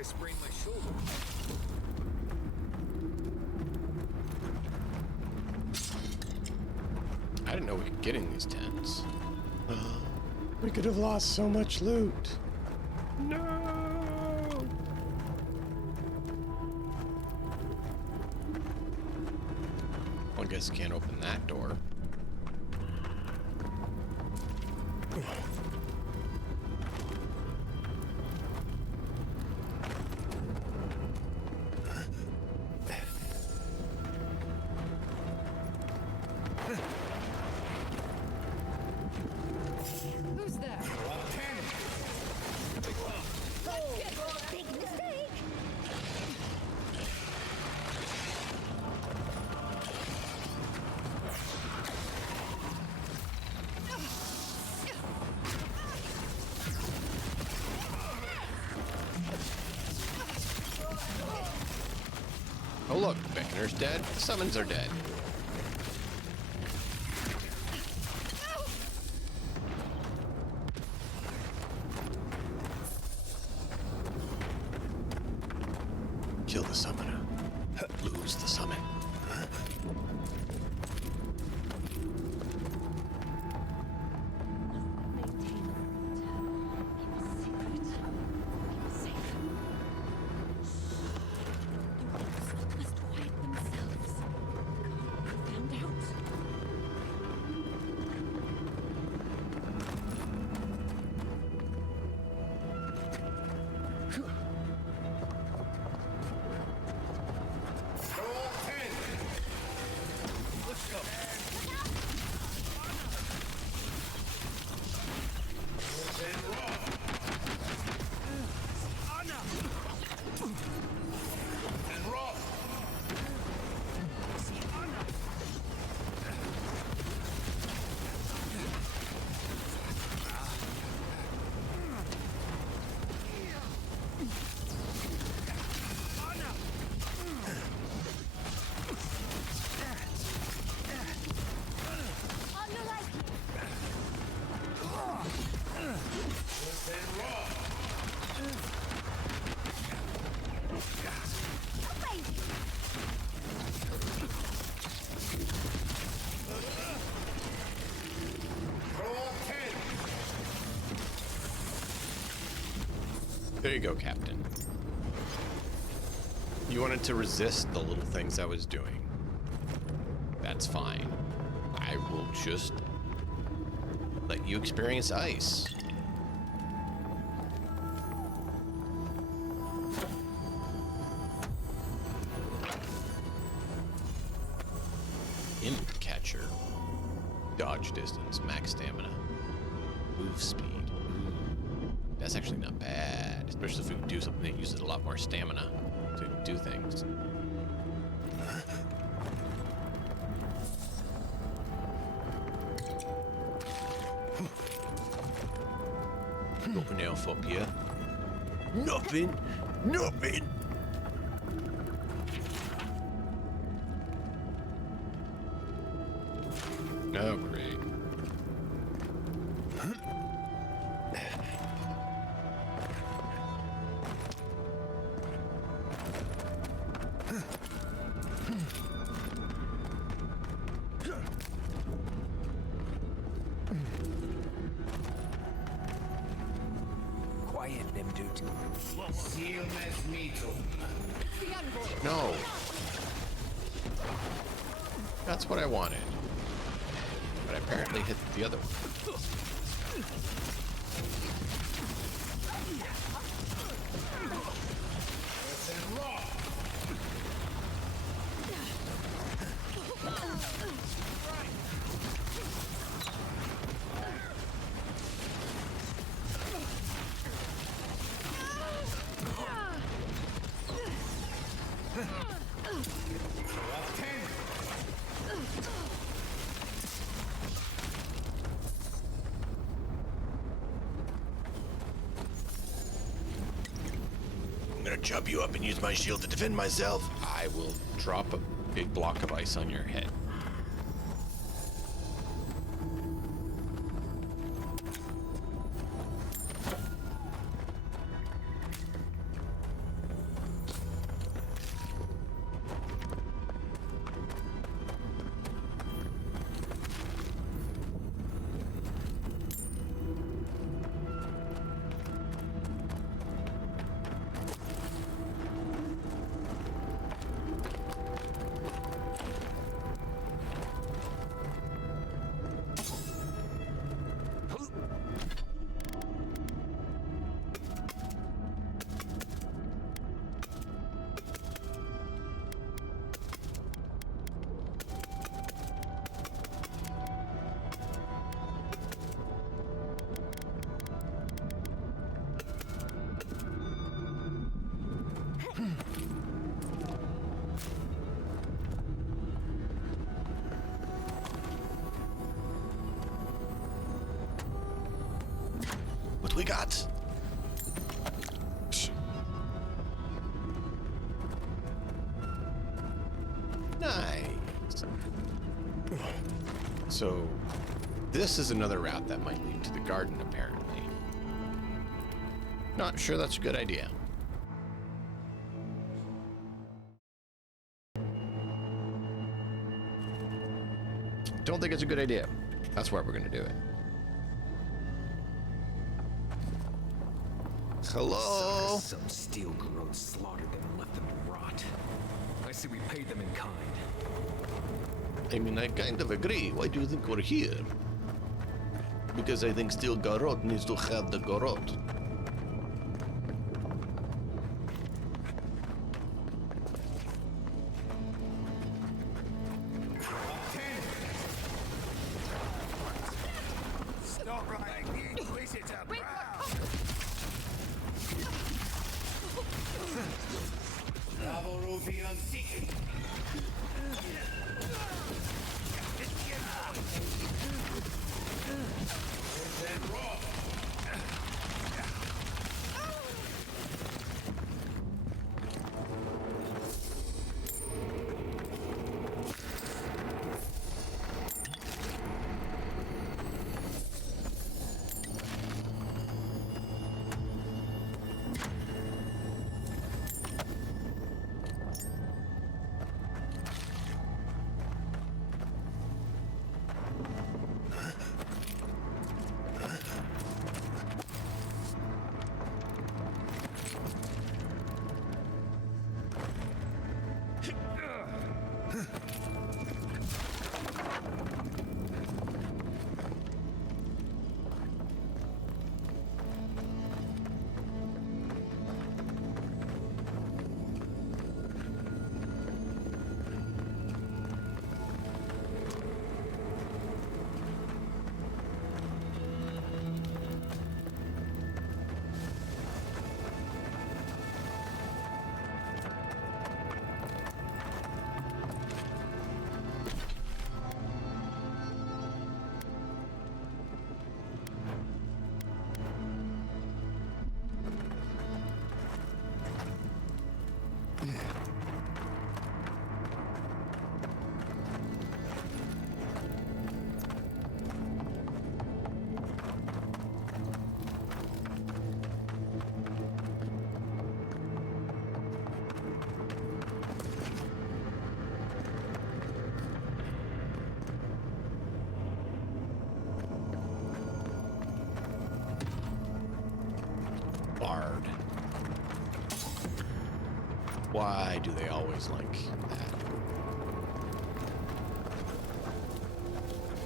Sprained my shoulder. I didn't know we could get in these tents. We could have lost so much loot. No. Well, I guess I can't open that door. Who's there? Big mistake. Oh look, Beckoner's dead. The summons are dead. Kill the summoner. Lose the summon. There you go, Captain. You wanted to resist the little things I was doing. That's fine. I will just let you experience ice. Imp catcher. Dodge distance, max stamina. Move speed. That's actually not bad, especially if we do something that uses a lot more stamina to do things. Nothing else up here. Nothing. Nothing. Oh, great. Quiet them, dude. No. That's what I wanted. But I apparently hit the other one. I'm gonna chop you up and use my shield to defend myself. I will drop a big block of ice on your head. What we got? Nice. So, this is another route that might lead to the garden, apparently. Not sure that's a good idea. Don't think it's a good idea. That's why we're gonna do it. Hello? Some steel growth slaughtered them and left them to rot. I say we paid them in kind. I mean, I kind of agree. Why do you think we're here? Because I think Steel Garrote needs to have the Garrote. Stop right here, Inquisitor Brown! Bravo Rufian Seeking! bard. Why do they always like that?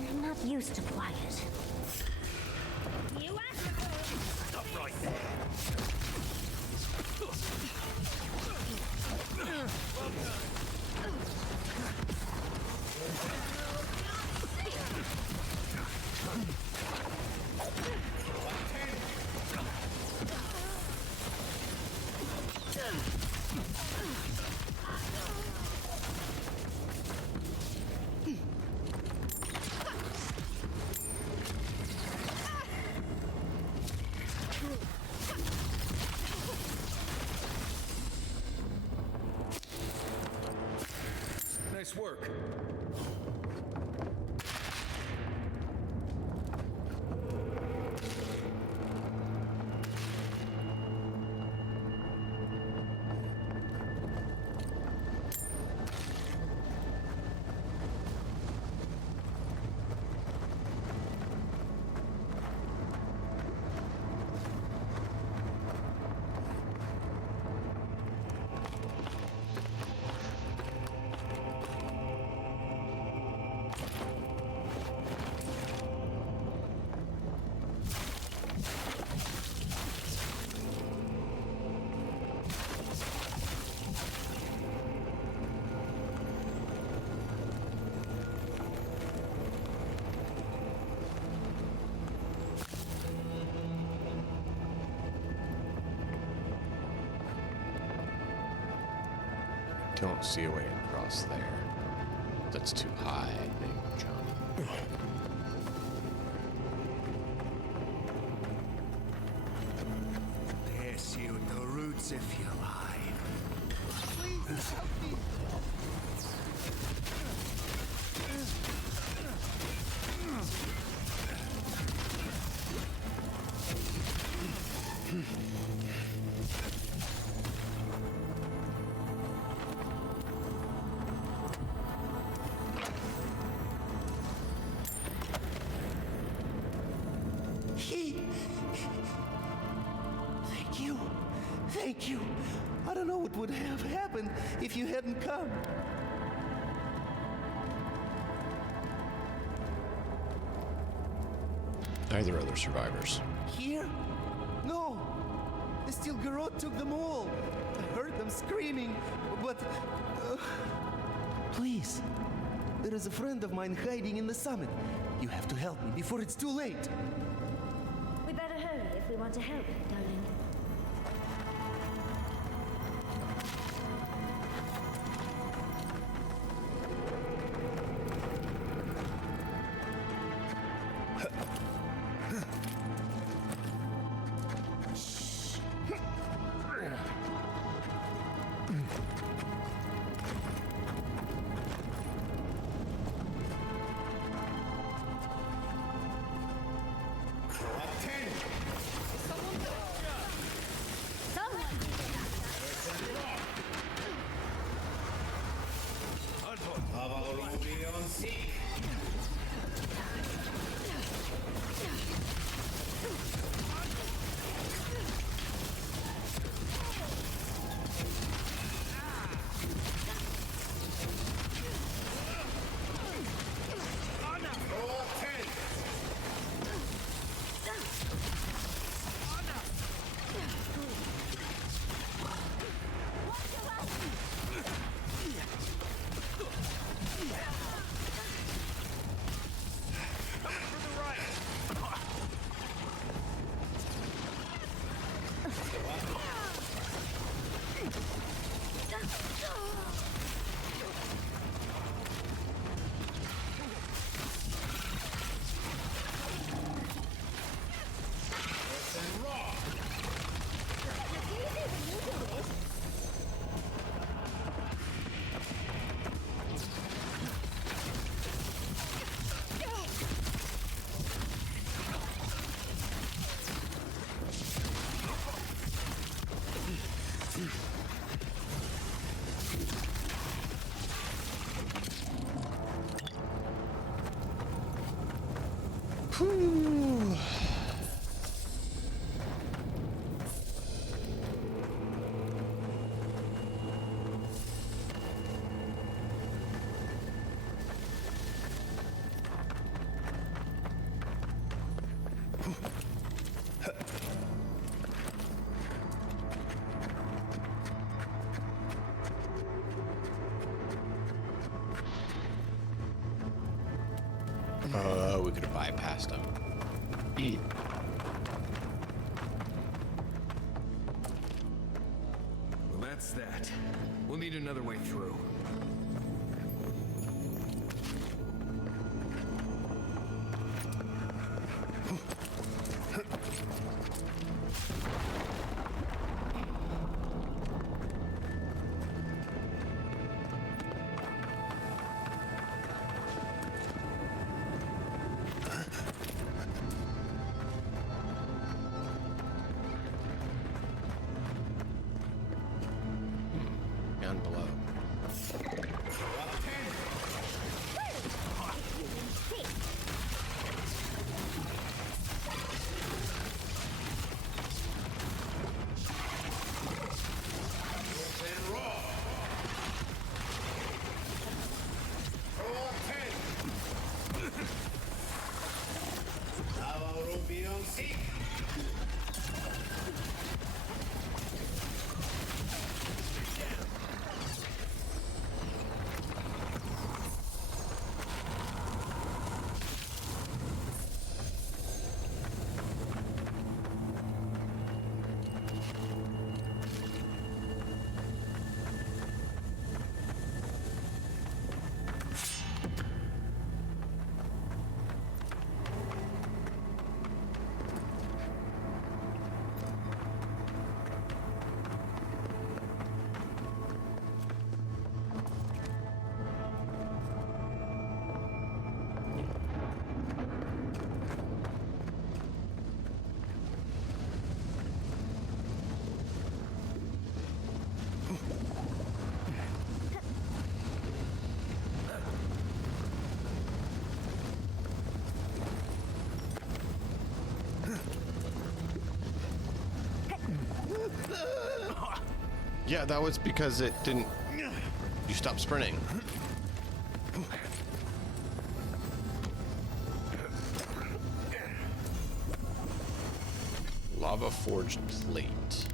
I'm not used to quiet. Stop right there. Nice work. Don't see a way across there. That's too high, I think, John. Yes, you at the roots if you like. Please help me. Thank you. Thank you. I don't know what would have happened if you hadn't come. Neither are there survivors. Here? No! The Steel Garrote took them all. I heard them screaming, but... Please. There is a friend of mine hiding in the summit. You have to help me before it's too late. We better hurry if we want to help, darling. Oh, we could have bypassed him. Well, that's that. We'll need another way through. Down below. Yeah, that was because it didn't... You stopped sprinting. Lava forged plate.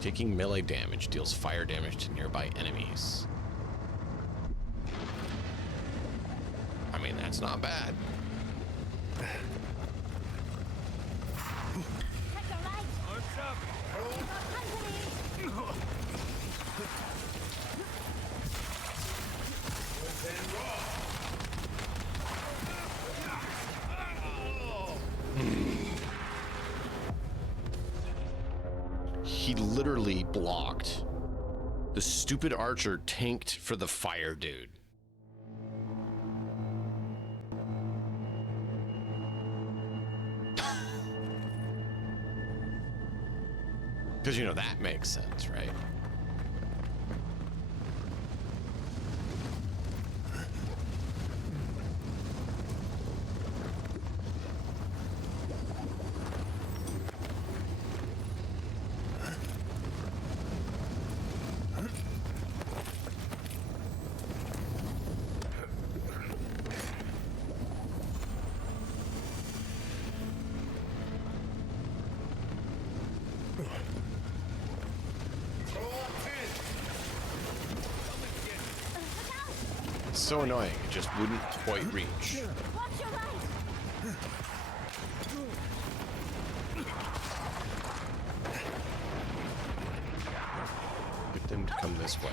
Taking melee damage deals fire damage to nearby enemies. I mean, that's not bad. He literally blocked. The stupid archer tanked for the fire dude. Because, you know, that makes sense, right? So annoying, it just wouldn't quite reach. Get them to come this way.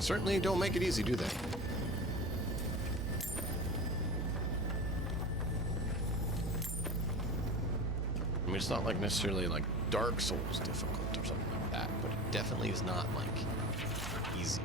Certainly don't make it easy, do they? mean, it's not like necessarily like Dark Souls difficult or something like that, but it definitely is not like easy.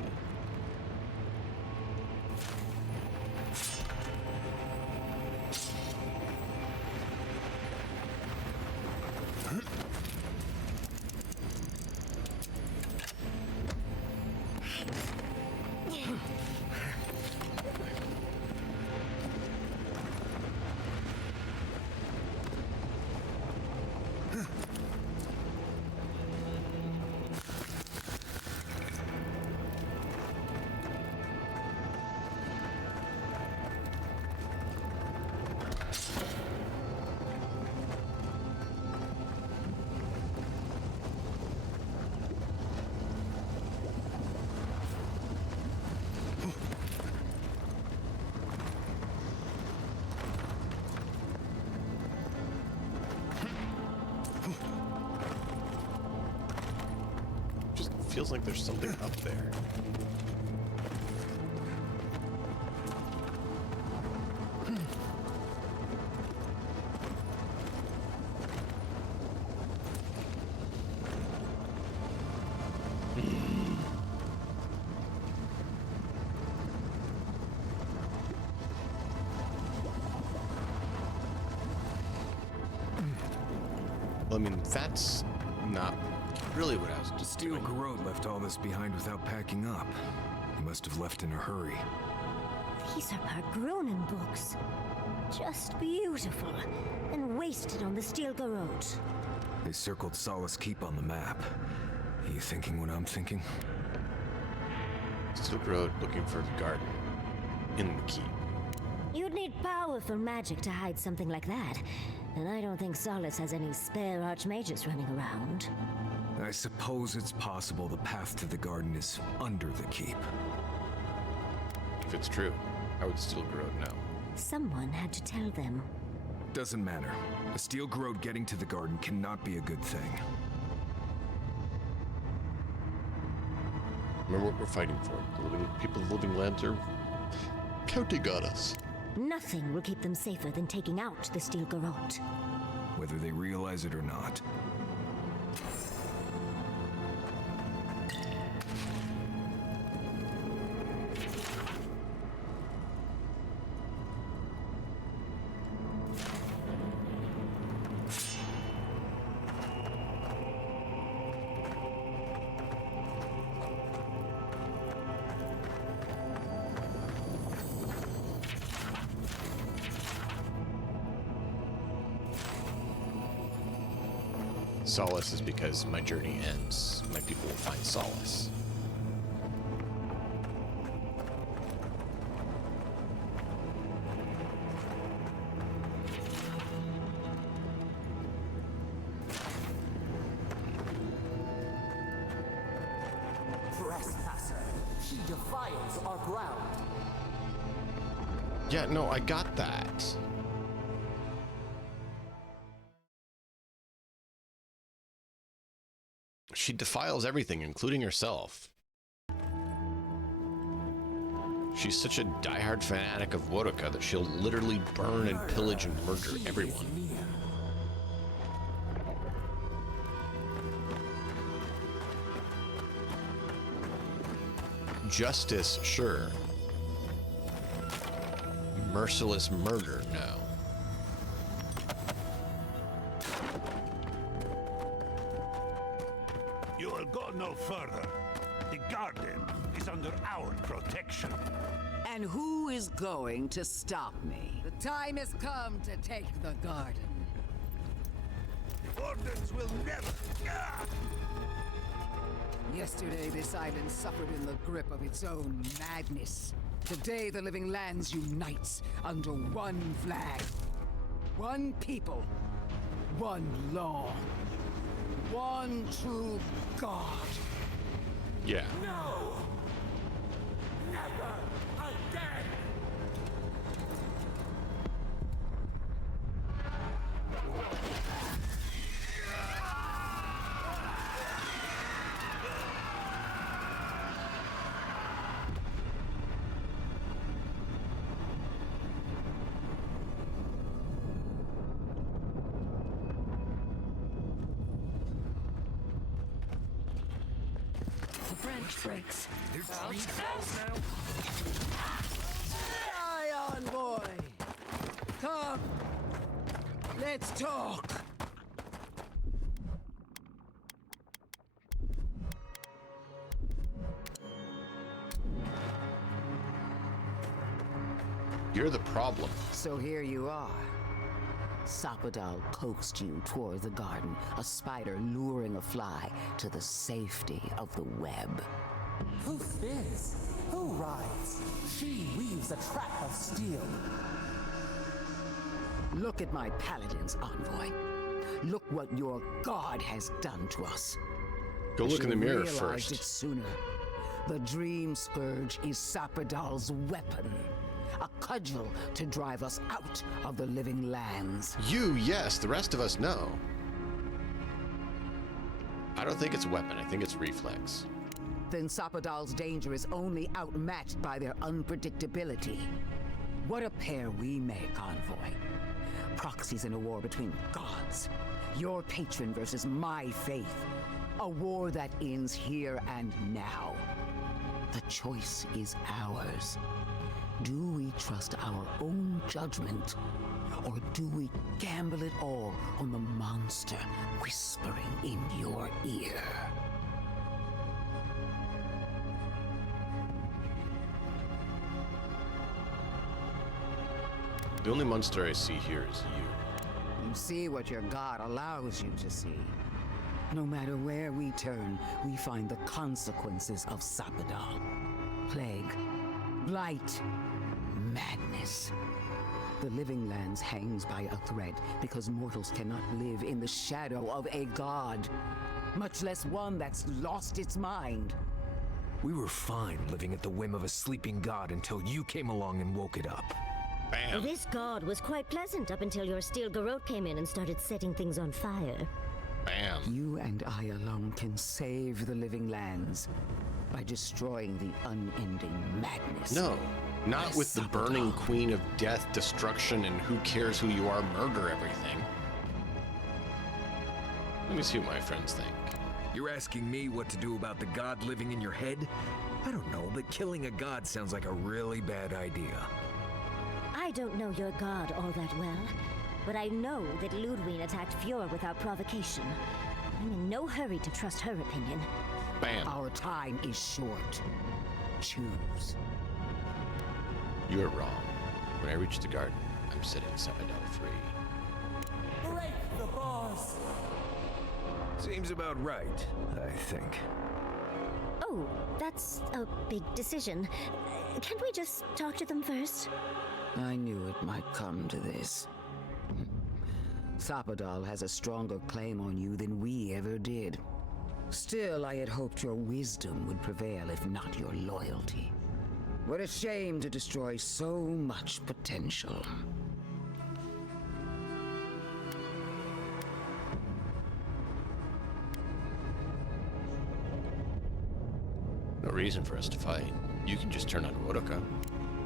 Just feels like there's something up there. Well, I mean, that's not really what I was just Steel Garrote left all this behind without packing up. He must have left in a hurry. These are Pargronen books. Just beautiful. And wasted on the Steel Garrote. They circled Solace Keep on the map. Are you thinking what I'm thinking? Steel Garrote looking for the garden in the keep. You'd need powerful magic to hide something like that. And I don't think Solace has any spare archmages running around. I suppose it's possible the path to the garden is under the keep. If it's true, how would Steel Garrote know? Someone had to tell them. Doesn't matter. A Steel Garrote getting to the garden cannot be a good thing. Remember what we're fighting for. The living people of the Living Lands are counting on us. Nothing will keep them safer than taking out the Steel Garrote. Whether they realize it or not. Solace is because my journey ends. My people will find solace. Trespasser, she defiles our ground. Yeah, no, I got that. She defiles everything, including herself. She's such a diehard fanatic of Wodaka that she'll literally burn and pillage and murder everyone. Justice, sure. Merciless murder, no. You will go no further. The garden is under our protection. And who is going to stop me? The time has come to take the garden. Ordens will never. Yesterday, this island suffered in the grip of its own madness. Today, the Living Lands unites under one flag. One people. One law. One true God. Yeah. No! Never again! Frakes. Die, envoy! Come! Let's talk! You're the problem. So here you are. Sapadal coaxed you toward the garden, a spider luring a fly to the safety of the web. Who spins? Who rides? She weaves a trap of steel. Look at my paladins, envoy. Look what your god has done to us. Go look in the mirror Realized first. it sooner. The Dream Scourge is Sapadal's weapon. A cudgel to drive us out of the living lands. You, yes. The rest of us, no. I don't think it's a weapon. I think it's reflex. Then Sapadal's danger is only outmatched by their unpredictability. What a pair we make, envoy. Proxies in a war between gods. Your patron versus my faith. A war that ends here and now. The choice is ours. Do we trust our own judgment, or do we gamble it all on the monster whispering in your ear? The only monster I see here is you. You see what your god allows you to see. No matter where we turn, we find the consequences of Sapadal. Plague, blight, madness. The living lands hangs by a thread because mortals cannot live in the shadow of a god, much less one that's lost its mind. We were fine living at the whim of a sleeping god until you came along and woke it up. Bam. This god was quite pleasant up until your steel garrote came in and started setting things on fire. Bam. You and I alone can save the living lands by destroying the unending madness. No, not with the burning queen of death, destruction, and who cares who you are, murder everything. Let me see what my friends think. You're asking me what to do about the god living in your head? I don't know, but killing a god sounds like a really bad idea. I don't know your god all that well, but I know that Ludwig attacked Fjord without provocation. I'm in no hurry to trust her opinion. Bam. Our time is short. Choose. You're wrong. When I reach the garden, I'm setting Sapadal free. Break the bars! Seems about right, I think. Oh, that's a big decision. Can't we just talk to them first? I knew it might come to this. Sapadal has a stronger claim on you than we ever did. Still, I had hoped your wisdom would prevail, if not your loyalty. What a shame to destroy so much potential. No reason for us to fight. You can just turn on Wodaka.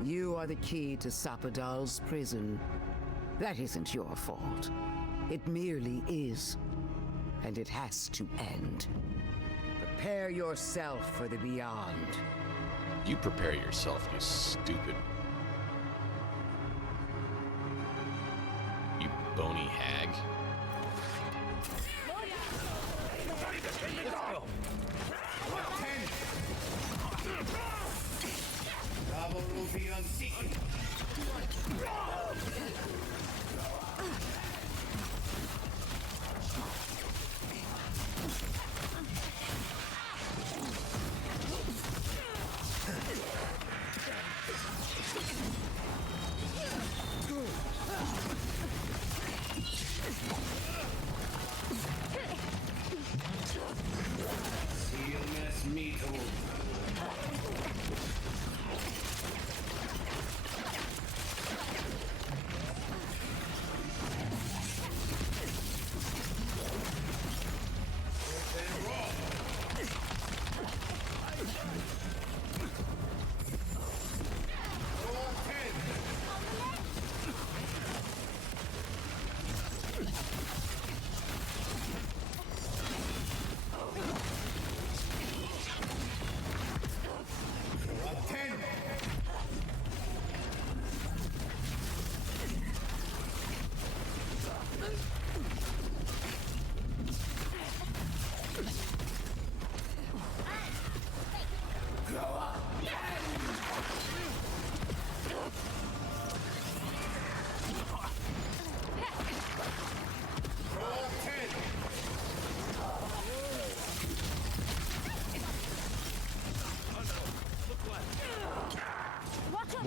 You are the key to Sapadal's prison. That isn't your fault. It merely is. And it has to end. Prepare yourself for the beyond. You prepare yourself, you stupid. You bony hag.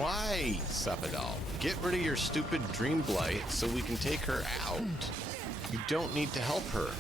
Why, Sapadal? Get rid of your stupid dream blight so we can take her out. You don't need to help her.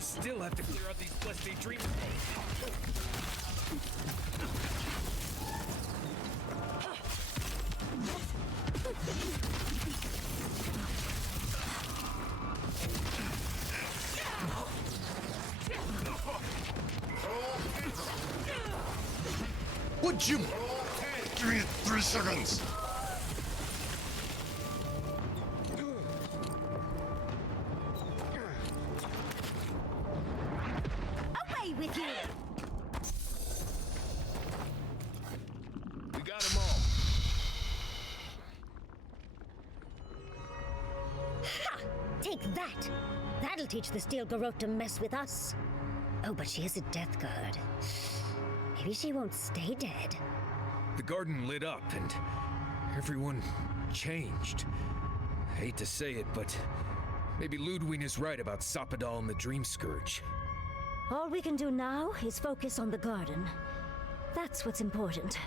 Still have to clear out these blessed dream. Would you give me 3 seconds? Away with you! We got them all. Ha! Take that! That'll teach the Steel Garrote to mess with us. Oh, but she is a death guard. Maybe she won't stay dead. The garden lit up and everyone changed. I hate to say it, but maybe Ludwig is right about Sapadal and the Dream Scourge. All we can do now is focus on the garden. That's what's important.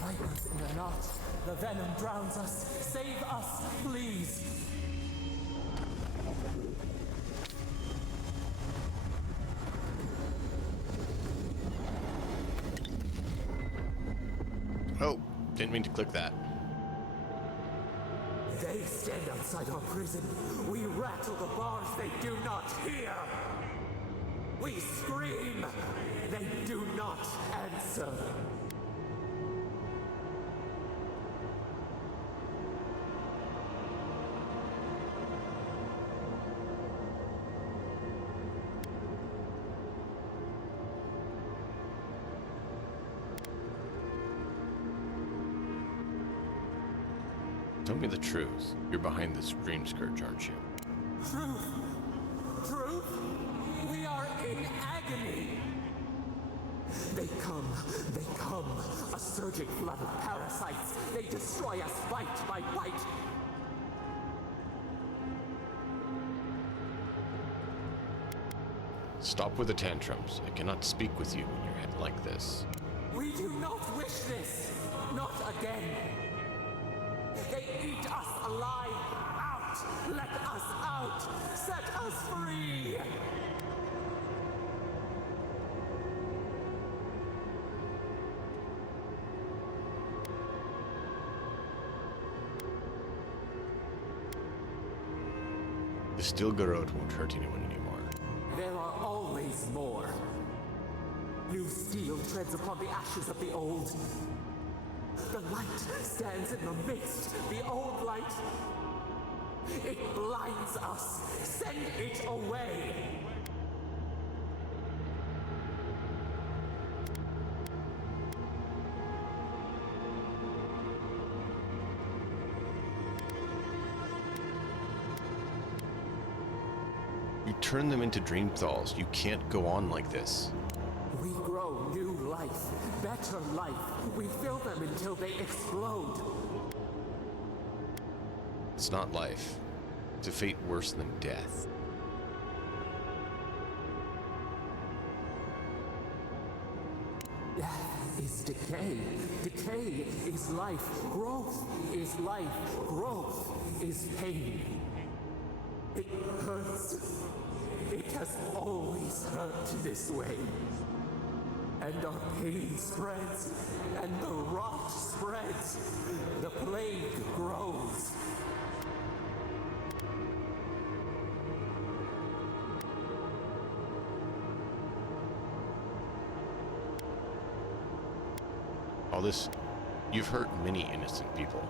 Vipers in the knot. The venom drowns us. Save us, please. Oh, didn't mean to click that. They stand outside our prison. We rattle the bars they do not hear. We scream. They do not answer. Tell me the truth. You're behind this Dream Scourge, aren't you? Truth! Truth! We are in agony! They come, a surging flood of parasites. They destroy us bite by bite. Stop with the tantrums. I cannot speak with you when you're like this. We do not wish this! Not again! They eat us alive! Out! Let us out! Set us free! The Steel Garrote won't hurt anyone anymore. There are always more. New steel treads upon the ashes of the old. The light stands in the midst, the old light. It blinds us. Send it away. You turn them into Dreamthalls. You can't go on like this. We grow new life, better life. We fill them until they explode. It's not life. It's a fate worse than death. Death is decay. Decay is life. Growth is life. Growth is pain. It hurts. It has always hurt this way. And our pain spreads, and the rot spreads. The plague grows. All this, you've hurt many innocent people.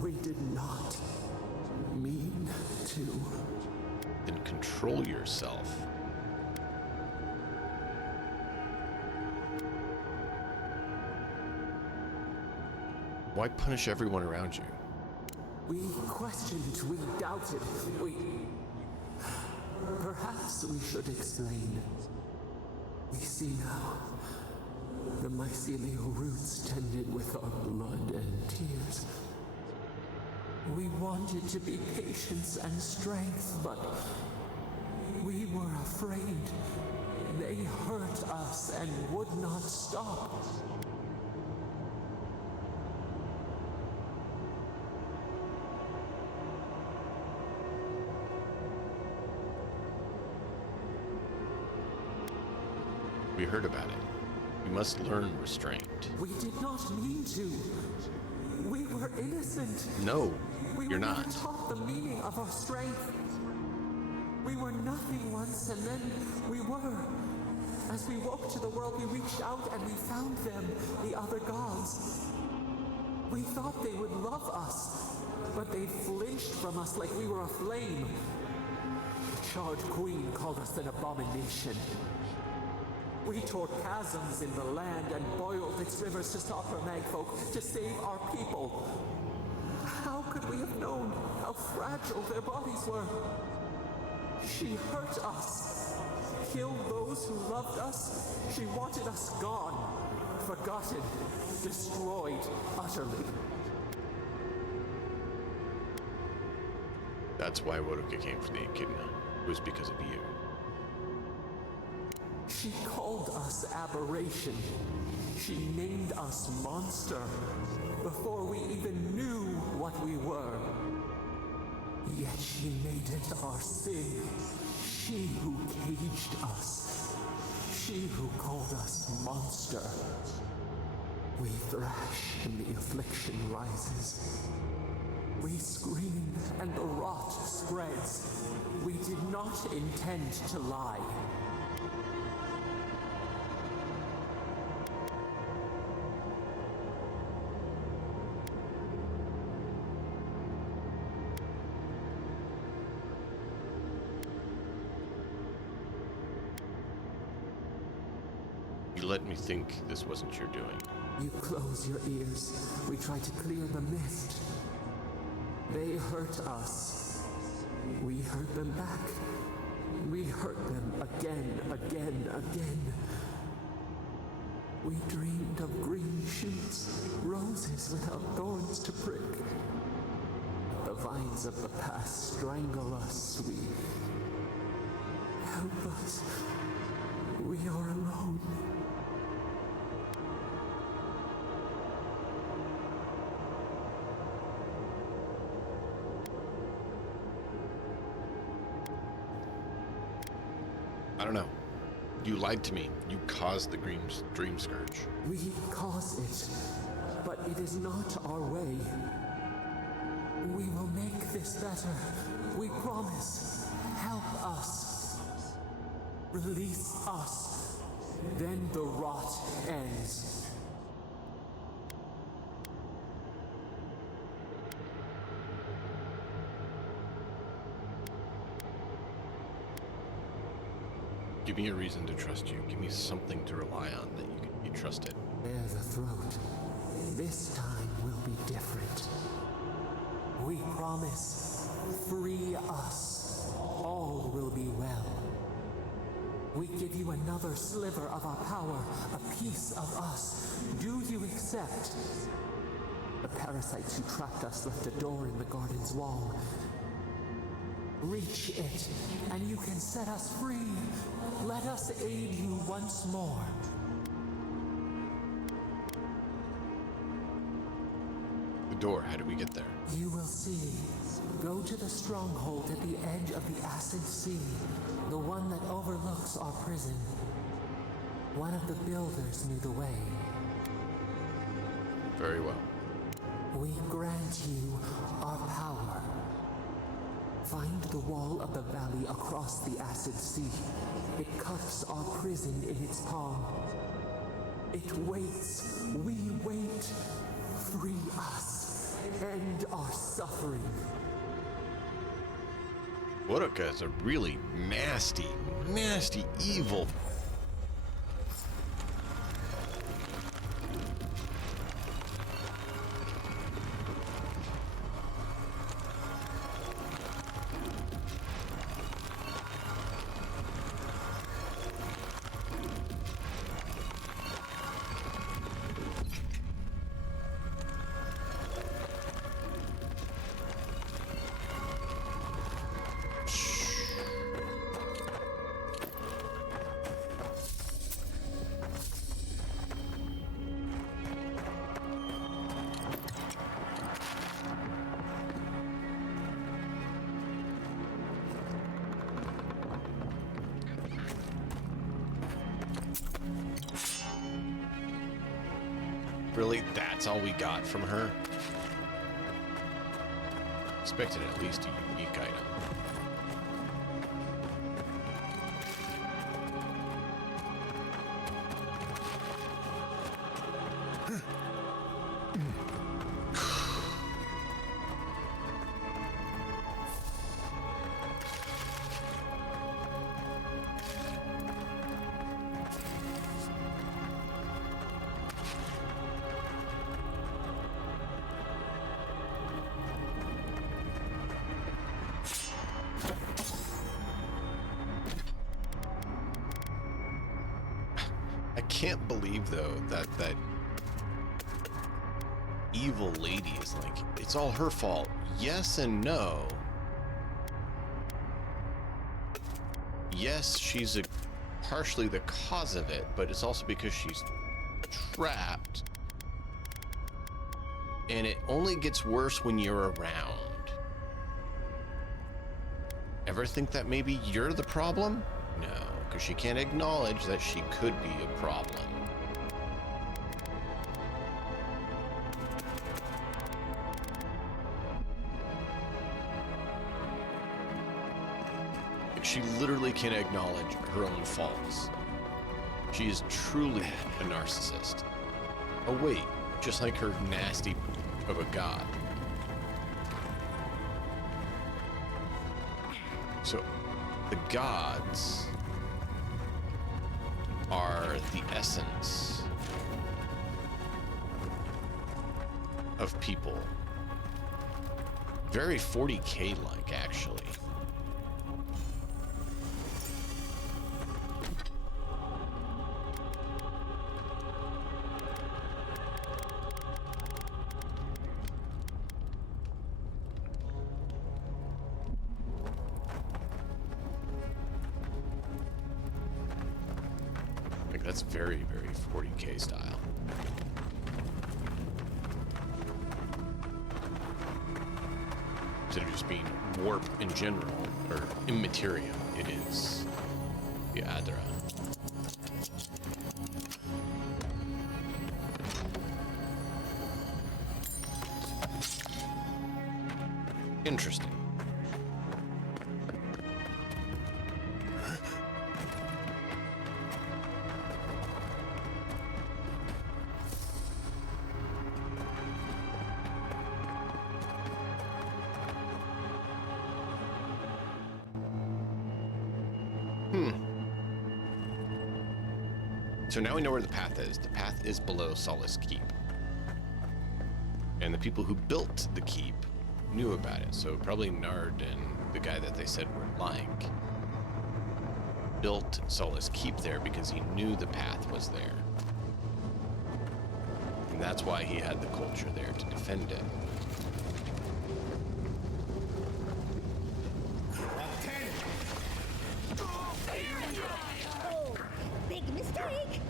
We did not mean to. Then control yourself. Why punish everyone around you? We questioned, we doubted, Perhaps we should explain. We see now. The mycelial roots tended with our blood and tears. We wanted to be patience and strength, but we were afraid. They hurt us and would not stop. We heard about it. We must learn restraint. We did not mean to. We were innocent. No, We you're were not. never taught the meaning of our strength. We were nothing once, and then we were. As we woke to the world, we reached out and we found them, the other gods. We thought they would love us, but they flinched from us like we were a flame. The charred queen called us an abomination. We tore chasms in the land and boiled its rivers to stop her magfolk, to save our people. How could we have known how fragile their bodies were? She hurt us, killed those who loved us. She wanted us gone, forgotten, destroyed utterly. That's why Wodoka came for the Echidna. It was because of you. She called us aberration. She named us monster before we even knew what we were. Yet she made it our sin. She who caged us. She who called us monster. We thrash and the affliction rises. We scream and the rot spreads. We did not intend to lie. You let me think this wasn't your doing. You close your ears. We try to clear the mist. They hurt us. We hurt them back. We hurt them again, again, again. We dreamed of green shoots, roses without thorns to prick. The vines of the past strangle us. Help us. We are alone. I don't know. You lied to me. You caused the dream scourge. We cause it, but it is not our way. We will make this better. We promise. Help us. Release us. Then the rot ends. Give me a reason to trust you. Give me something to rely on that you can be trusted. Bare the throat. This time will be different. We promise. Free us. All will be well. We give you another sliver of our power, a piece of us. Do you accept? The parasites who trapped us left a door in the garden's wall. Reach it, and you can set us free. Let us aid you once more. The door, how do we get there? You will see. Go to the stronghold at the edge of the acid sea, the one that overlooks our prison. One of the builders knew the way. Very well. We grant you our power. Find the wall of the valley across the acid sea. It cups our prison in its palm. It waits. We wait. Free us. End our suffering. Wodaka is a really nasty, nasty, evil. Really? That's all we got from her? Expected at least a unique item. I can't believe though that evil lady is like, it's all her fault. Yes and no. Yes, she's partially the cause of it, but it's also because she's trapped. And it only gets worse when you're around. Ever think that maybe you're the problem? No, because she can't acknowledge that she could be a problem. She literally can't acknowledge her own faults. She is truly a narcissist. Oh wait, just like her nasty of a god. So, the gods are the essence of people. Very 40K-like, actually. That's very, very 40K style. Instead of just being warp in general, or immaterium, it is the Adra. Interesting. So now we know where the path is. The path is below Solace Keep. And the people who built the keep knew about it. So probably Nard and the guy that they said were lying built Solace Keep there because he knew the path was there. And that's why he had the culture there to defend it. Big mistake!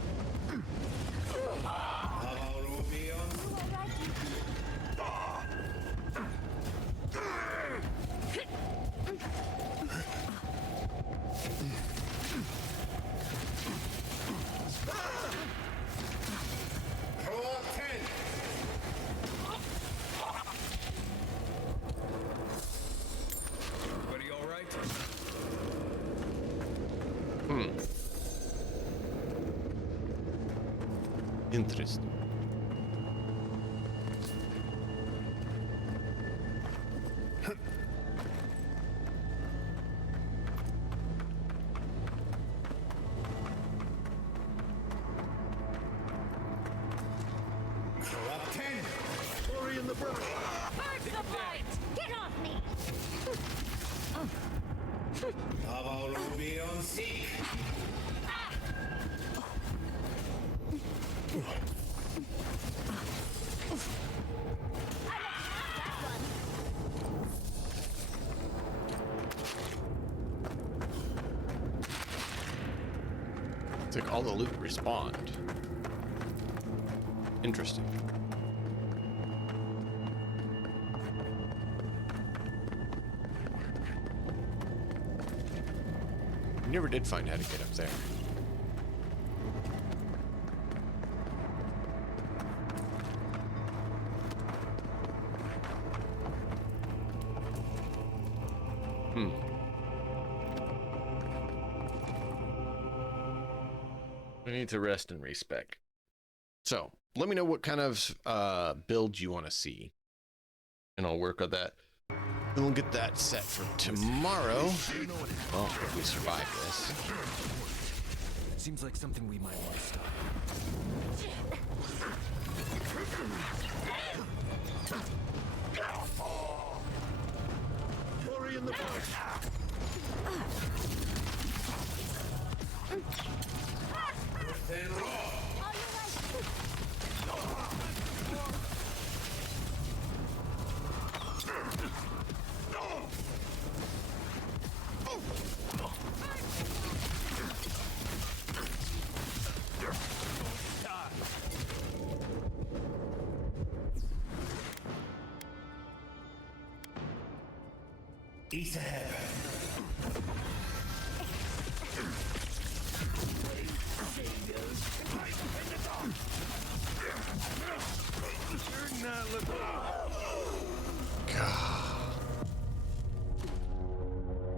Interesting. Hurry in the brush! Birds of light! Get off me! Avowed be on seek. It's like all the loot respawned. Interesting. We never did find how to get up there. We need to rest and respec. So, let me know what kind of build you want to see, and I'll work on that. And we'll get that set for tomorrow. Well, if we survive this. Seems like something we might want to stop. Hurry in the brush! East ahead.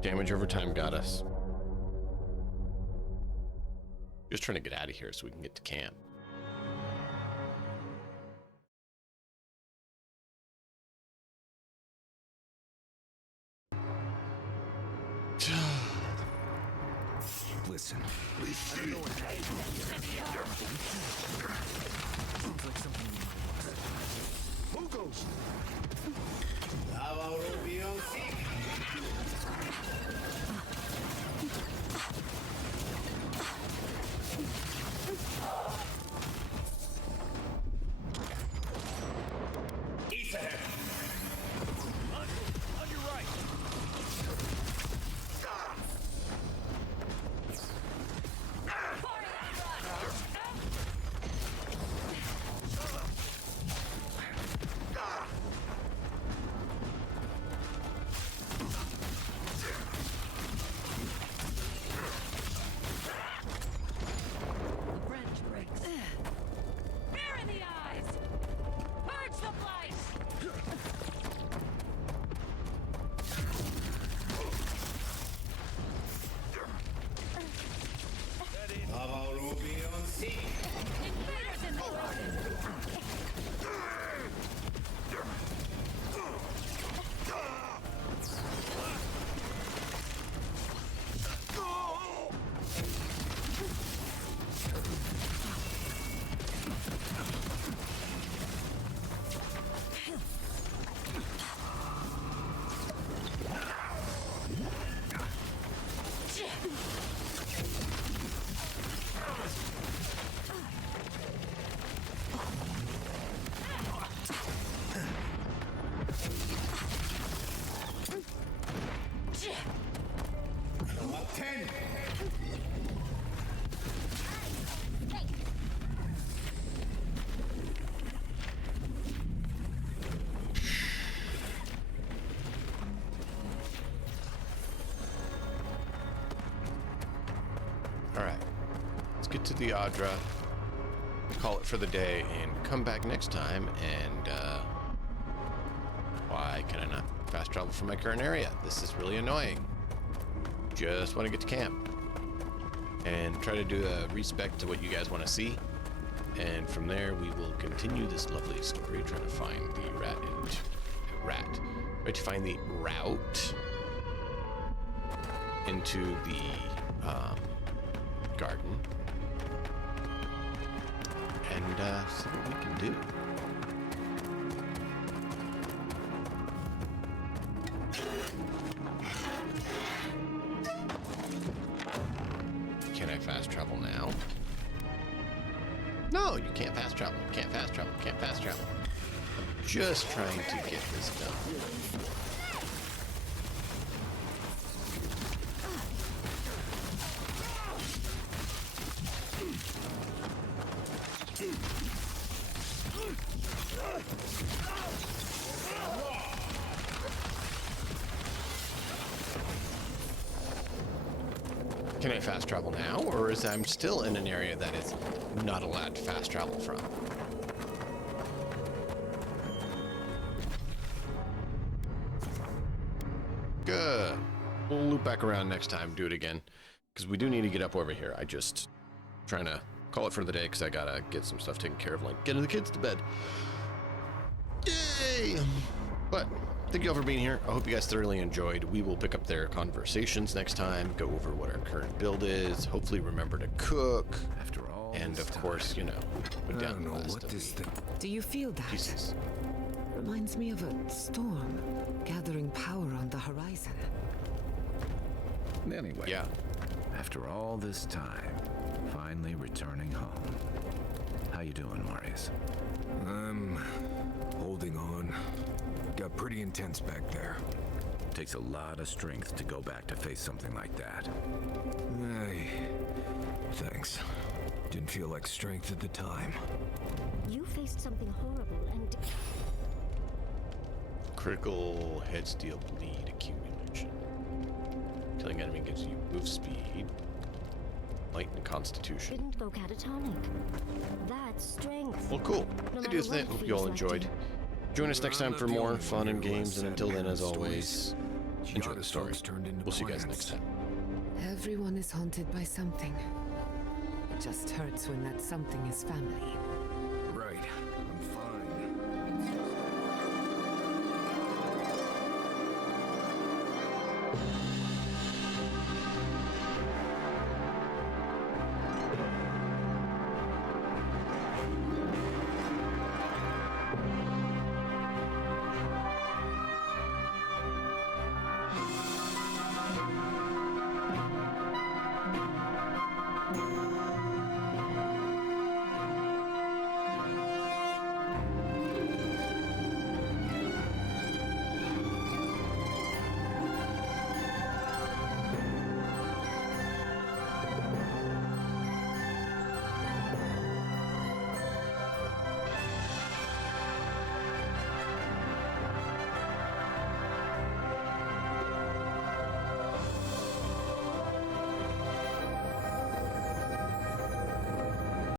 Damage over time got us. Just trying to get out of here so we can get to camp. Listen. I don't know what happened. Seems like something we Who goes? Avowed be on seek. East ahead. On your right. Avowed be on seek. Alright. Let's get to the Adra, call it for the day, and come back next time, and, why can I not fast travel from my current area? This is really annoying. Just want to get to camp. and try to do a respect to what you guys want to see. And from there, we will continue this lovely story, trying to find the route into the garden, and see what we can do. Can I fast travel now? No, you can't fast travel. You can't fast travel. You can't fast travel. I'm just trying to get this done. Can I fast travel now, or is I'm still in an area that is not allowed to fast travel from? Good. We'll loop back around next time, do it again, because we do need to get up over here. I just trying to call it for the day because I gotta get some stuff taken care of, like getting the kids to bed. Yay! But thank you all for being here. I hope you guys thoroughly enjoyed. We will pick up their conversations next time, go over what our current build is, hopefully remember to cook. After all, and of course, you know, put down the last of the Do you feel that? pieces. Reminds me of a storm gathering power on the horizon. Anyway, yeah. After all this time, finally returning home. How you doing, Marius? I'm holding on. Got pretty intense back there. Takes a lot of strength to go back to face something like that. Thanks. Didn't feel like strength at the time. You faced something horrible and... Critical head steel bleed accumulation. Killing enemy gives you move speed, light, and constitution. Didn't go catatonic. That's strength. Well, cool. No I do matter what think it hope you all feels like enjoyed. to- Join us next time for more fun and games, and until then, as always, enjoy the story. We'll see you guys next time. Everyone is haunted by something. It just hurts when that something is family.